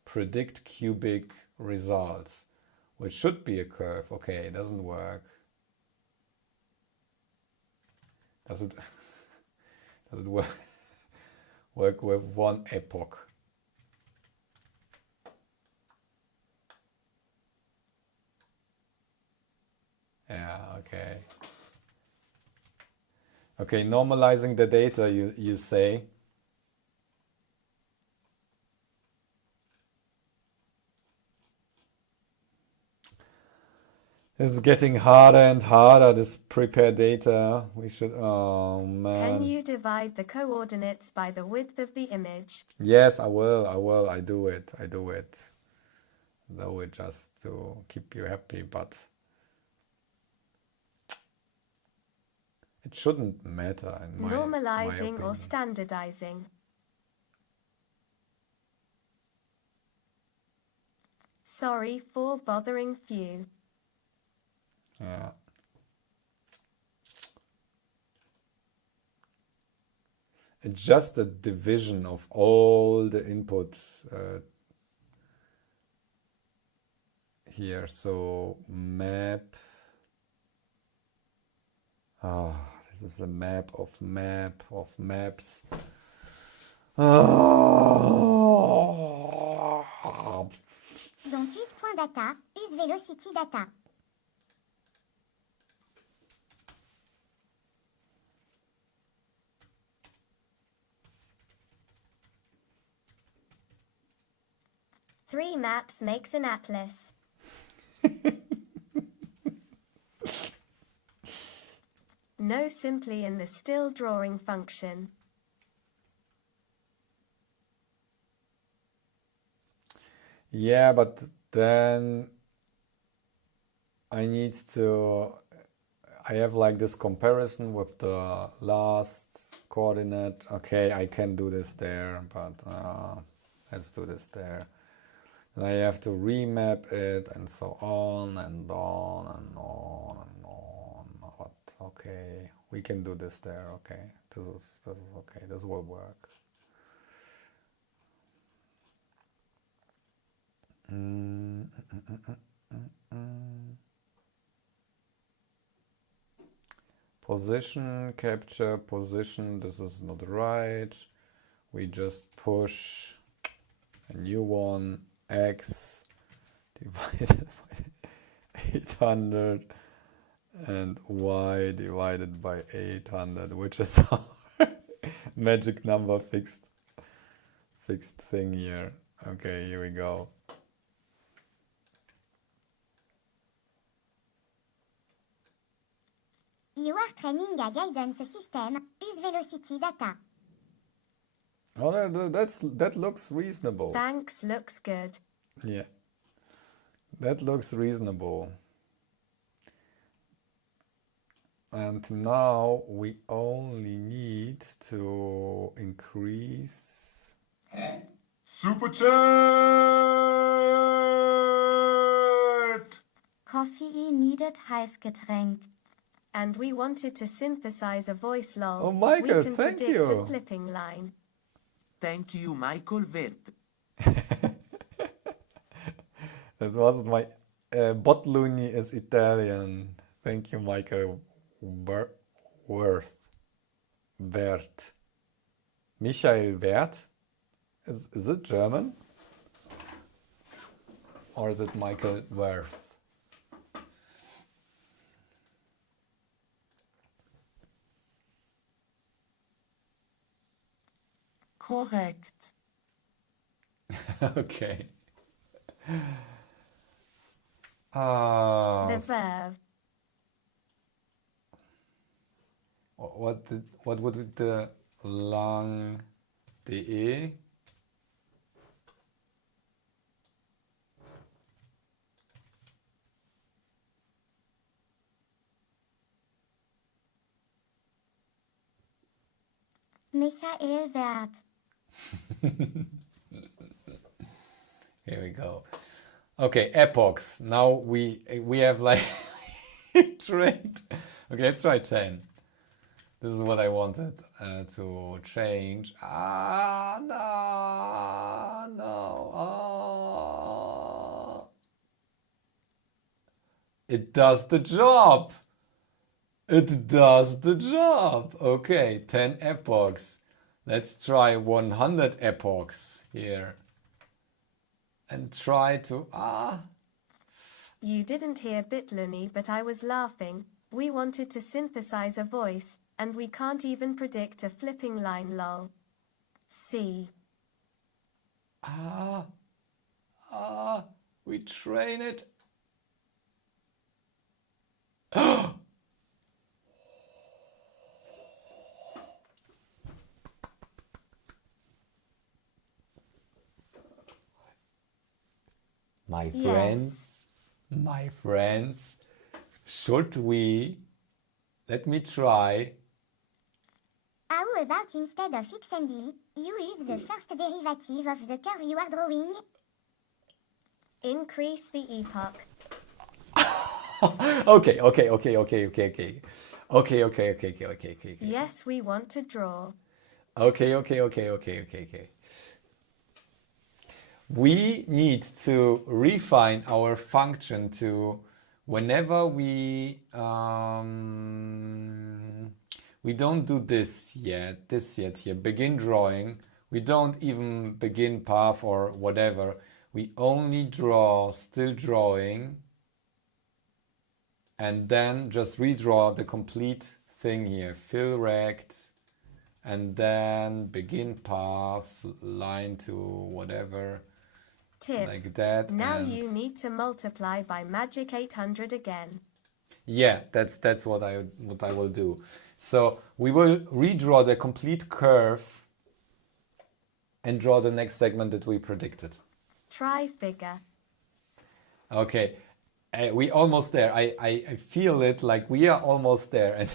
predict cubic results, which should be a curve. Okay, it doesn't work. Does it work with one epoch? Yeah, okay. Okay, normalizing the data, you say. This is getting harder and harder, this prepare data. We should, oh man. Can you divide the coordinates by the width of the image? Yes, I will. I do it. Though it just to keep you happy, but it shouldn't matter in my Normalizing my or standardizing? Sorry for bothering few. Yeah. It's just a division of all the inputs here. So map. Ah, this is a map of maps. Donc use point data, use velocity data. Three maps makes an atlas. No, simply in the still drawing function. Yeah, but then I have like this comparison with the last coordinate. Okay, I can do this there, but let's do this there. And I have to remap it and so on and on and on and on. But okay, we can do this there. Okay, this is okay. This will work. Position, capture, position, this is not right. We just push a new one, x divided by 800 and y divided by 800, which is our magic number fixed thing here. Okay, here we go. You are training a guidance system, use velocity data. Oh, that looks reasonable. Thanks, looks good. Yeah, that looks reasonable. And now we only need to increase. Super chat! Coffee needed Heißgetränk. And we wanted to synthesize a voice lol. Oh, Michael, we can thank predict you. a flipping line. Thank you, Michael Vert. That was my bitluni is Italian. Thank you, Michael Wert. Michael Wert? Is it German? Or is it Michael Worth? Correct. Okay. The verb. What would the lang de? Michael Wert. Here we go. Okay, epochs. Now we have like trained. Okay, let's try 10. This is what I wanted to change. No. It does the job. It does the job. Okay, 10 epochs. Let's try 100 epochs here. And try to... You didn't hear bitluni, but I was laughing. We wanted to synthesize a voice, and we can't even predict a flipping line lol. See. We train it. My friends, should we, let me try. How about instead of x and y, you use the first derivative of the curve you are drawing? Increase the epoch. Okay. Yes, we want to draw. Okay. we need to refine our function to whenever we don't do this yet here, begin drawing. We don't even begin path or whatever. We only draw, still drawing, and then just redraw the complete thing here. Fill rect, and then begin path, line to whatever. Tip. Like that. Now and you need to multiply by magic 800 again. yeah, that's what I will do. So we will redraw the complete curve and draw the next segment that we predicted. Try figure. Okay, we almost there. I feel it like we are almost there.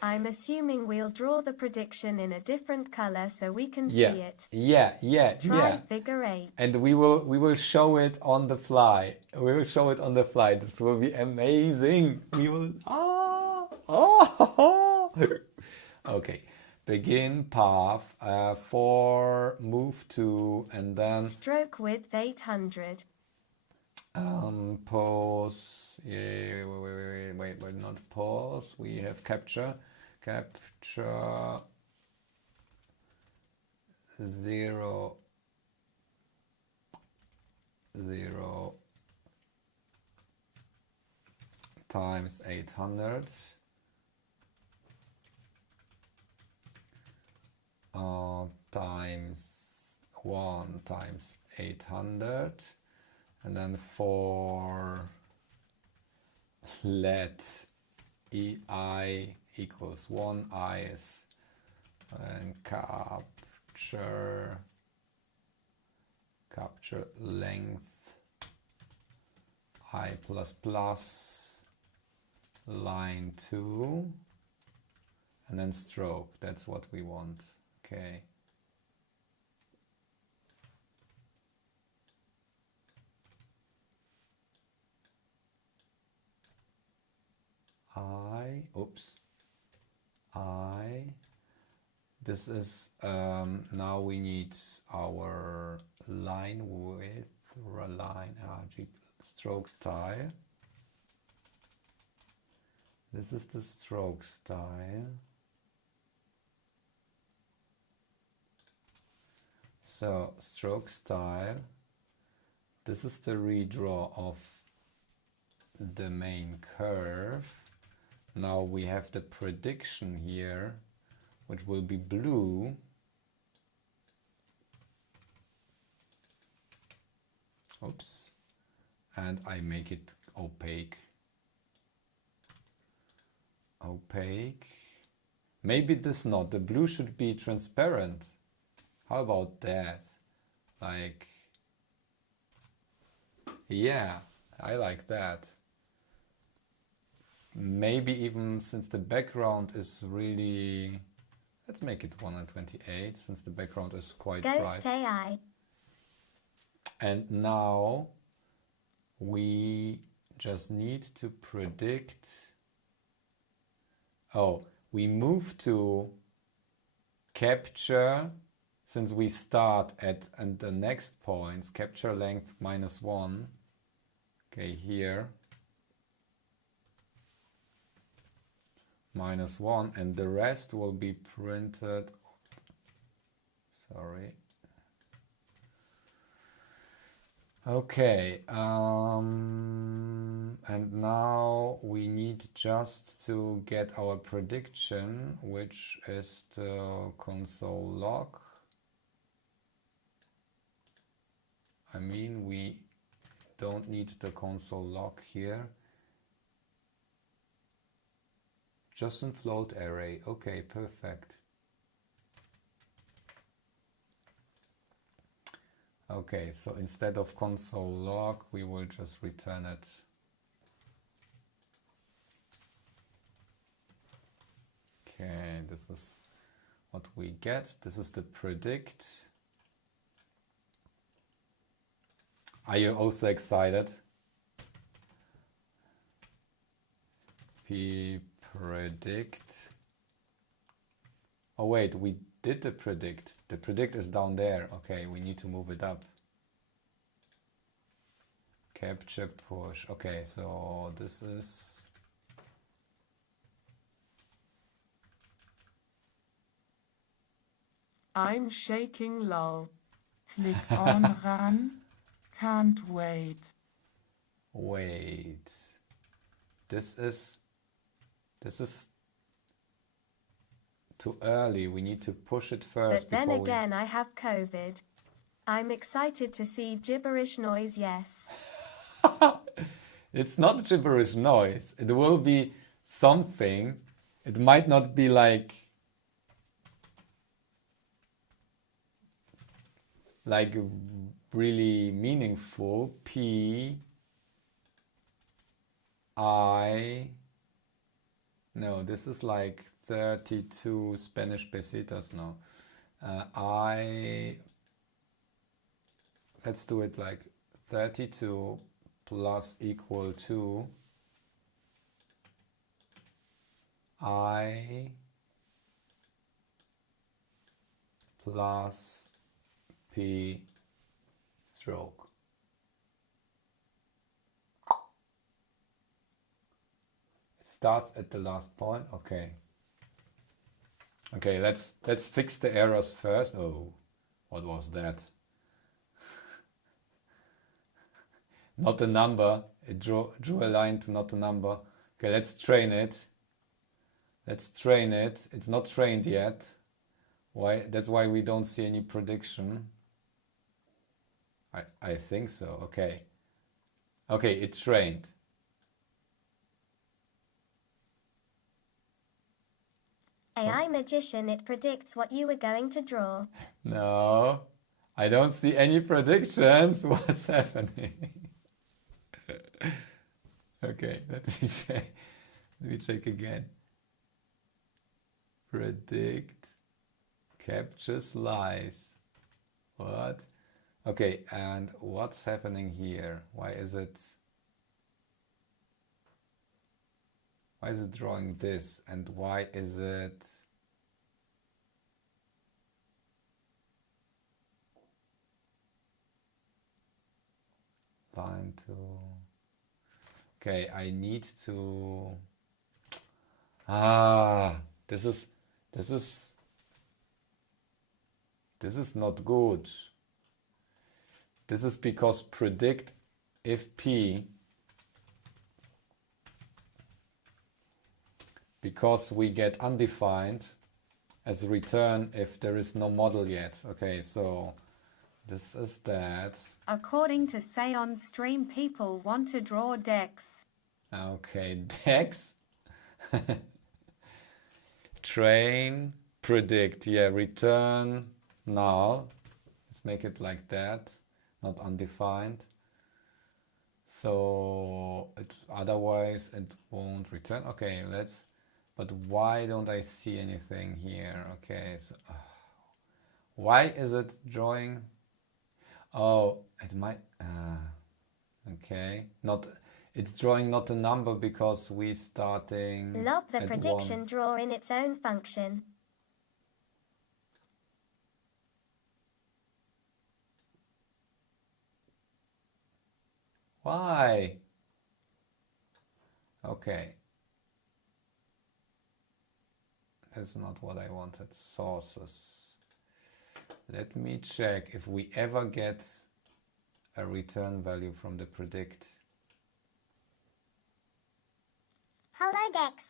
I'm assuming we'll draw the prediction in a different color so we can Yeah, see it. yeah. Try figure 8. And we will show it on the fly. We will show it on the fly. This will be amazing. We will. Okay. Begin path for move to and then stroke width 800. Pause. Yeah, wait, not pause. We have capture 0 times 800 times 1 times 800, and then for let ei equals 1 is and capture length I plus plus line 2 and then stroke. That's what we want. Okay. This is now we need our line width, stroke style. This is the stroke style. So stroke style. This is the redraw of the main curve. Now we have the prediction here, which will be blue. Oops. And I make it opaque. Maybe this not. The blue should be transparent. How about that? Like, yeah, I like that. Maybe even since the background is really, let's make it 128 since the background is quite bright. AI. And now we just need to predict. Oh, we move to capture, since we start at and the next points, capture length -1. Okay, here. -1, and the rest will be printed. Sorry. Okay, and now we need just to get our prediction, which is the console log. I mean, we don't need the console log here. Just a float array. Okay, perfect. Okay, so instead of console log, we will just return it. Okay, this is what we get. This is the predict. Are you also excited? Predict. Oh wait, we did the predict. The predict is down there. Okay, we need to move it up. Capture push. Okay, so this is I'm shaking lol. Click on run. Can't wait. wait. This is too early. We need to push it first. But then again, I have COVID. I'm excited to see gibberish noise, yes. It's not gibberish noise. It will be something. It might not be like really meaningful. No, this is like 32 Spanish pesetas. No, let's do it like 32 plus equal to I plus P stroke. It starts at the last point. Okay. Okay, let's fix the errors first. Oh, what was that? Not a number. It drew a line to not a number. Okay, let's train it. Let's train it. It's not trained yet. Why? That's why we don't see any prediction. I think so. Okay. Okay, it trained. AI magician, it predicts what you were going to draw. No, I don't see any predictions. What's happening? Okay, let me check. Let me check again. Predict captures lies. What? Okay, and what's happening here? Why is it drawing this? And why is it line to... Okay, I need to... This is not good. This is because predict if P, because we get undefined as a return if there is no model yet. Okay, so this is that. According to Say on Stream, people want to draw decks. Okay, decks. Train, predict, yeah, return null. Let's make it like that, not undefined. So otherwise it won't return. Okay, but why don't I see anything here? Okay, so why is it drawing? Oh, it might, okay, it's drawing not a number because we starting Lob the at prediction 1. draw in its own function. Why? Okay. That's not what I wanted. Sources. Let me check if we ever get a return value from the predict. Hello, Dex.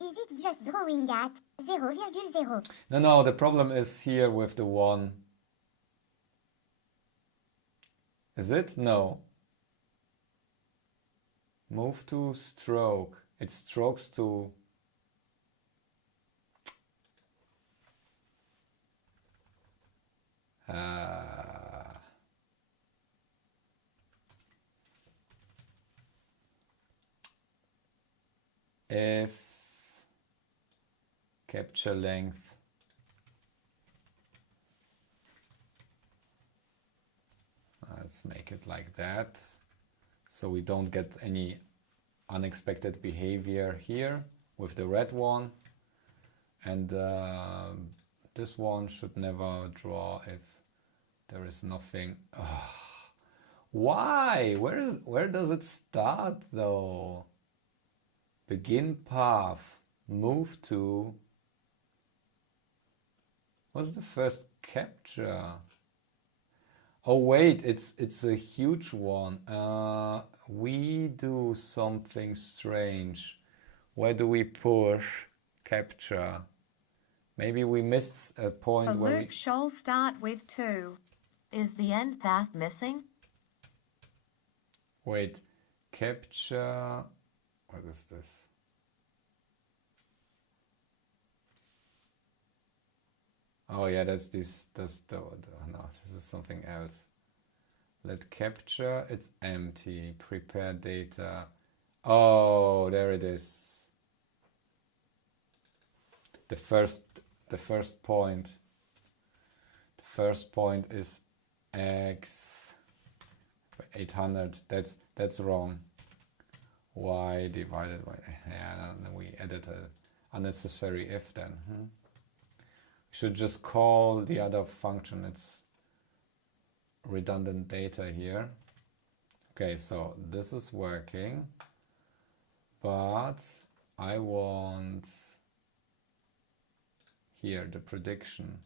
Is it just drawing at 0,0? No, the problem is here with the 1. Is it? No. Move to stroke. It strokes to... if capture length let's make it like that so we don't get any unexpected behavior here with the red one, and this one should never draw if there is nothing. Why? Where does it start though? Begin path. Move to. What's the first capture? Oh wait, it's a huge one. We do something strange. Where do we push capture? Maybe we missed a point A where loop shall start with 2. Is the end path missing? Wait, capture. What is this? Oh yeah, that's this. That's the. No, this is something else. Let capture. It's empty. Prepare data. Oh, there it is. The first point. The first point is x 800. That's wrong. Y divided by, yeah, we added an unnecessary if then. Should just call the other function. It's redundant data here. Okay, so this is working, but I want here the prediction.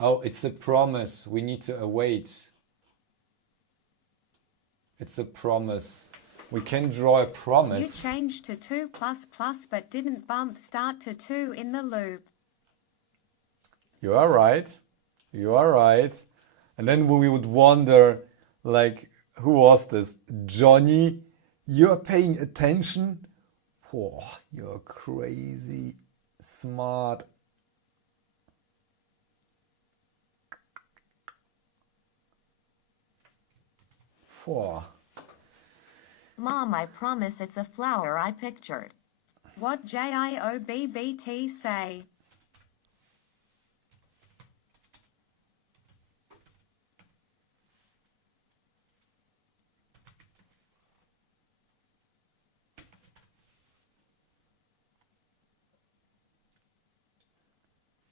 Oh, it's a promise. We need to await. It's a promise. We can draw a promise. You changed to 2++ but didn't bump start to 2 in the loop. You are right. You are right. And then we would wonder, like, who was this? Johnny? You're paying attention? Whoa, you're crazy smart. Whoa. Mom, I promise it's a flower I pictured. What JIOBBT say?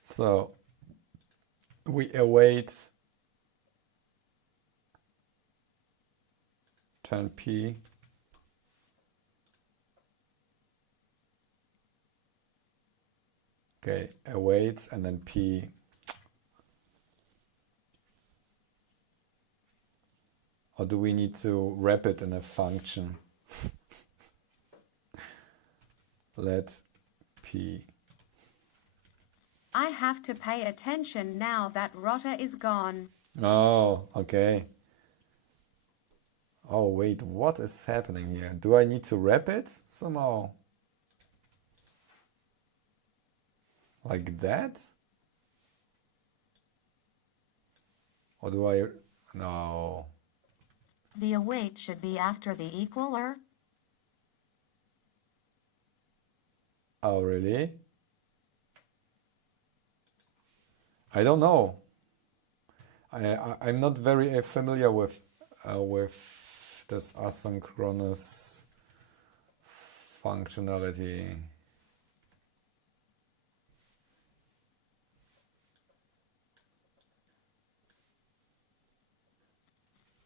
So we await turn P. Okay, awaits and then P. Or do we need to wrap it in a function? Let P. I have to pay attention now that Rotter is gone. Oh, okay. Oh, wait, what is happening here? Do I need to wrap it somehow? Like that? Or do I... No. The await should be after the equal or? Oh, really? I don't know. I'm not very familiar with this asynchronous functionality.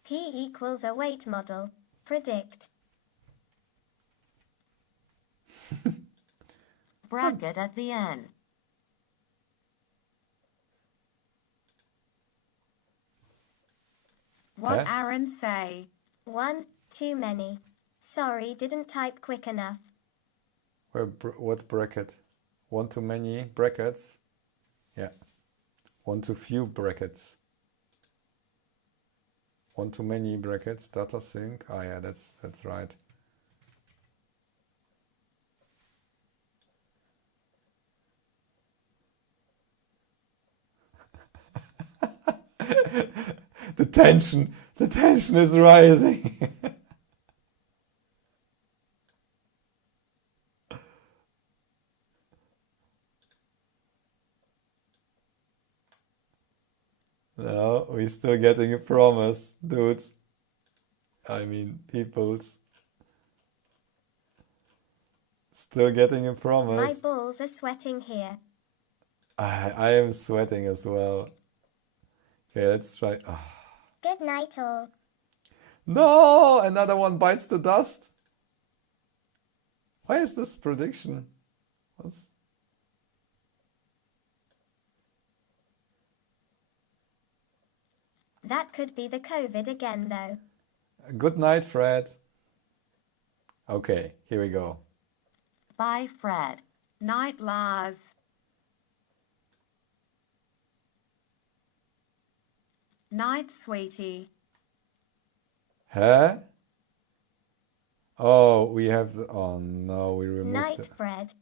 P equals await model. Predict. Bracket at the end. What Aaron say? 1, too many. Sorry, didn't type quick enough. What bracket? One too many brackets? Yeah. One too few brackets. One too many brackets, data sync. Ah, yeah, that's right. The tension is rising. No, we're still getting a promise, dudes. I mean, peoples. Still getting a promise. My balls are sweating here. I am sweating as well. Okay, let's try. Good night all. No, another one bites the dust. Why is this prediction? What's... That could be the COVID again though. Good night, Fred. Okay, here we go. Bye, Fred. Night, Lars. Night, sweetie. Huh? Oh, we have the... Oh no, we removed Night, it. Fred.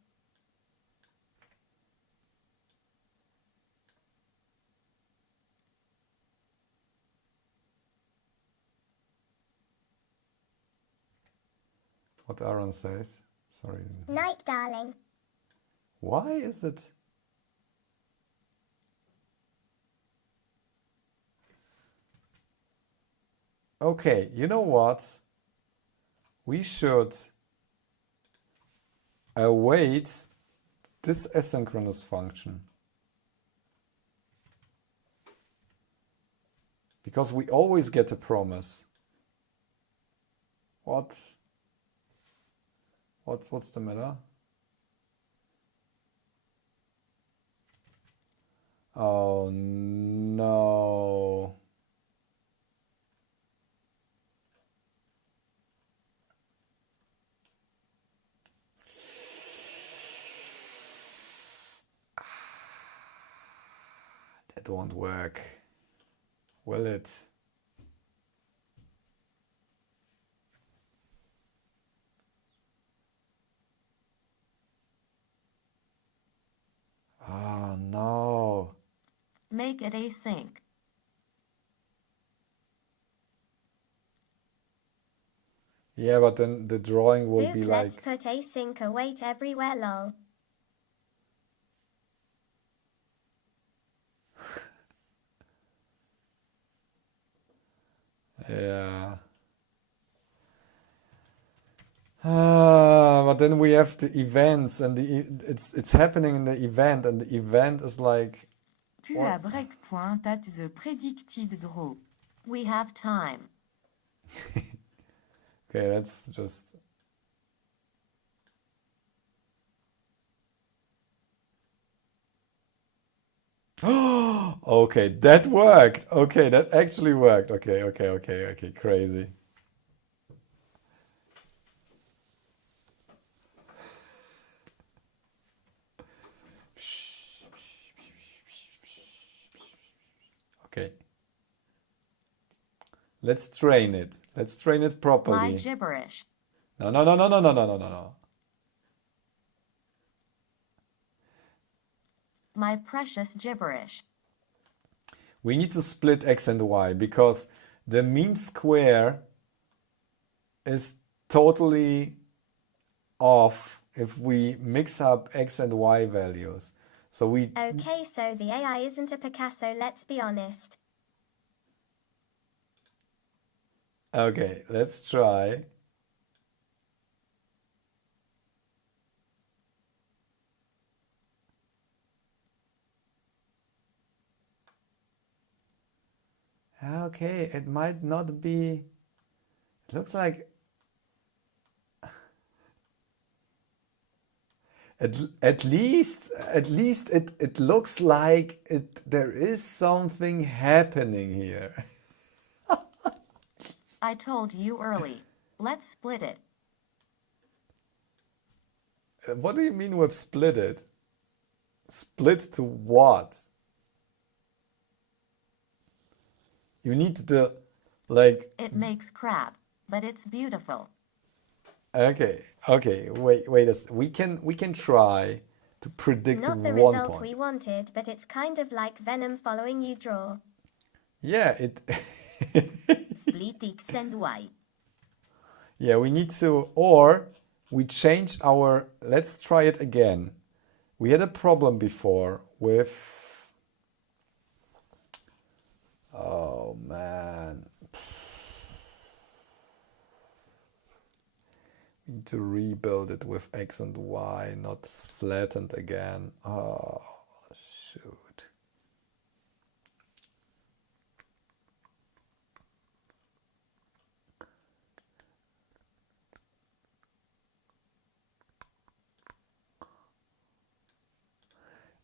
What Aaron says. Sorry. Night, darling. Why is it? Okay, you know what? We should await this asynchronous function. Because we always get a promise. What's the matter? Oh no. That won't work. Will it? Oh no. Make it async. Yeah, but then the drawing will be Let's like... put async await everywhere lol. Yeah. But then we have the events and it's happening in the event and the event is like... Puis à breakpoint at the predicted draw. We have time. Okay, let's just... Okay, that worked. Okay, that actually worked. Okay, crazy. Okay. Let's train it. Let's train it properly. My gibberish. No. My precious gibberish. We need to split x and y because the mean square is totally off if we mix up x and y values. So we... Okay, so the AI isn't a Picasso, let's be honest. Okay, let's try. Okay, it might not be... It looks like... At least it looks like there is something happening here. I told you early. Let's split it. What do you mean with split it? Split to what? You need the, like... It makes crap, but it's beautiful. Okay, wait we can try to predict Not the one result point. we wanted, but it's kind of like Venom following you draw. Yeah, it... Split X and Y. Yeah, we need to, or we change our... Let's try it again. We had a problem before with... Oh, man. We need to rebuild it with X and Y, not flattened again. Oh, Shoot.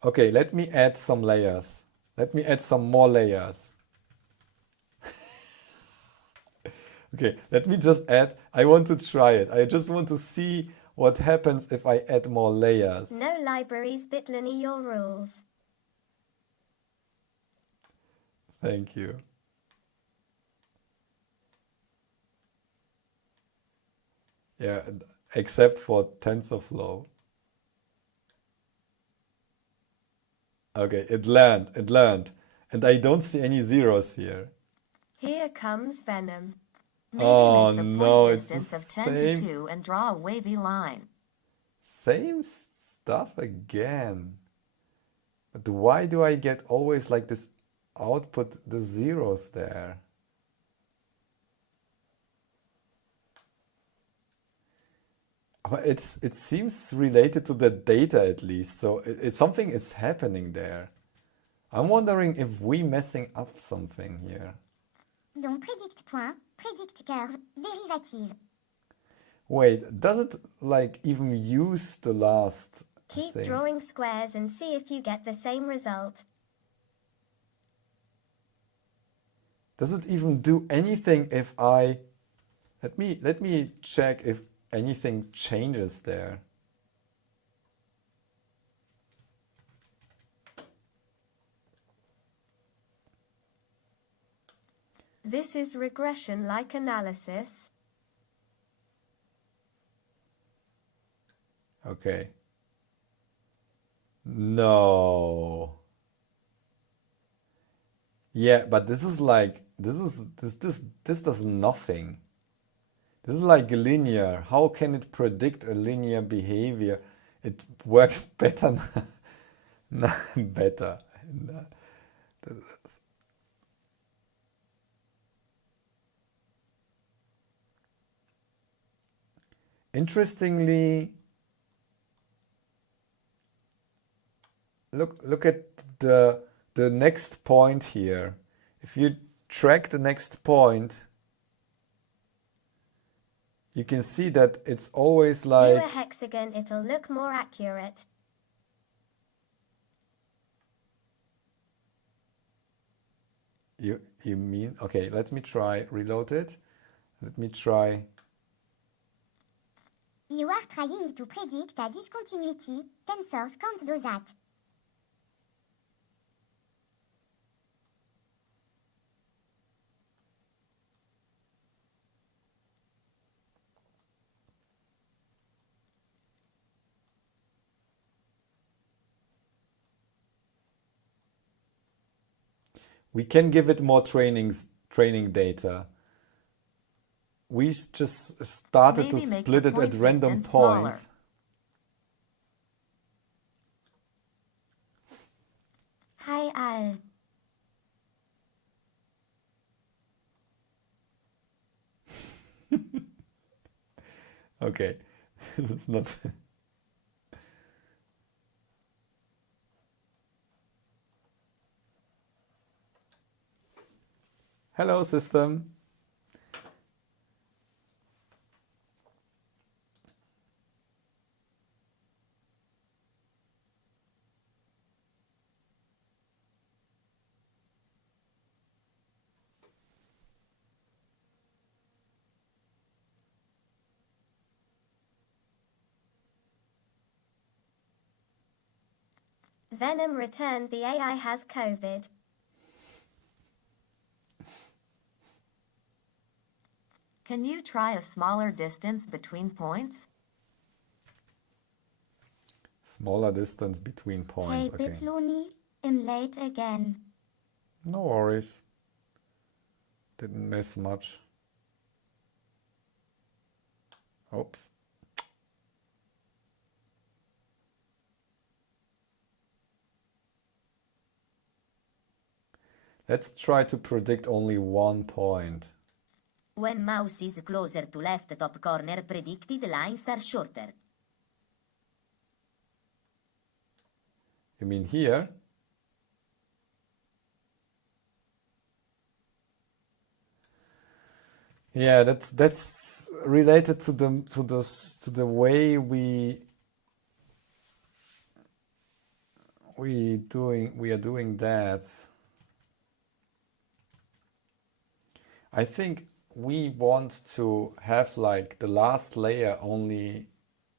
Okay, let me add some layers. Let me add some more layers. Okay, let me just add, I want to try it. I just want to see what happens if I add more layers. No libraries, bitluni your rules. Thank you. Yeah, except for TensorFlow. Okay, it learned. And I don't see any zeros here. Here comes Venom. Maybe Oh make the no, point it's the distance of 10 to same, 2 and draw a wavy line. same stuff again. But why do I get always like this output, the zeros there? Well, it seems related to the data at least, so it's something is happening there. I'm wondering if we messing up something here. Donc predict point, predict curve, dérivative. Wait, does it like even use the last Keep thing? drawing squares and see if you get the same result. Does it even do anything if I let me check if anything changes there. This is regression-like analysis. Okay. No. Yeah, but this is like this does nothing. This is like linear. How can it predict a linear behavior? It works better. Better. Interestingly, look at the next point here. If you track the next point, you can see that it's always like... Do a hexagon, it'll look more accurate. You mean? Okay, let me try, reload it. Let me try. You are trying to predict a discontinuity, tensors can't do that. We can give it more training data. We just started to split it at random points. Hi, Al. Okay. It's not... Hello, system. Venom returned the AI has COVID. Can you try a smaller distance between points? Smaller distance between points. Hey, Okay. bitluni, I'm late again. No worries. Didn't miss much. Oops. Let's try to predict only one point. When mouse is closer to left top corner, predicted lines are shorter. You mean here? Yeah, that's related to the way we are doing that. I think we want to have like the last layer only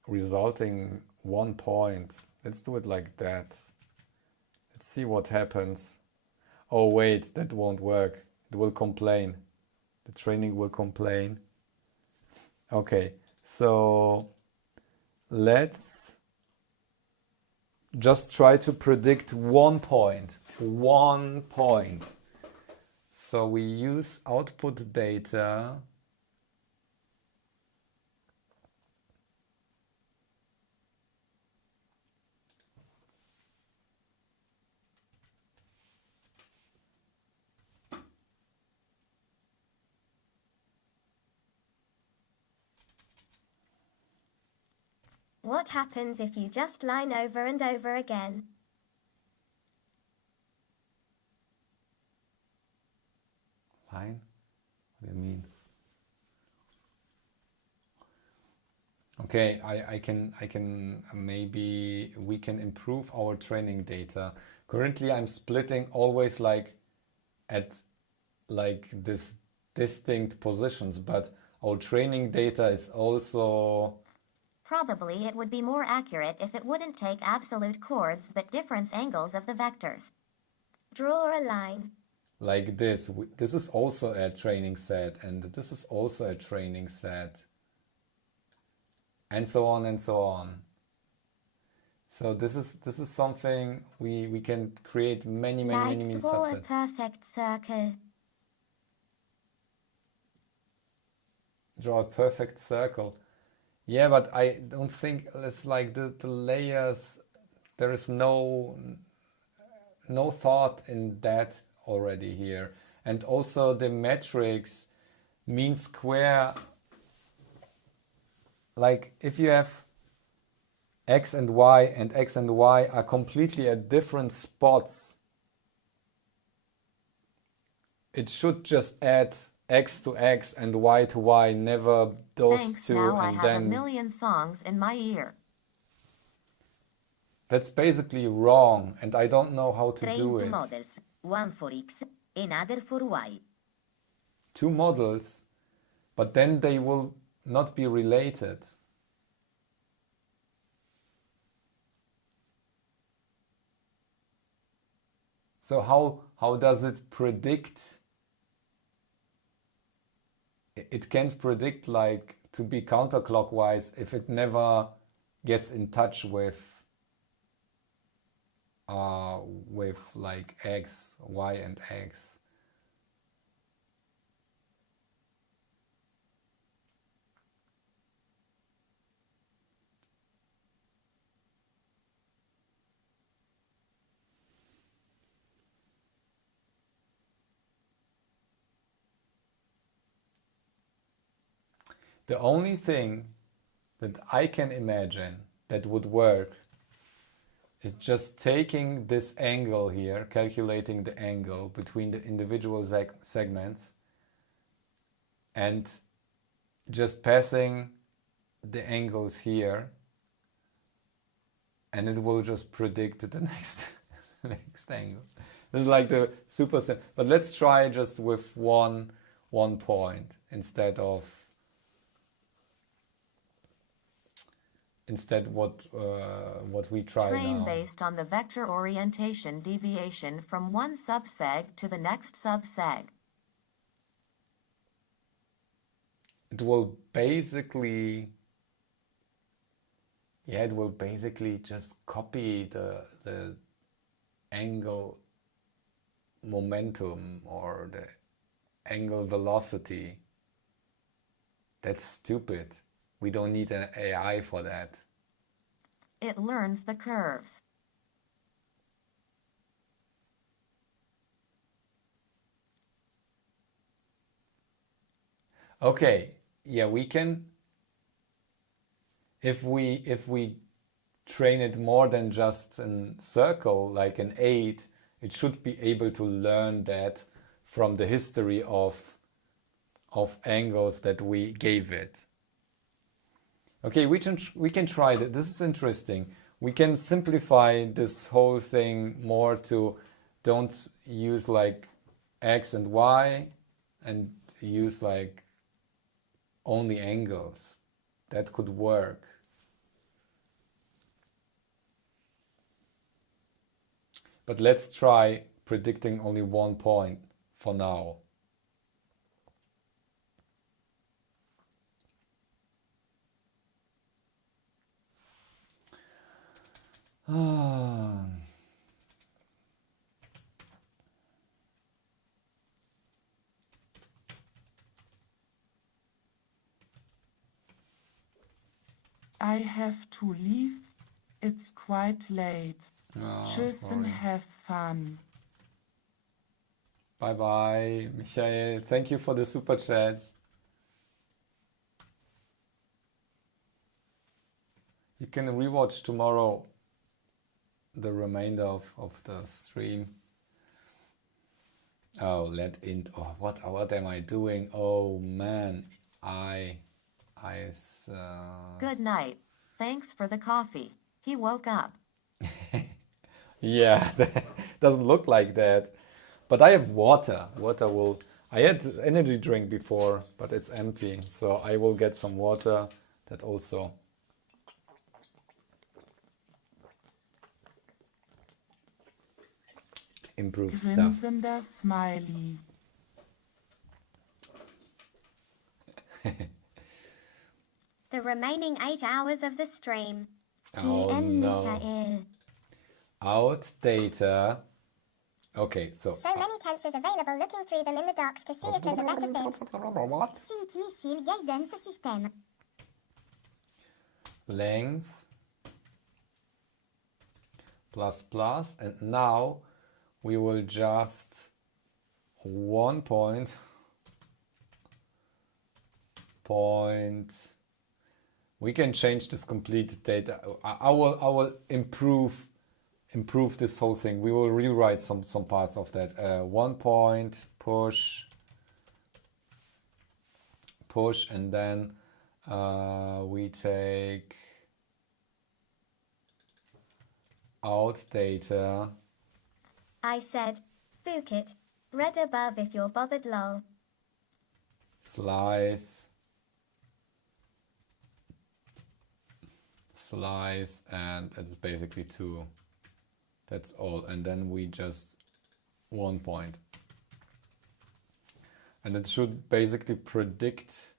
resulting 1 point. Let's do it like that. Let's see what happens. Oh wait, that won't work. It will complain. The training will complain. Okay, so let's just try to predict 1 point. 1 point. So we use output data. What happens if you just line over and over again? Line? What do you mean? Okay, I can maybe we can improve our training data. Currently I'm splitting always like at like this distinct positions, but our training data is also Probably it would be more accurate if it wouldn't take absolute chords but difference angles of the vectors. Draw a line. like this. This is also a training set, and this is also a training set, and so on and so on. So this is something we can create many Draw a subsets. perfect circle. Draw a perfect circle. Yeah, but I don't think it's like the layers. There is no thought in that already here. And also the matrix mean square. Like if you have x and y are completely at different spots, it should just add x to x and y to y, never those Thanks, two, now and I have then a million songs in my ear. that's basically wrong, and I don't know how to Train do two it. models, one for x, another for y. 2 models, but then they will not be related. So how does it predict? It can't predict like to be counterclockwise if it never gets in touch with like x, y, and x. The only thing that I can imagine that would work is just taking this angle here, calculating the angle between the individual segments, and just passing the angles here, and it will just predict the next next angle. This is like the super simple. But let's try just with one point instead what we try Train now. based on the vector orientation deviation from one subseg to the next subseg. It will basically just copy the angle momentum or the angle velocity. That's stupid. We don't need an AI for that. It learns the curves. Okay, yeah, we can. If we train it more than just a circle, like an 8, it should be able to learn that from the history of of angles that we gave it. Okay, we can try that. This is interesting. We can simplify this whole thing more to don't use like x and y and use like only angles. That could work. But let's try predicting only one point for now. I have to leave. It's quite late. Tschüss and have fun. Bye bye, Michael. Thank you for the super chats. You can rewatch tomorrow the remainder of the stream. Oh, what am I doing? Oh man, Good night. Thanks for the coffee. He woke up. Yeah, that doesn't look like that. But I have water. I had energy drink before, but it's empty. So I will get some water that also improves stuff. Grinsender Smiley. The remaining 8 hours of the stream. Oh no. Out data. Okay, so. So many tensors available, looking through them in the docs to see if there's a better fit. Sync missile guidance system. Length plus, and now we will just 1 point. We can change this complete data. I will improve this whole thing. We will rewrite some parts of that. 1 point, push, and then we take out data. I said, book it. Read above if you're bothered, lol. Slice, and it's basically 2. That's all. And then we just 1 point. And it should basically predict.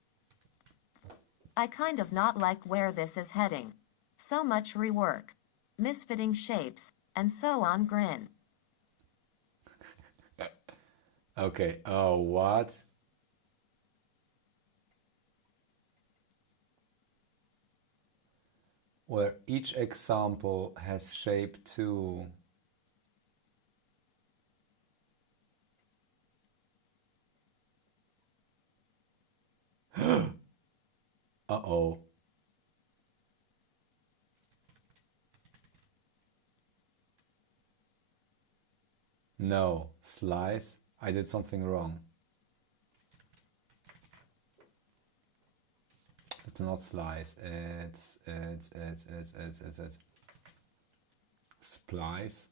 I kind of not like where this is heading. So much rework, misfitting shapes, and so on. Grin. Okay. Oh, what? Where each example has shape 2. Uh-oh. No, slice. I did something wrong. It's not slice. It's splice.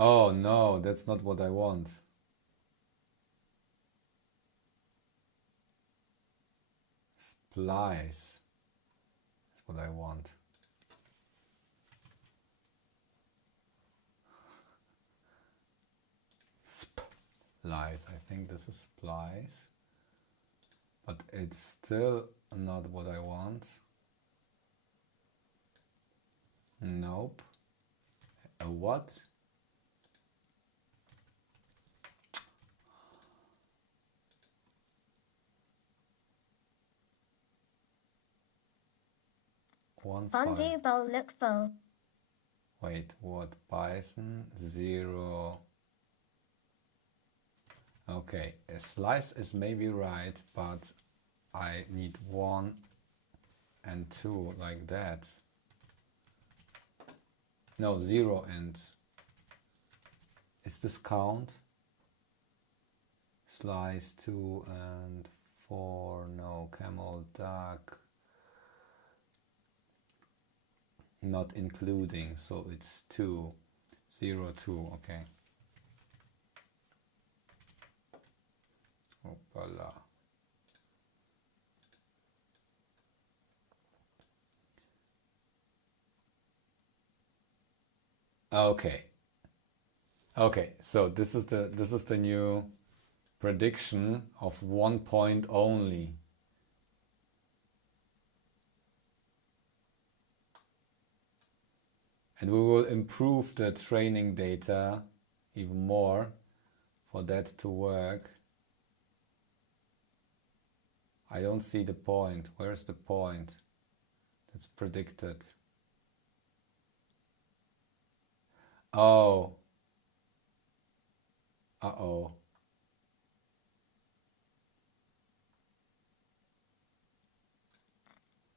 Oh no, that's not what I want. Splice is what I want. Splice. I think this is splice. But it's still not what I want. Nope. A what? Fondue bowl look full. Wait, what? Python 0. Okay, a slice is maybe right, but I need 1 and 2 like that. No, 0 and... Is this count? Slice 2 and 4, no, camel, duck. Not including, so it's 2, 0, 2, okay. Hoppala. Okay. Okay, so this is the new prediction of 1 point only. And we will improve the training data even more for that to work. I don't see the point. Where's the point that's predicted? Oh. Uh-oh.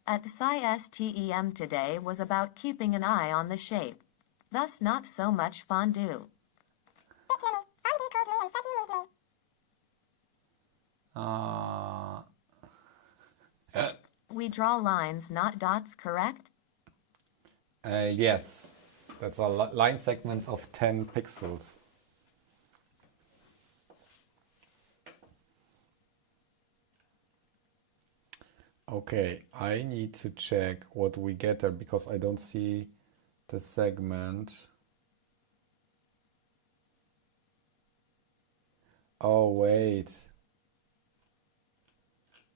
At SciSTEM today was about keeping an eye on the shape. Thus not so much fondue. Bitluni, Fondue called me and said you need me. We draw lines, not dots, correct? Yes. That's a line segments of 10 pixels. Okay, I need to check what we get there because I don't see the segment. Oh, wait.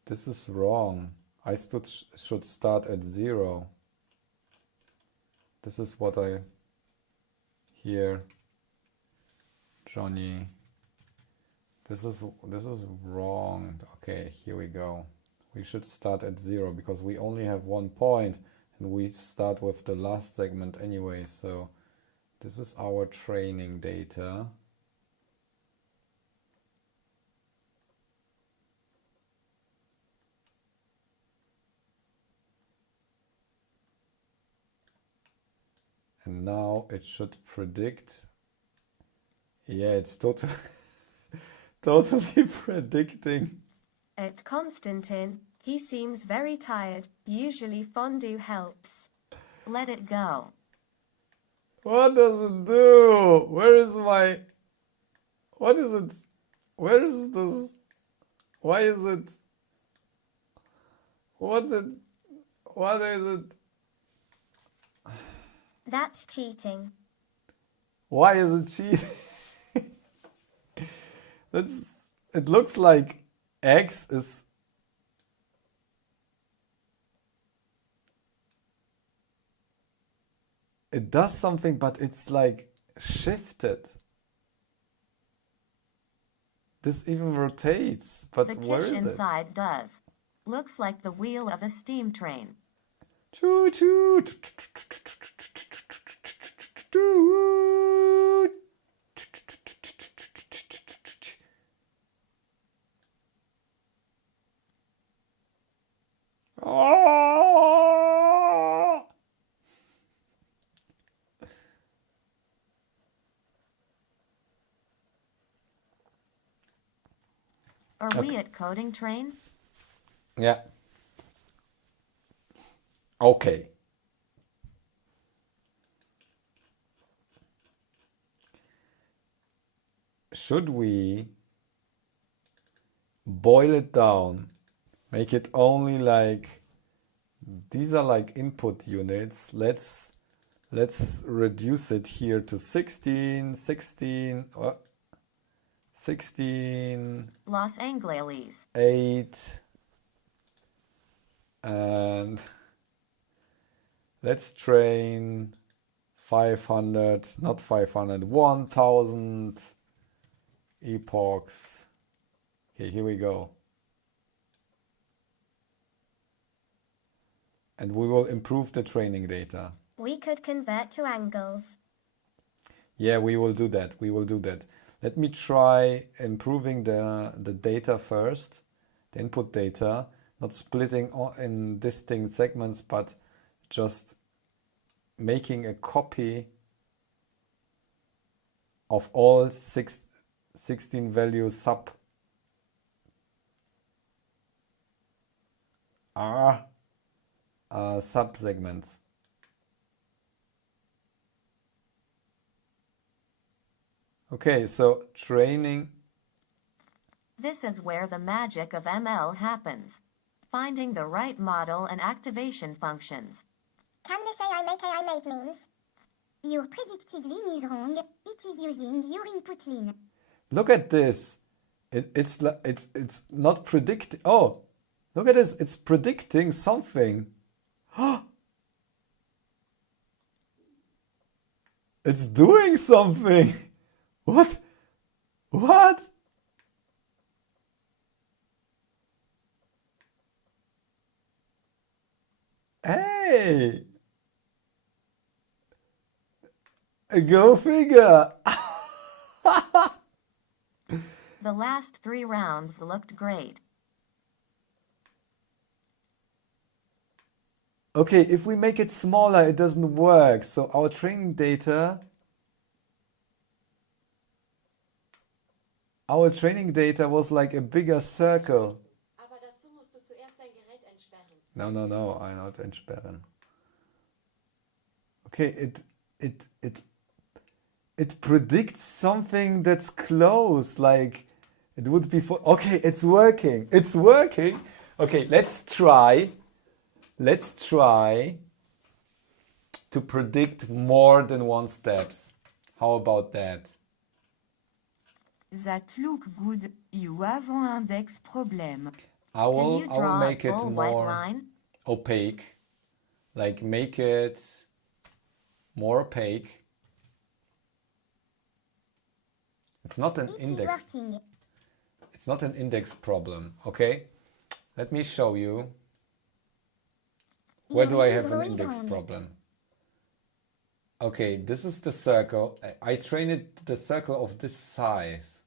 This is wrong. I should start at 0. This is what I hear, Johnny. This is wrong. Okay, here we go. We should start at 0 because we only have 1 point and we start with the last segment anyway. So this is our training data. And now it should predict. Yeah, it's totally predicting. At Constantine, he seems very tired. Usually fondue helps. Let it go. What does it do? Where is my... What is it? Where is this? Why is it? What is it? That's cheating. Why is it cheating? It looks like X is... It does something, but it's like shifted. This even rotates, but where is it? The kitchen side does. Looks like the wheel of a steam train. Choo choo. Are we at coding train? Yeah. Okay. Should we boil it down, make it only like, these are like input units. Let's reduce it here to 16, Los Angeles. 8, and let's train 500, not 500, 1000 epochs. Okay, here we go. And we will improve the training data. We could convert to angles. Yeah, we will do that. We will do that. Let me try improving the data first, the input data, not splitting in distinct segments, but just making a copy of all 16 value sub segments. Okay, so training. This is where the magic of ML happens. Finding the right model and activation functions. Can we say I made means? Your predicted line is wrong. It is using your input line. Look at this. It's not predicting. Oh, look at this. It's predicting something. It's doing something. What? What? Hey! Go figure! The last 3 rounds looked great. Okay, if we make it smaller, it doesn't work. So our training data... Our training data was like a bigger circle. No, I'm not entsperren. Okay, it predicts something that's close, like it would be for... Okay, it's working. It's working. Okay, let's try to predict more than 1 steps. How about that? That look good. You have an index problem. I will make it full more white line? opaque. Like make it more opaque. It's not an index. It's not an index problem, okay? Let me show you. Where do I have an index problem? Okay, this is the circle. I trained it the circle of this size.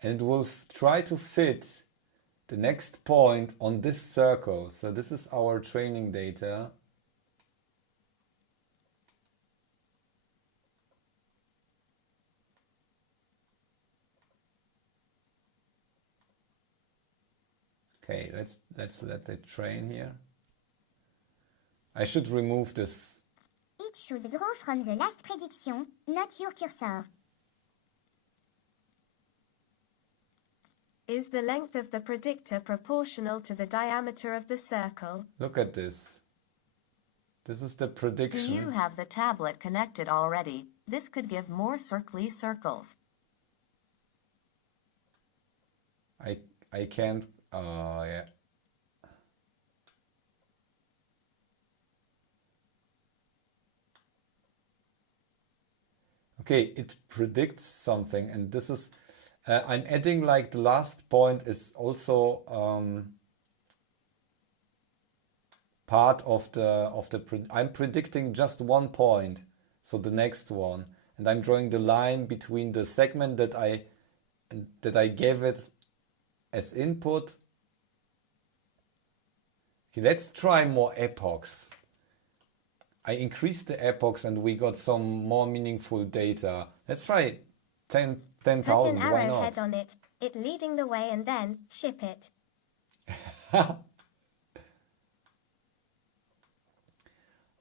And it will try to fit the next point on this circle. So this is our training data. Okay, let's let it train here. I should remove this. It should draw from the last prediction, not your cursor. Is the length of the predictor proportional to the diameter of the circle? Look at this. This is the prediction. Do you have the tablet connected already? This could give more circly circles. I can't. Yeah. Okay, it predicts something, and this is. I'm adding like the last point is also part of I'm predicting just 1 point, so the next one, and I'm drawing the line between the segment that I gave it as input. Okay, let's try more epochs. I increased the epochs and we got some more meaningful data. Let's try 10,000. Put an Why arrowhead not? on it, it leading the way, and then ship it. I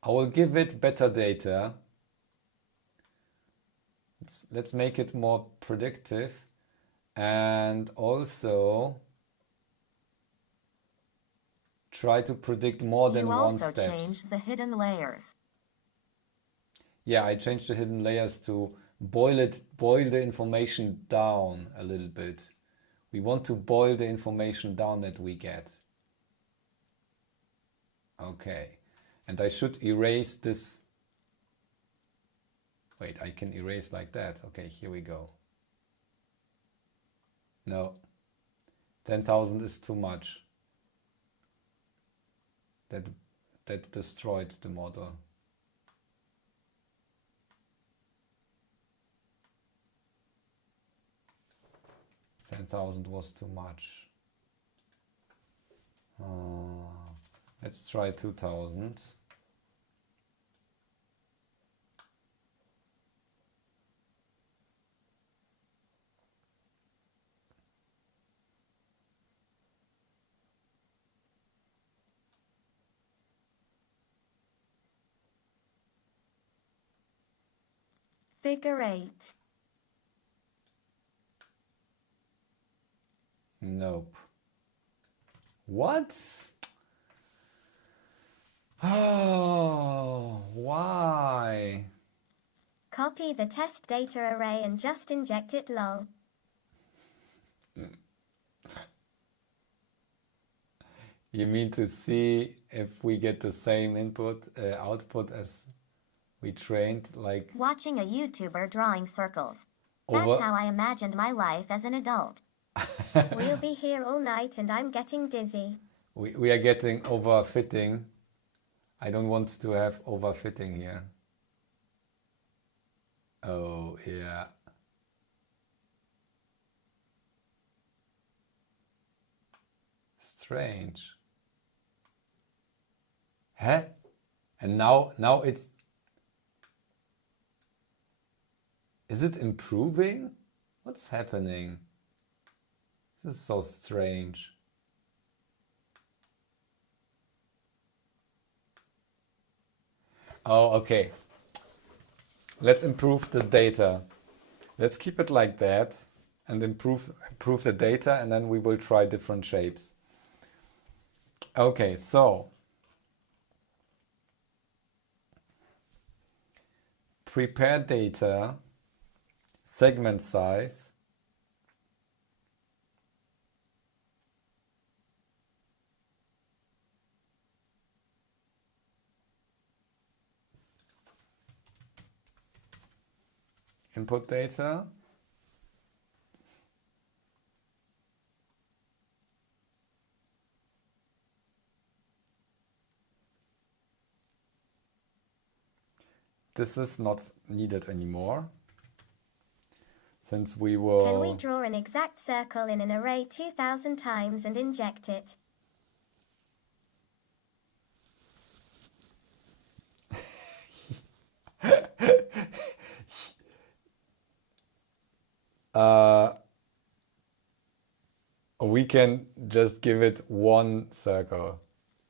will give it better data. Let's make it more predictive, and also try to predict more than 1 step. You also changed the hidden layers. Yeah, I changed the hidden layers to boil the information down a little bit. We want to boil the information down that we get. Okay, and I should erase this. Wait, I can erase like that. Okay, here we go. No, 10,000 is too much. That destroyed the model. 10,000 was too much. Let's try 2,000. Figure 8. Nope. What? Oh, why? Copy the test data array and just inject it lol. You mean to see if we get the same output as we trained, like Watching a YouTuber drawing circles. That's over? how I imagined my life as an adult. We'll be here all night and I'm getting dizzy. We are getting overfitting. I don't want to have overfitting here. Oh, yeah. Strange. Huh? And now it's... Is it improving? What's happening? This is so strange. Oh, okay. Let's improve the data. Let's keep it like that and improve the data, and then we will try different shapes. Okay, so prepare data, segment size, input data, this is not needed anymore, since we will... Can we draw an exact circle in an array 2000 times and inject it? We can just give it one circle.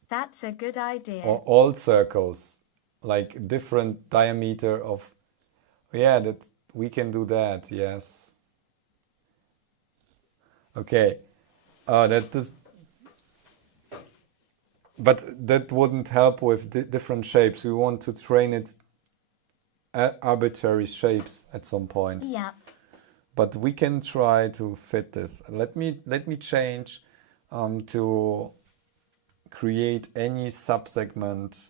That's a good idea. Or all circles, like different diameter of... Yeah, that we can do that, yes. Okay. That is... But that wouldn't help with different shapes. We want to train it at arbitrary shapes at some point. Yeah. But we can try to fit this. Let me change to create any subsegment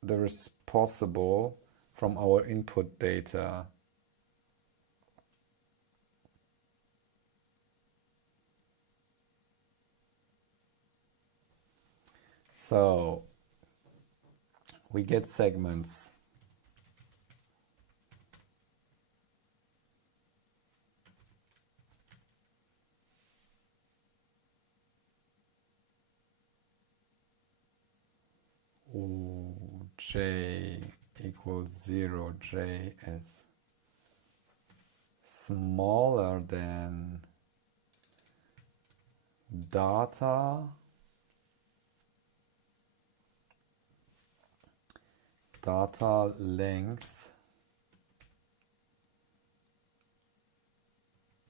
there is possible from our input data. So we get segments. J equals 0, J is smaller than data length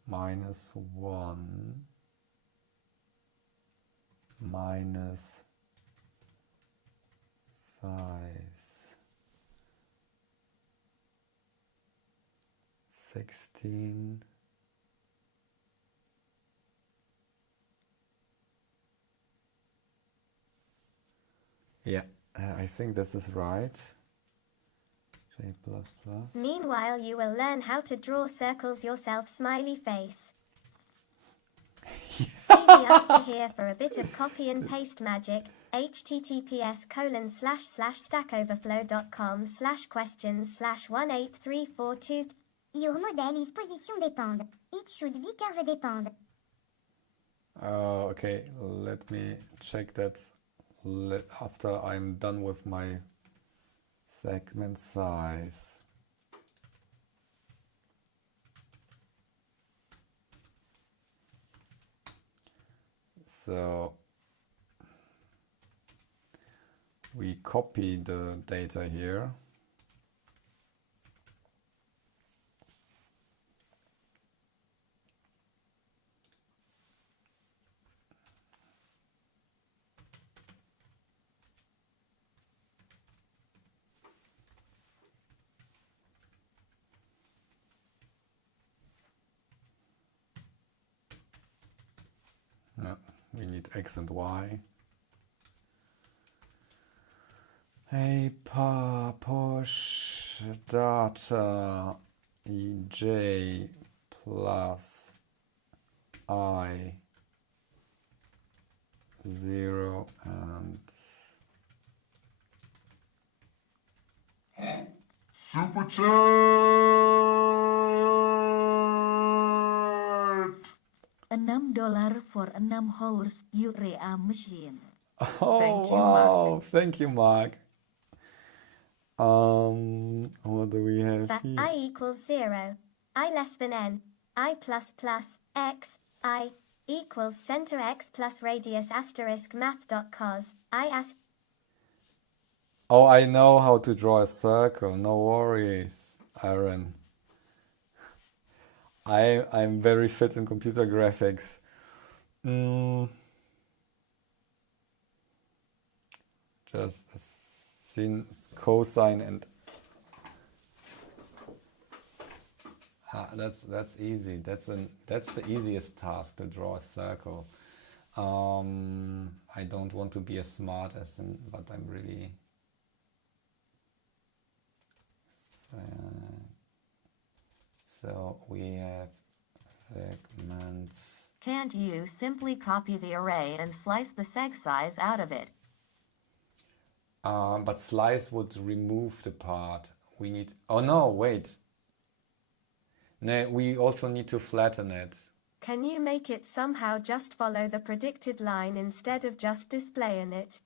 minus 1 minus size 16 yeah, I think this is right. J++. Meanwhile, you will learn how to draw circles yourself, smiley face. See the answer here for a bit of copy and paste magic. https://stackoverflow.com/questions/18342 Your model is position depend. It should be curve depend. Okay, let me check that after I'm done with my segment size. So we copy the data here. We need X and Y. Push data EJ plus I 0 and Super chat! $6 for 6 hours urea machine. oh Thank you, wow, thank you, Mark. What do we have That here? I equals 0. I less than n. I plus plus x. I equals center x plus radius asterisk math.cos. I ask. Oh, I know how to draw a circle. No worries, Aaron. I'm very fit in computer graphics. Just sin, cosine, and that's easy. That's the easiest task, to draw a circle. I don't want to be as smart as him, but I'm really. So we have segments. Can't you simply copy the array and slice the seg size out of it? But slice would remove the part. We need. Oh no! Wait. No, we also need to flatten it. Can you make it somehow just follow the predicted line instead of just displaying it?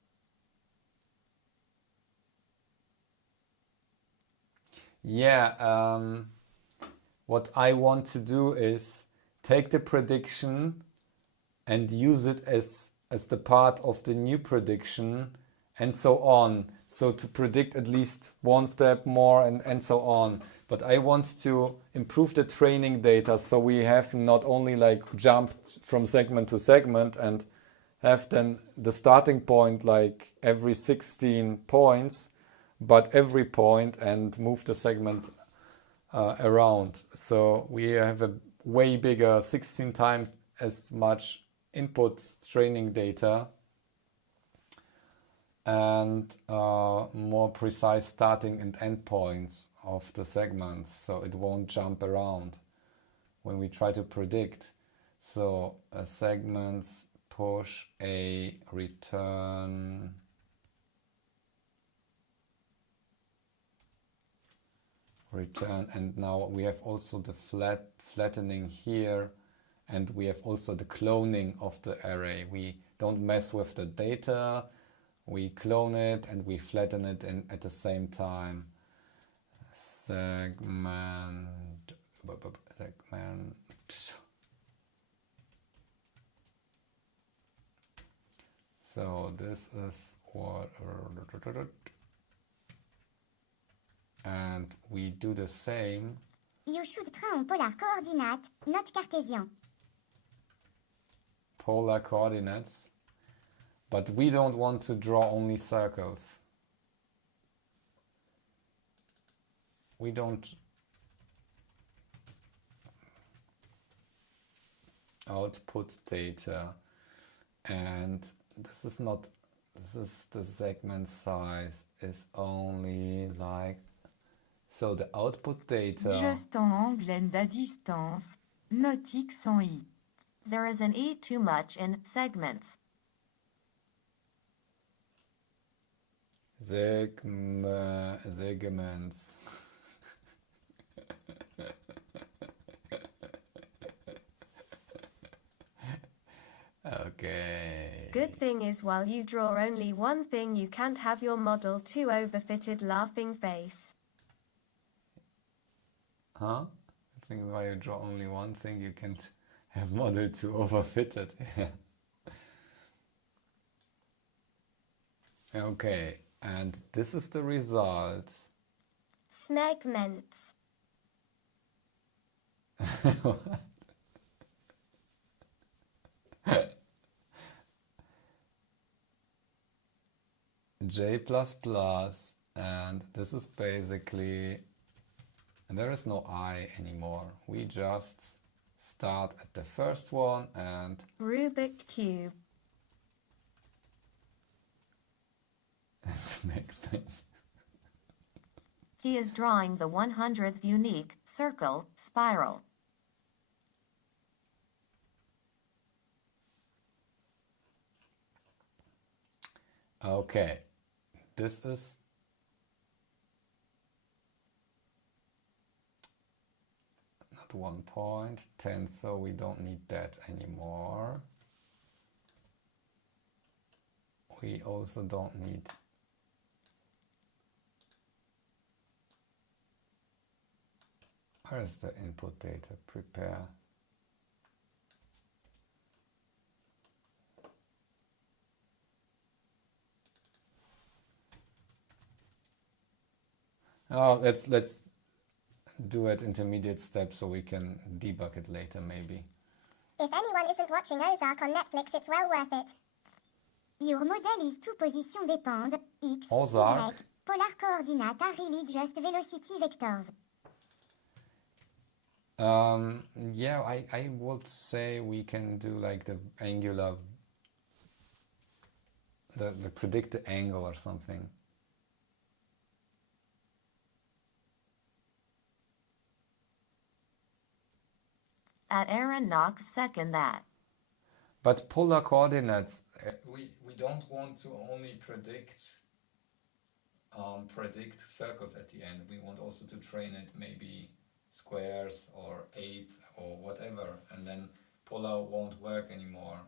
Yeah, what I want to do is take the prediction and use it as the part of the new prediction, and so on. So to predict at least one step more, and so on. But I want to improve the training data, so we have not only like jumped from segment to segment and have then the starting point like every 16 points, but every point, and move the segment around. So we have a way bigger, 16 times as much input training data, and more precise starting and end points of the segments, so it won't jump around when we try to predict. So segments push a return and now we have also the flattening here, and we have also the cloning of the array. We don't mess with the data, we clone it and we flatten it at the same time. Segment. So this is what, and we do the same. You should draw en polar coordinate, not Cartesian. Polar coordinates, but we don't want to draw only circles. We don't output data, and this is not, this is the segment size is only like, so the output data. Juste en angle and à distance, not X en Y. There is an E too much in segments. Segments. Okay. Good thing is while you draw only one thing you can't have your model too overfitted laughing face. Huh? I think why you draw only one thing you can't have model too overfitted. Okay, and this is the result. Smegments. J++, and this is basically, and there is no I anymore. We just start at the first one and Rubik cube. Smegments. He is drawing the 100th unique circle spiral. Okay, this is not 1.10, so we don't need that anymore. We also don't need where is the input data? Prepare. Oh, let's do it intermediate steps so we can debug it later maybe. If anyone isn't watching Ozark on Netflix, it's well worth it. Your model is two position depend, x, Ozark. y. Polar coordinate are really just velocity vectors. Yeah, I would say we can do like the angular, the predict the angle or something. At Aaron Knox second that. But polar coordinates, we don't want to only predict circles at the end. We want also to train it maybe squares or eights or whatever, and then polar won't work anymore.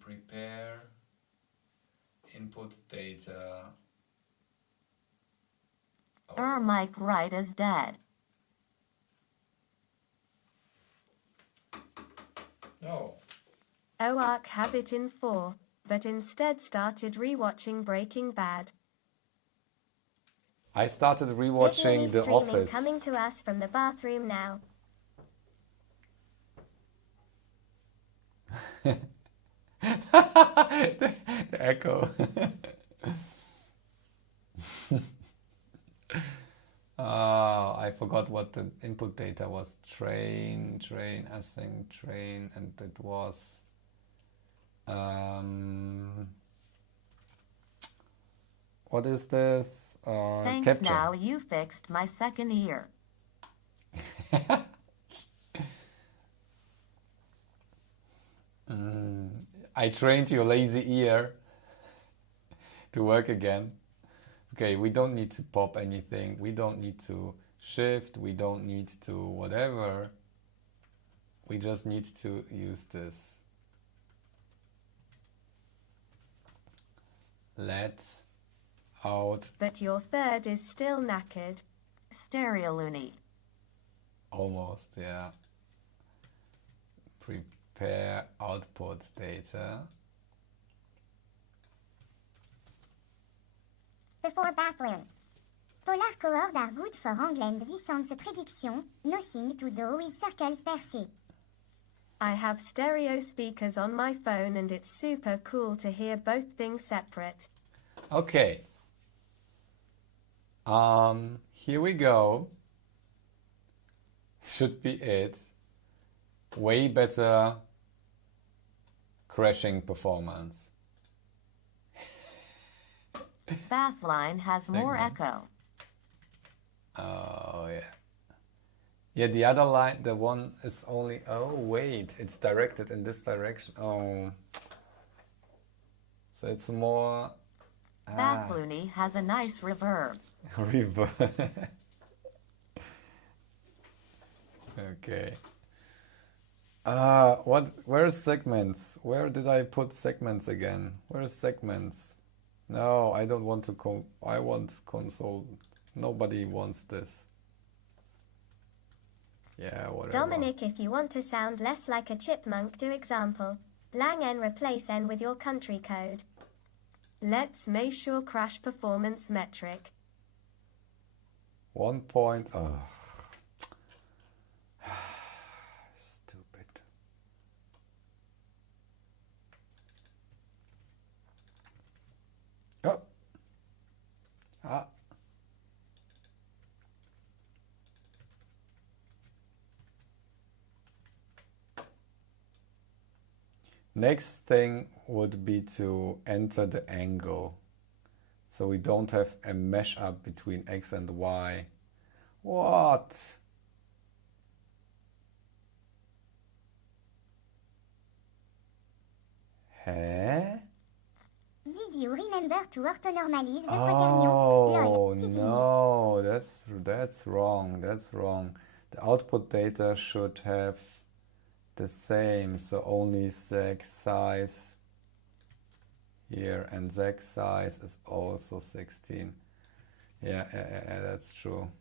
Prepare input data. Mike Wright is dead. No. OARC have it in 4, but instead started rewatching Breaking Bad. I started rewatching The Office. Coming to us from the bathroom now. the echo. I forgot what the input data was. Train, async, train, and it was what is this? Thanks, capture. now you fixed my second ear. I trained your lazy ear to work again. Okay, we don't need to pop anything. We don't need to shift. We don't need to whatever. We just need to use this. Let's out. But your third is still knackered. Stereoluni. Almost, yeah. Prepare output data. Before baffling. Polar coord are good for Anglen distance prediction, nothing to do with circles per se. I have stereo speakers on my phone and it's super cool to hear both things separate. Okay. Here we go. Should be it. Way better crashing performance. Bathline has more echo. Oh, yeah. Yeah, the other line, the one is only... Oh, wait. It's directed in this direction. Oh. So it's more... Bitluni has a nice reverb. Reverb. Okay. Where's segments? Where did I put segments again? Where's segments? No, I don't want to I want console. Nobody wants this. Yeah, whatever. Dominic, if you want to sound less like a chipmunk, do example. Lang n replace n with your country code. Let's make sure crash performance metric. 1 point. Oh. Stupid. Oh. Ah. Next thing would be to enter the angle. So we don't have a mesh up between X and Y. What? Huh? Did you remember to orthonormalize the Oh no, that's wrong. That's wrong. The output data should have the same, so only seg size here, and seg size is also 16. Yeah, that's true.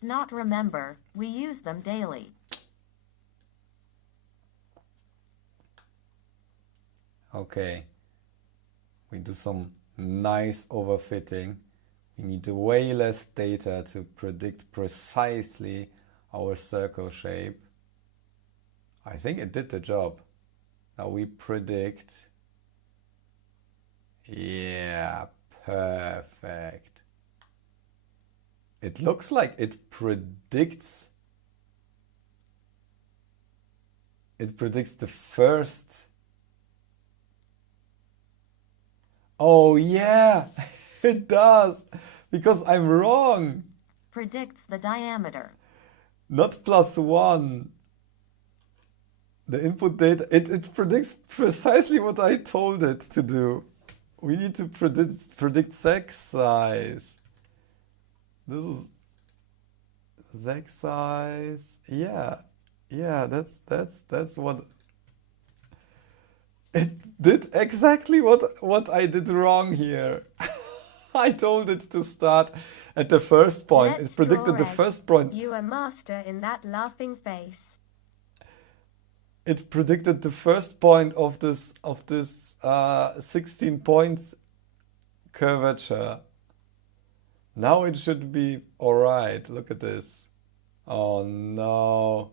Not remember, we use them daily. Okay, we do some nice overfitting. We need way less data to predict precisely our circle shape. I think it did the job. Now we predict. Yeah, perfect. It looks like it predicts. It predicts the first. Oh yeah, it does. Because I'm wrong. Predicts the diameter. Not +1. The input data, it predicts precisely what I told it to do. We need to predict seg size. This is seg size. Yeah, that's what it did. Exactly what I did wrong here. I told it to start at the first point. Let's it predicted the draw first point. You a master in that laughing face. It predicted the first point of this 16 points curvature. Now it should be all right. Look at this. Oh no.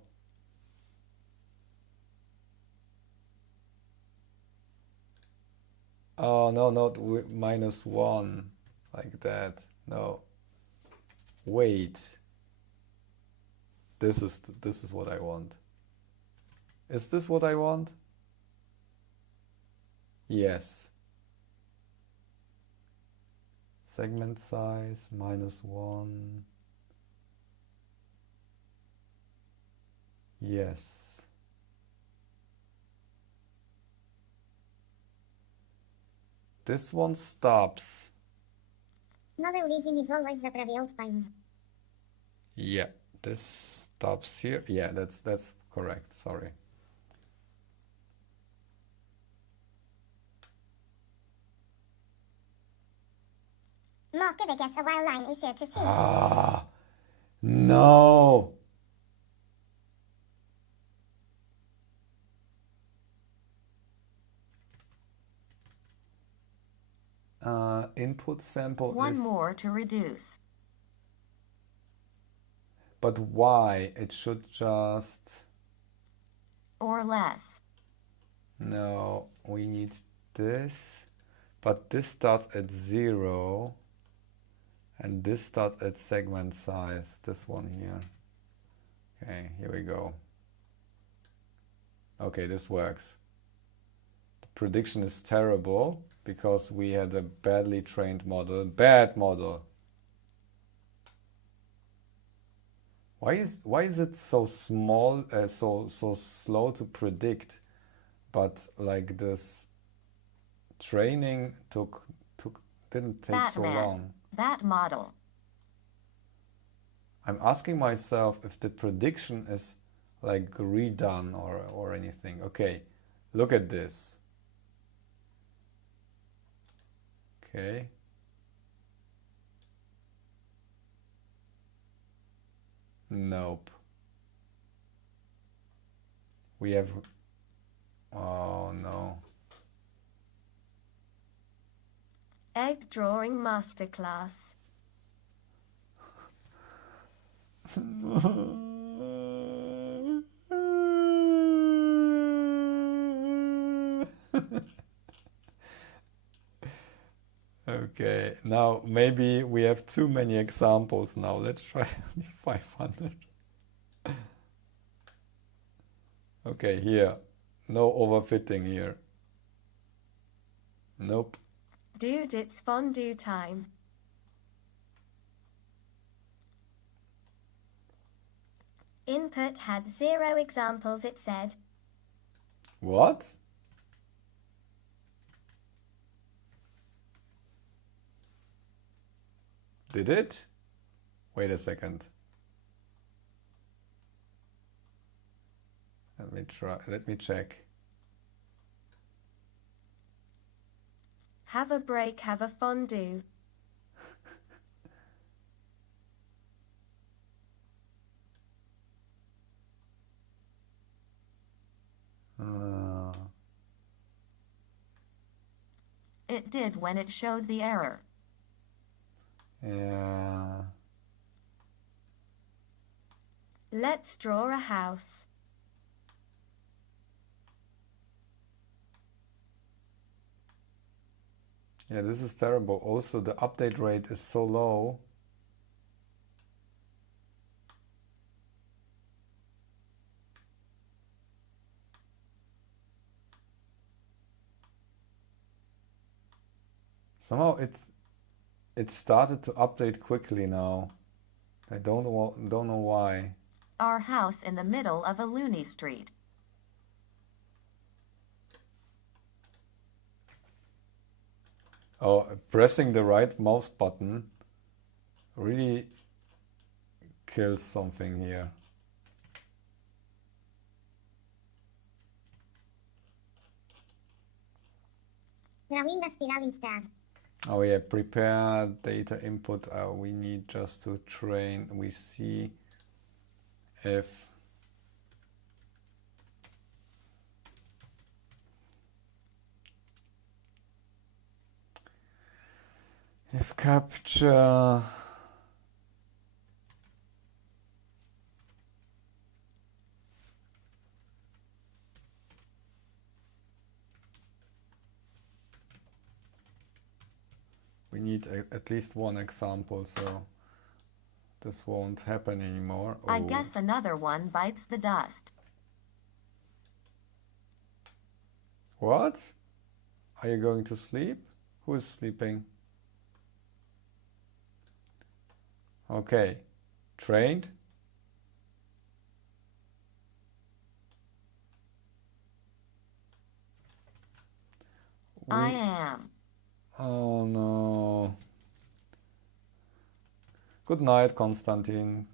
Oh no, not -1 like that. No. Wait. This is what I want. Is this what I want? Yes. Segment size -1. Yes. This one stops. Nowy origin is always the previous time. Yeah, this stops here. Yeah, that's correct. Sorry. Mark, give a guess a while line easier to see. Ah, no. Input sample One is... more to reduce. But why? It should just... Or less. No, we need this. But this starts at 0. And this starts at segment size. This one here. Okay, here we go. Okay, this works. The prediction is terrible because we had a badly trained model. Bad model. Why is it so small, so slow to predict? But like this training didn't take so long. That model. I'm asking myself if the prediction is like redone or anything. Okay, look at this. Okay. Nope. We have, oh no. Egg drawing masterclass. Okay, now maybe we have too many examples now. Let's try 500. Okay, here. No overfitting here. Nope. Dude, it's fondue time. Input had 0 examples, it said. What? Did it? Wait a second. Let me check. Have a break, have a fondue. It did when it showed the error. Yeah. Let's draw a house. Yeah, this is terrible. Also, the update rate is so low. Somehow it started to update quickly now. I don't know why. Our house in the middle of a loony street. Oh, pressing the right mouse button really kills something here. Oh yeah, prepare data input. We need just to train. We see if capture we need at least one example, so this won't happen anymore. Oh. I guess another one bites the dust. What? Are you going to sleep? Who is sleeping? Okay, trained. I am. Oh no. Good night, Konstantin.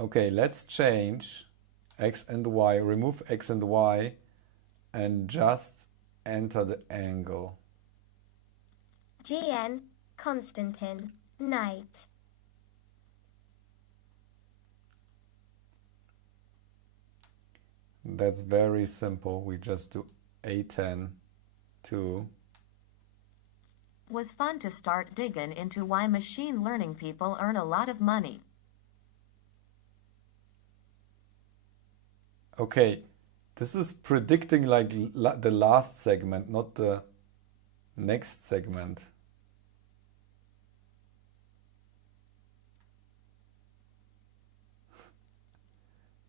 Okay, let's change X and Y, remove X and Y, and just enter the angle. GN, Konstantin, night. That's very simple. We just do A10 to. Was fun to start digging into why machine learning people earn a lot of money. Okay, this is predicting like the last segment, not the next segment.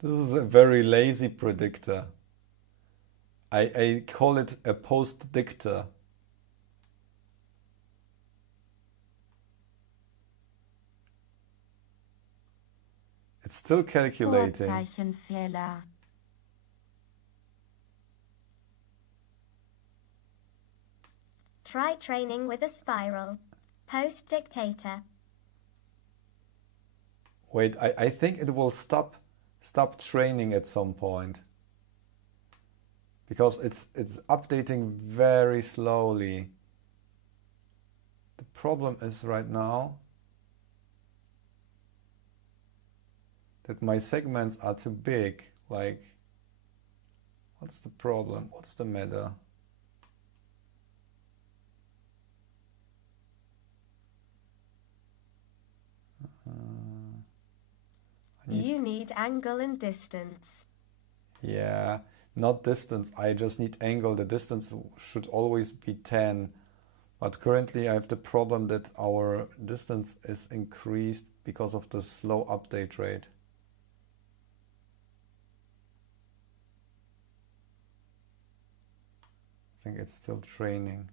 This is a very lazy predictor. I call it a post-dictor. It's still calculating. Vorzeichenfehler. Try training with a spiral. Post dictator. Wait, I think it will stop training at some point. Because it's updating very slowly. The problem is right now that my segments are too big. Like, what's the problem? What's the matter? You need angle and distance. Yeah, not distance. I just need angle. The distance should always be 10. But currently I have the problem that our distance is increased because of the slow update rate. I think it's still training.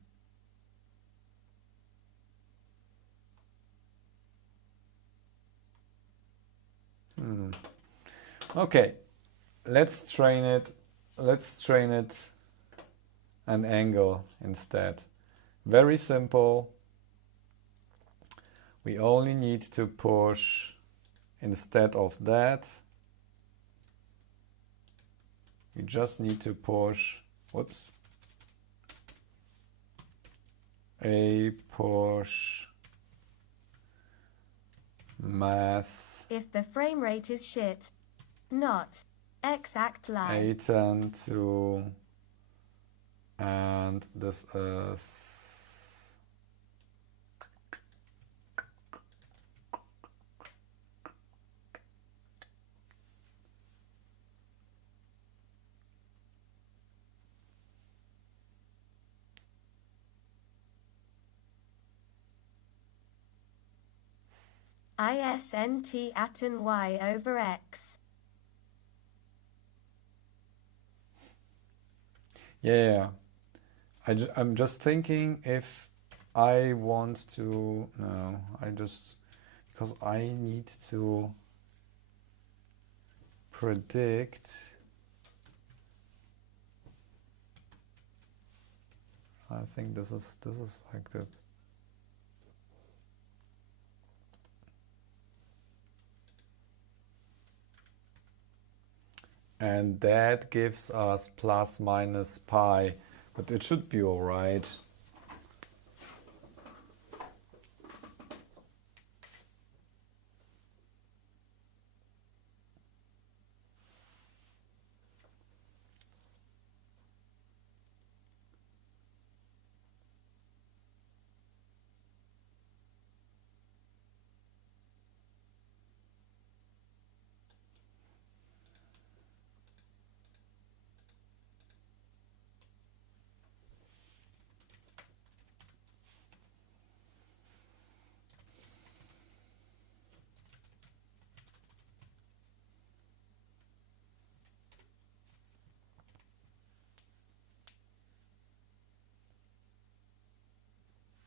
Okay, let's train it. Let's train it an angle instead. Very simple. We only need to push, instead of that, we just need to push, whoops, a push math If the frame rate is shit, not exact line. A10 and this is ISNT aton y over x. yeah. I'm just thinking if I want to, no, because I need to predict, I think this is like the, and that gives us plus minus pi, but it should be all right.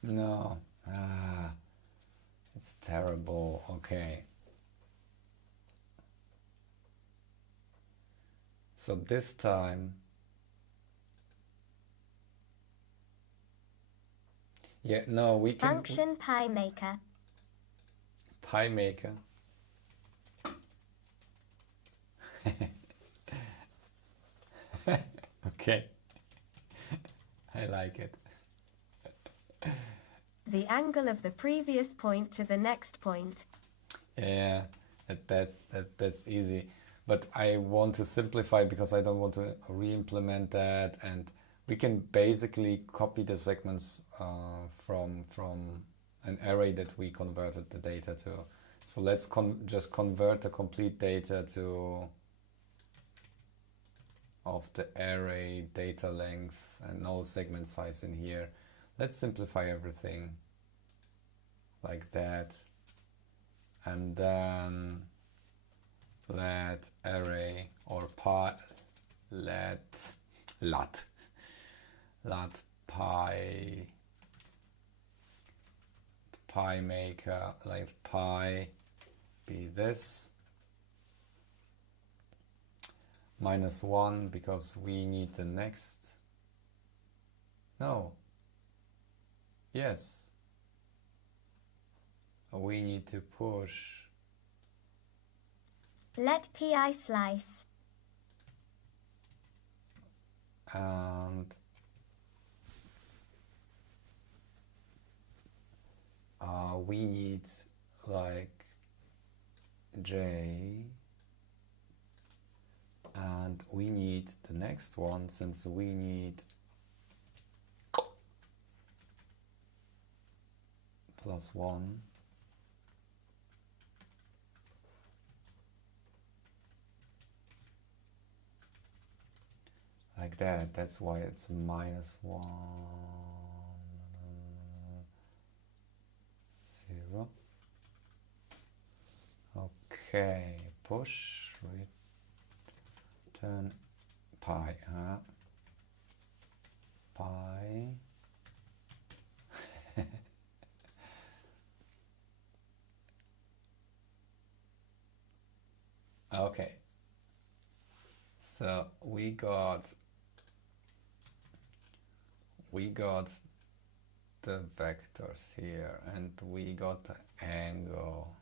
No, it's terrible. Okay. So this time, yeah, no, we can Function pi maker. pi maker. Okay, I like it. The angle of the previous point to the next point. Yeah, that's easy. But I want to simplify because I don't want to re-implement that, and we can basically copy the segments from an array that we converted the data to. So let's just convert the complete data of the array data length and no segment size in here. Let's simplify everything like that, and then let array or let pi maker, let pi be this -1 because we need the next. No, Yes. We need to push. Let pi slice. And we need like J, and we need the next one, since we need +1. Like that. That's why it's -1, 0. Okay, push, return pi, pi. Okay, so we got the vectors here, and we got the angle.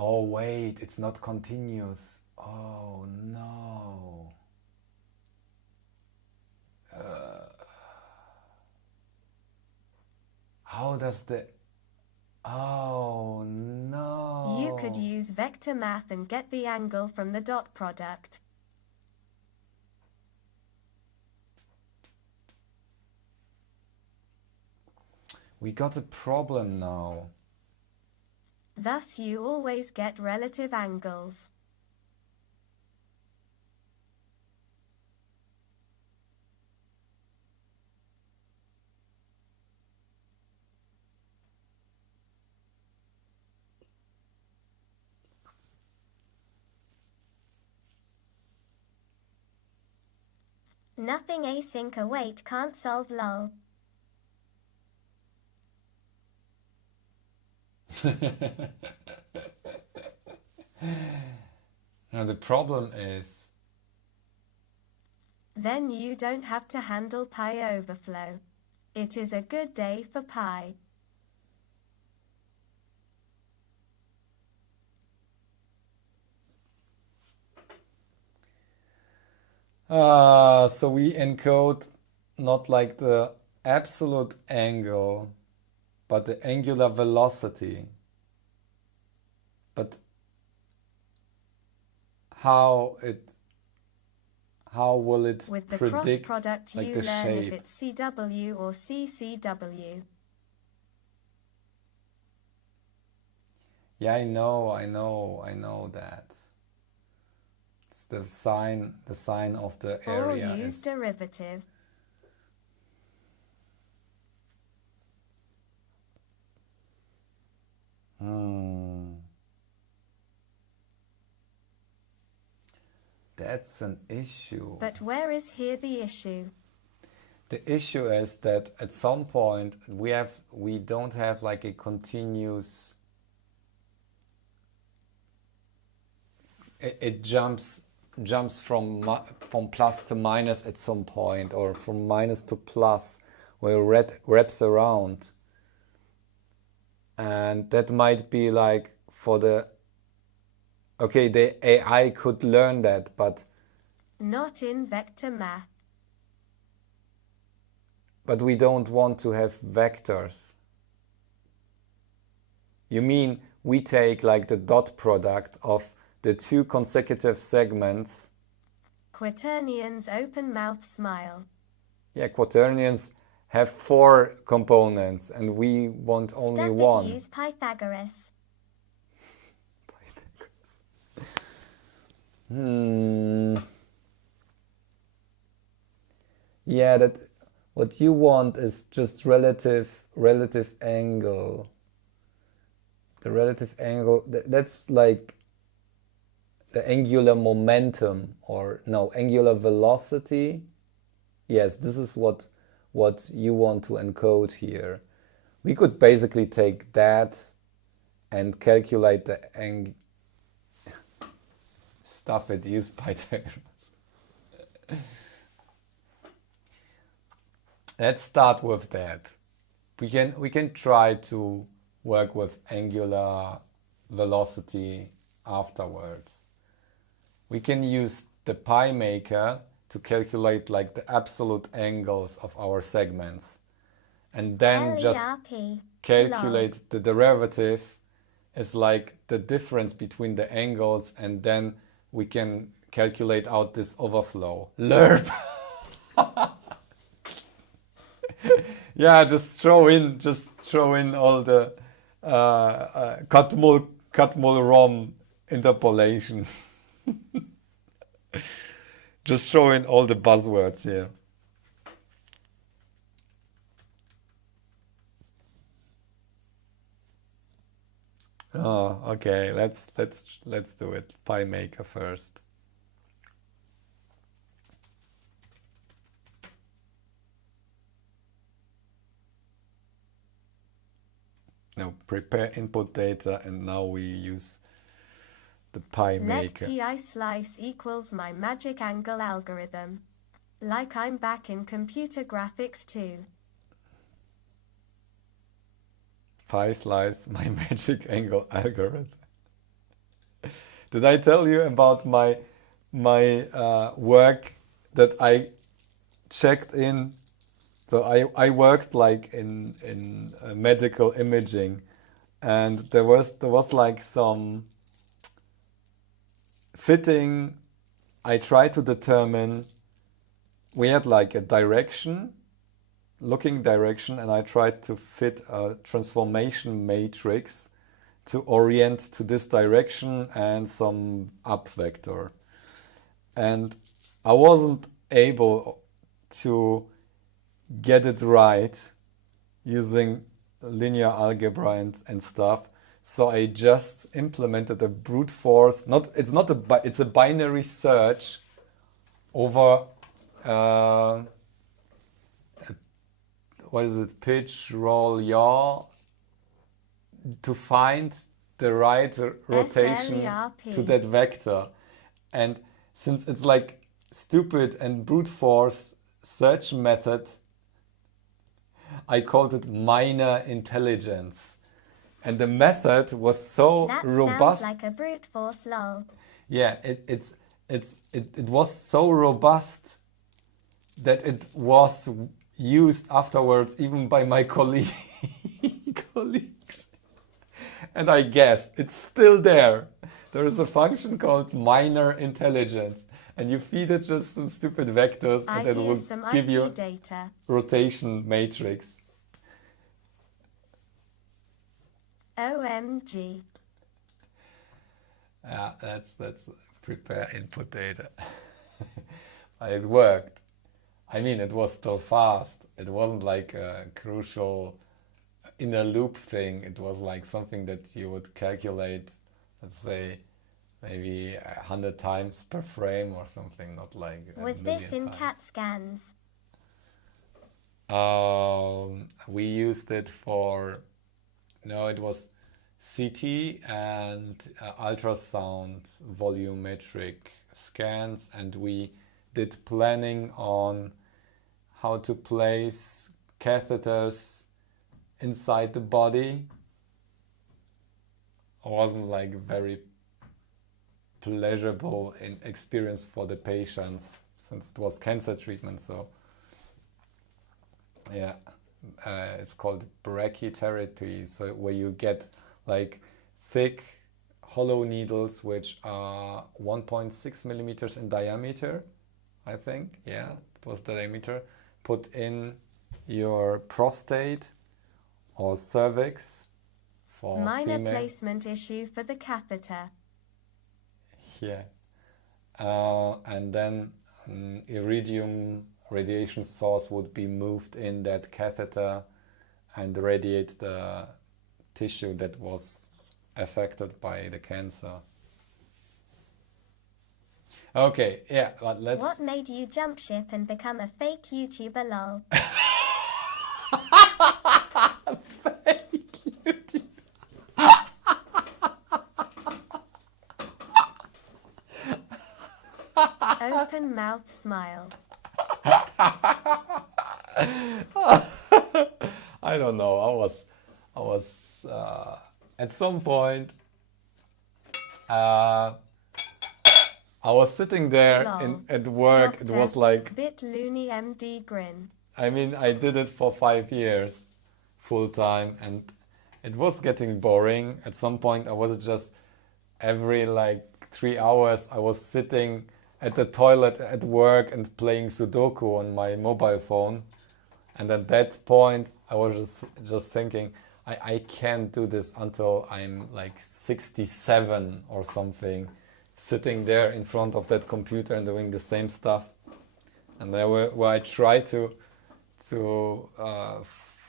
Oh wait, it's not continuous. Oh no. How does the... Oh no. You could use vector math and get the angle from the dot product. We got a problem now. Thus you always get relative angles. Nothing async await can't solve lol. Now the problem is... Then you don't have to handle pi overflow. It is a good day for pi. So we encode not like the absolute angle, but the angular velocity. But how will it With the predict cross product like you the learn shape? if it's CW or CCW. Yeah, I know that. It's the sign of the Or area use is... derivative. That's an issue. But where is here the issue? The issue is that at some point we don't have like a continuous... It jumps from plus to minus at some point, or from minus to plus, where it wraps around. And that might be like for the... Okay, the AI could learn that, but... Not in vector math. But we don't want to have vectors. You mean we take like the dot product of the two consecutive segments? Quaternions open mouth smile. Yeah, quaternions have 4 components and we want only Stuff one. it use Pythagoras. Yeah, that what you want is just relative angle. The relative angle, that's like the angular momentum, or no, angular velocity. Yes, this is what you want to encode here. We could basically take that and calculate the stuff it use Pythagoras. Let's start with that. we can try to work with angular velocity afterwards. We can use the pi maker to calculate like the absolute angles of our segments, and then just calculate the derivative is like the difference between the angles, and then we can calculate out this overflow. Lerp. Yeah, just throw in all the Catmull ROM interpolation. Just throw in all the buzzwords here. Oh, okay. Let's do it. PyMaker first. Now prepare input data, and now we use the PyMaker. Let pi slice equals my magic angle algorithm. Like I'm back in computer graphics too. Pi slice my magic angle algorithm. Did I tell you about my work that I checked in? So I worked like in medical imaging, and there was like some fitting. I tried to determine. We had like a looking direction, and I tried to fit a transformation matrix to orient to this direction and some up vector. And I wasn't able to get it right using linear algebra and stuff. So I just implemented a brute force. It's a binary search over what is it? Pitch, roll, yaw, to find the right rotation to that vector. And since it's like stupid and brute force search method, I called it minor intelligence. And the method was so robust. Sounds like a brute force, lol. Yeah, it was so robust that it was used afterwards even by my colleagues. And I guess it's still there. There is a function called minor intelligence, and you feed it just some stupid vectors, and it will give you data. Rotation matrix. OMG. Yeah, that's prepare input data. It worked. I mean, it was still fast. It wasn't like a crucial inner loop thing. It was like something that you would calculate, let's say, maybe 100 times per frame or something, not like Was this in CAT scans? We used it for, no, it was CT and ultrasound volumetric scans, and we did planning on how to place catheters inside the body. It wasn't like very pleasurable experience for the patients since it was cancer treatment. So yeah, it's called brachytherapy. So where you get like thick hollow needles which are 1.6 millimeters in diameter, I think. Yeah, it was the diameter. Put in your prostate or cervix for minor female. Placement issue for the catheter. Yeah, and then an iridium radiation source would be moved in that catheter and radiate the tissue that was affected by the cancer. Okay, yeah, but let's... What made you jump ship and become a fake YouTuber, lol? Fake YouTuber. Open mouth I don't know. I was at some point. I was sitting there at work. Doctor, It was like bitluni MD grin. I mean, I did it for 5 years, full time, and it was getting boring. At some point, I was just every like 3 hours, I was sitting at the toilet at work and playing Sudoku on my mobile phone. And at that point, I was just thinking, I can't do this until I'm like 67 or something, sitting there in front of that computer and doing the same stuff. And there where I tried to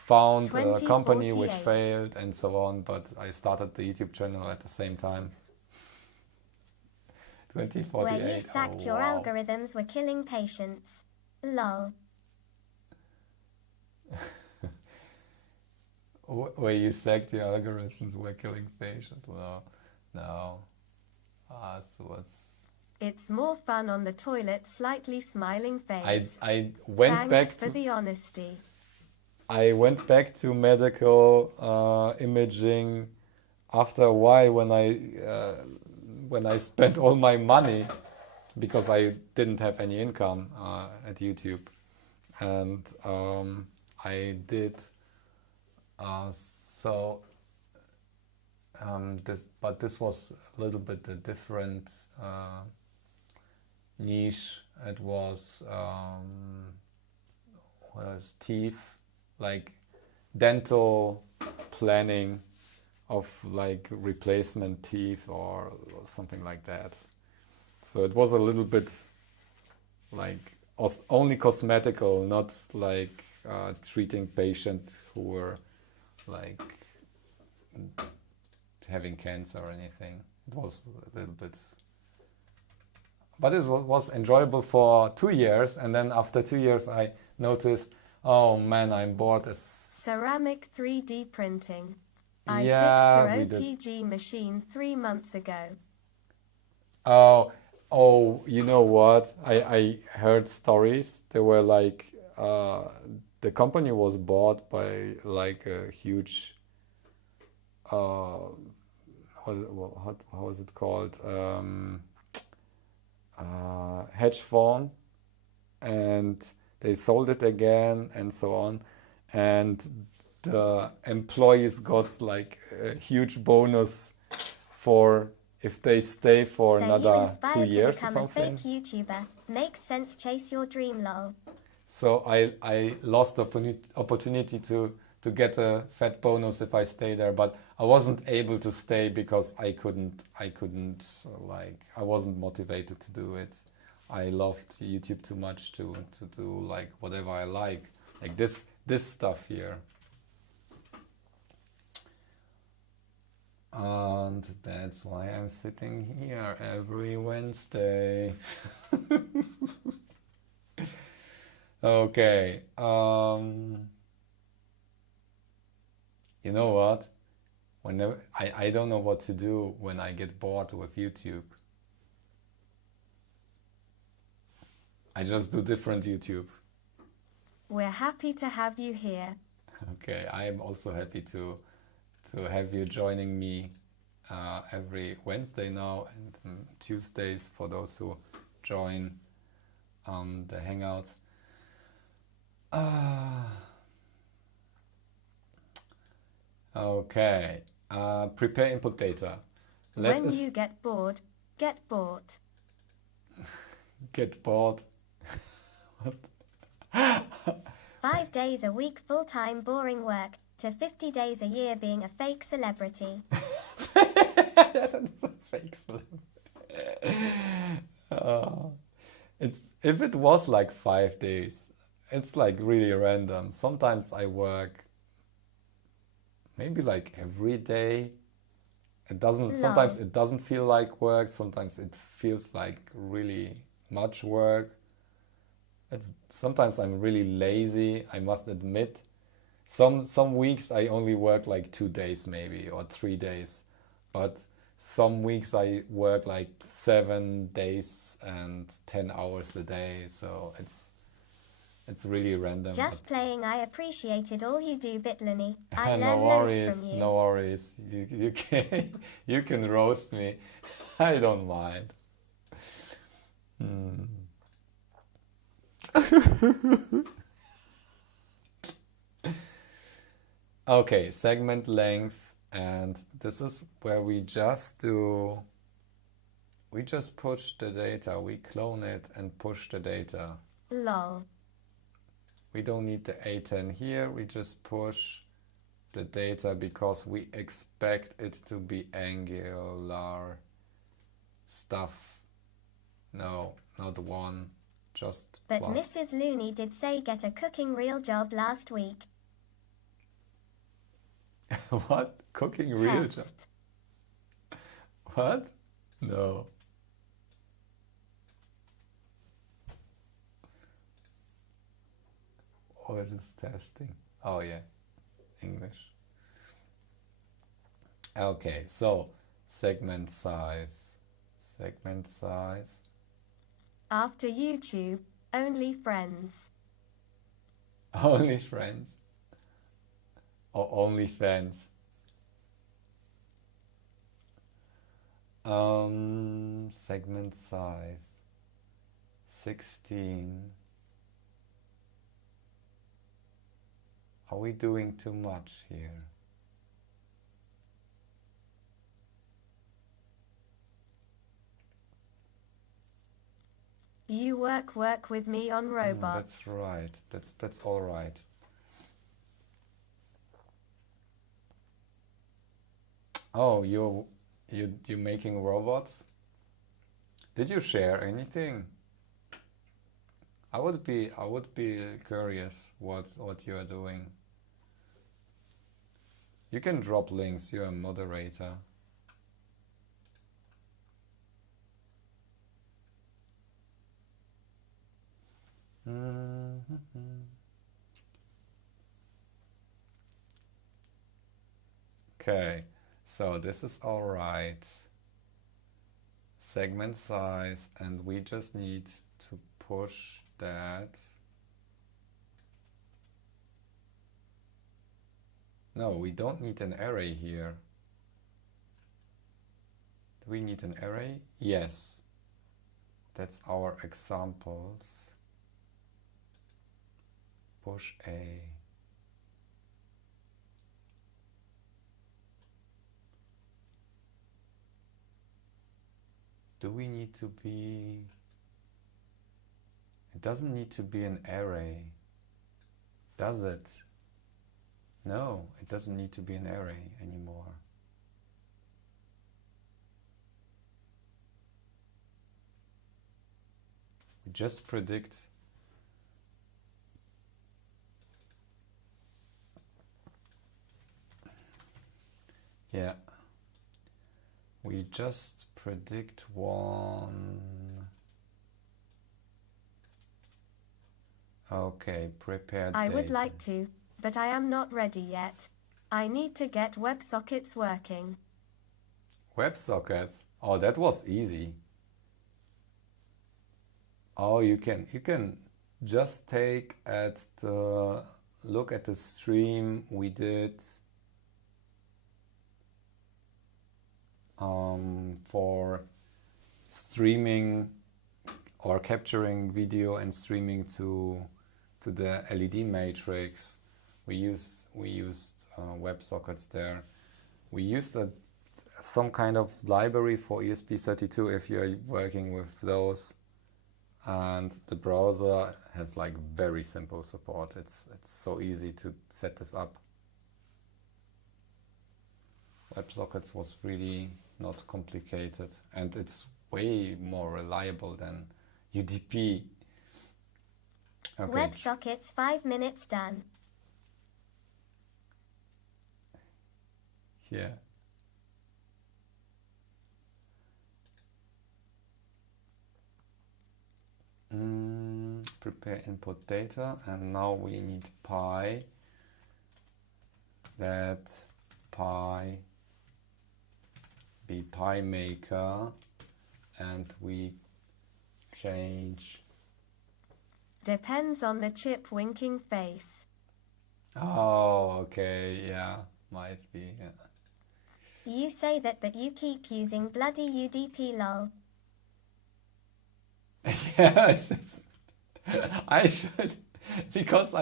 found a company which failed and so on, but I started the YouTube channel at the same time. 2048. Where you sacked your algorithms were killing patients. Lol. Where you sacked your algorithms were killing patients. Well, no. It's more fun on the toilet, slightly smiling face. I went Thanks back for the honesty. I went back to medical imaging after a while when I spent all my money because I didn't have any income at YouTube, and I did this was a little bit a different niche. It was teeth, like dental planning of like replacement teeth or something like that. So it was a little bit like only cosmetical, not like treating patients who were like having cancer or anything. It was a little bit, but it was enjoyable for 2 years, and then after 2 years I noticed, oh man, I'm bored as ceramic 3D printing. I fixed your OPG machine 3 months ago. Oh, you know what? I heard stories. They were like, the company was bought by like a huge, how is it called? Hedge fund, and they sold it again and so on. And the employees got like a huge bonus for if they stay for another 2 years or something. So you inspired to become a fake YouTuber. Makes sense, chase your dream, lol. So I lost the opportunity to get a fat bonus if I stay there, but I wasn't able to stay because I couldn't like, I wasn't motivated to do it. I loved YouTube too much to do like whatever I like this stuff here. And that's why I'm sitting here every Wednesday. Okay. You know what? Whenever I don't know what to do when I get bored with YouTube. I just do different YouTube. We're happy to have you here. Okay, I am also happy to have you joining me every Wednesday now, and Tuesdays for those who join the Hangouts. Okay, prepare input data. When you get bored, get bored. Get bored. What? 5 days a week full-time boring work, to 50 days a year being a fake celebrity. Fake celebrity. If it was like 5 days, it's like really random. Sometimes I work maybe like every day. Sometimes it doesn't feel like work. Sometimes it feels like really much work. Sometimes I'm really lazy, I must admit. Some weeks I only work like 2 days maybe, or 3 days. But some weeks I work like 7 days and 10 hours a day. So It's really random. Just playing. I appreciated all you do, bitluni. I No learn loads from you. no worries. You can you can roast me. I don't mind. Okay, segment length, and this is where we just push the data, we clone it and push the data. Lol. We don't need the A10 here, we just push the data because we expect it to be angular stuff. No, not one, just But plus. Mrs. Looney did say get a cooking reel job last week. What? Cooking real job? What? No. Or just testing. Oh yeah, English. Okay, so segment size. Segment size. After YouTube, only friends. Only friends. Or only fans. Segment size 16. Are we doing too much here? You work with me on robots. That's right. That's all right. Oh, you're making robots? Did you share anything? I would be curious what you are doing. You can drop links, you're a moderator. Okay, so this is all right. Segment size, and we just need to push that. No, we don't need an array here. Do we need an array? Yes. That's our examples. Push A. Do we need to be... It doesn't need to be an array, does it? No, it doesn't need to be an array anymore. We just predict we just predict one. Okay, prepare I would data. like to, but I am not ready yet. I need to get WebSockets working. WebSockets? Oh, that was easy. Oh, you can just take at the look at the stream we did for streaming or capturing video and streaming to the LED matrix. We used WebSockets there. We used some kind of library for ESP32 if you're working with those. And the browser has like very simple support. It's so easy to set this up. WebSockets was really not complicated, and it's way more reliable than UDP. Okay. WebSockets 5 minutes done. Yeah. Prepare input data, and now we need pi. That pi be pi maker, and we change Depends on the chip winking face. Oh, okay, yeah, might be, yeah. You say that you keep using bloody UDP lol. Yes, I should, because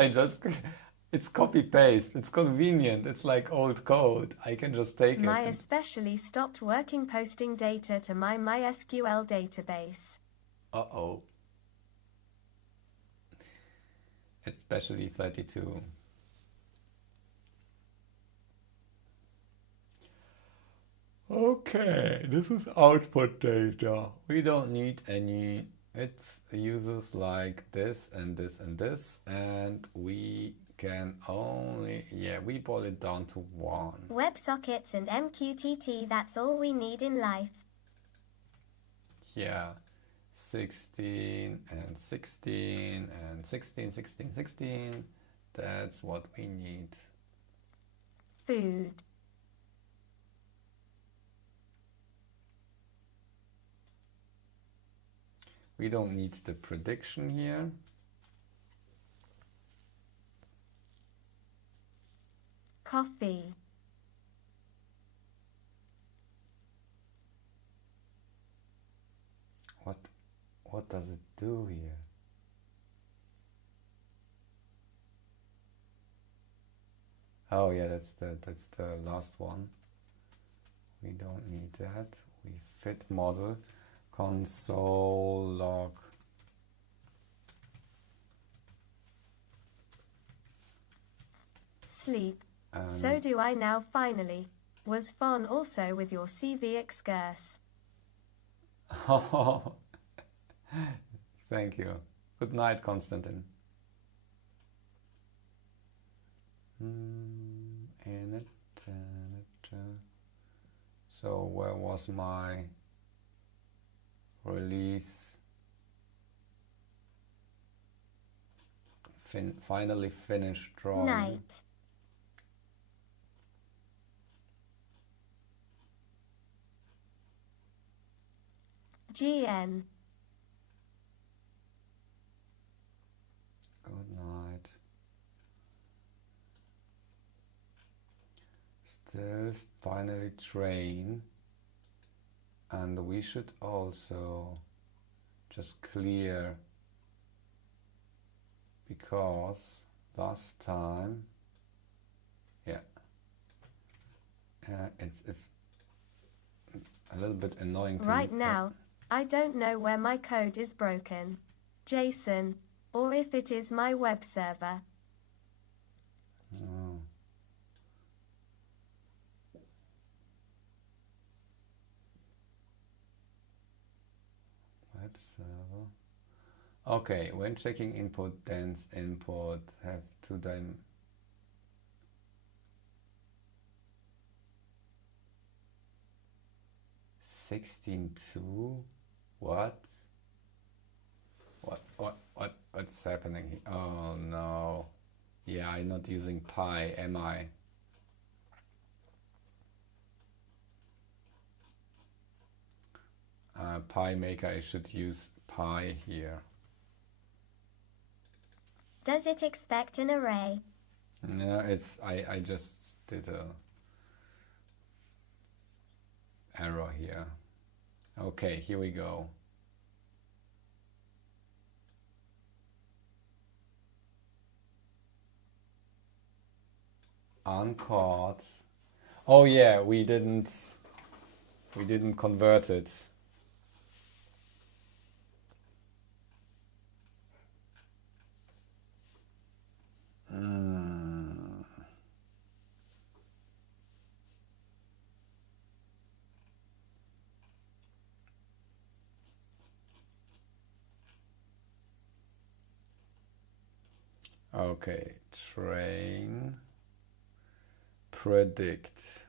it's copy paste, it's convenient, it's like old code. I can just take My it. especially stopped working posting data to my MySQL database. Uh-oh. Especially 32. Okay, this is output data. We don't need any. It uses like this and this and this, and we can only, yeah, we boil it down to one. WebSockets and MQTT, that's all we need in life. Yeah, 16 and 16 and 16, 16, 16. That's what we need. Food. We don't need the prediction here. Coffee. What does it do here? Oh yeah, that's the last one. We don't need that. We fit model console log. Sleep. So do I now finally. Was fun also with your CV excurse. Oh, thank you. Good night, Konstantin. So where was my release? Finally finished drawing. Night. GN. Good night. Still finally train, and we should also just clear, because last time, yeah, it's a little bit annoying to Right now, I don't know where my code is broken. JSON, or if it is my web server. Oh. Web server. Okay, when checking input, dense input have to then 16.2? What's happening here? Oh no. Yeah, I'm not using pi, am I? Pi maker, I should use pi here. Does it expect an array? No, I just did a error here. Okay, here we go. Uncaught. Oh yeah, we didn't convert it. Okay, train, predict.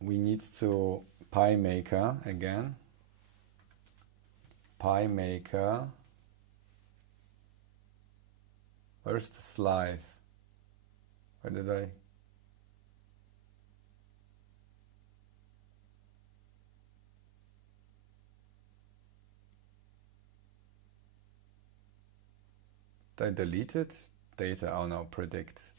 We need to pi maker again. Pi maker. Where's the slice? Where did I? Did I delete it? Data, oh no, predict.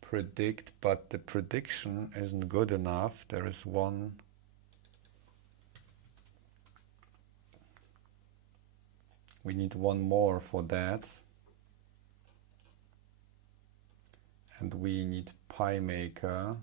Predict, but the prediction isn't good enough. There is one. We need one more for that. And we need PyMaker.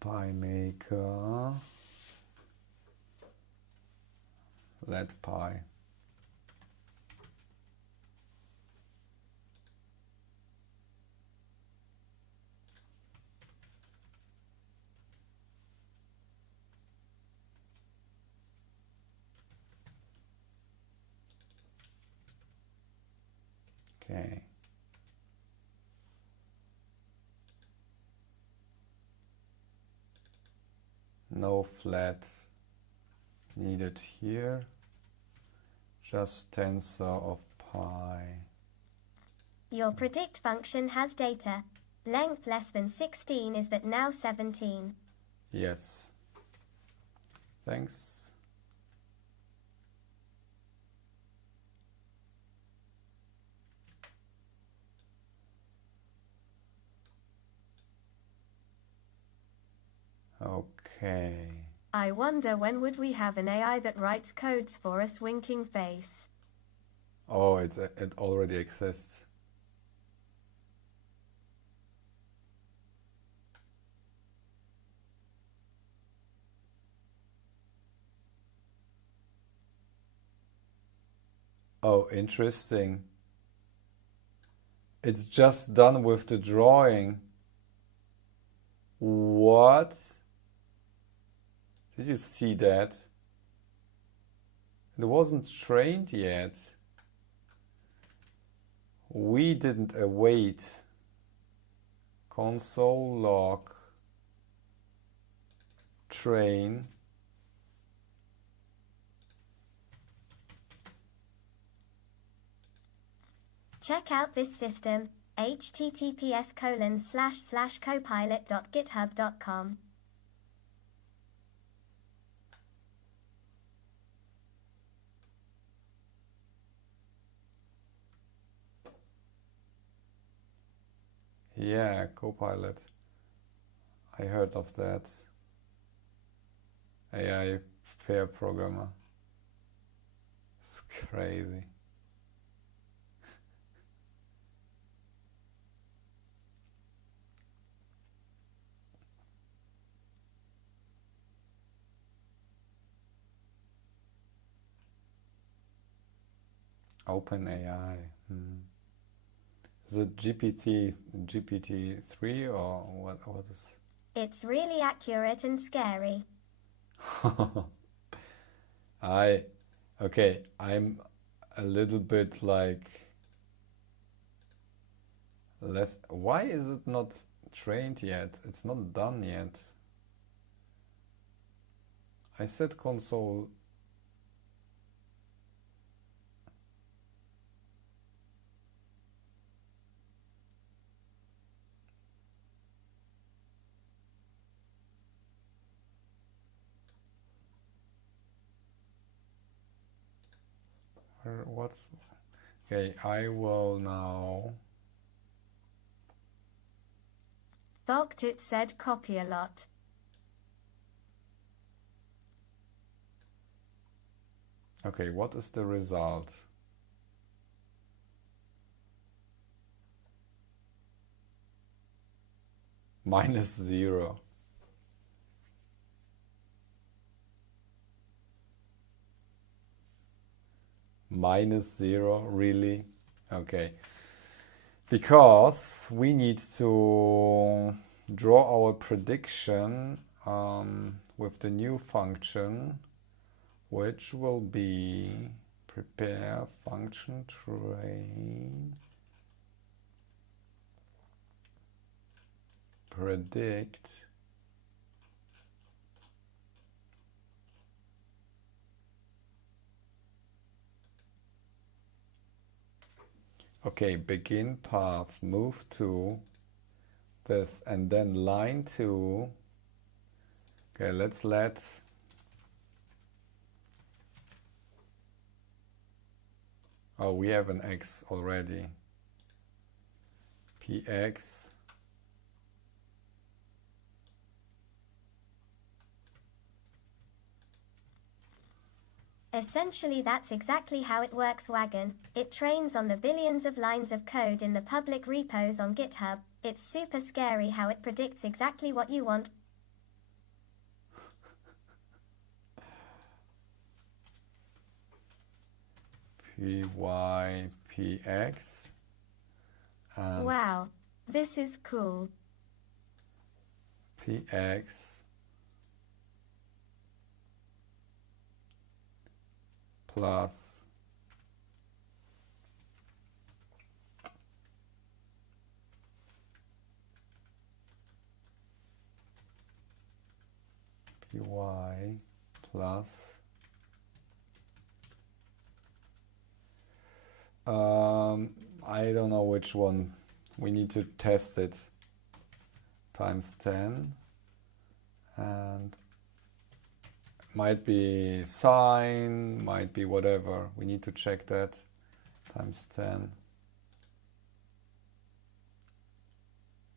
PyMaker. Let Py. Okay. No flat needed here. Just tensor of pi. Your predict function has data. Length less than 16 is that now 17. Yes. Thanks. Okay. I wonder when would we have an AI that writes codes for us, winking face. Oh, it already exists. Oh, interesting. It's just done with the drawing. What? Did you see that? It wasn't trained yet. We didn't await. Console log train. Check out this system, https://copilot.github.com. Yeah, Copilot. I heard of that. AI pair programmer. It's crazy. OpenAI. Is it GPT-3 or what is? It's really accurate and scary. Okay, I'm a little bit like less. Why is it not trained yet? It's not done yet. I said console. What's okay? I will now. Thought it said copy a lot. Okay, what is the result? -0. -0, really? Okay. Because we need to draw our prediction with the new function, which will be prepare function train predict Okay, begin path, move to this, and then line 2. Okay, let's oh, we have an X already. PX Essentially that's exactly how it works, Wagon. It trains on the billions of lines of code in the public repos on GitHub. It's super scary how it predicts exactly what you want. PYPX. And wow, this is cool. PX plus PY plus I don't know which one. We need to test it. Times 10, and might be sine, might be whatever. We need to check that. Times 10.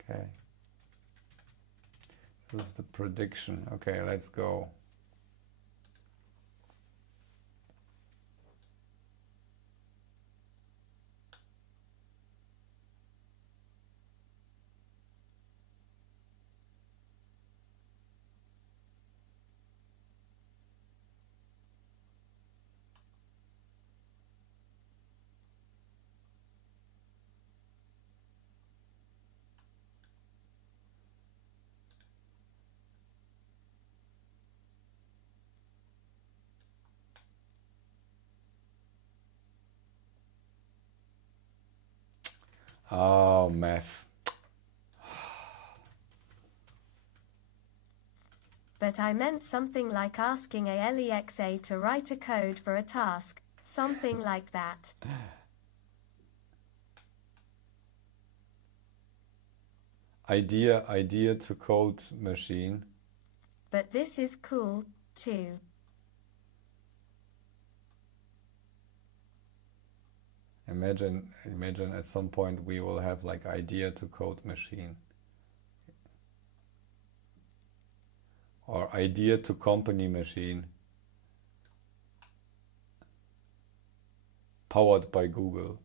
Okay. This is the prediction. Okay, let's go. Oh, math. But I meant something like asking a Alexa to write a code for a task. Something like that. Idea to code machine. But this is cool, too. Imagine at some point we will have like idea to code machine. Or idea to company machine. Powered by Google.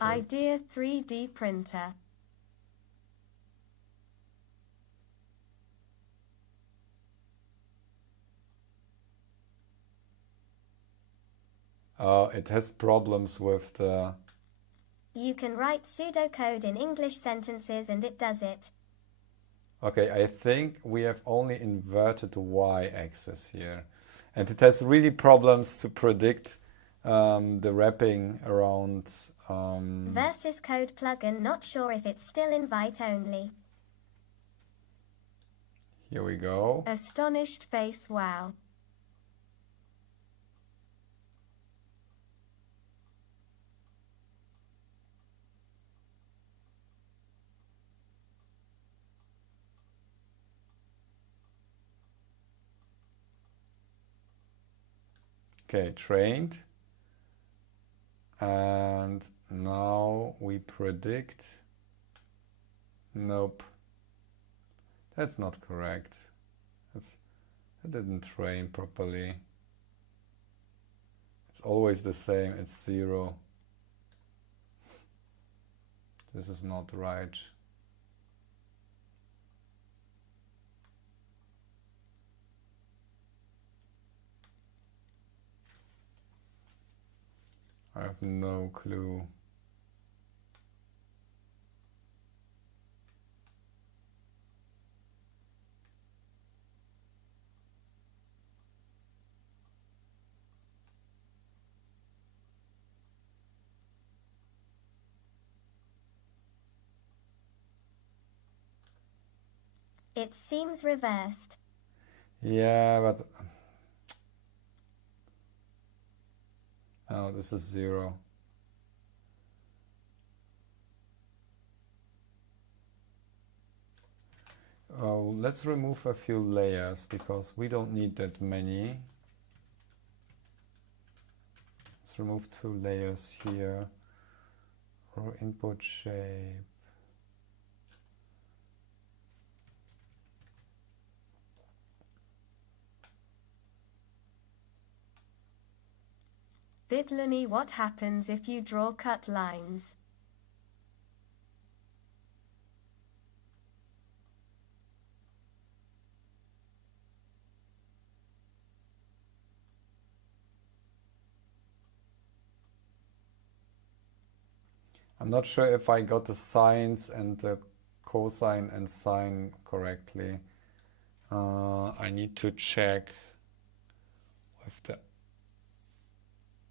Idea 3D printer. It has problems with the... You can write pseudocode in English sentences and it does it. Okay, I think we have only inverted the y-axis here. And it has really problems to predict the wrapping around... Versus code plugin, not sure if it's still invite only. Here we go. Astonished face, wow. Okay, trained. And now we predict. Nope. That's not correct. That didn't train properly. It's always the same. It's 0. This is not right. I have no clue. It seems reversed. Yeah, but Oh, this is 0. Oh, let's remove a few layers because we don't need that many. Let's remove 2 layers here. Row input shape. Bitluni, what happens if you draw cut lines? I'm not sure if I got the sines and the cosine and sine correctly. I need to check with the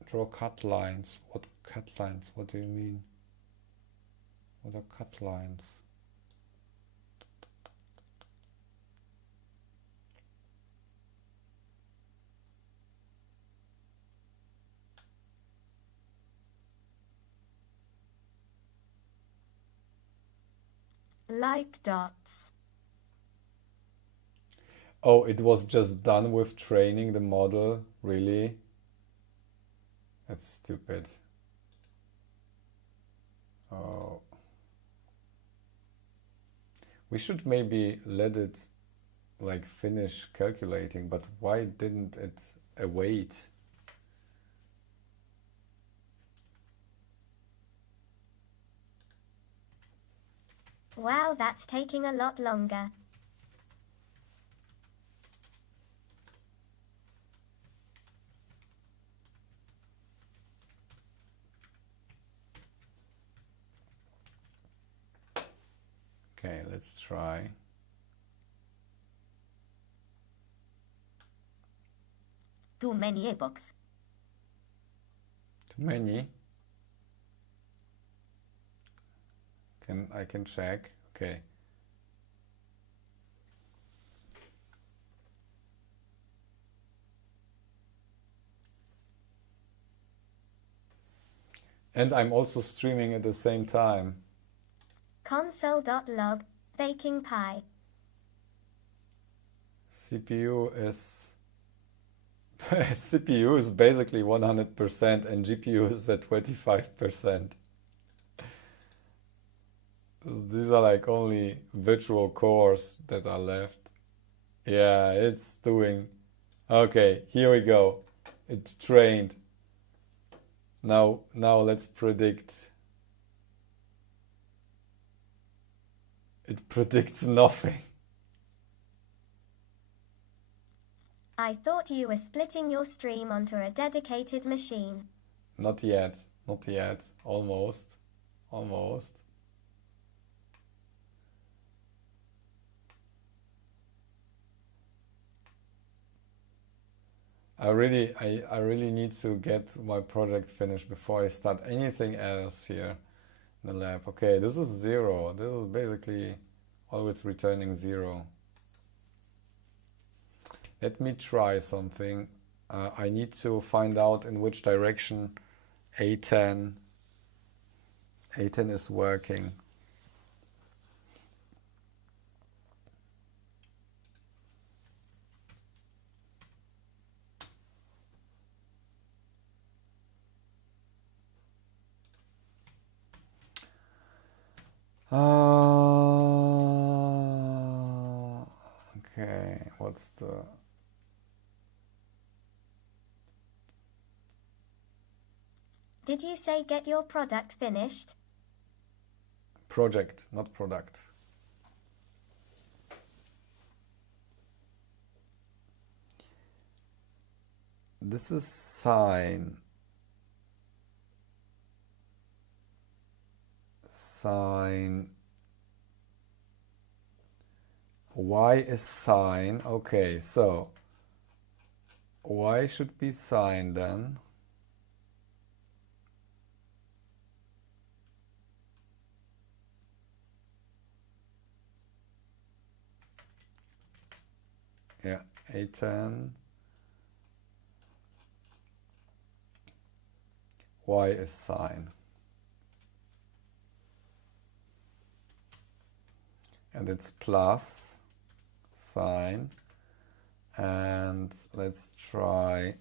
draw cut lines. What cut lines? What do you mean? What are cut lines? Like dots. Oh, it was just done with training the model? Really? That's stupid. Oh. We should maybe let it like finish calculating, but why didn't it await? Wow, that's taking a lot longer. Okay, let's try. Too many epochs. Too many? I can check. Okay. And I'm also streaming at the same time. Console.log, baking pie. CPU is CPU is basically 100% and GPU is at 25%. These are like only virtual cores that are left. Yeah, it's doing. Okay, here we go. It's trained. Now let's predict. It predicts nothing. I thought you were splitting your stream onto a dedicated machine. Not yet. Not yet. Almost. Almost. I really need to get my project finished before I start anything else here in the lab. Okay, this is 0. This is basically always returning 0. Let me try something. I need to find out in which direction A10 is working. Okay, what's the... Did you say get your product finished? Project, not product. This is sine. Sine. Y is sine. Okay, so Y should be sine then. Yeah, A10. y is sine. And it's plus sine. And let's try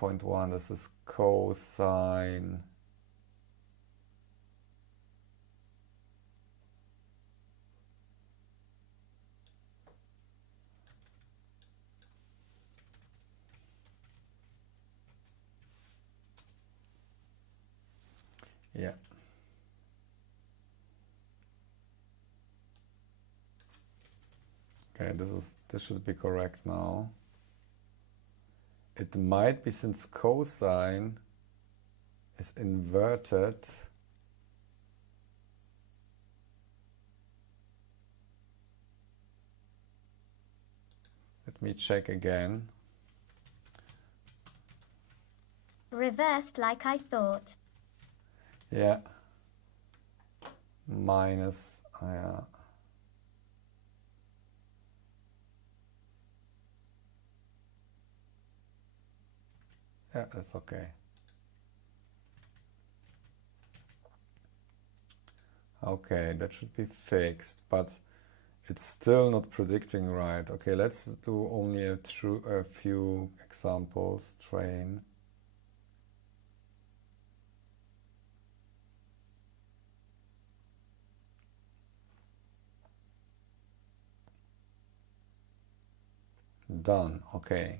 .1. This is cosine yeah. Okay, this should be correct now. It might be, since cosine is inverted, let me check again. Reversed like I thought. Yeah. Minus, yeah. Yeah, that's okay. Okay, that should be fixed, but it's still not predicting right. Okay, let's do only a few examples. Train. Done. Okay.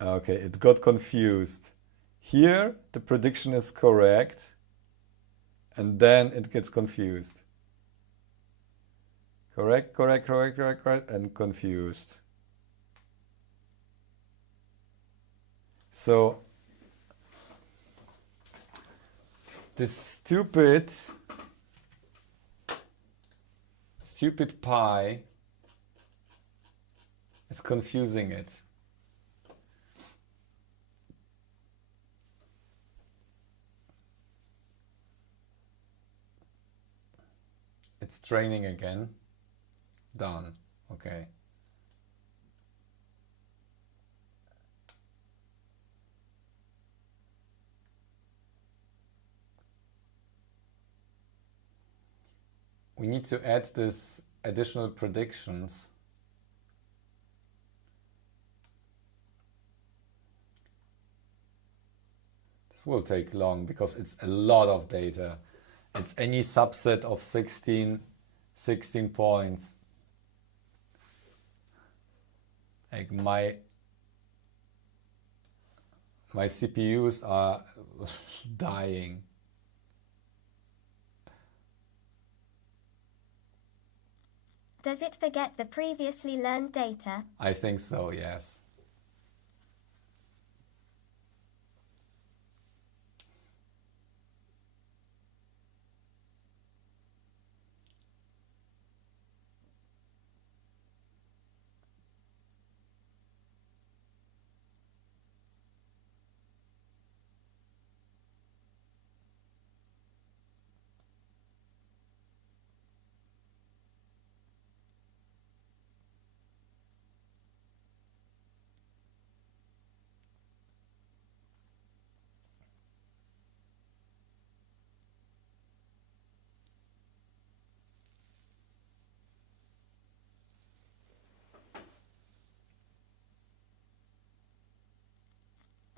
Okay, it got confused. Here, the prediction is correct, and then it gets confused. Correct, correct, correct, correct, correct, and confused. So, this stupid pi is confusing it. It's training again. Done. Okay. We need to add this additional predictions. This will take long because it's a lot of data. It's any subset of 16 points. Like my CPUs are dying. Does it forget the previously learned data? I think so, yes.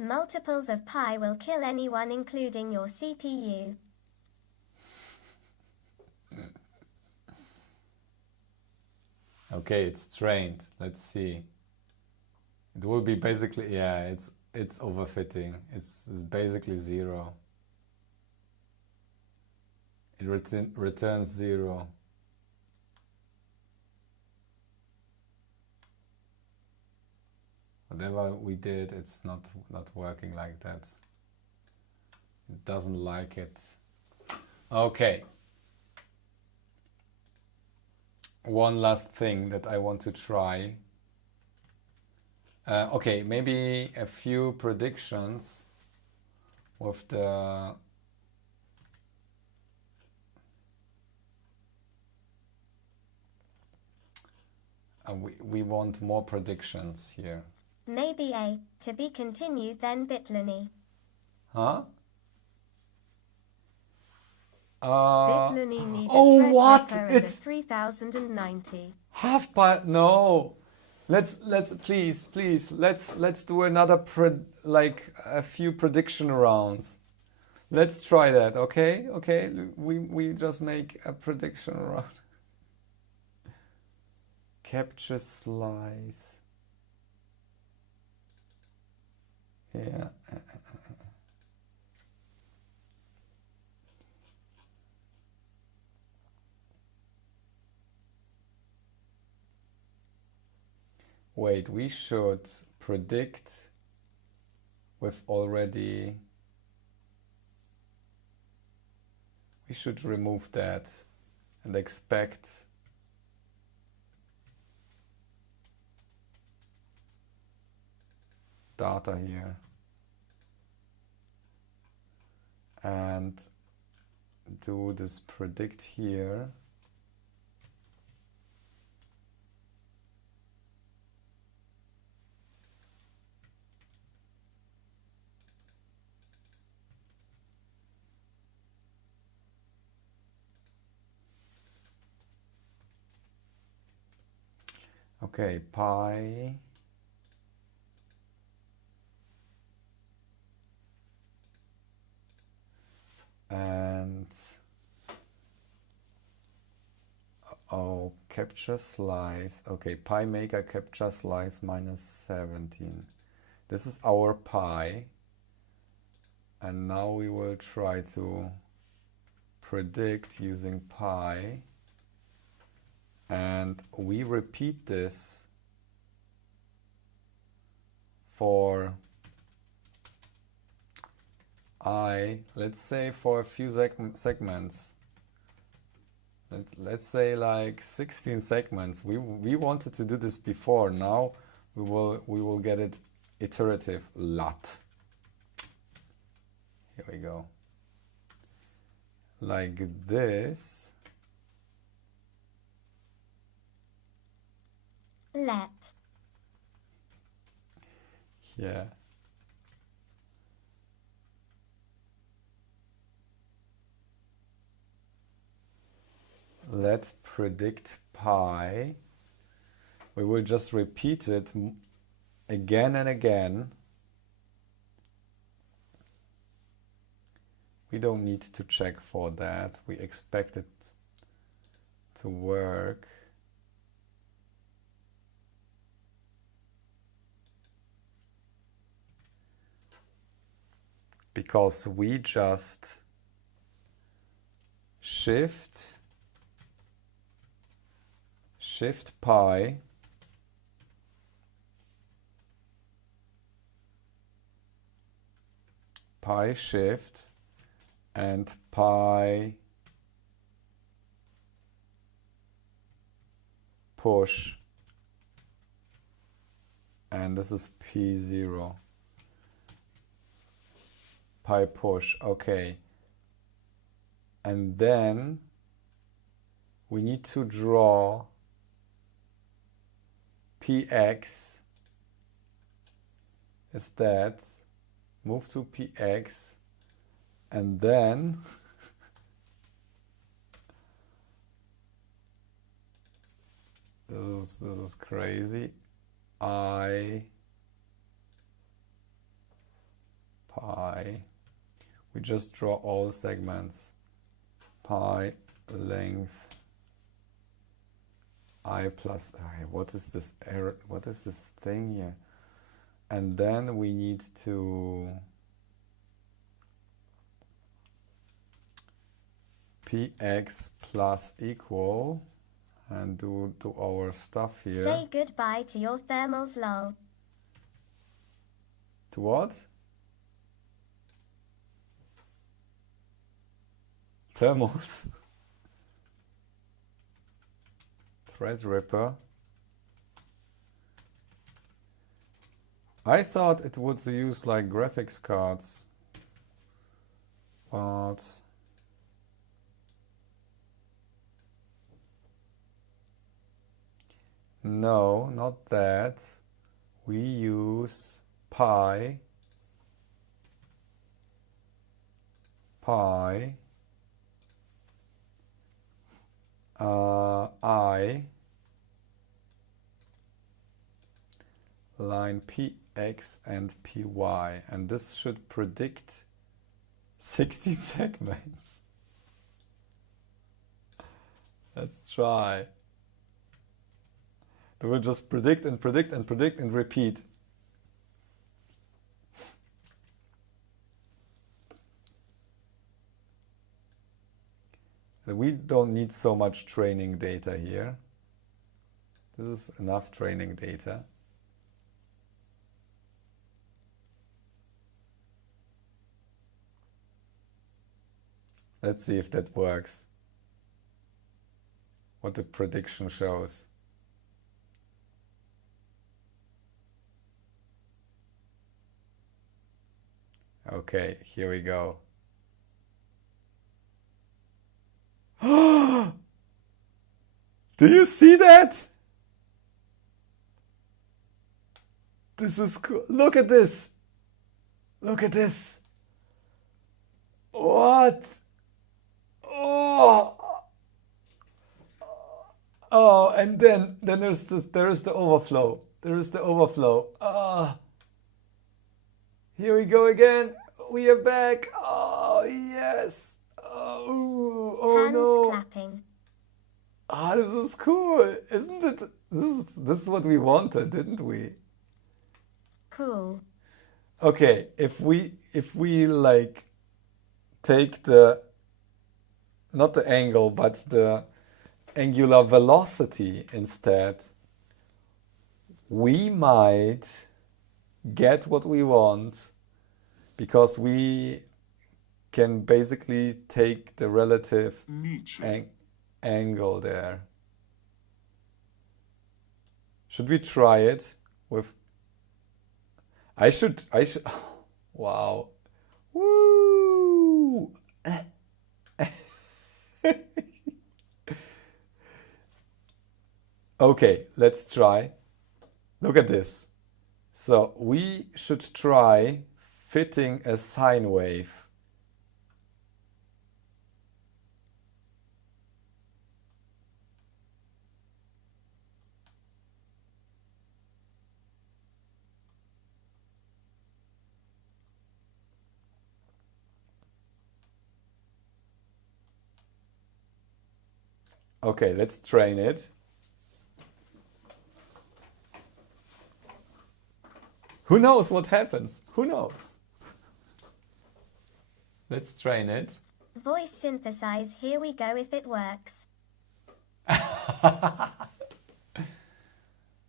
Multiples of pi will kill anyone, including your CPU. Okay, it's trained. Let's see. It will be basically, yeah, it's overfitting. It's basically 0. It returns 0. Whatever we did, it's not working like that. It doesn't like it. Okay. one last thing that I want to try. Okay, maybe a few predictions with the we want more predictions here. Maybe a to be continued then bitluni. Huh? bitluni needs oh, a what? checker and It's 3090. half by no. Let's please let's do another like a few prediction rounds. Let's try that, okay? Okay, we just make a prediction round. Capture slice. Yeah. Wait, we should predict with already. We should remove that and expect data here and do this predict here. Okay, pi and capture slice. Okay, pi mega capture slice minus 17. This is our pi, and now we will try to predict using pi, and we repeat this for let's say for a few segments. Let's say like 16 segments. We wanted to do this before. Now we will get it iterative lot. Here we go. Like this. Let. Yeah. Let predict pi. We will just repeat it again and again. We don't need to check for that. We expect it to work. Because we just shift pi shift and pi push, and this is P0. Pi push, okay. And then we need to draw px is that, move to px, and then this is crazy. Pi, we just draw all segments. Pi length I plus what is this error? What is this thing here? And then we need to px plus equal and do our stuff here. Say goodbye to your thermals, lol. To what? Thermals. Threadripper. I thought it would use like graphics cards, but no, not that. We use pi, I, line px and py, and this should predict 16 segments. Let's try. They will just predict and predict and predict and repeat. We don't need so much training data here. This is enough training data. Let's see if that works. What the prediction shows. Okay, here we go. Do you see that? This is cool. Look at this. Look at this. What? Oh. Oh, and then there's this, there is the overflow. There is the overflow. Here we go again. We are back. Oh, yes. Oh Hands no. clapping. Ah, this is cool, isn't it? This is what we wanted, didn't we? Cool. Okay, if we like take the, not the angle, but the angular velocity instead, we might get what we want, because we can basically take the relative angle there. Should we try it with, I should, wow. Woo! Okay, let's try. Look at this. So we should try fitting a sine wave. Okay, let's train it. Who knows what happens? Who knows? Let's train it. Voice synthesize, here we go if it works.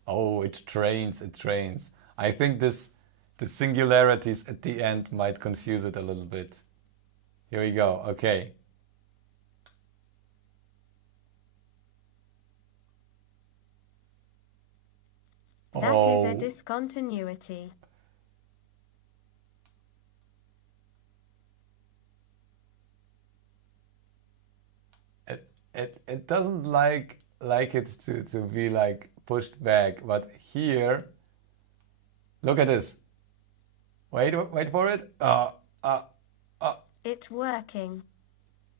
Oh, it trains, it trains. I think the singularities at the end might confuse it a little bit. Here we go, okay. That is a discontinuity. It doesn't like it to be like pushed back, but here, look at this. Wait for it. It's working.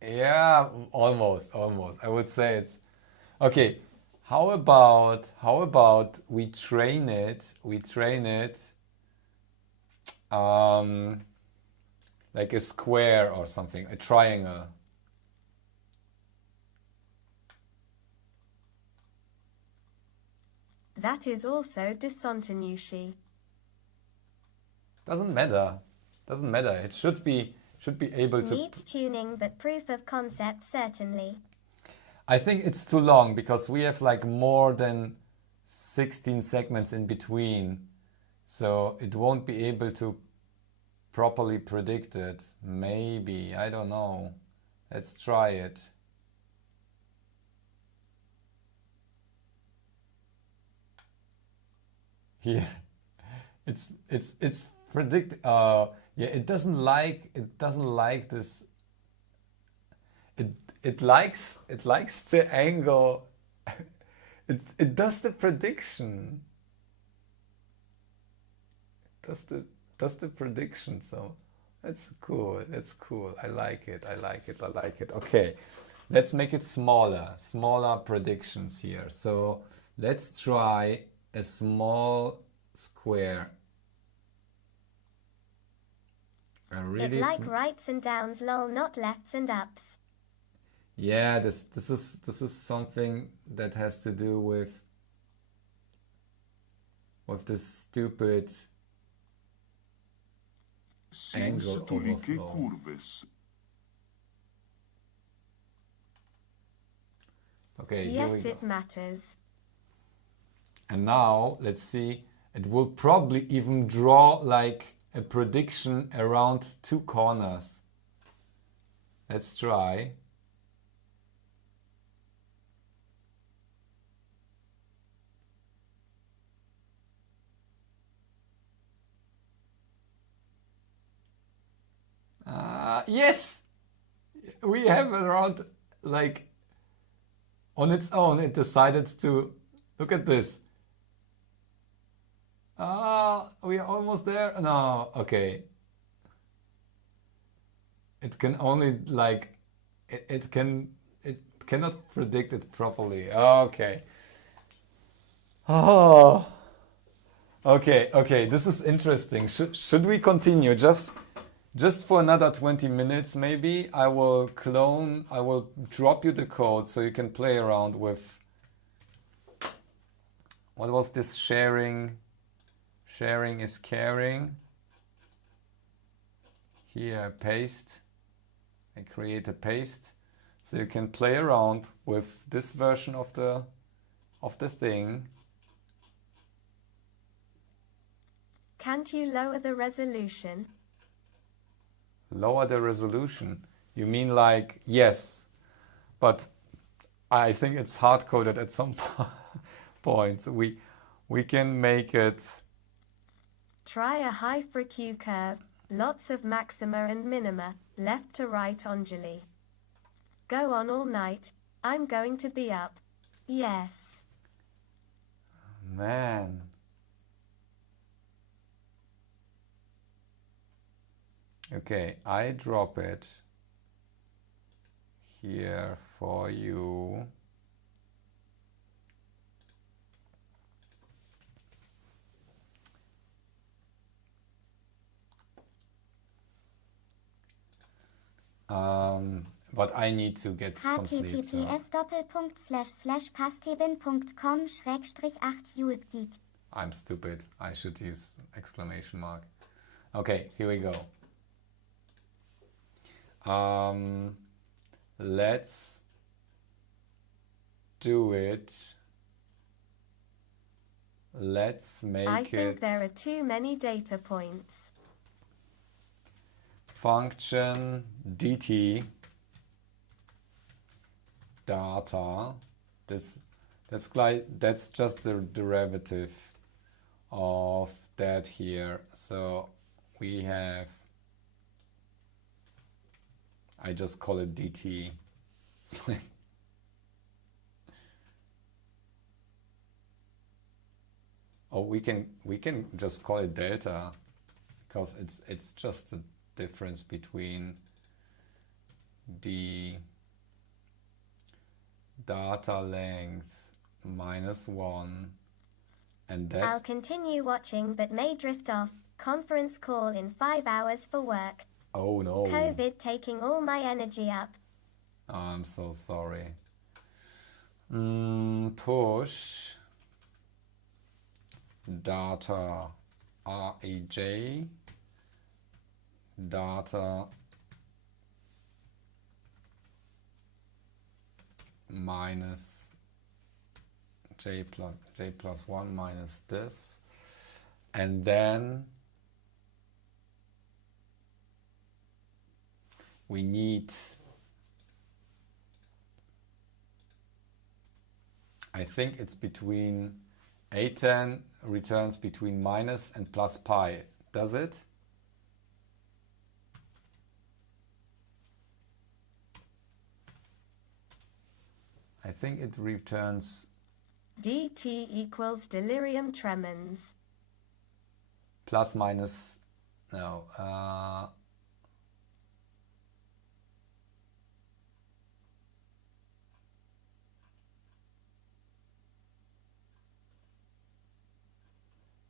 Yeah, almost. I would say it's okay. How about we train it like a square or something, a triangle. That is also discontinuity. Doesn't matter. It should be able to. Needs tuning, but proof of concept certainly. I think it's too long because we have like more than 16 segments in between. So it won't be able to properly predict it. Maybe, I don't know. Let's try it. here. It's predict. Yeah, it doesn't like this. It likes the angle. It does the prediction. Does the prediction. So that's cool. That's cool. I like it. I like it. I like it. Okay, let's make it smaller. Smaller predictions here. So let's try a small square. It like rights and downs, lol, not lefts and ups. Yeah, this is something that has to do with this stupid angle overflow. Okay, here we Yes, go. it matters. And now let's see. It will probably even draw like a prediction around two corners. Let's try. Yes! We have around, like, on its own, it decided to, look at this. We are almost there. No, okay. It can only, like, it cannot predict it properly. Okay. Oh. Okay, this is interesting. Should we continue? Just for another 20 minutes, maybe. I will drop you the code so you can play around with, what was this sharing? Sharing is caring. Here, paste. I create a paste. So you can play around with this version of the thing. Can't you lower the resolution? Lower the resolution? You mean like, yes, but I think it's hard-coded at some points. We can make it. Try a high freq curve, lots of maxima and minima, left to right undulate. Go on all night, I'm going to be up. Yes. Man. Okay, I drop it here for you. But I need to get some sleep. https://pasteben.com/pasteben.com/8 I'm stupid. I should use exclamation mark. Okay, here we go. Let's do it. Let's make I think there are too many data points. Function dt data. That's just the derivative of that here. So we have, I just call it dt. Oh, we can just call it delta, because it's just the difference between the data length -1 and that's. I'll continue watching but may drift off. Conference call in 5 hours for work. Oh no. COVID taking all my energy up. Oh, I'm so sorry. Push data rej data minus j plus 1 minus this, and then we need, I think it's between A10, returns between minus and plus pi. Does it? I think it returns dt equals delirium tremens. Plus minus, no.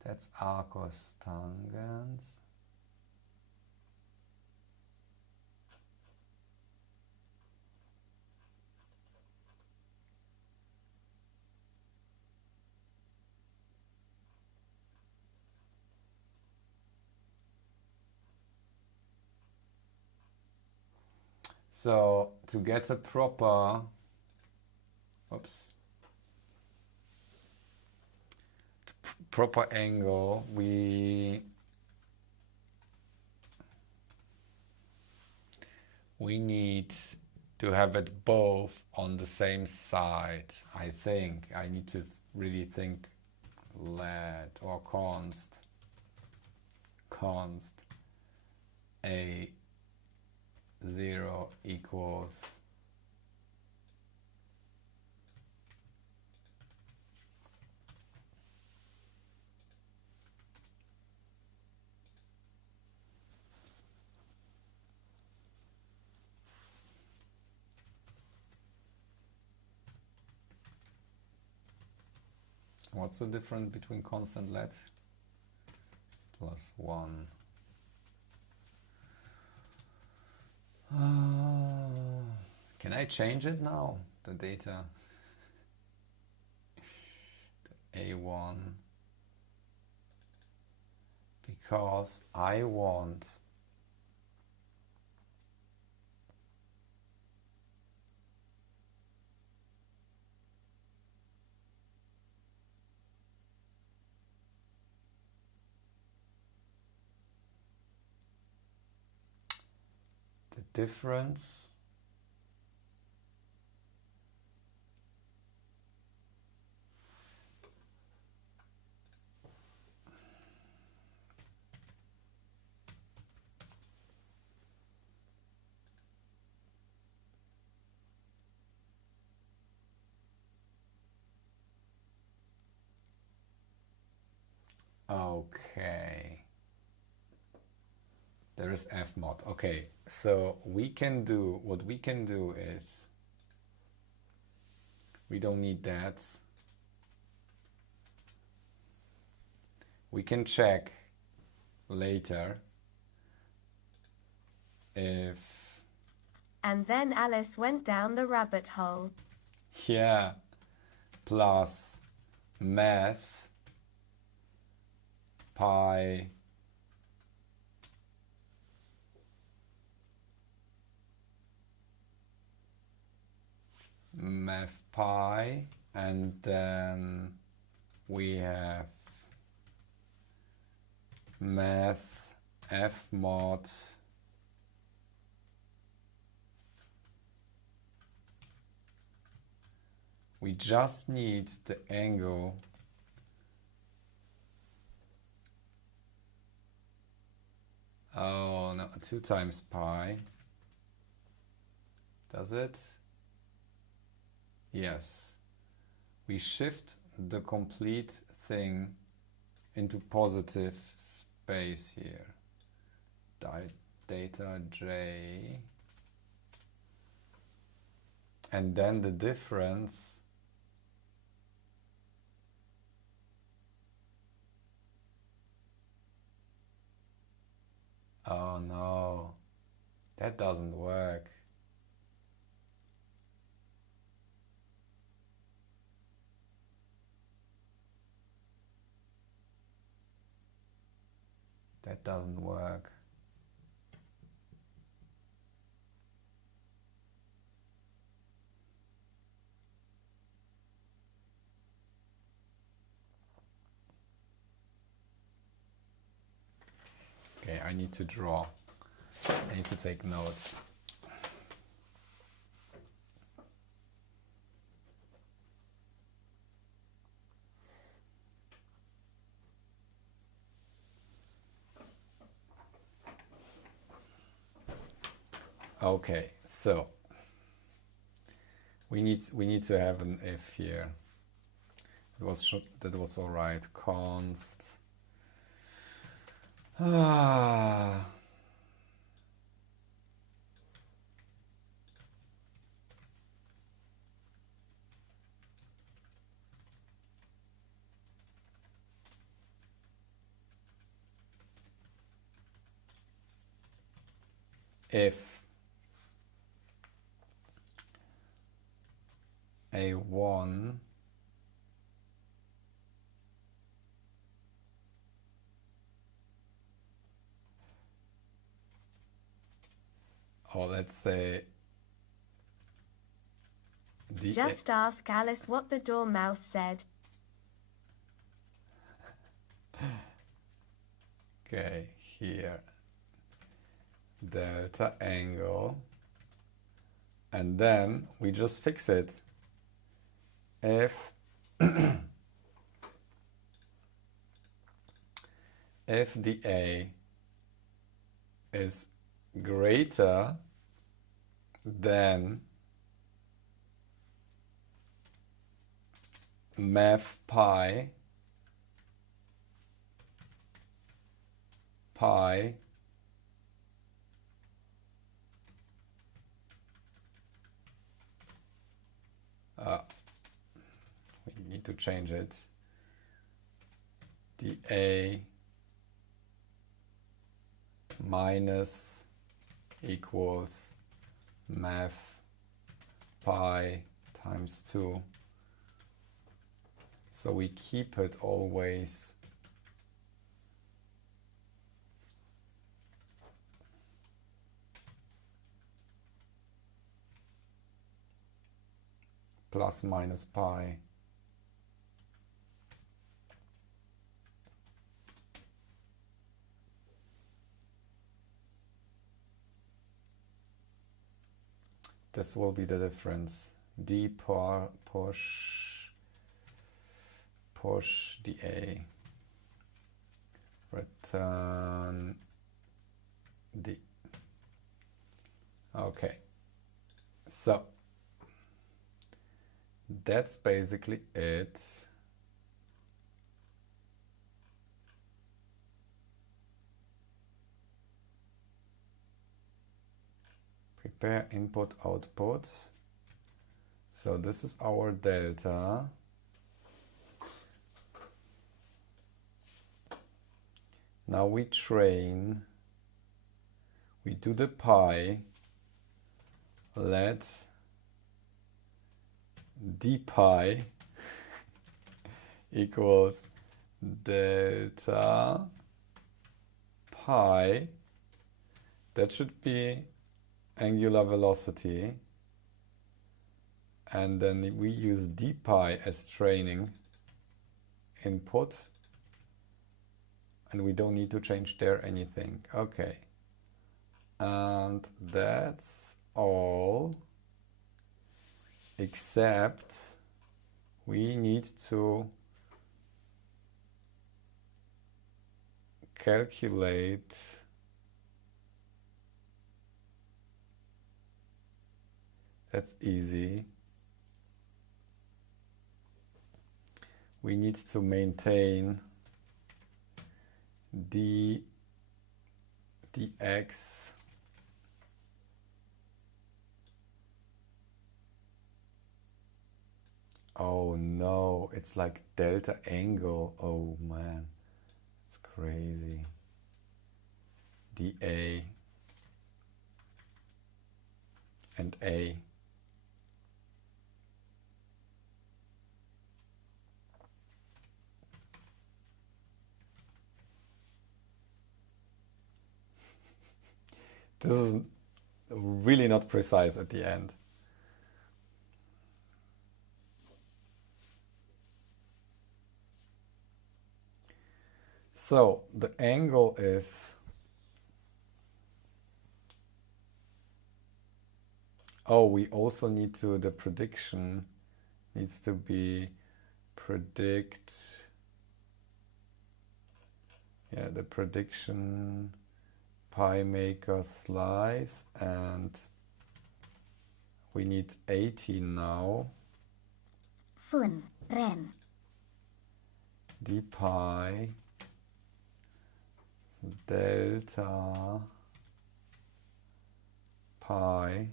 That's arcos tangens. So to get a proper, proper angle, we need to have it both on the same side. I think I need to really think let or const a 0 equals what's the difference between const and let? +1. Can I change it now? The data. The A1. Because I want the difference okay. There is fmod. Okay, so we can do, what we can do is, we don't need that. We can check later if... And then Alice went down the rabbit hole. Yeah, plus math pi and then we have math fmod we just need the angle oh no, 2 times pi. Does it? Yes. We shift the complete thing into positive space here. Data j. And then the difference oh no, that doesn't work. That doesn't work. Okay, I need to draw. I need to take notes. Okay, so we need to have an if here. That was all right. Const. If A1 or let's say Just ask Alice what the dormouse said. Okay, here delta angle, and then we just fix it. If if the A is greater than math pi we need to change it. The A minus equals math pi times 2. So we keep it always plus minus pi. This will be the difference. D push the A, return D. Okay, so that's basically it. Prepare input output. So this is our delta. Now we train, we do the pi, let's d pi equals delta pi, that should be angular velocity, and then we use d pi as training input, and we don't need to change there anything. Okay, and that's all, except we need to calculate that's easy. We need to maintain dx oh no, it's like delta angle. Oh man, it's crazy. dA and A. This is really not precise at the end. So the angle is, oh, we also need to, the prediction needs to be predict, the prediction pi maker slice and We need 18 now. Fun, ren. D pi delta pi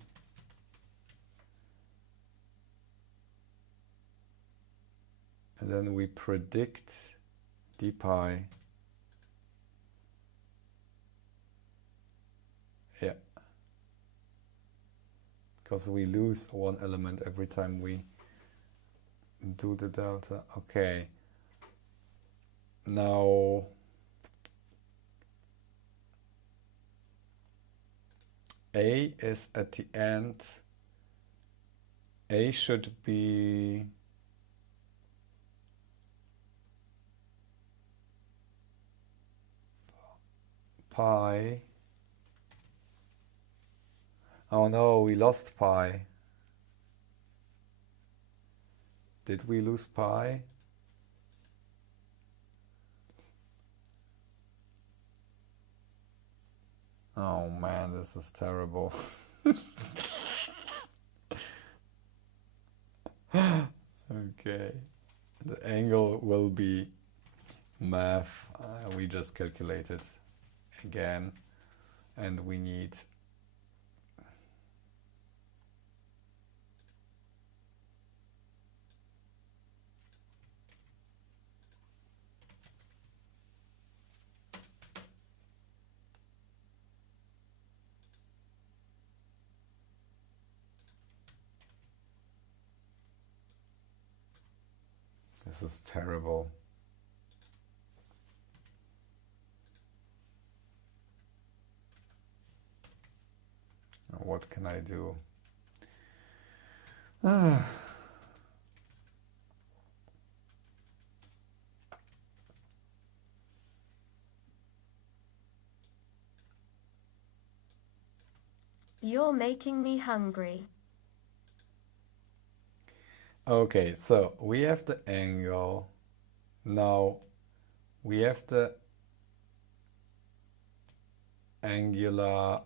and then we predict d pi. Yeah, because we lose one element every time we do the delta. Okay, now A is at the end. A should be pi. Oh no, we lost pi. Did we lose pi? Oh man, this is terrible. Okay, the angle will be math. We just calculated again, and we need this is terrible. What can I do? You're making me hungry. Okay, so we have the angle. Now we have the angular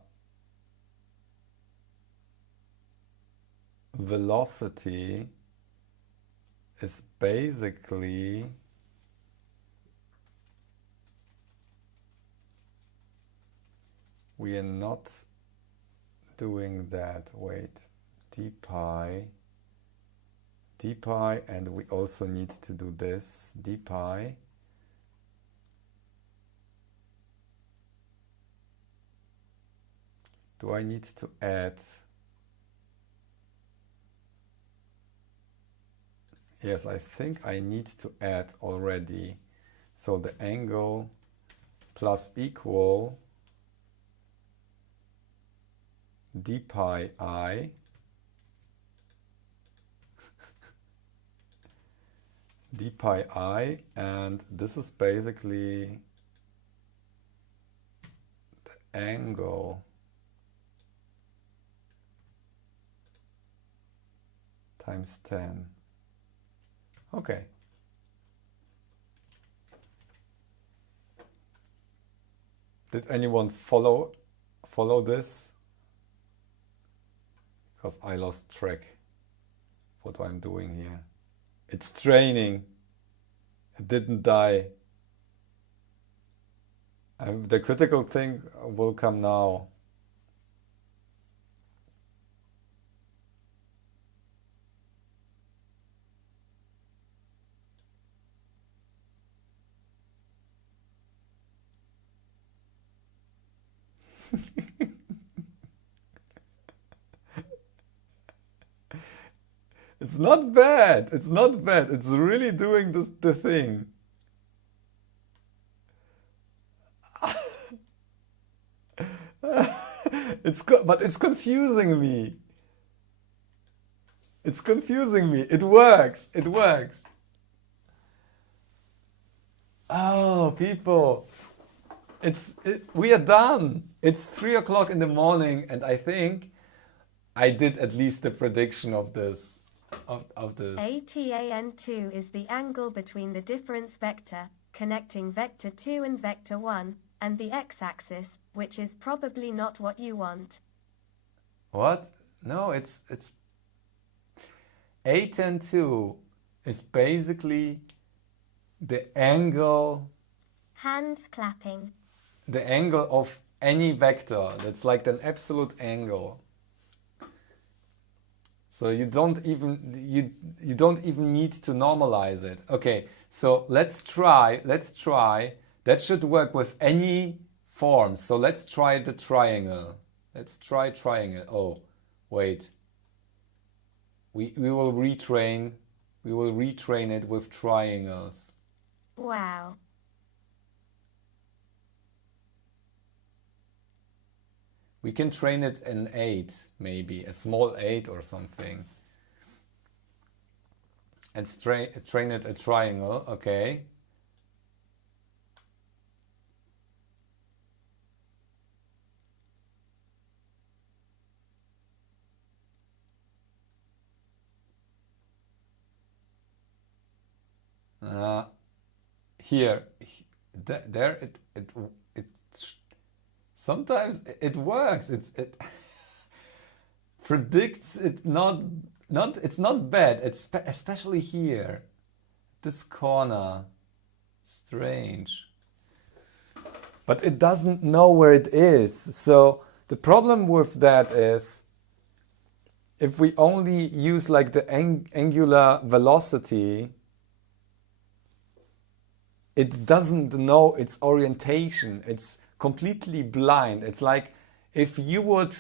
velocity is basically we are not doing that. Wait, d pi, and we also need to do this, d pi. Do I need to add? Yes, I think I need to add already. So the angle plus equal d pi I d pi I, and this is basically the angle times 10. Okay. Did anyone follow this? Because I lost track what I'm doing here. It's training. It didn't die. The critical thing will come now. It's not bad. It's not bad. It's really doing the thing. But it's confusing me. It's confusing me. It works. It works. Oh, people. We are done. It's 3 o'clock in the morning, and I think I did at least the prediction of this. ATAN2 is the angle between the difference vector, connecting vector 2 and vector 1, and the x-axis, which is probably not what you want. What? No, it's A10(2) is basically the angle Hands clapping. of any vector. That's like an absolute angle. So you don't even need to normalize it. Okay, so let's try. That should work with any form. So let's try the triangle. Let's try triangle. Oh, wait. We will retrain it with triangles. Wow. We can train it in 8, maybe a small 8 or something. And train it a triangle. Okay. Here, there, it sometimes it works. It predicts it. It's not bad. It's especially here, this corner. Strange. But it doesn't know where it is. So the problem with that is, if we only use like the angular velocity, it doesn't know its orientation. It's completely blind. It's like if you would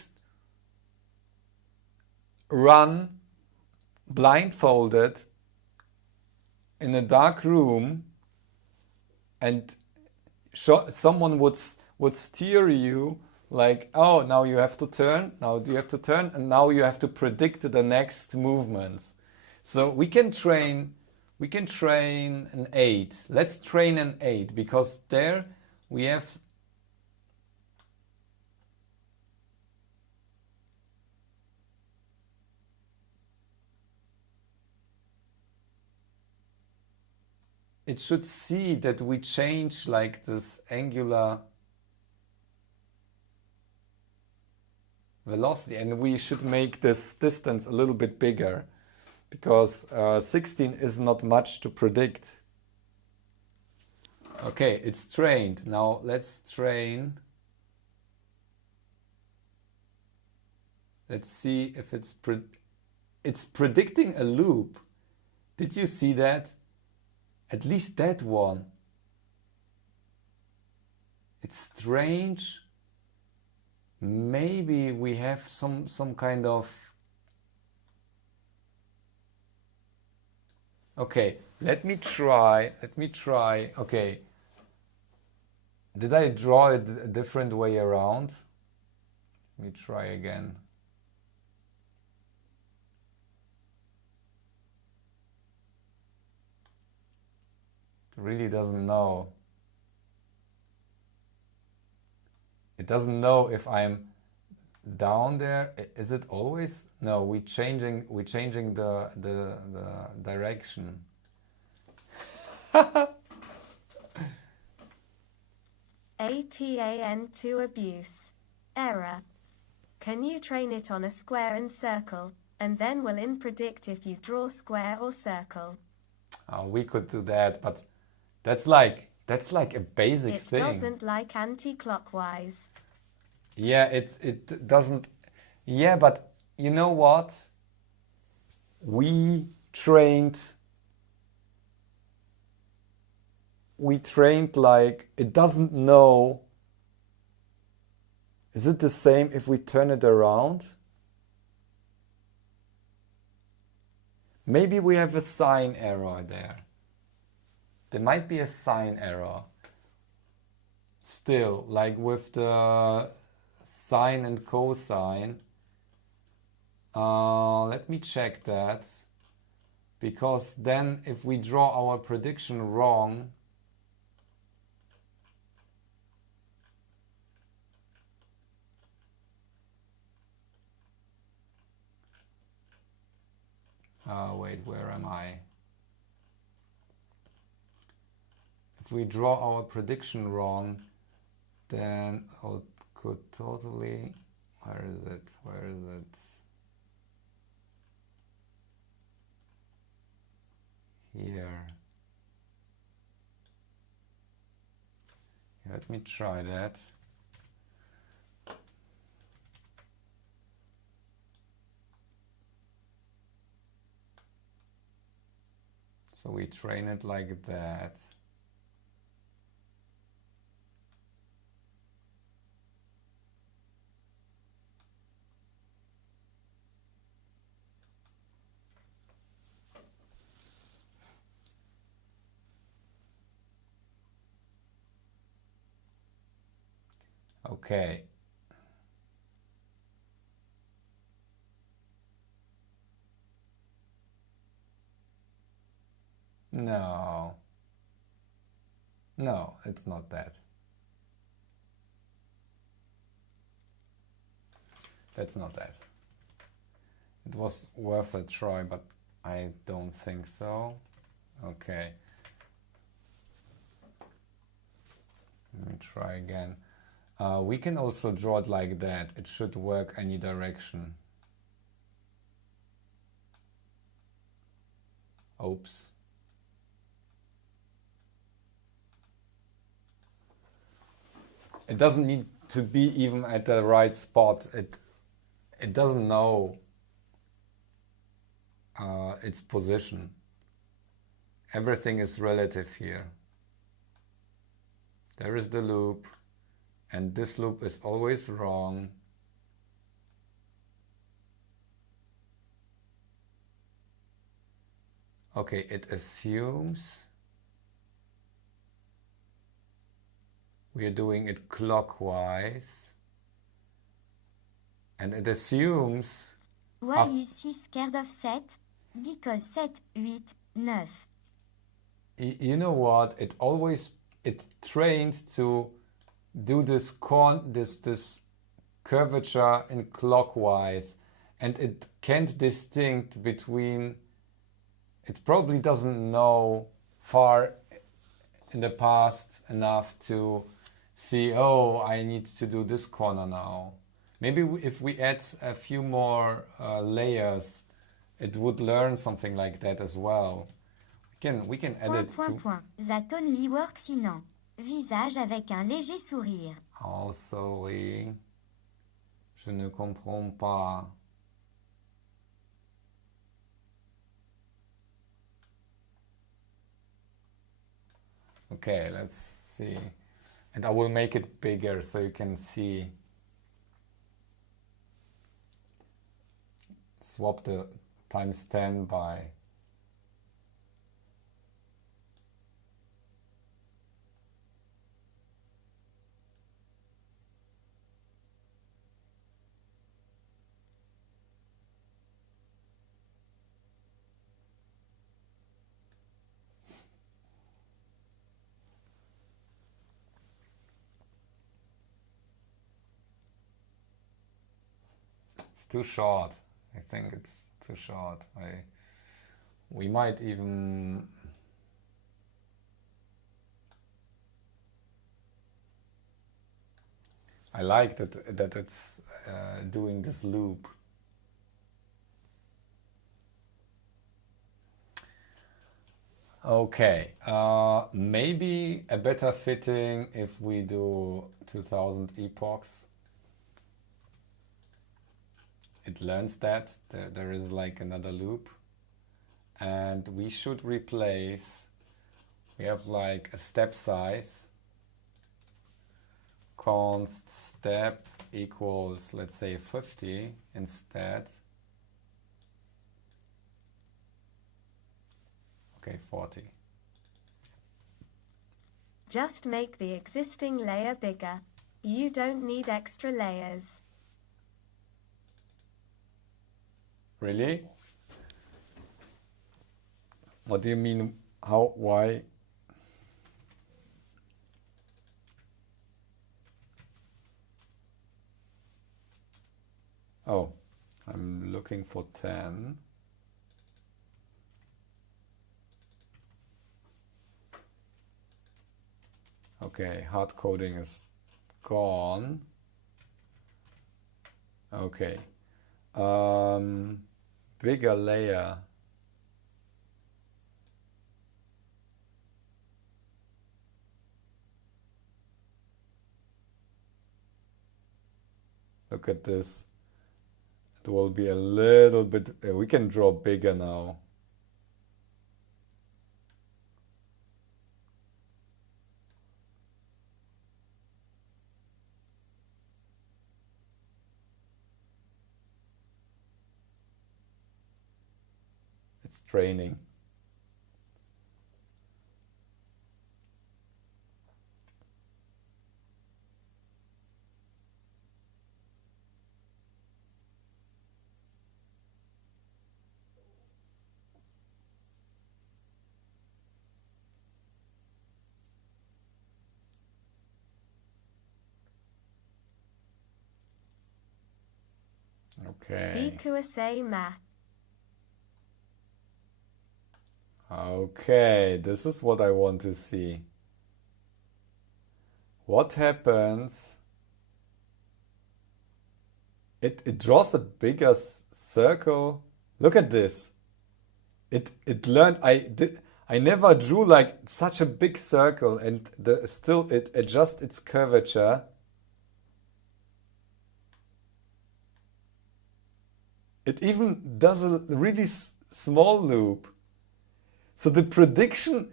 run blindfolded in a dark room and someone would steer you like, oh, now you have to turn, and now you have to predict the next movement. So we can train an 8. Let's train an 8 because there we have it should see that we change like this angular velocity, and we should make this distance a little bit bigger because 16 is not much to predict. Okay, it's trained. Now let's train. Let's see if it's predicting a loop. Did you see that? At least that one. It's strange. Maybe we have some kind of... Okay, let me try. Okay. Did I draw it a different way around? Let me try again. It really doesn't know. It doesn't know if I'm down there. Is it always? No, we're changing the direction. ATAN2 abuse. Error. Can you train it on a square and circle, and then will it predict if you draw square or circle? We could do that, but that's like a basic thing. It doesn't like anti-clockwise. Yeah, it doesn't. Yeah, but you know what? We trained like it doesn't know. Is it the same if we turn it around? Maybe we have a sign error there. There might be a sign error. Still, like with the sine and cosine. Let me check that. Because then if we draw our prediction wrong, wait, where am I? If we draw our prediction wrong, then it could totally... Where is it? here. Let me try that. So we train it like that. Okay. No. No, it's not that. That's not that. It was worth a try, but I don't think so. Okay. Let me try again. We can also draw it like that. It should work any direction. Oops. It doesn't need to be even at the right spot. It doesn't know its position. Everything is relative here. There is the loop, and this loop is always wrong. Okay, it assumes we are doing it clockwise, and it assumes. Why is he scared of set? Because set, 8, 9. You know what? It trained to do this curvature in clockwise, and it can't distinct between. It probably doesn't know far in the past enough to see, oh, I need to do this corner now. Maybe if we add a few more layers, it would learn something like that as well. We can add it to... That only works in an. Visage avec un léger sourire. Oh, sorry. Je ne comprends pas. Okay, let's see. And I will make it bigger so you can see. Swap the times 10 by. It's too short. I think it's too short. We might even... I like that it's doing this loop. Okay, maybe a better fitting if we do 2000 epochs. It learns that there is like another loop, and we should replace, we have like a step size, const step equals, let's say 50 instead. Okay, 40. Just make the existing layer bigger. You don't need extra layers. Really? What do you mean? How? Why? Oh, I'm looking for 10. Okay, hard coding is gone. Okay. Bigger layer. Look at this. It will be a little bit, we can draw bigger now. It's training. Okay. BQSA math. Okay, this is what I want to see. What happens? It draws a bigger circle. Look at this. It learned. I never drew like such a big circle, and still it adjusts its curvature. It even does a really small loop. So the prediction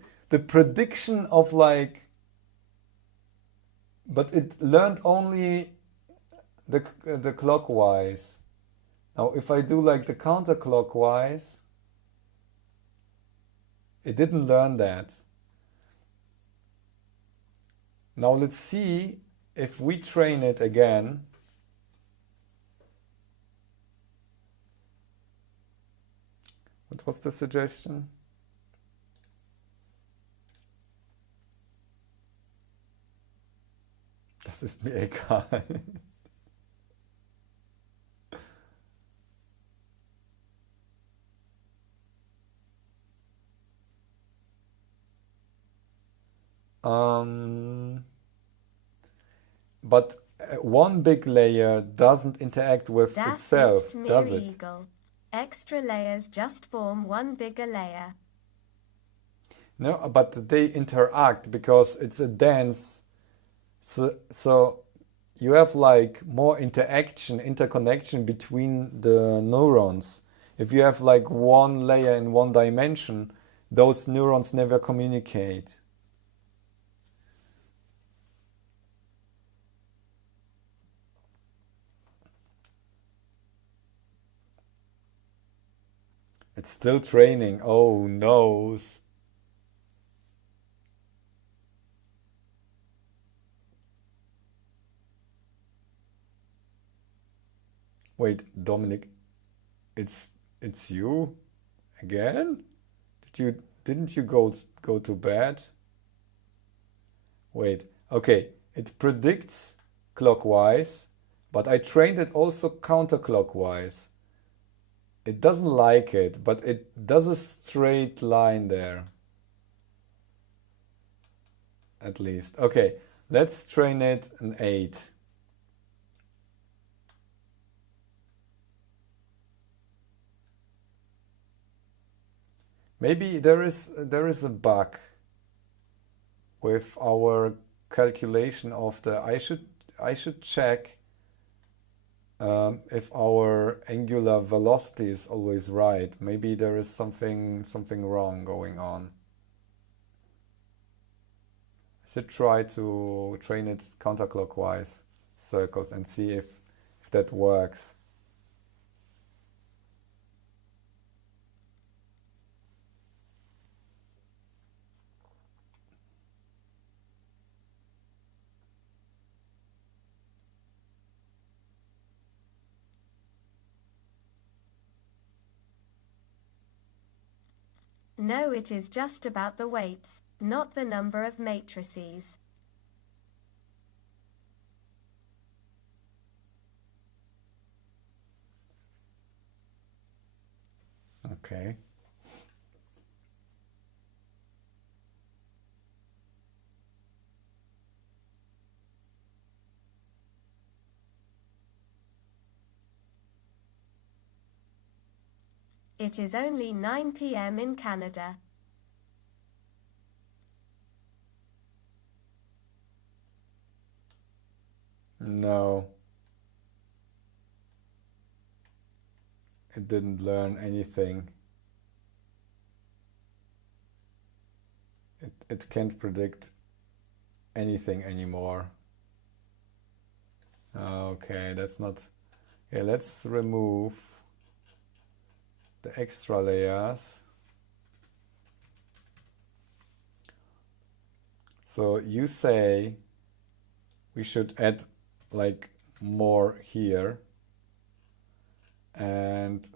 of like, but it learned only the clockwise. Now if I do like the counterclockwise, it didn't learn that. Now let's see if we train it again. What was the suggestion? Das ist mir egal. But one big layer doesn't interact with Das itself, ist mir does it? egal. Extra layers just form one bigger layer. No, but they interact because it's a dance. So you have like more interconnection between the neurons. If you have like one layer in one dimension, those neurons never communicate. It's still training. Oh no. Wait, Dominic, it's you again? Didn't you go to bed? Wait, okay, it predicts clockwise, but I trained it also counterclockwise. It doesn't like it, but it does a straight line there. At least. Okay, let's train it an 8. Maybe there is a bug with our calculation of the. I should check if our angular velocity is always right. Maybe there is something wrong going on. I should try to train it counterclockwise circles and see if that works. No, it is just about the weights, not the number of matrices. Okay. It is only 9 p.m. in Canada. No. it didn't learn anything. It can't predict anything anymore. Okay, that's not... Okay, let's remove the extra layers. So you say we should add like more here and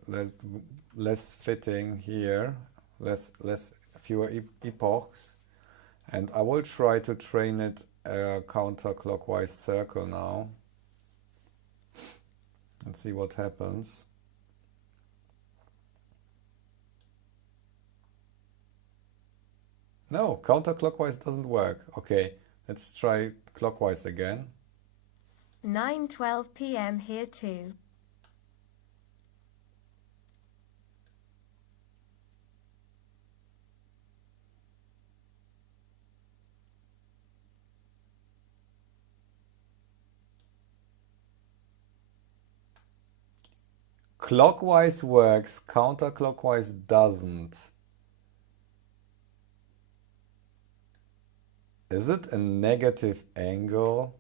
less fitting here, fewer epochs. And I will try to train it a counterclockwise circle now and see what happens. No, counterclockwise doesn't work. Okay, let's try clockwise again. 9:12 p.m. here too. Clockwise works, counterclockwise doesn't. Is it a negative angle?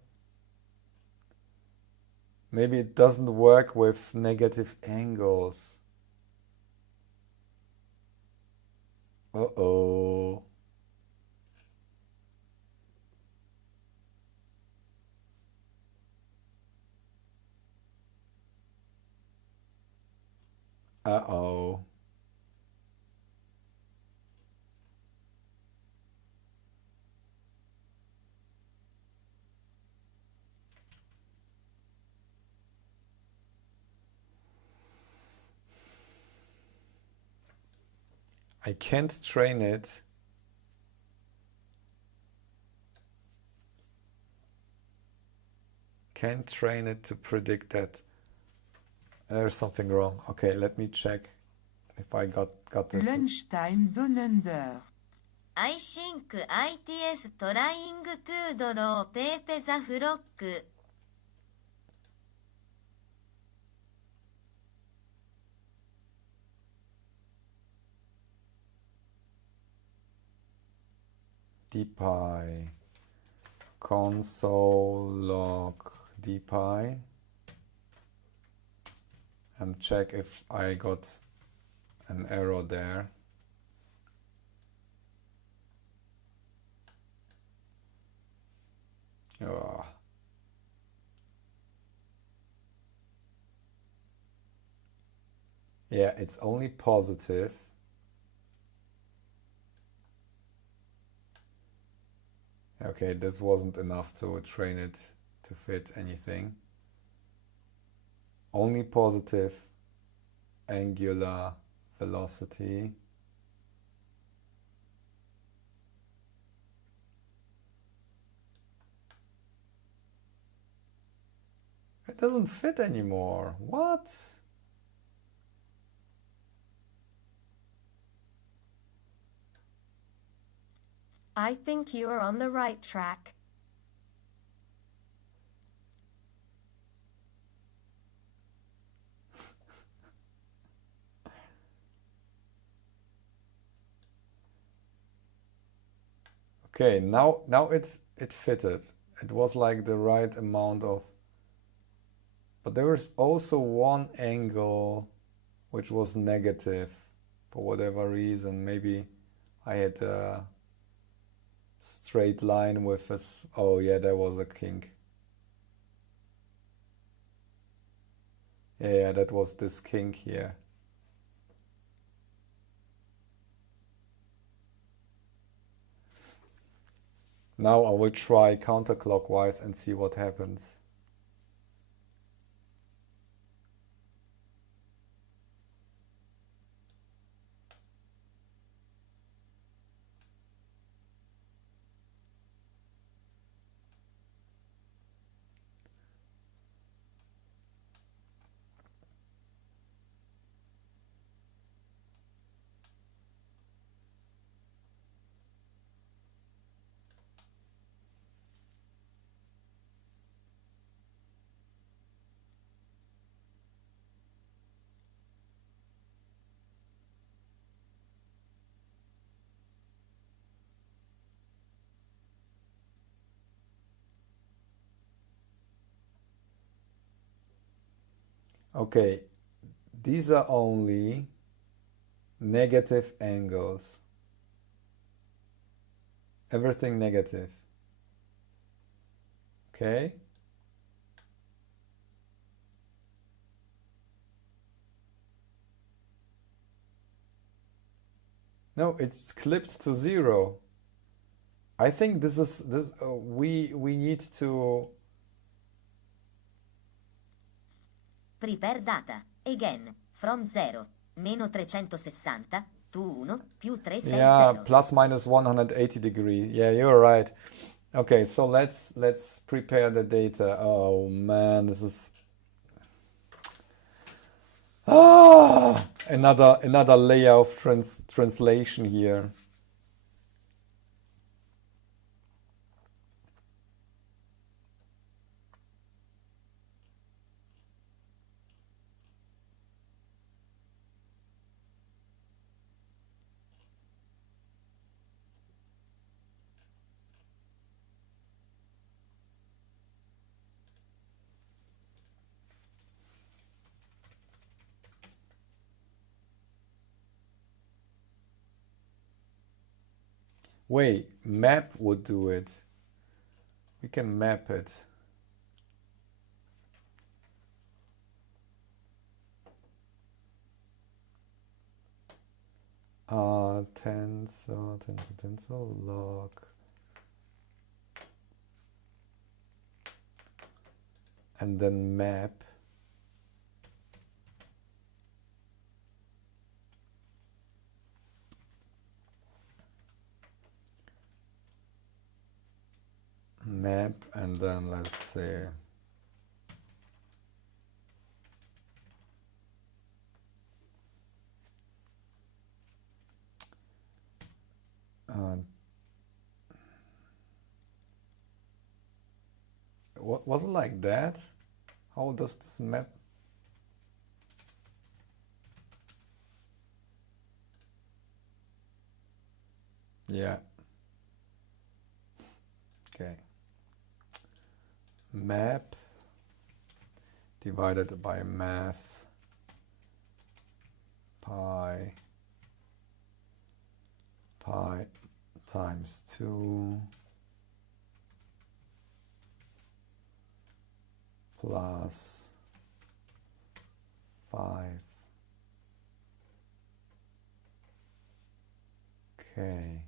Maybe it doesn't work with negative angles. Uh-oh. Uh-oh. I can't train it. Can't train it to predict that. There's something wrong. Okay, let me check if I got this. Lunchtime down under. I think ITS trying to draw Pepe the Frog. dpi console log dpi and check if I got an error there. Oh. Yeah, it's only positive. Okay, this wasn't enough to train it to fit anything. Only positive angular velocity. It doesn't fit anymore. What? I think you are on the right track. Okay, now it fitted. It was like the right amount of, but there was also one angle which was negative for whatever reason. Maybe I had a straight line with a, oh yeah, there was a kink. Yeah, that was this kink here. Now I will try counterclockwise and see what happens. Okay, these are only negative angles. Everything negative. Okay. No, it's clipped to 0. I think this is we need to Prepare data. Again. From 0. Meno 360 to 1 più 360. yeah, plus minus 180 degree. Yeah, you're right. Okay, so let's prepare the data. Oh man, this is another layer of translation here. Wait, map would do it. We can map it. Tensor log. And then map. Map, and then let's say what was it like that? How does this map? Yeah. Okay. Map divided by math pi times 2 plus 5. Okay,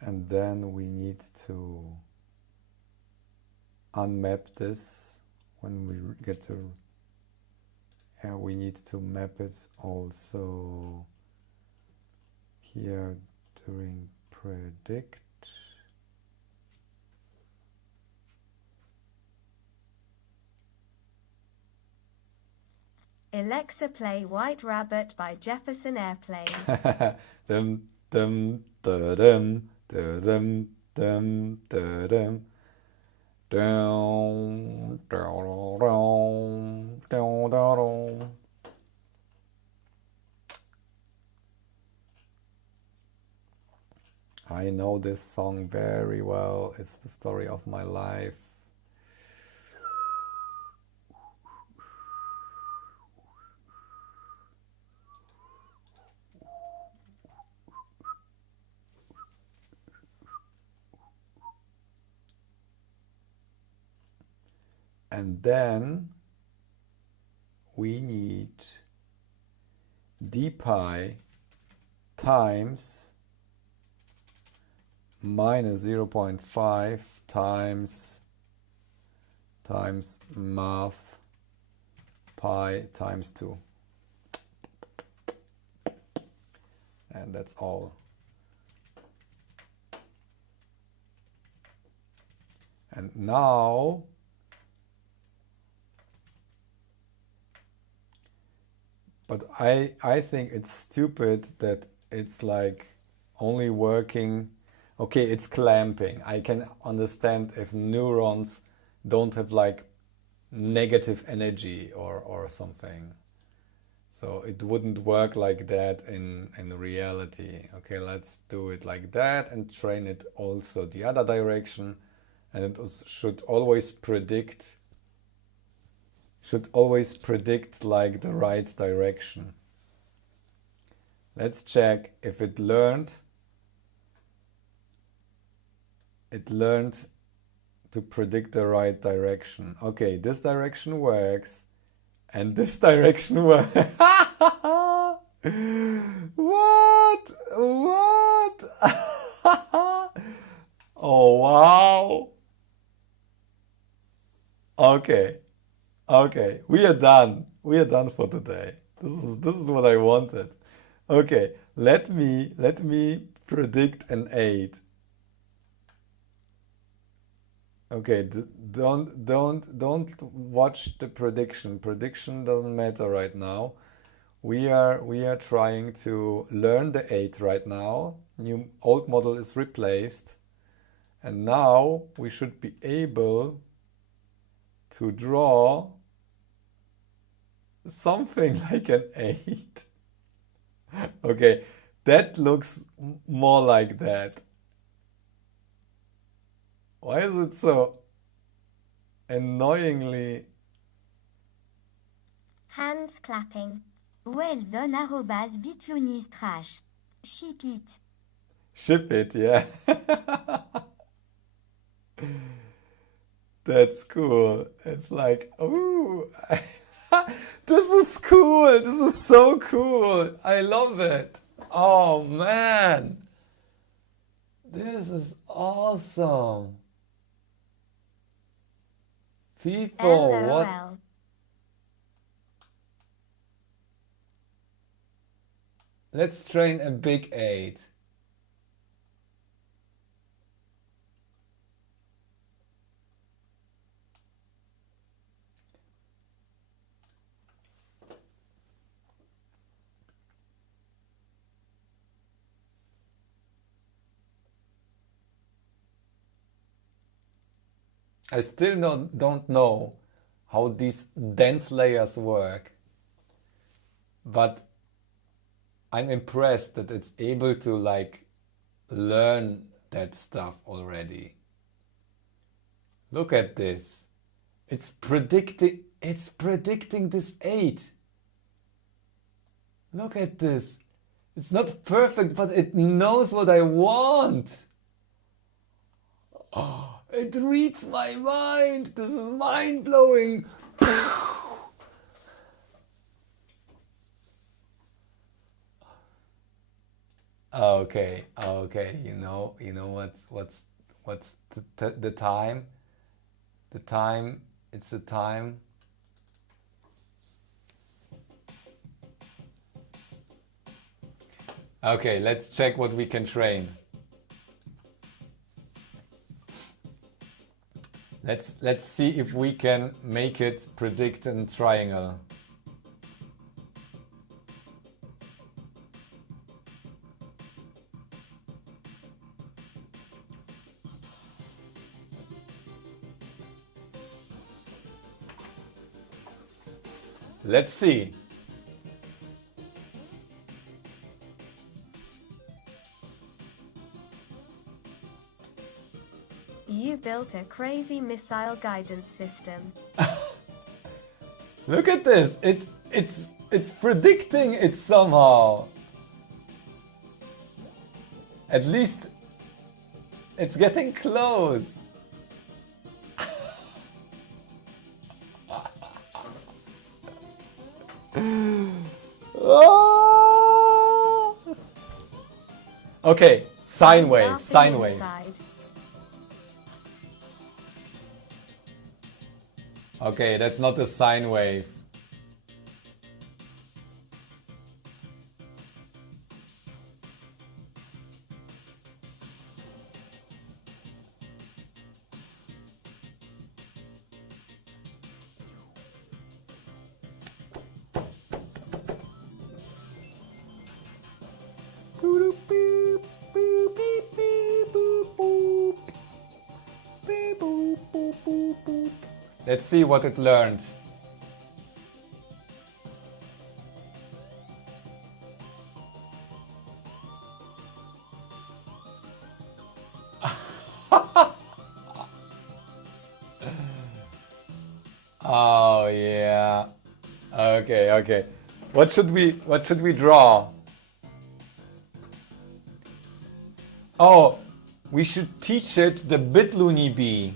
and then we need to unmap this when we get to, yeah, we need to map it also here during predict. Alexa, play White Rabbit by Jefferson Airplane. Dum dum da dum da dum dum da dum down down down down. I know this song very well. It's the story of my life. And then we need d pi times minus 0.5 times math pi times 2. And that's all. And now but I think it's stupid that it's like only working. Okay, it's clamping. I can understand if neurons don't have like negative energy or something. So it wouldn't work like that in reality. Okay, let's do it like that and train it also the other direction. And it should always predict should always predict like the right direction. Let's check if it learned. It learned to predict the right direction. Okay, this direction works. And this direction works. What? What? Oh, wow. Okay. Okay, we are done. We are done for today. This is what I wanted. Okay, let me predict an 8. Okay, don't watch the prediction. Prediction doesn't matter right now. We are trying to learn the 8 right now. Old model is replaced. And now we should be able to draw something like an 8. Okay, that looks more like that. Why is it so annoyingly? Hands clapping. Well done @bitluni's trash. Ship it. Ship it, yeah. That's cool. It's like, ooh, this is cool. This is so cool. I love it. Oh man. This is awesome. People, what? LOL. Let's train a big 8. I still don't know how these dense layers work, but I'm impressed that it's able to like learn that stuff already. Look at this. It's predicting this 8. Look at this. It's not perfect, but it knows what I want. Oh, it reads my mind. This is mind-blowing. Okay. You know what's the time? The time. It's the time. Okay, let's check what we can train. Let's see if we can make it predict a triangle. Let's see. You built a crazy missile guidance system. Look at this. It's predicting it somehow. At least it's getting close. Oh! Okay, sine wave, sine wave. Okay, that's not a sine wave. Let's see what it learned. Oh yeah. Okay, okay. What should we draw? Oh, we should teach it the bitluni bee.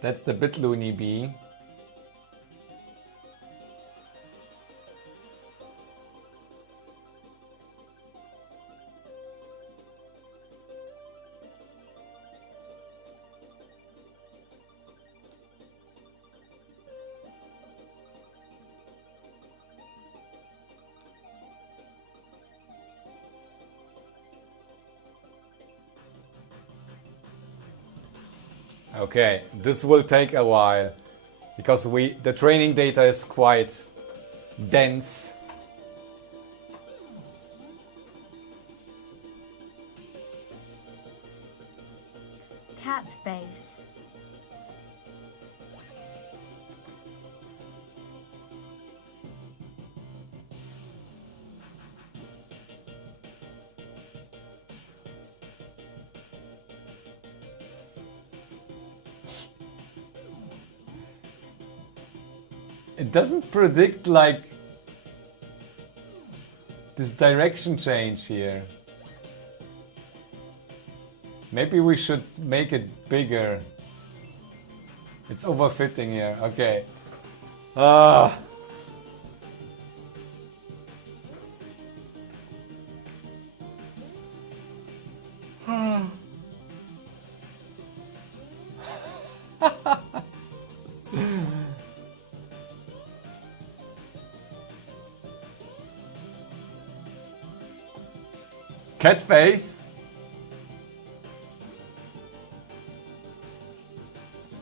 That's the bitluni bee. Okay, this will take a while because the training data is quite dense. Cat face. It doesn't predict like this direction change here. Maybe we should make it bigger. It's overfitting here. Okay. Ah. Cat face.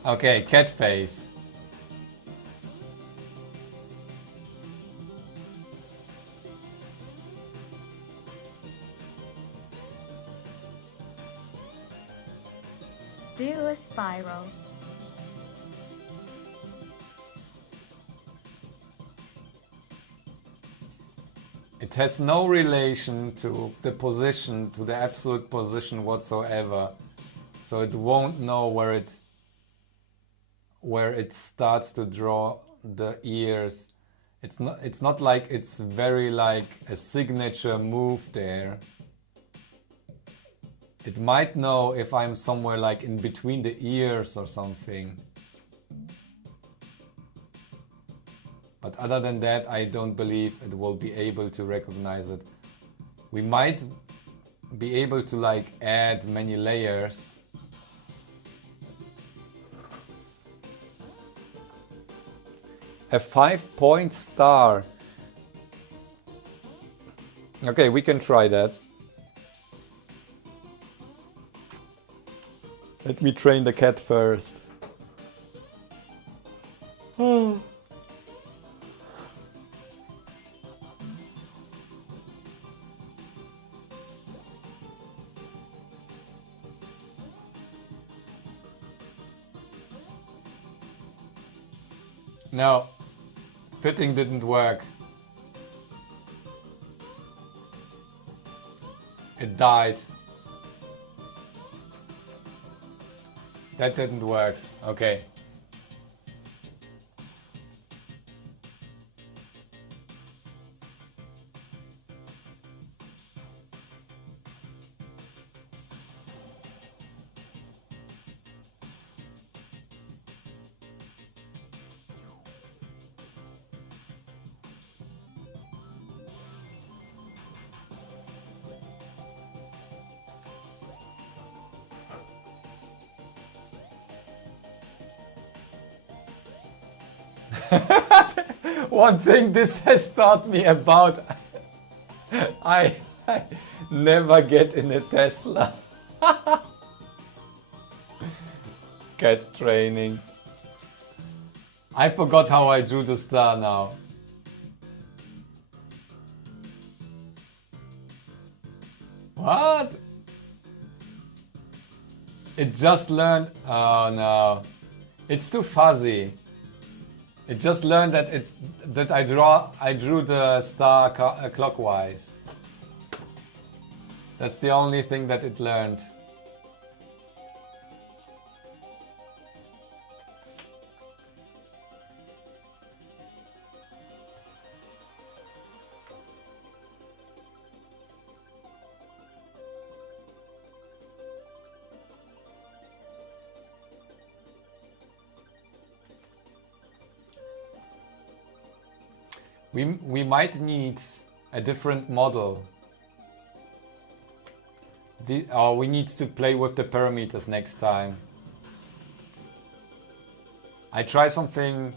Okay, cat face. Do a spiral. It has no relation to the position, to the absolute position whatsoever. So it won't know where it starts to draw the ears. It's not like it's very like a signature move there. It might know if I'm somewhere like in between the ears or something. But other than that, I don't believe it will be able to recognize it. We might be able to like add many layers. A 5-point star. Okay, we can try that. Let me train the cat first. Oh. No, fitting didn't work. It died. That didn't work. Okay. One thing this has taught me about, I never get in a Tesla. Cat training. I forgot how I drew the star now. What? It just learned. Oh no. It's too fuzzy. It just learned that I drew the star clockwise. That's the only thing that it learned. We might need a different model. Or we need to play with the parameters next time. I try something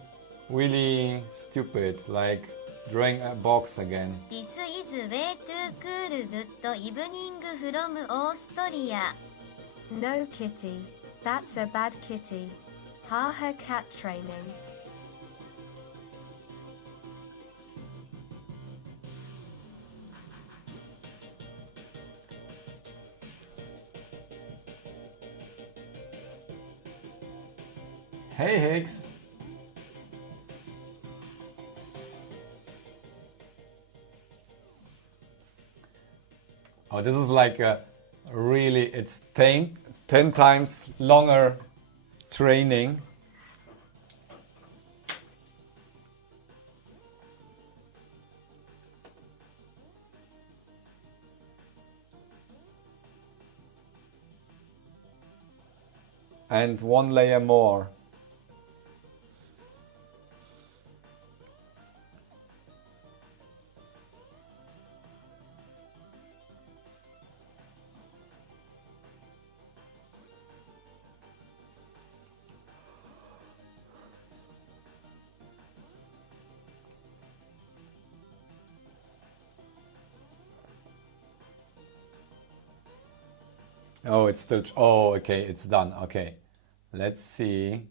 really stupid, like drawing a box again. This is way too cool. Good evening from Australia. No kitty. That's a bad kitty. Ha ha cat training. Hey Higgs! Oh, this is like a really, it's 10 times longer training. And one layer more. Oh, it's still, oh, okay, it's done. Okay, let's see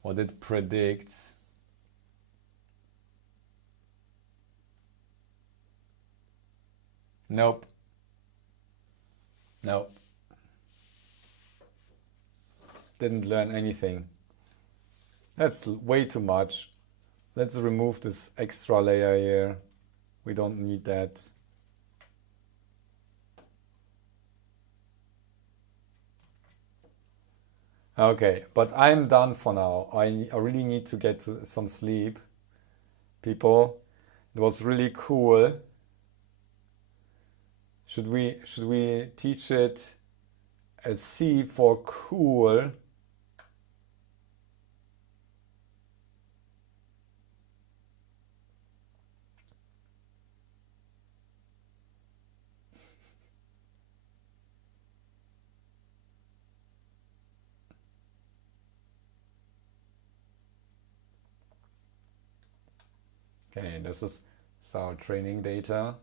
what it predicts. Nope. Nope. Didn't learn anything. That's way too much. Let's remove this extra layer here. We don't need that. Okay, but I'm done for now. I really need to get some sleep. People, it was really cool. Should we teach it as C for cool? Okay, this is our training data.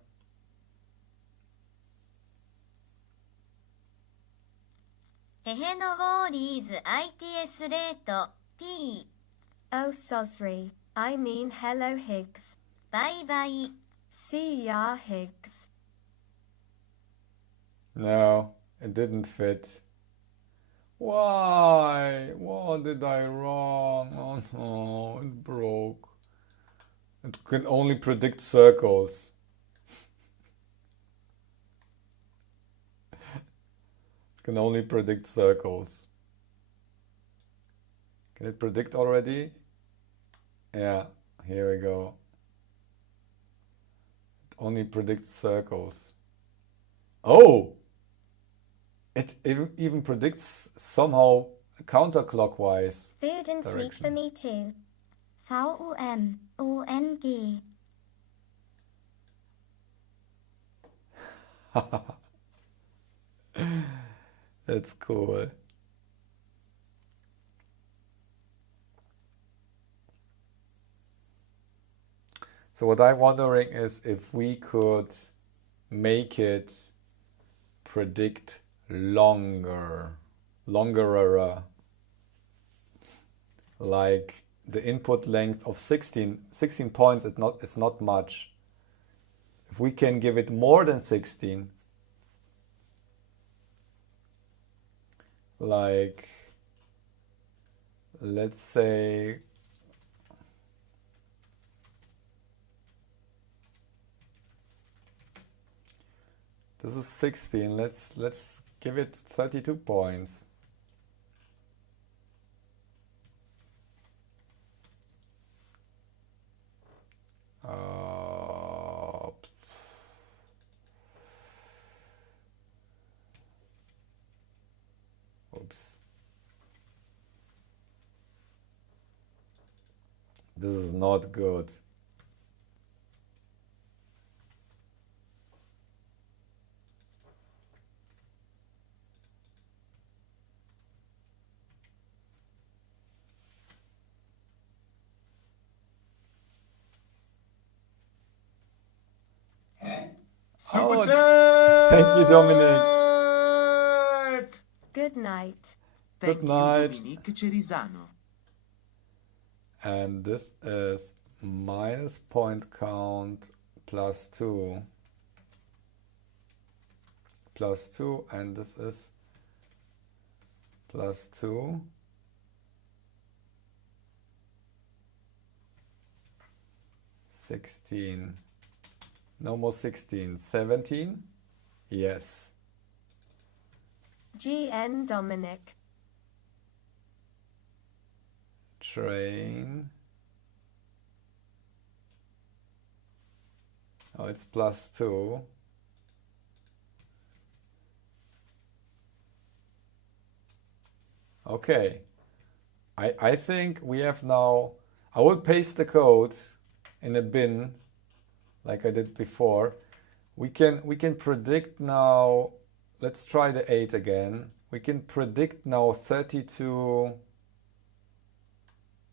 Tehenogories ITS rate P. Oh Sosri, I mean hello Higgs. Bye bye. See ya Higgs. No, it didn't fit. Why? What did I wrong? Oh no, it broke. It can only predict circles. It can only predict circles. Can it predict already? Yeah, here we go. It only predicts circles. Oh! It even predicts somehow counterclockwise. Food and sleep for me too. VUMONG. That's cool. So what I'm wondering is if we could make it predict longer, like the input length of 16 points. It's not much. If we can give it more than 16, like let's say This is 16. Let's give it 32 points. Oops. This is not good. Super chat! Thank you, Dominic. Good night. Good Thank night. you, Dominique Cerisano. And this is minus point count plus 2. Plus 2, and this is plus 2. $16. No more 16. 17? Yes. GN Dominic. Train. Oh, it's plus 2. Okay. I think we have now, I will paste the code in a bin like I did before. We can predict now, let's try the 8 again. We can predict now 32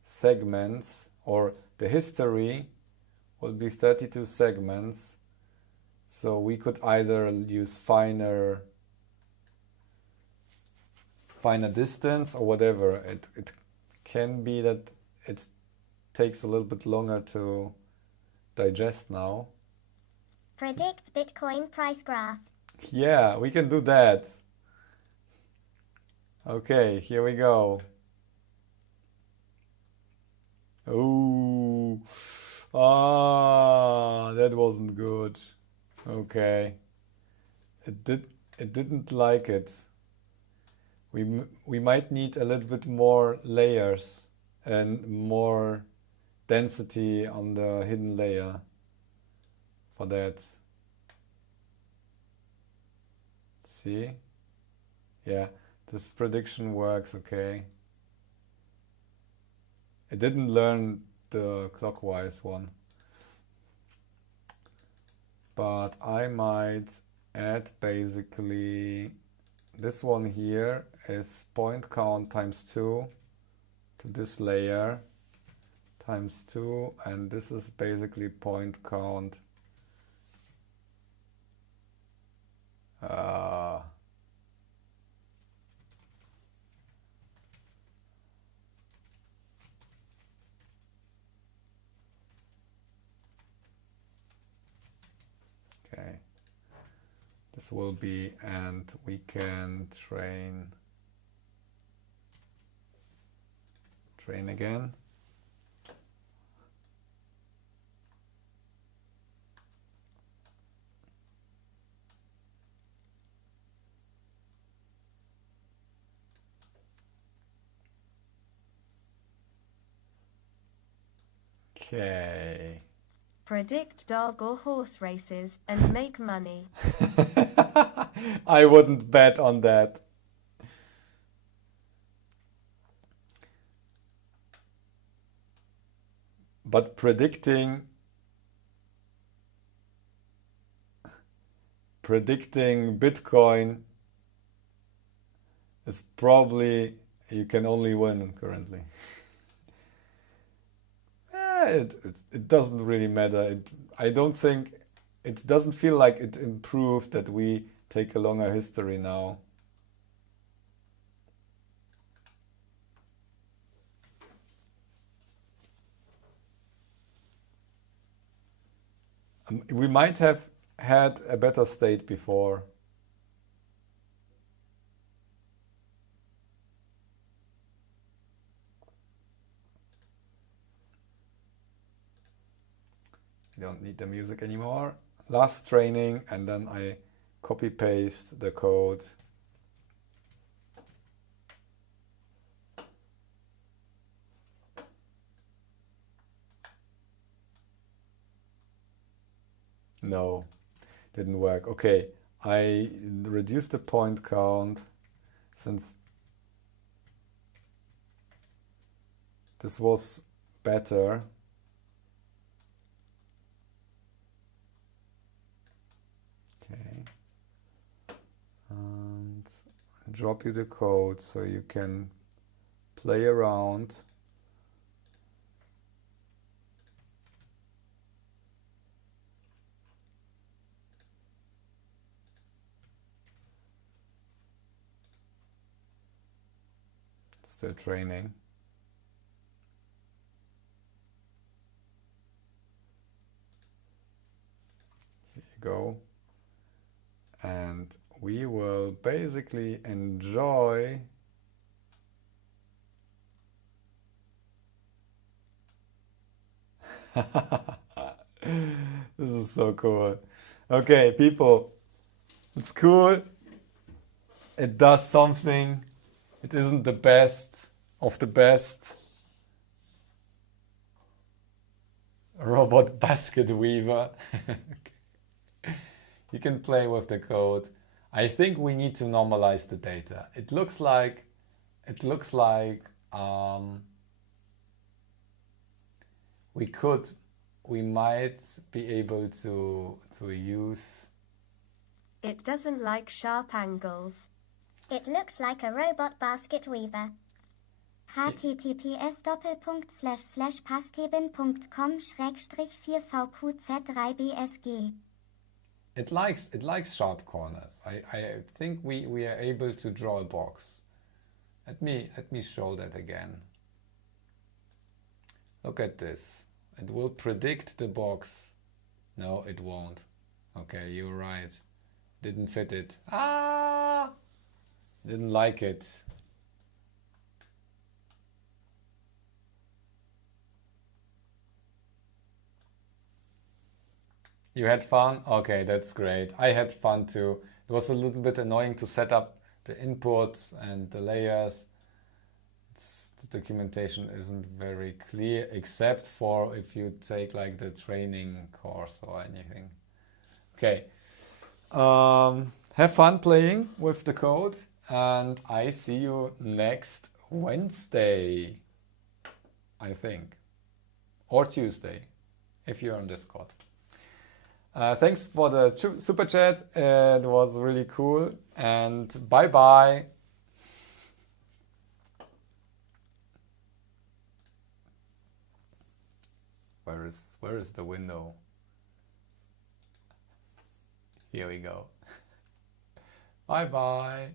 segments, or the history will be 32 segments. So we could either use finer distance or whatever. It can be that it takes a little bit longer to digest now. Predict Bitcoin price graph. Yeah, we can do that. Okay, here we go. Oh, that wasn't good. Okay, it didn't like it. We might need a little bit more layers and more density on the hidden layer for that. See? Yeah, this prediction works okay. It didn't learn the clockwise one. But I might add basically this one here is point count times 2 to this layer times 2, and this is basically point count okay, this will be, and we can train again. Okay. Predict dog or horse races and make money. I wouldn't bet on that. But predicting Bitcoin is probably, you can only win currently. It doesn't really matter. I don't think, it doesn't feel like it improved that we take a longer history now. We might have had a better state before. Don't need the music anymore. Last training, and then I copy paste the code. No, didn't work. Okay, I reduced the point count since this was better. Okay, and I drop you the code so you can play around. Still training. Here you go. And we will basically enjoy this is so cool. Okay, people, it's cool. It does something. It isn't the best of the best. Robot basket weaver. You can play with the code. I think we need to normalize the data. It looks like we might be able to use. It doesn't like sharp angles. It looks like a robot basket weaver. https://pasteben.com/4vqz3bsg. It likes sharp corners. I think we are able to draw a box. Let me show that again. Look at this. It will predict the box. No, it won't. Okay, you're right. Didn't fit it. Ah! Didn't like it. You had fun? Okay, that's great. I had fun too. It was a little bit annoying to set up the inputs and the layers. The documentation isn't very clear, except for if you take like the training course or anything. Okay. Have fun playing with the code, and I see you next Wednesday, I think, or Tuesday, if you're on Discord. Thanks for the super chat. It was really cool, and bye bye. Where is the window? Here we go. Bye bye.